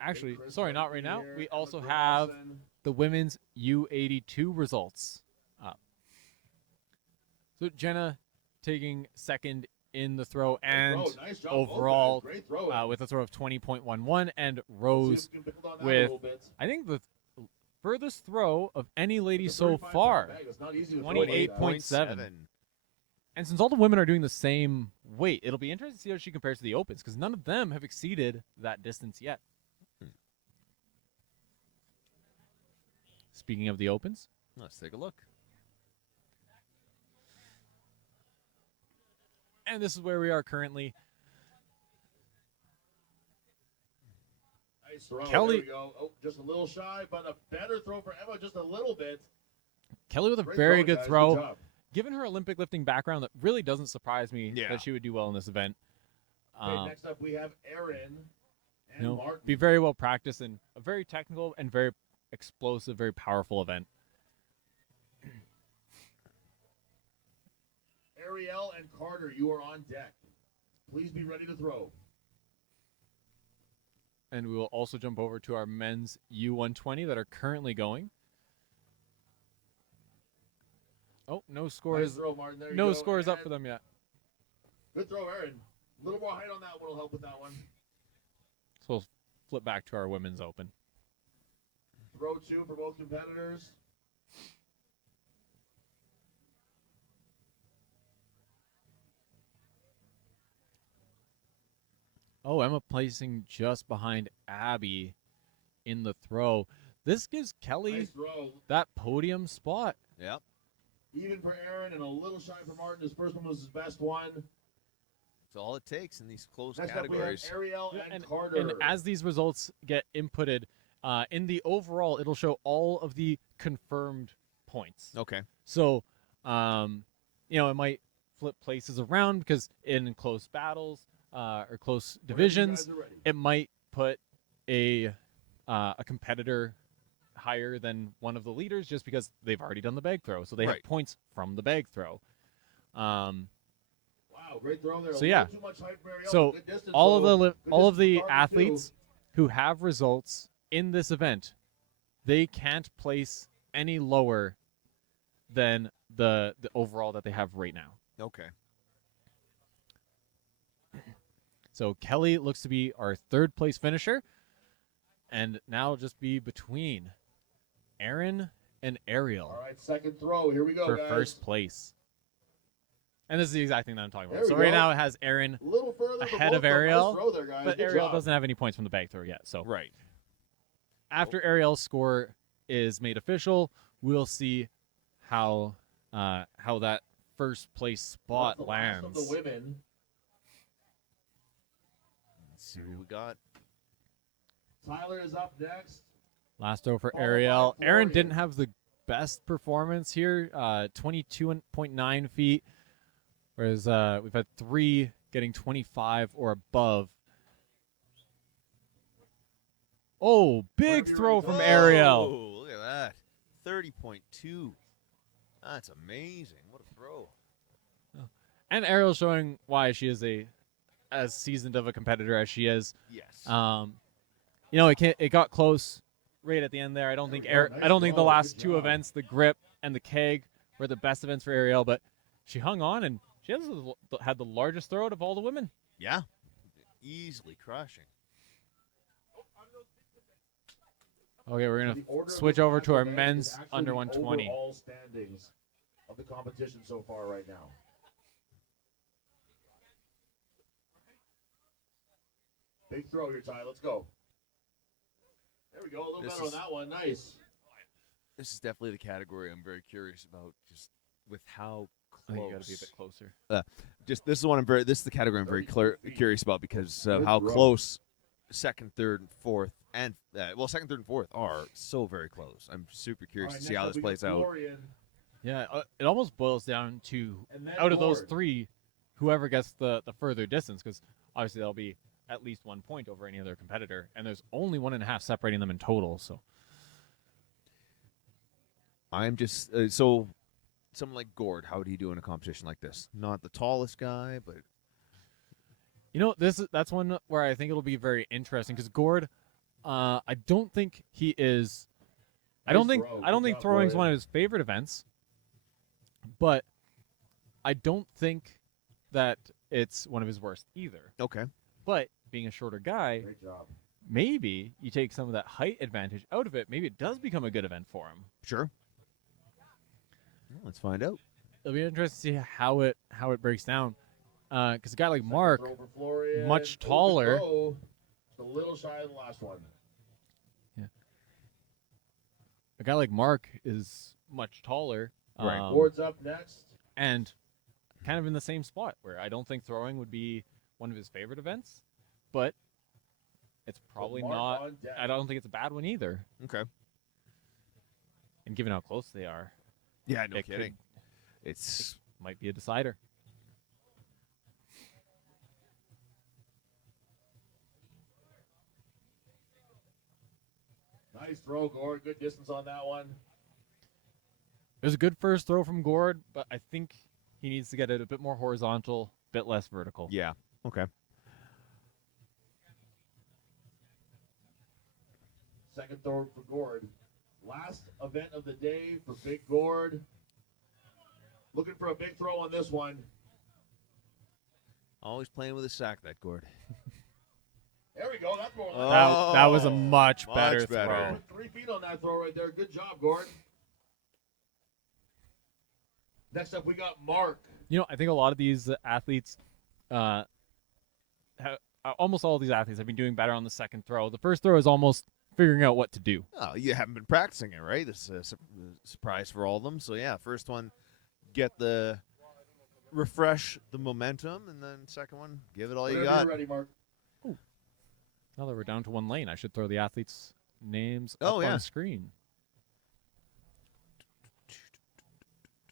actually, Chris sorry, not Blakely right now. here, We Emma also have Grimmelson. the women's U82 results up. So Jenna taking second in the throw and Nice throw. Nice job, both overall guys. Great throw. with a throw of 20.11 and Let's see if Rose we can pickle down that a with, little bit. I think, the furthest throw of any lady It's a so 35-pound far. bag. It's not easy to throw like that. 28.7. And since all the women are doing the same weight, it'll be interesting to see how she compares to the opens because none of them have exceeded that distance yet. Speaking of the opens, Let's take a look. and this is where we are currently. Nice throw. Kelly- There we go. Oh, just a little shy, but a better throw for Emma, just a little bit. Kelly with a Great very throw, good guys. throw. Good job. Given her Olympic lifting background, that really doesn't surprise me Yeah. that she would do well in this event. Okay, next up we have Aaron and You know, Martin. be very well practiced and a very technical and very explosive, very powerful event. Ariel and Carter, you are on deck. Please be ready to throw. And we will also jump over to our men's U120 that are currently going. Oh, no Nice scores. throw, Martin. There you No go. scores up And for them yet. Good throw, Aaron. A little more height on that one will help with that one. So we'll flip back to our women's open. Throw 2 for both competitors. Oh, Emma placing just behind Abby in the throw. This gives Kelly Nice throw. that podium spot. Yep. Even for Aaron and a little shy for Martin. His first one was his best one. That's all it takes in these close Next up we have categories. Ariel Yeah, and Carter. And as these results get inputted, in the overall, it'll show all of the confirmed points. Okay. So, it might flip places around because in close battles or close Whenever you divisions, guys are ready. it might put a competitor higher than one of the leaders just because they've already done the bag throw, so they have Right. points from the bag throw. Wow, great throw there. So, A little yeah. too much height for Ariel, So but good distance, all of though. the Good all of distance the for Carter, too. athletes who have results in this event, they can't place any lower than the overall that they have right now. Okay. So Kelly looks to be our third place finisher, and now it'll just be between Aaron and Ariel All right, second throw. Here we go, for guys. first place. And this is the exact thing that I'm talking There about. So we right go. now it has Aaron, A little further for ahead both of them. Ariel, Nice throw there, guys. but Good Ariel job. doesn't have any points from the bag throw yet. So Right. after Ariel's score is made official, we'll see how that first place spot That's the last lands. of the women. Let's see what we got. Tyler is up next. Last throw for Followed by Ariel. Aaron Florian. didn't have the best performance here, 22.9 feet, whereas we've had 3 getting 25 or above. Oh, big Whenever you're throw ready. from Oh, Ariel. look at that. 30.2. That's amazing. What a throw. And Ariel showing why she is as seasoned of a competitor as she is. Yes. It got close right at the end there. I don't There think we go. Nice I don't think the throw. last Good 2 job. events, the grip and the keg, were the best events for Ariel, but she hung on and she had the largest throw out of all the women. Yeah. Easily crushing. Okay, we're The gonna order of switch the over to our event is men's actually under the 120. overall standings of the competition so far right now. Big throw here, Ty. Let's go. There we go. A little This better on is- that one. Nice. This is definitely the category I'm very curious about, just with how I think close. you got to be a bit closer. This is the one I'm very. This is the category I'm very 32 feet. curious about because Good how throw. close second, third, and fourth, and second, third, and fourth are so very close. I'm super curious All right, to see next how up this we got plays out. Florian, Yeah, it almost boils down to and then out of those Gord. three, whoever gets the further distance, because obviously there'll be at least 1 point over any other competitor, and there's only 1.5 separating them in total. So I'm just so someone like Gord. How would he do in a competition like this? Not the tallest guy, but you know that's one where I think it'll be very interesting because Gord, I don't think he is. I don't Nice think throw. I don't Good think job, throwing is Florian. one of his favorite events, but I don't think that it's one of his worst either. okay. But being a shorter guy, Great job. maybe you take some of that height advantage out of it. Maybe it does become a good event for him. Sure. Well, let's find out. It'll be interesting to see how it breaks down. Because a guy like Mark, Throw for Florian. much Ooh, good taller. throw. Just a little shy of the last one. is much taller, Right. Gord's up next. and kind of in the same spot where I don't think throwing would be one of his favorite events, but it's probably Mark not. on deck. I don't think it's a bad one either. Okay. And given how close they are, Yeah, no it could- kidding. It's might be a decider. Nice throw, Gord. Good distance on that one. It was a good first throw from Gord, but I think he needs to get it a bit more horizontal, bit less vertical. yeah. Okay. Second throw for Gord. Last event of the day for Big Gord. Looking for a big throw on this one. Always playing with a sack, that Gord. There we go. That's more Oh. like That was a much much better better. throw. Put 3 feet on that throw right there. Good job, Gord. Next up, we got Mark. You know, I think a lot of these athletes, almost all of these athletes have been doing better on the second throw. The first throw is almost figuring out what to do. Oh, you haven't been practicing it, right? This is a surprise for all of them. So yeah, first one, refresh the momentum, and then second one, give it all you Whenever got. you're ready, Mark. Now that we're down to one lane, I should throw the athletes' names Oh, up yeah. on the screen.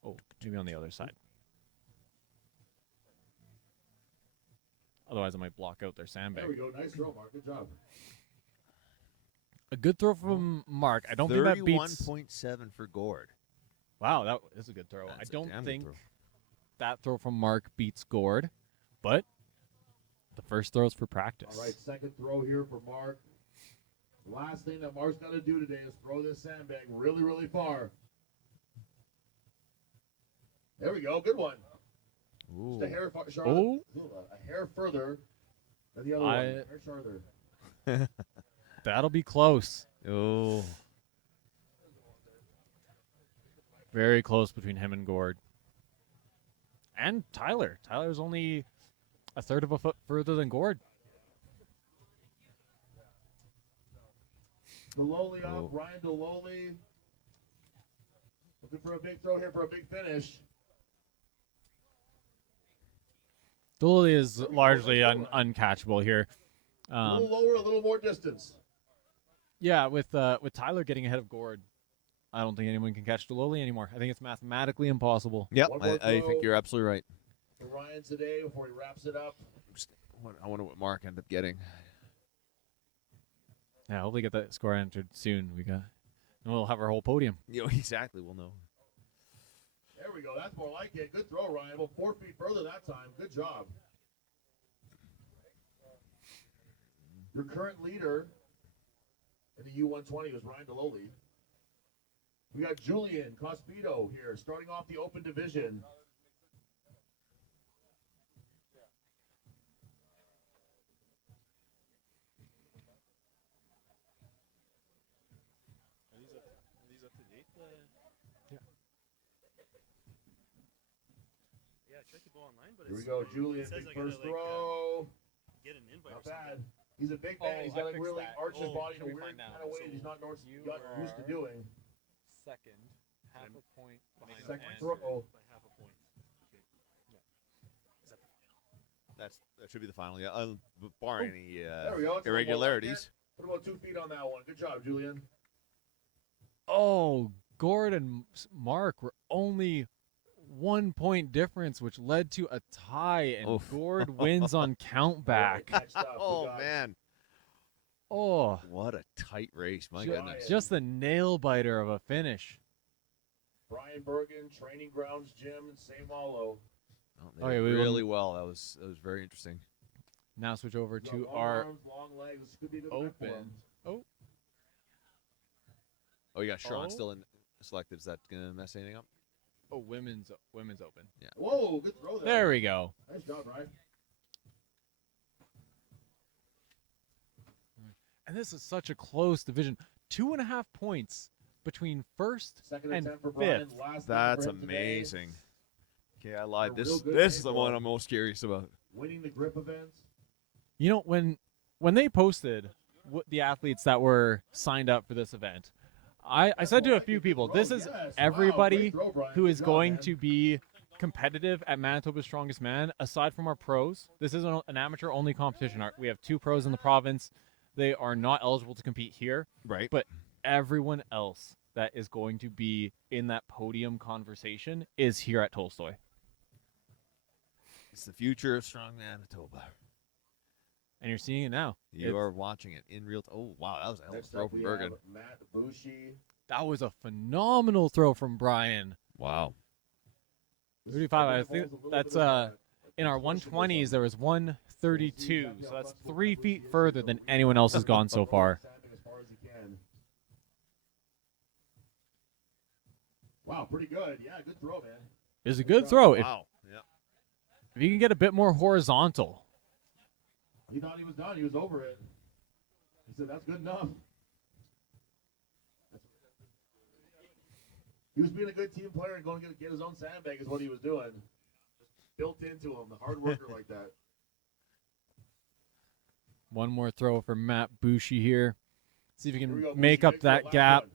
Oh, maybe on the other side. Otherwise, I might block out their There sandbag. we go. Nice throw, Mark. Good job. A good throw from Mark. I don't think that beats. 31.7 for Gord. Wow, that is a good throw. I That's a don't damn good think throw. that throw from Mark beats Gord, but the first throw is for practice. All right, second throw here for Mark. Last thing that Mark's got to do today is throw this sandbag really, really far. There we go. Good one. Ooh. Just a hair, Charlotte. Oh. A hair further than the other one. A hair farther. That'll be close. Oh. Very close between him and Gord. And Tyler. Tyler's only a third of a foot further than Gord. Deloli up. Oh. Ryan Deloli. Looking for a big throw here for a big finish. Dooley is largely uncatchable here. A little lower, a little more distance. Yeah, with Tyler getting ahead of Gord, I don't think anyone can catch Deloli anymore. I think it's mathematically impossible. Yep, One more I throw. think you're absolutely right. For Ryan today before he wraps it up. I wonder what Mark ended up getting. Yeah, hopefully get that score entered soon. And we'll have our whole podium. Exactly, we'll know. There we go. That's more like it. Good throw, Ryan. About 4 feet further that time. Good job. Your current leader in the U120 was Ryan Deloli. We got Julian Cospito here, starting off the open division. Are these up to date? Yeah, I tried to go online, but Here we go, Julian. it says Big I gotta, first throw. get an invite Not or something. bad. He's a big man. Oh, He's I got to fixed really that. arch his Oh, body in a should be weird fine now. kind of way that So he's not you got used to are- doing. Second, half a point behind Second and throw. By half a point. That should be the final. Yeah, barring any There we go. It's irregularities. Put about 2 feet on that one. Good job, Julian. Oh, Gord and Mark were only 1 point difference, which led to a tie, and Oof. Gord wins on countback. Next up, we Oh got man, Oh, what a tight race! My Ju- goodness. just a nail biter of a finish. Brian Bergen, Training Grounds Gym, St. Malo. Oh, they Okay, did we will- really well. That was very interesting. Now switch over He's to got long our arms, long legs. This could be a good event for open. him. Oh, you got Sean Oh. still in selected. Is that gonna mess anything up? Oh, women's open. Whoa, good throw there. There we go. Nice job, Brian. And this is such a close division. 2.5 points between first Second and attempt for Brian. fifth. Last That's thing for him today. amazing. Okay, I lied. A This real good this day is the for one him. I'm most curious about. Winning the grip events. You know, when they posted the athletes that were signed up for this event, I said to a few people, this is everybody who is going to be competitive at Manitoba's Strongest Man, aside from our pros. This is an amateur-only competition. We have 2 pros in the province. They are not eligible to compete here, Right. but everyone else that is going to be in that podium conversation is here at Tolstoi. It's the future of strong Manitoba. And you're seeing it now. You It's- are watching it in real. Oh wow, that was a hell of a Next throw up, from we Bergen. have Matt Bushi. That was a phenomenal throw from Brian. Wow. 35, I think that's in our 120s, there was 132, so that's 3 feet further than anyone else has gone so far. As far as he can. Wow, pretty good. Yeah, good throw, man. It was a good throw. Wow. Yeah. If you can get a bit more horizontal. He thought he was done. He was over it. He said, that's good enough. He was being a good team player and going to get his own sandbag is what he was doing. Just built into him, the hard worker like that. One more throw for Matt Bushi here. See if he Here we go, can make Bushi, up big throw, that last gap. one.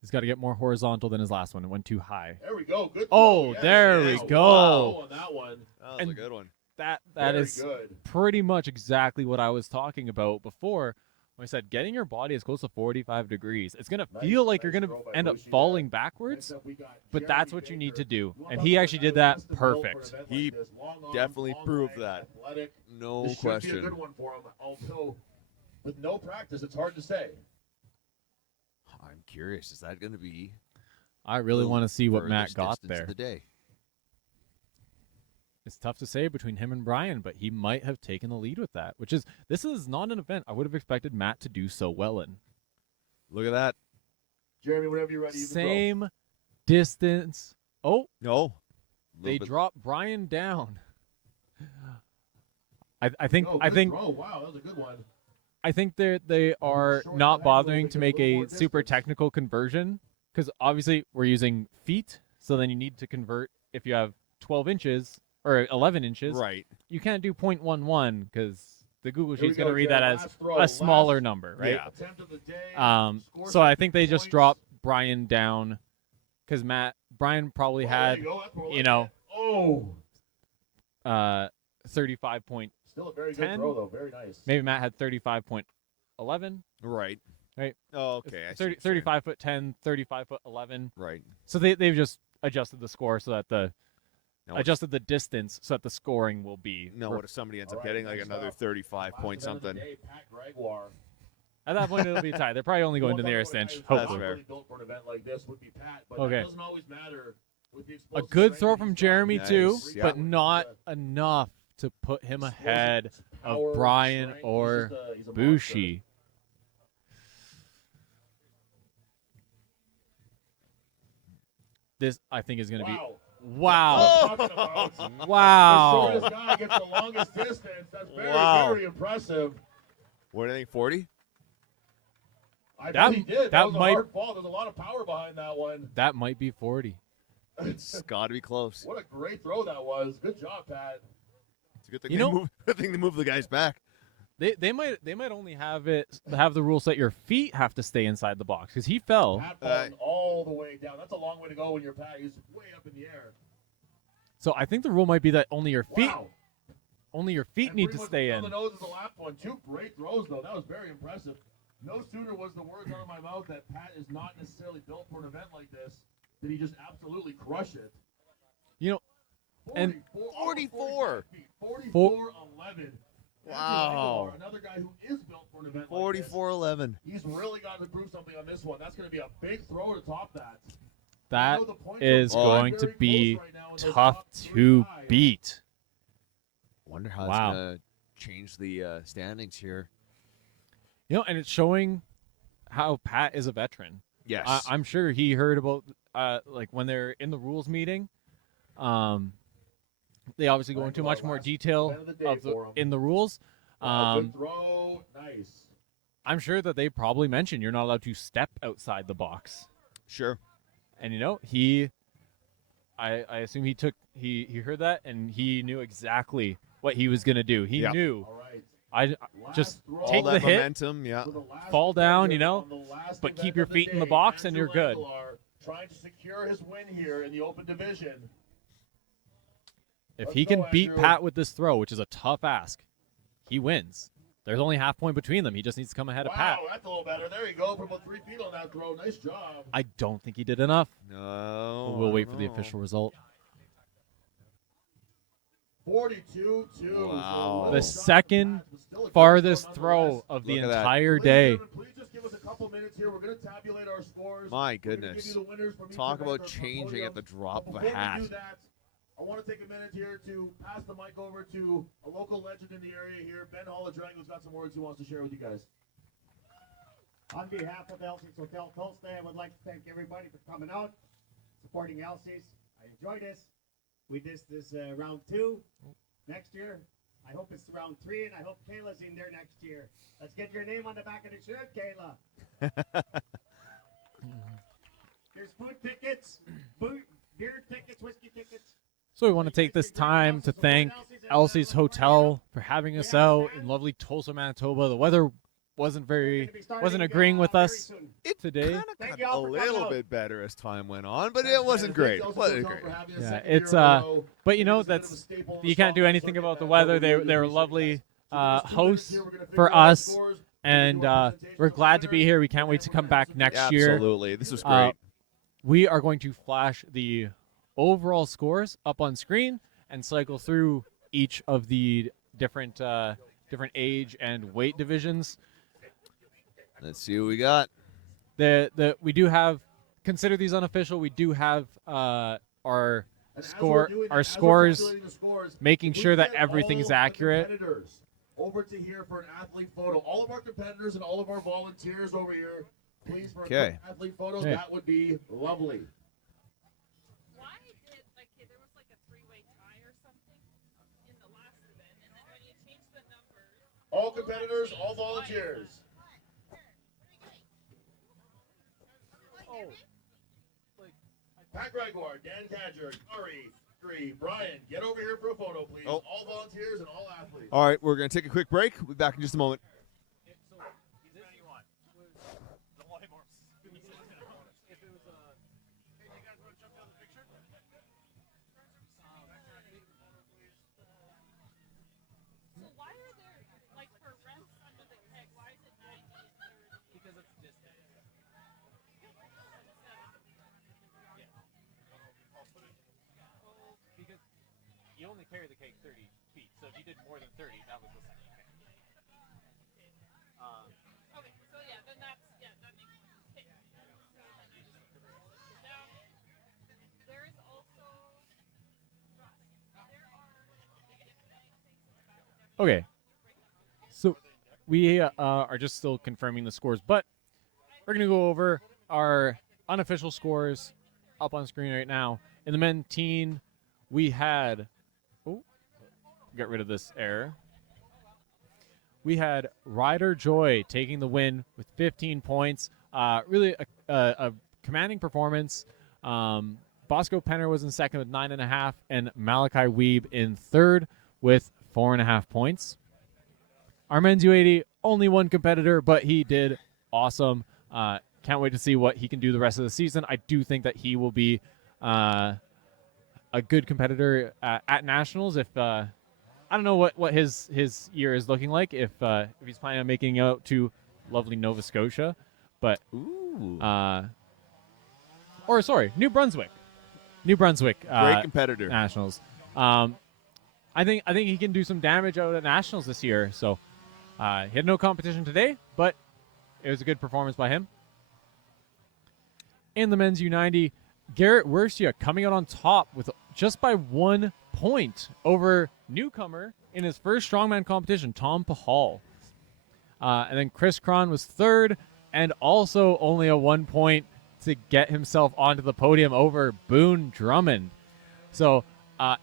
He's got to get more horizontal than his last one. It went too high. There we go. Good throw. Oh, Yes, there yes. we go. Wow, on that one. That was And- a good one. That Very is good. pretty much exactly what I was talking about before when I said getting your body as close to 45 degrees. It's going to Nice, feel like you're nice going to throw by end up Bushi there. falling Next backwards, up, we got but Jeremy that's what you need Baker. to do. You wanna And talk he about actually a did guy that who's custom built for an perfect. event He like this. Long arms, definitely long proved legs, that. athletic. No This should question. be a good one for him. Although, with no practice, it's hard to say. I'm curious. Is that going to be? I really want to see what Matt furthest got distance there. of the day? It's tough to say between him and Brian, but he might have taken the lead with that, this is not an event I would have expected Matt to do so well in. Look at that. Jeremy, whenever you're ready, you can throw. Same distance. Oh, No. they Little bit- dropped Brian down. I think No, I good think throw. Wow, that was a good one. I think they are short not that bothering angle to to make get a little a more super distance. technical conversion because obviously we're using feet, so then you need to convert if you have 12 inches or 11 inches. Right. You can't do 0.11 because the Google Here we Sheet's going to go, read Jerry. that as Last throw. a smaller Last number, right? Yeah. attempt of the day. Score So I some think they just points. dropped Brian down because Brian probably Oh, there had you go. That's what we're you looking know, at. Oh, 35 point. still a very 10. good throw, though. Very nice. Maybe Matt had 35.11. Right. Right. Oh, okay. I see 30, what you're saying. 35 foot 10, 35 foot 11. Right. So they've just adjusted the score so that Now what- adjusted the distance so that the scoring will be. No, what if somebody ends All up right, getting like next another up. 35 Last point event of the something? day, Pat Gregoire. At that point, it'll be tied. They're probably only going to We'll the talk nearest about a inch. guy who's That's not Hopefully, fair. really built for an event like this would be Pat, but Okay. that doesn't always matter with the a explosive good strength throw that from he's got. Jeremy too, Nice, yeah. but not enough to put him Explosive ahead power, of Brian strength. or He's just he's a Bushi. This I think is going to monster. be Wow. wow, That's what I'm talking about. wow. The shortest guy gets the longest distance. That's very, Wow. very impressive. What do you think? 40? I That- bet he did. that was might- a hard fall. There's a lot of power behind that one. That might be 40. It's got to be close. What a great throw that was. Good job, Pat. It's a good thing. You they know- move, good thing they move the guys back. They might only have the rules that your feet have to stay inside the box because he fell. Pat falling all the way down. That's a long way to go when your Pat is way up in the air. So I think the rule might be that only your feet Wow. And need pretty to much stay on in. the nose is the last one. 2 great throws, though. That was very impressive. No sooner was the words out of my mouth that Pat is not necessarily built for an event like this, did he just absolutely crush it. You know, and 44. 44-11. Wow. Another guy who is built for an event like this. 44-11. He's really got to prove something on this one. That's going to be a big throw to top that. that I know the points is are going to very be close right now in those tough top 3 to guys. beat. Wonder how Wow. it's going to change the standings here. You know, and it's showing how Pat is a veteran. Yes. I'm sure he heard about like when they're in the rules meeting. They obviously go into much more detail event of the day for 'em. in the rules. Good throw. Nice. I'm sure that they probably mentioned you're not allowed to step outside the box. Sure. And you know, I assume he heard that and he knew exactly what he was gonna do. He Yep. knew. All right. I just throw. take All the that hit. momentum, yeah. For the last fall down, you defender know, on the last but event keep your of feet in the day, box and Andrew you're good. Aguilar trying to secure his win here in the open division. If Let's he can go, beat Andrew. Pat with this throw, which is a tough ask, he wins. There's only half point between them. He just needs to come ahead of Pat. Wow, that's a little better. There you go. For about 3 feet on that throw. Nice job. I don't think he did enough. No. But we'll I wait don't for the know. official result. 42-2. Wow. So The little second shot, but still a good farthest throw throw nonetheless. of the Look at that. entire Ladies and day. gentlemen, please just give us a couple minutes here. We're going to tabulate our scores. My We're gonna give goodness. you the winners from each Talk event about on the changing podium. at the drop of But a before hat. we do that, I want to take a minute here to pass the mic over to a local legend in the area here, Ben Holodrango's got some words he wants to share with you guys. On behalf of Elsie's Hotel Tolstoi, I would like to thank everybody for coming out, supporting Elsie's. I enjoyed this. We did this round 2 next year. I hope it's round 3, and I hope Kayla's in there next year. Let's get your name on the back of the shirt, Kayla. There's food tickets, beer tickets, whiskey tickets. So we want to take this time to thank Elsie's Hotel for having us out in lovely Tulsa, Manitoba. The weather wasn't agreeing with us today. Kind of Thank got you a all for coming little out. bit better as time went on, but it wasn't great. Wasn't great. Yeah, it's but you know that's you can't do anything about the weather. They were lovely hosts for us, and we're glad to be here. We can't wait to come back next year. Absolutely. This was great. We are going to flash the overall scores up on screen and cycle through each of the different age and weight divisions. Let's see what we got. We do have, consider these unofficial. We do have our scores, making sure that everything is accurate. Over to here for an athlete photo. All of our competitors and all of our volunteers over here, please for a Okay. quick athlete photo. Okay. That would be lovely. Why did there was like a 3-way tie or something in the last event, and then when you change the numbers, All competitors, all volunteers. Pat Gregoire, Dan Cadger, Curry, Brian, get over here for a photo, please. Oh. All volunteers and all athletes. All right, we're going to take a quick break. We'll be back in just a moment. so why are there like for rests under the keg? Why is it 90 and 30? Because it's distance. Because you only carry the cake 30 feet, so if you did more than 30, that was the second cake. Okay, so yeah, then that makes sense. Okay. So then I just sit down. There is also there are Okay, so we are just still confirming the scores, but we're going to go over our unofficial scores up on screen right now. In the men teen, we had, get rid of this error. We had Ryder Joy taking the win with 15 points. Really a commanding performance. Bosco Penner was in second with 9.5, and Malachi Weeb in third with 4.5 points. Our men's U80, only one competitor, but he did awesome. Can't wait to see what he can do the rest of the season. I do think that he will be a good competitor at nationals. If I don't know what his year is looking like, if he's planning on making it out to lovely Nova Scotia, but New Brunswick. Great competitor. Nationals. I think he can do some damage out at nationals this year. So he had no competition today, but it was a good performance by him. In the men's U90, Garrett Wersia coming out on top with just by 1 point over newcomer in his first strongman competition, Tom Pahal. And then Chris Cron was third, and also only a 1 point to get himself onto the podium over Boone Drummond. So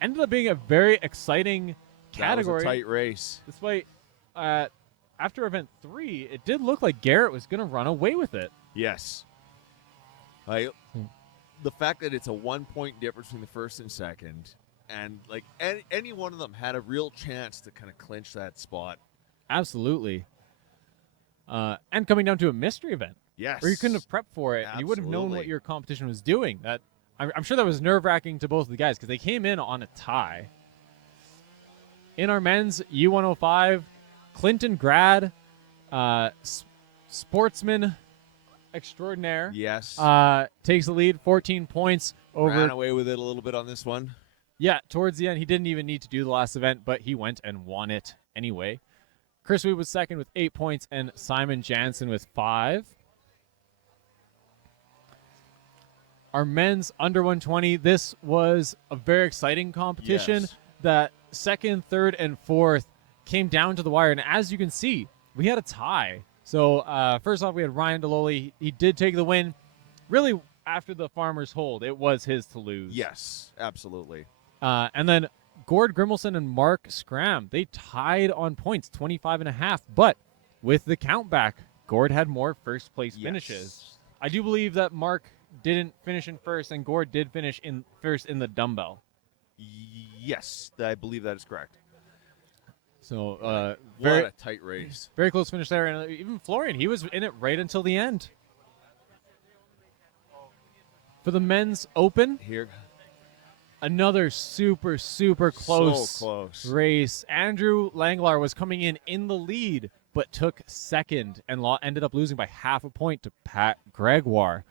ended up being a very exciting category. That was a tight race. Despite after event 3, it did look like Garrett was going to run away with it. Yes. The fact that it's a 1 point difference between the first and second, and like any one of them had a real chance to kind of clinch that spot. Absolutely. And coming down to a mystery event. Yes. Where you couldn't have prepped for it. And you would have known what your competition was doing. I'm sure that was nerve-wracking to both of the guys because they came in on a tie. In our men's U105, Clinton grad, sportsman extraordinaire. Yes. Takes the lead, 14 points over. Ran away with it a little bit on this one. Yeah, towards the end, he didn't even need to do the last event, but he went and won it anyway. Chris Weed was second with 8 points, and Simon Jansen with 5. Our men's under 120, this was a very exciting competition. Yes. That second, third, and fourth came down to the wire, and as you can see, we had a tie. So first off, we had Ryan Deloli. He did take the win. Really, after the Farmer's Hold, it was his to lose. Yes, absolutely. And then Gord Grimmelson and Mark Scram, they tied on points, 25.5. But with the count back, Gord had more first place finishes. I do believe that Mark didn't finish in first, and Gord did finish in first in the dumbbell. Yes, I believe that is correct. So what a tight race. Very close finish there. And even Florian, he was in it right until the end. For the men's open, Here, another super, super close, so close race. Andrew Langlar was coming in the lead, but took second and ended up losing by half a point to Pat Gregoire.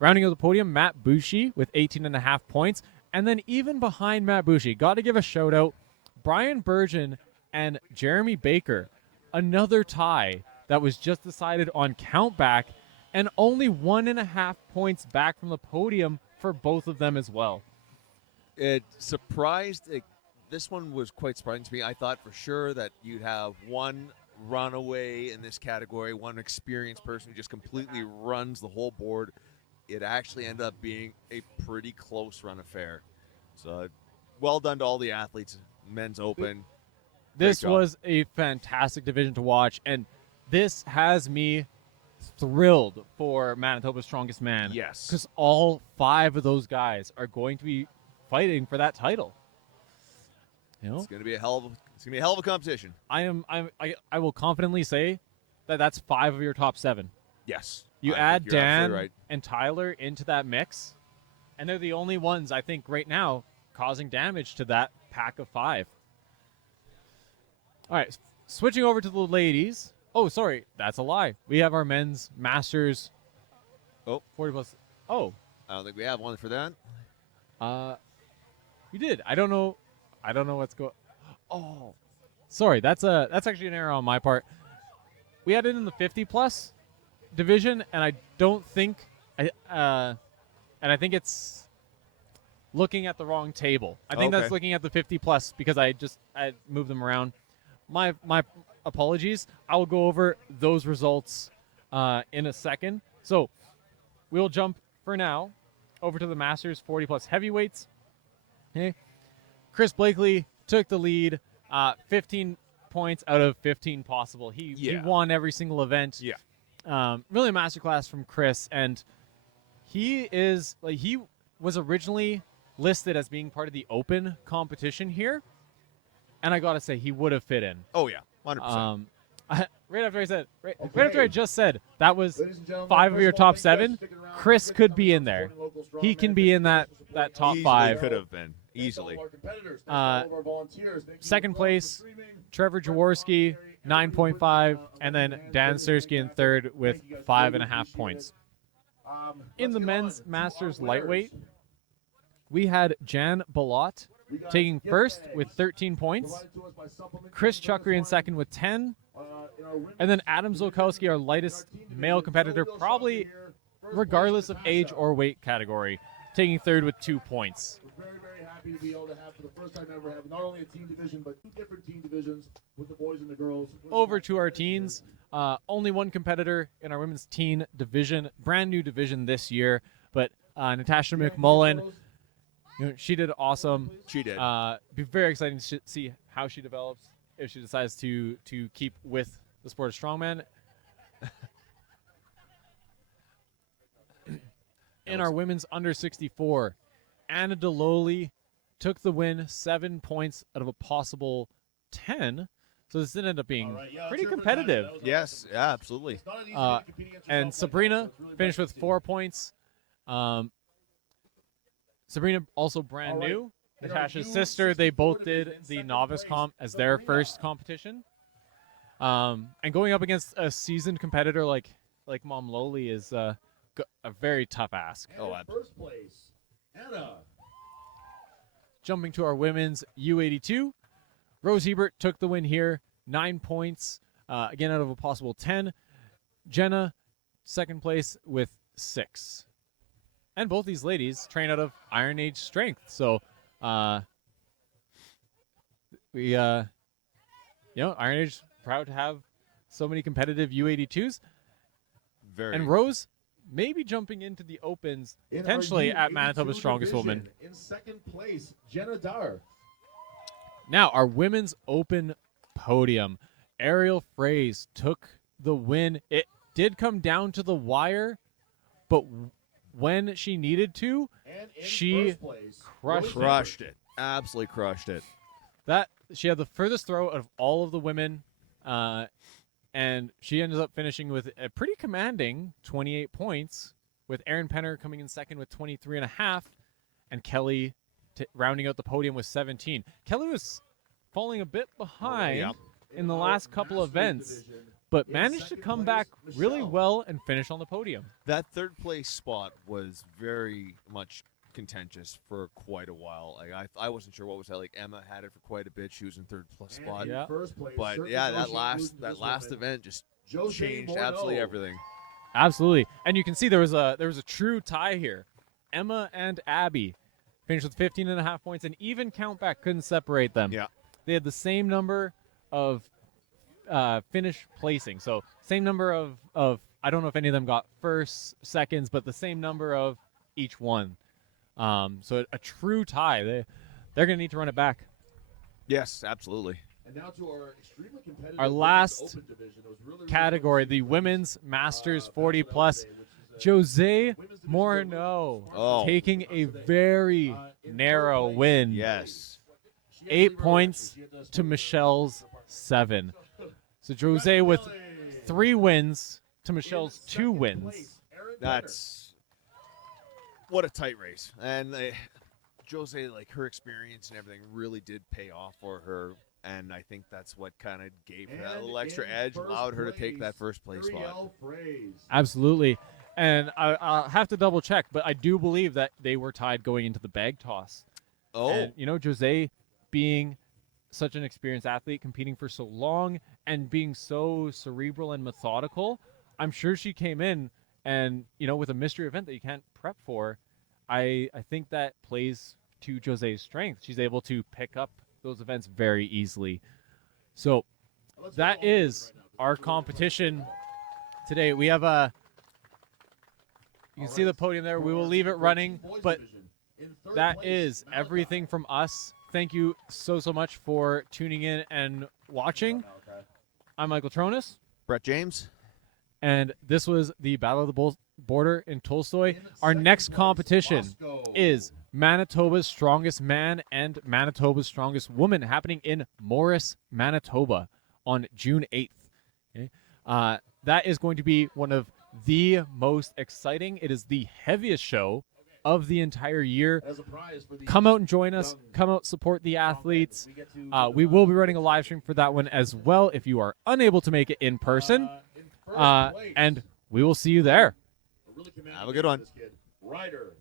Rounding out the podium, Matt Bushi with 18.5 points. And then even behind Matt Bushi, got to give a shout out, Brian Burgeon and Jeremy Baker. Another tie that was just decided on count back, and only 1.5 points back from the podium for both of them as well. This one was quite surprising to me. I thought for sure that you'd have one runaway in this category, one experienced person who just completely runs the whole board. It actually ended up being a pretty close run affair. So well done to all the athletes. Men's Open. This was a fantastic division to watch, and this has me thrilled for Manitoba's Strongest Man. Yes. Because all 5 of those guys are going to be fighting for that title. You know? It's gonna be a hell of a competition. I will confidently say that that's 5 of your top 7. Yes. You I add think you're Dan absolutely right. and Tyler into that mix, and they're the only ones, I think, right now causing damage to that pack of 5. All right, switching over to the ladies. Oh, sorry, that's a lie. We have our men's Masters. 40 plus. Oh, I don't think we have one for that. we did. I don't know what's going. Oh, sorry. That's actually an error on my part. We had it in the 50 plus division, and I don't think and I think it's looking at the wrong table. I think that's looking at the 50 plus because I moved them around. My apologies. I will go over those results in a second. So we'll jump for now over to the Masters 40 plus heavyweights. Okay. Chris Blakely took the lead, 15 points out of 15 possible. He won every single event. Yeah. Really a masterclass from Chris, and he was originally listed as being part of the open competition here, and I gotta say he would have fit in. Oh yeah, 100%. Right after I said, right Okay. after I just said that was Ladies and gentlemen, 5 of first your all, top thank you guys 7. for sticking around. Chris Thank you could for be in there. supporting local He strongman. can be Thank in you that for supporting top Easily 5. Could have been Thanks to easily. all of our competitors. Thanks to Uh, all of our volunteers. Thank you second as well for place, streaming. Trevor Jaworski, 9.5, and then Dan Sersky in third with 5.5 points. In the men's masters lightweight, we had Jan Balot taking first with 13 points, Chris Chuckery in second with 10, and then Adam Zolkowski, our lightest male competitor, probably regardless of age or weight category, taking third with 2 points. We're very, very happy to be able to have, for the first time ever, have not only a team division, but 2 different team divisions with the boys and the girls. Over to our teens, only one competitor in our women's teen division, brand new division this year, but Natasha McMullen, she did awesome. She did. Be very exciting to see how she develops if she decides to keep with the sport of strongman. In our women's under 64, Anna Deloli took the win, 7 points out of a possible 10. So this did end up being pretty competitive. Yes, yeah, absolutely. And Sabrina finished with 4 points. Sabrina also brand new. Natasha's sister, they both did the novice comp as their first competition. And going up against a seasoned competitor like Mom Loli is a very tough ask. Oh, first place, Anna. Jumping to our women's U82, Rose Hebert took the win here, 9 points, again out of a possible 10. Jenna, second place with 6. And both these ladies train out of Iron Age Strength. So, Iron Age proud to have so many competitive U82s. Very. And Rose may be jumping into the opens In our potentially at U82 Manitoba's Strongest division, Woman. In second place, Jenna Dar. Now, our women's open podium. Ariel Fraze took the win. It did come down to the wire, but when she needed to, And in she first place, crushed it. Absolutely crushed it. that. She had the furthest throw of all of the women, and she ended up finishing with a pretty commanding 28 points, with Erin Penner coming in second with 23.5, and Kelly rounding out the podium with 17. Kelly was falling a bit behind in the last couple of events, but managed to come back really well and finish on the podium. That third place spot was very much contentious for quite a while. Like I wasn't sure what was that. Like Emma had it for quite a bit. She was in third plus spot. And in Yeah. first place, But Circus yeah, that DB last woman, event just Jose changed Morneau. absolutely everything. Absolutely, and you can see there was a true tie here. Emma and Abby finished with 15.5 points, and even countback couldn't separate them. Yeah. They had the same number of finish placing, so same number of I don't know if any of them got firsts, seconds, but the same number of each one. So a true tie. They're going to need to run it back. Yes, absolutely. And now to our extremely competitive Our women's last open division. It was really, really Category, close the to women's Masters past 40 the plus. day, which is, Jose women's division Morneau Oh. taking a very in narrow third place. win. Yes. She had 8 to be points very lucky. She had to Michelle's 7. So Jose with 3 wins to Michelle's 2 wins. That's what a tight race. And Jose, like her experience and everything really did pay off for her. And I think that's what kind of gave her that And little extra in edge, first allowed her to take place, that first place spot. Ariel Fraze. Absolutely. And I'll have to double check, but I do believe that they were tied going into the bag toss. Oh, And, Jose being such an experienced athlete, competing for so long, and being so cerebral and methodical, I'm sure she came in and, with a mystery event that you can't prep for, I think that plays to Jose's strength. She's able to pick up those events very easily. So Let's that go all in is right now. our competition today. We have you can see the podium there. We will leave it running, but that is everything from us. Thank you so much for tuning in and watching. I'm Michael Tronis, Brett James. and this was the Battle of the Border in Tolstoi. Our next competition is Manitoba's Strongest Man and Manitoba's Strongest Woman, happening in Morris, Manitoba on June 8th. Okay. That is going to be one of the most exciting. It is the heaviest show of the entire year. As a prize for the Come out and join us. Come out, support the athletes. We will be running a live stream for that one as well if you are unable to make it in person. in first place. And we will see you there. Really Have a good one. this kid. Ryder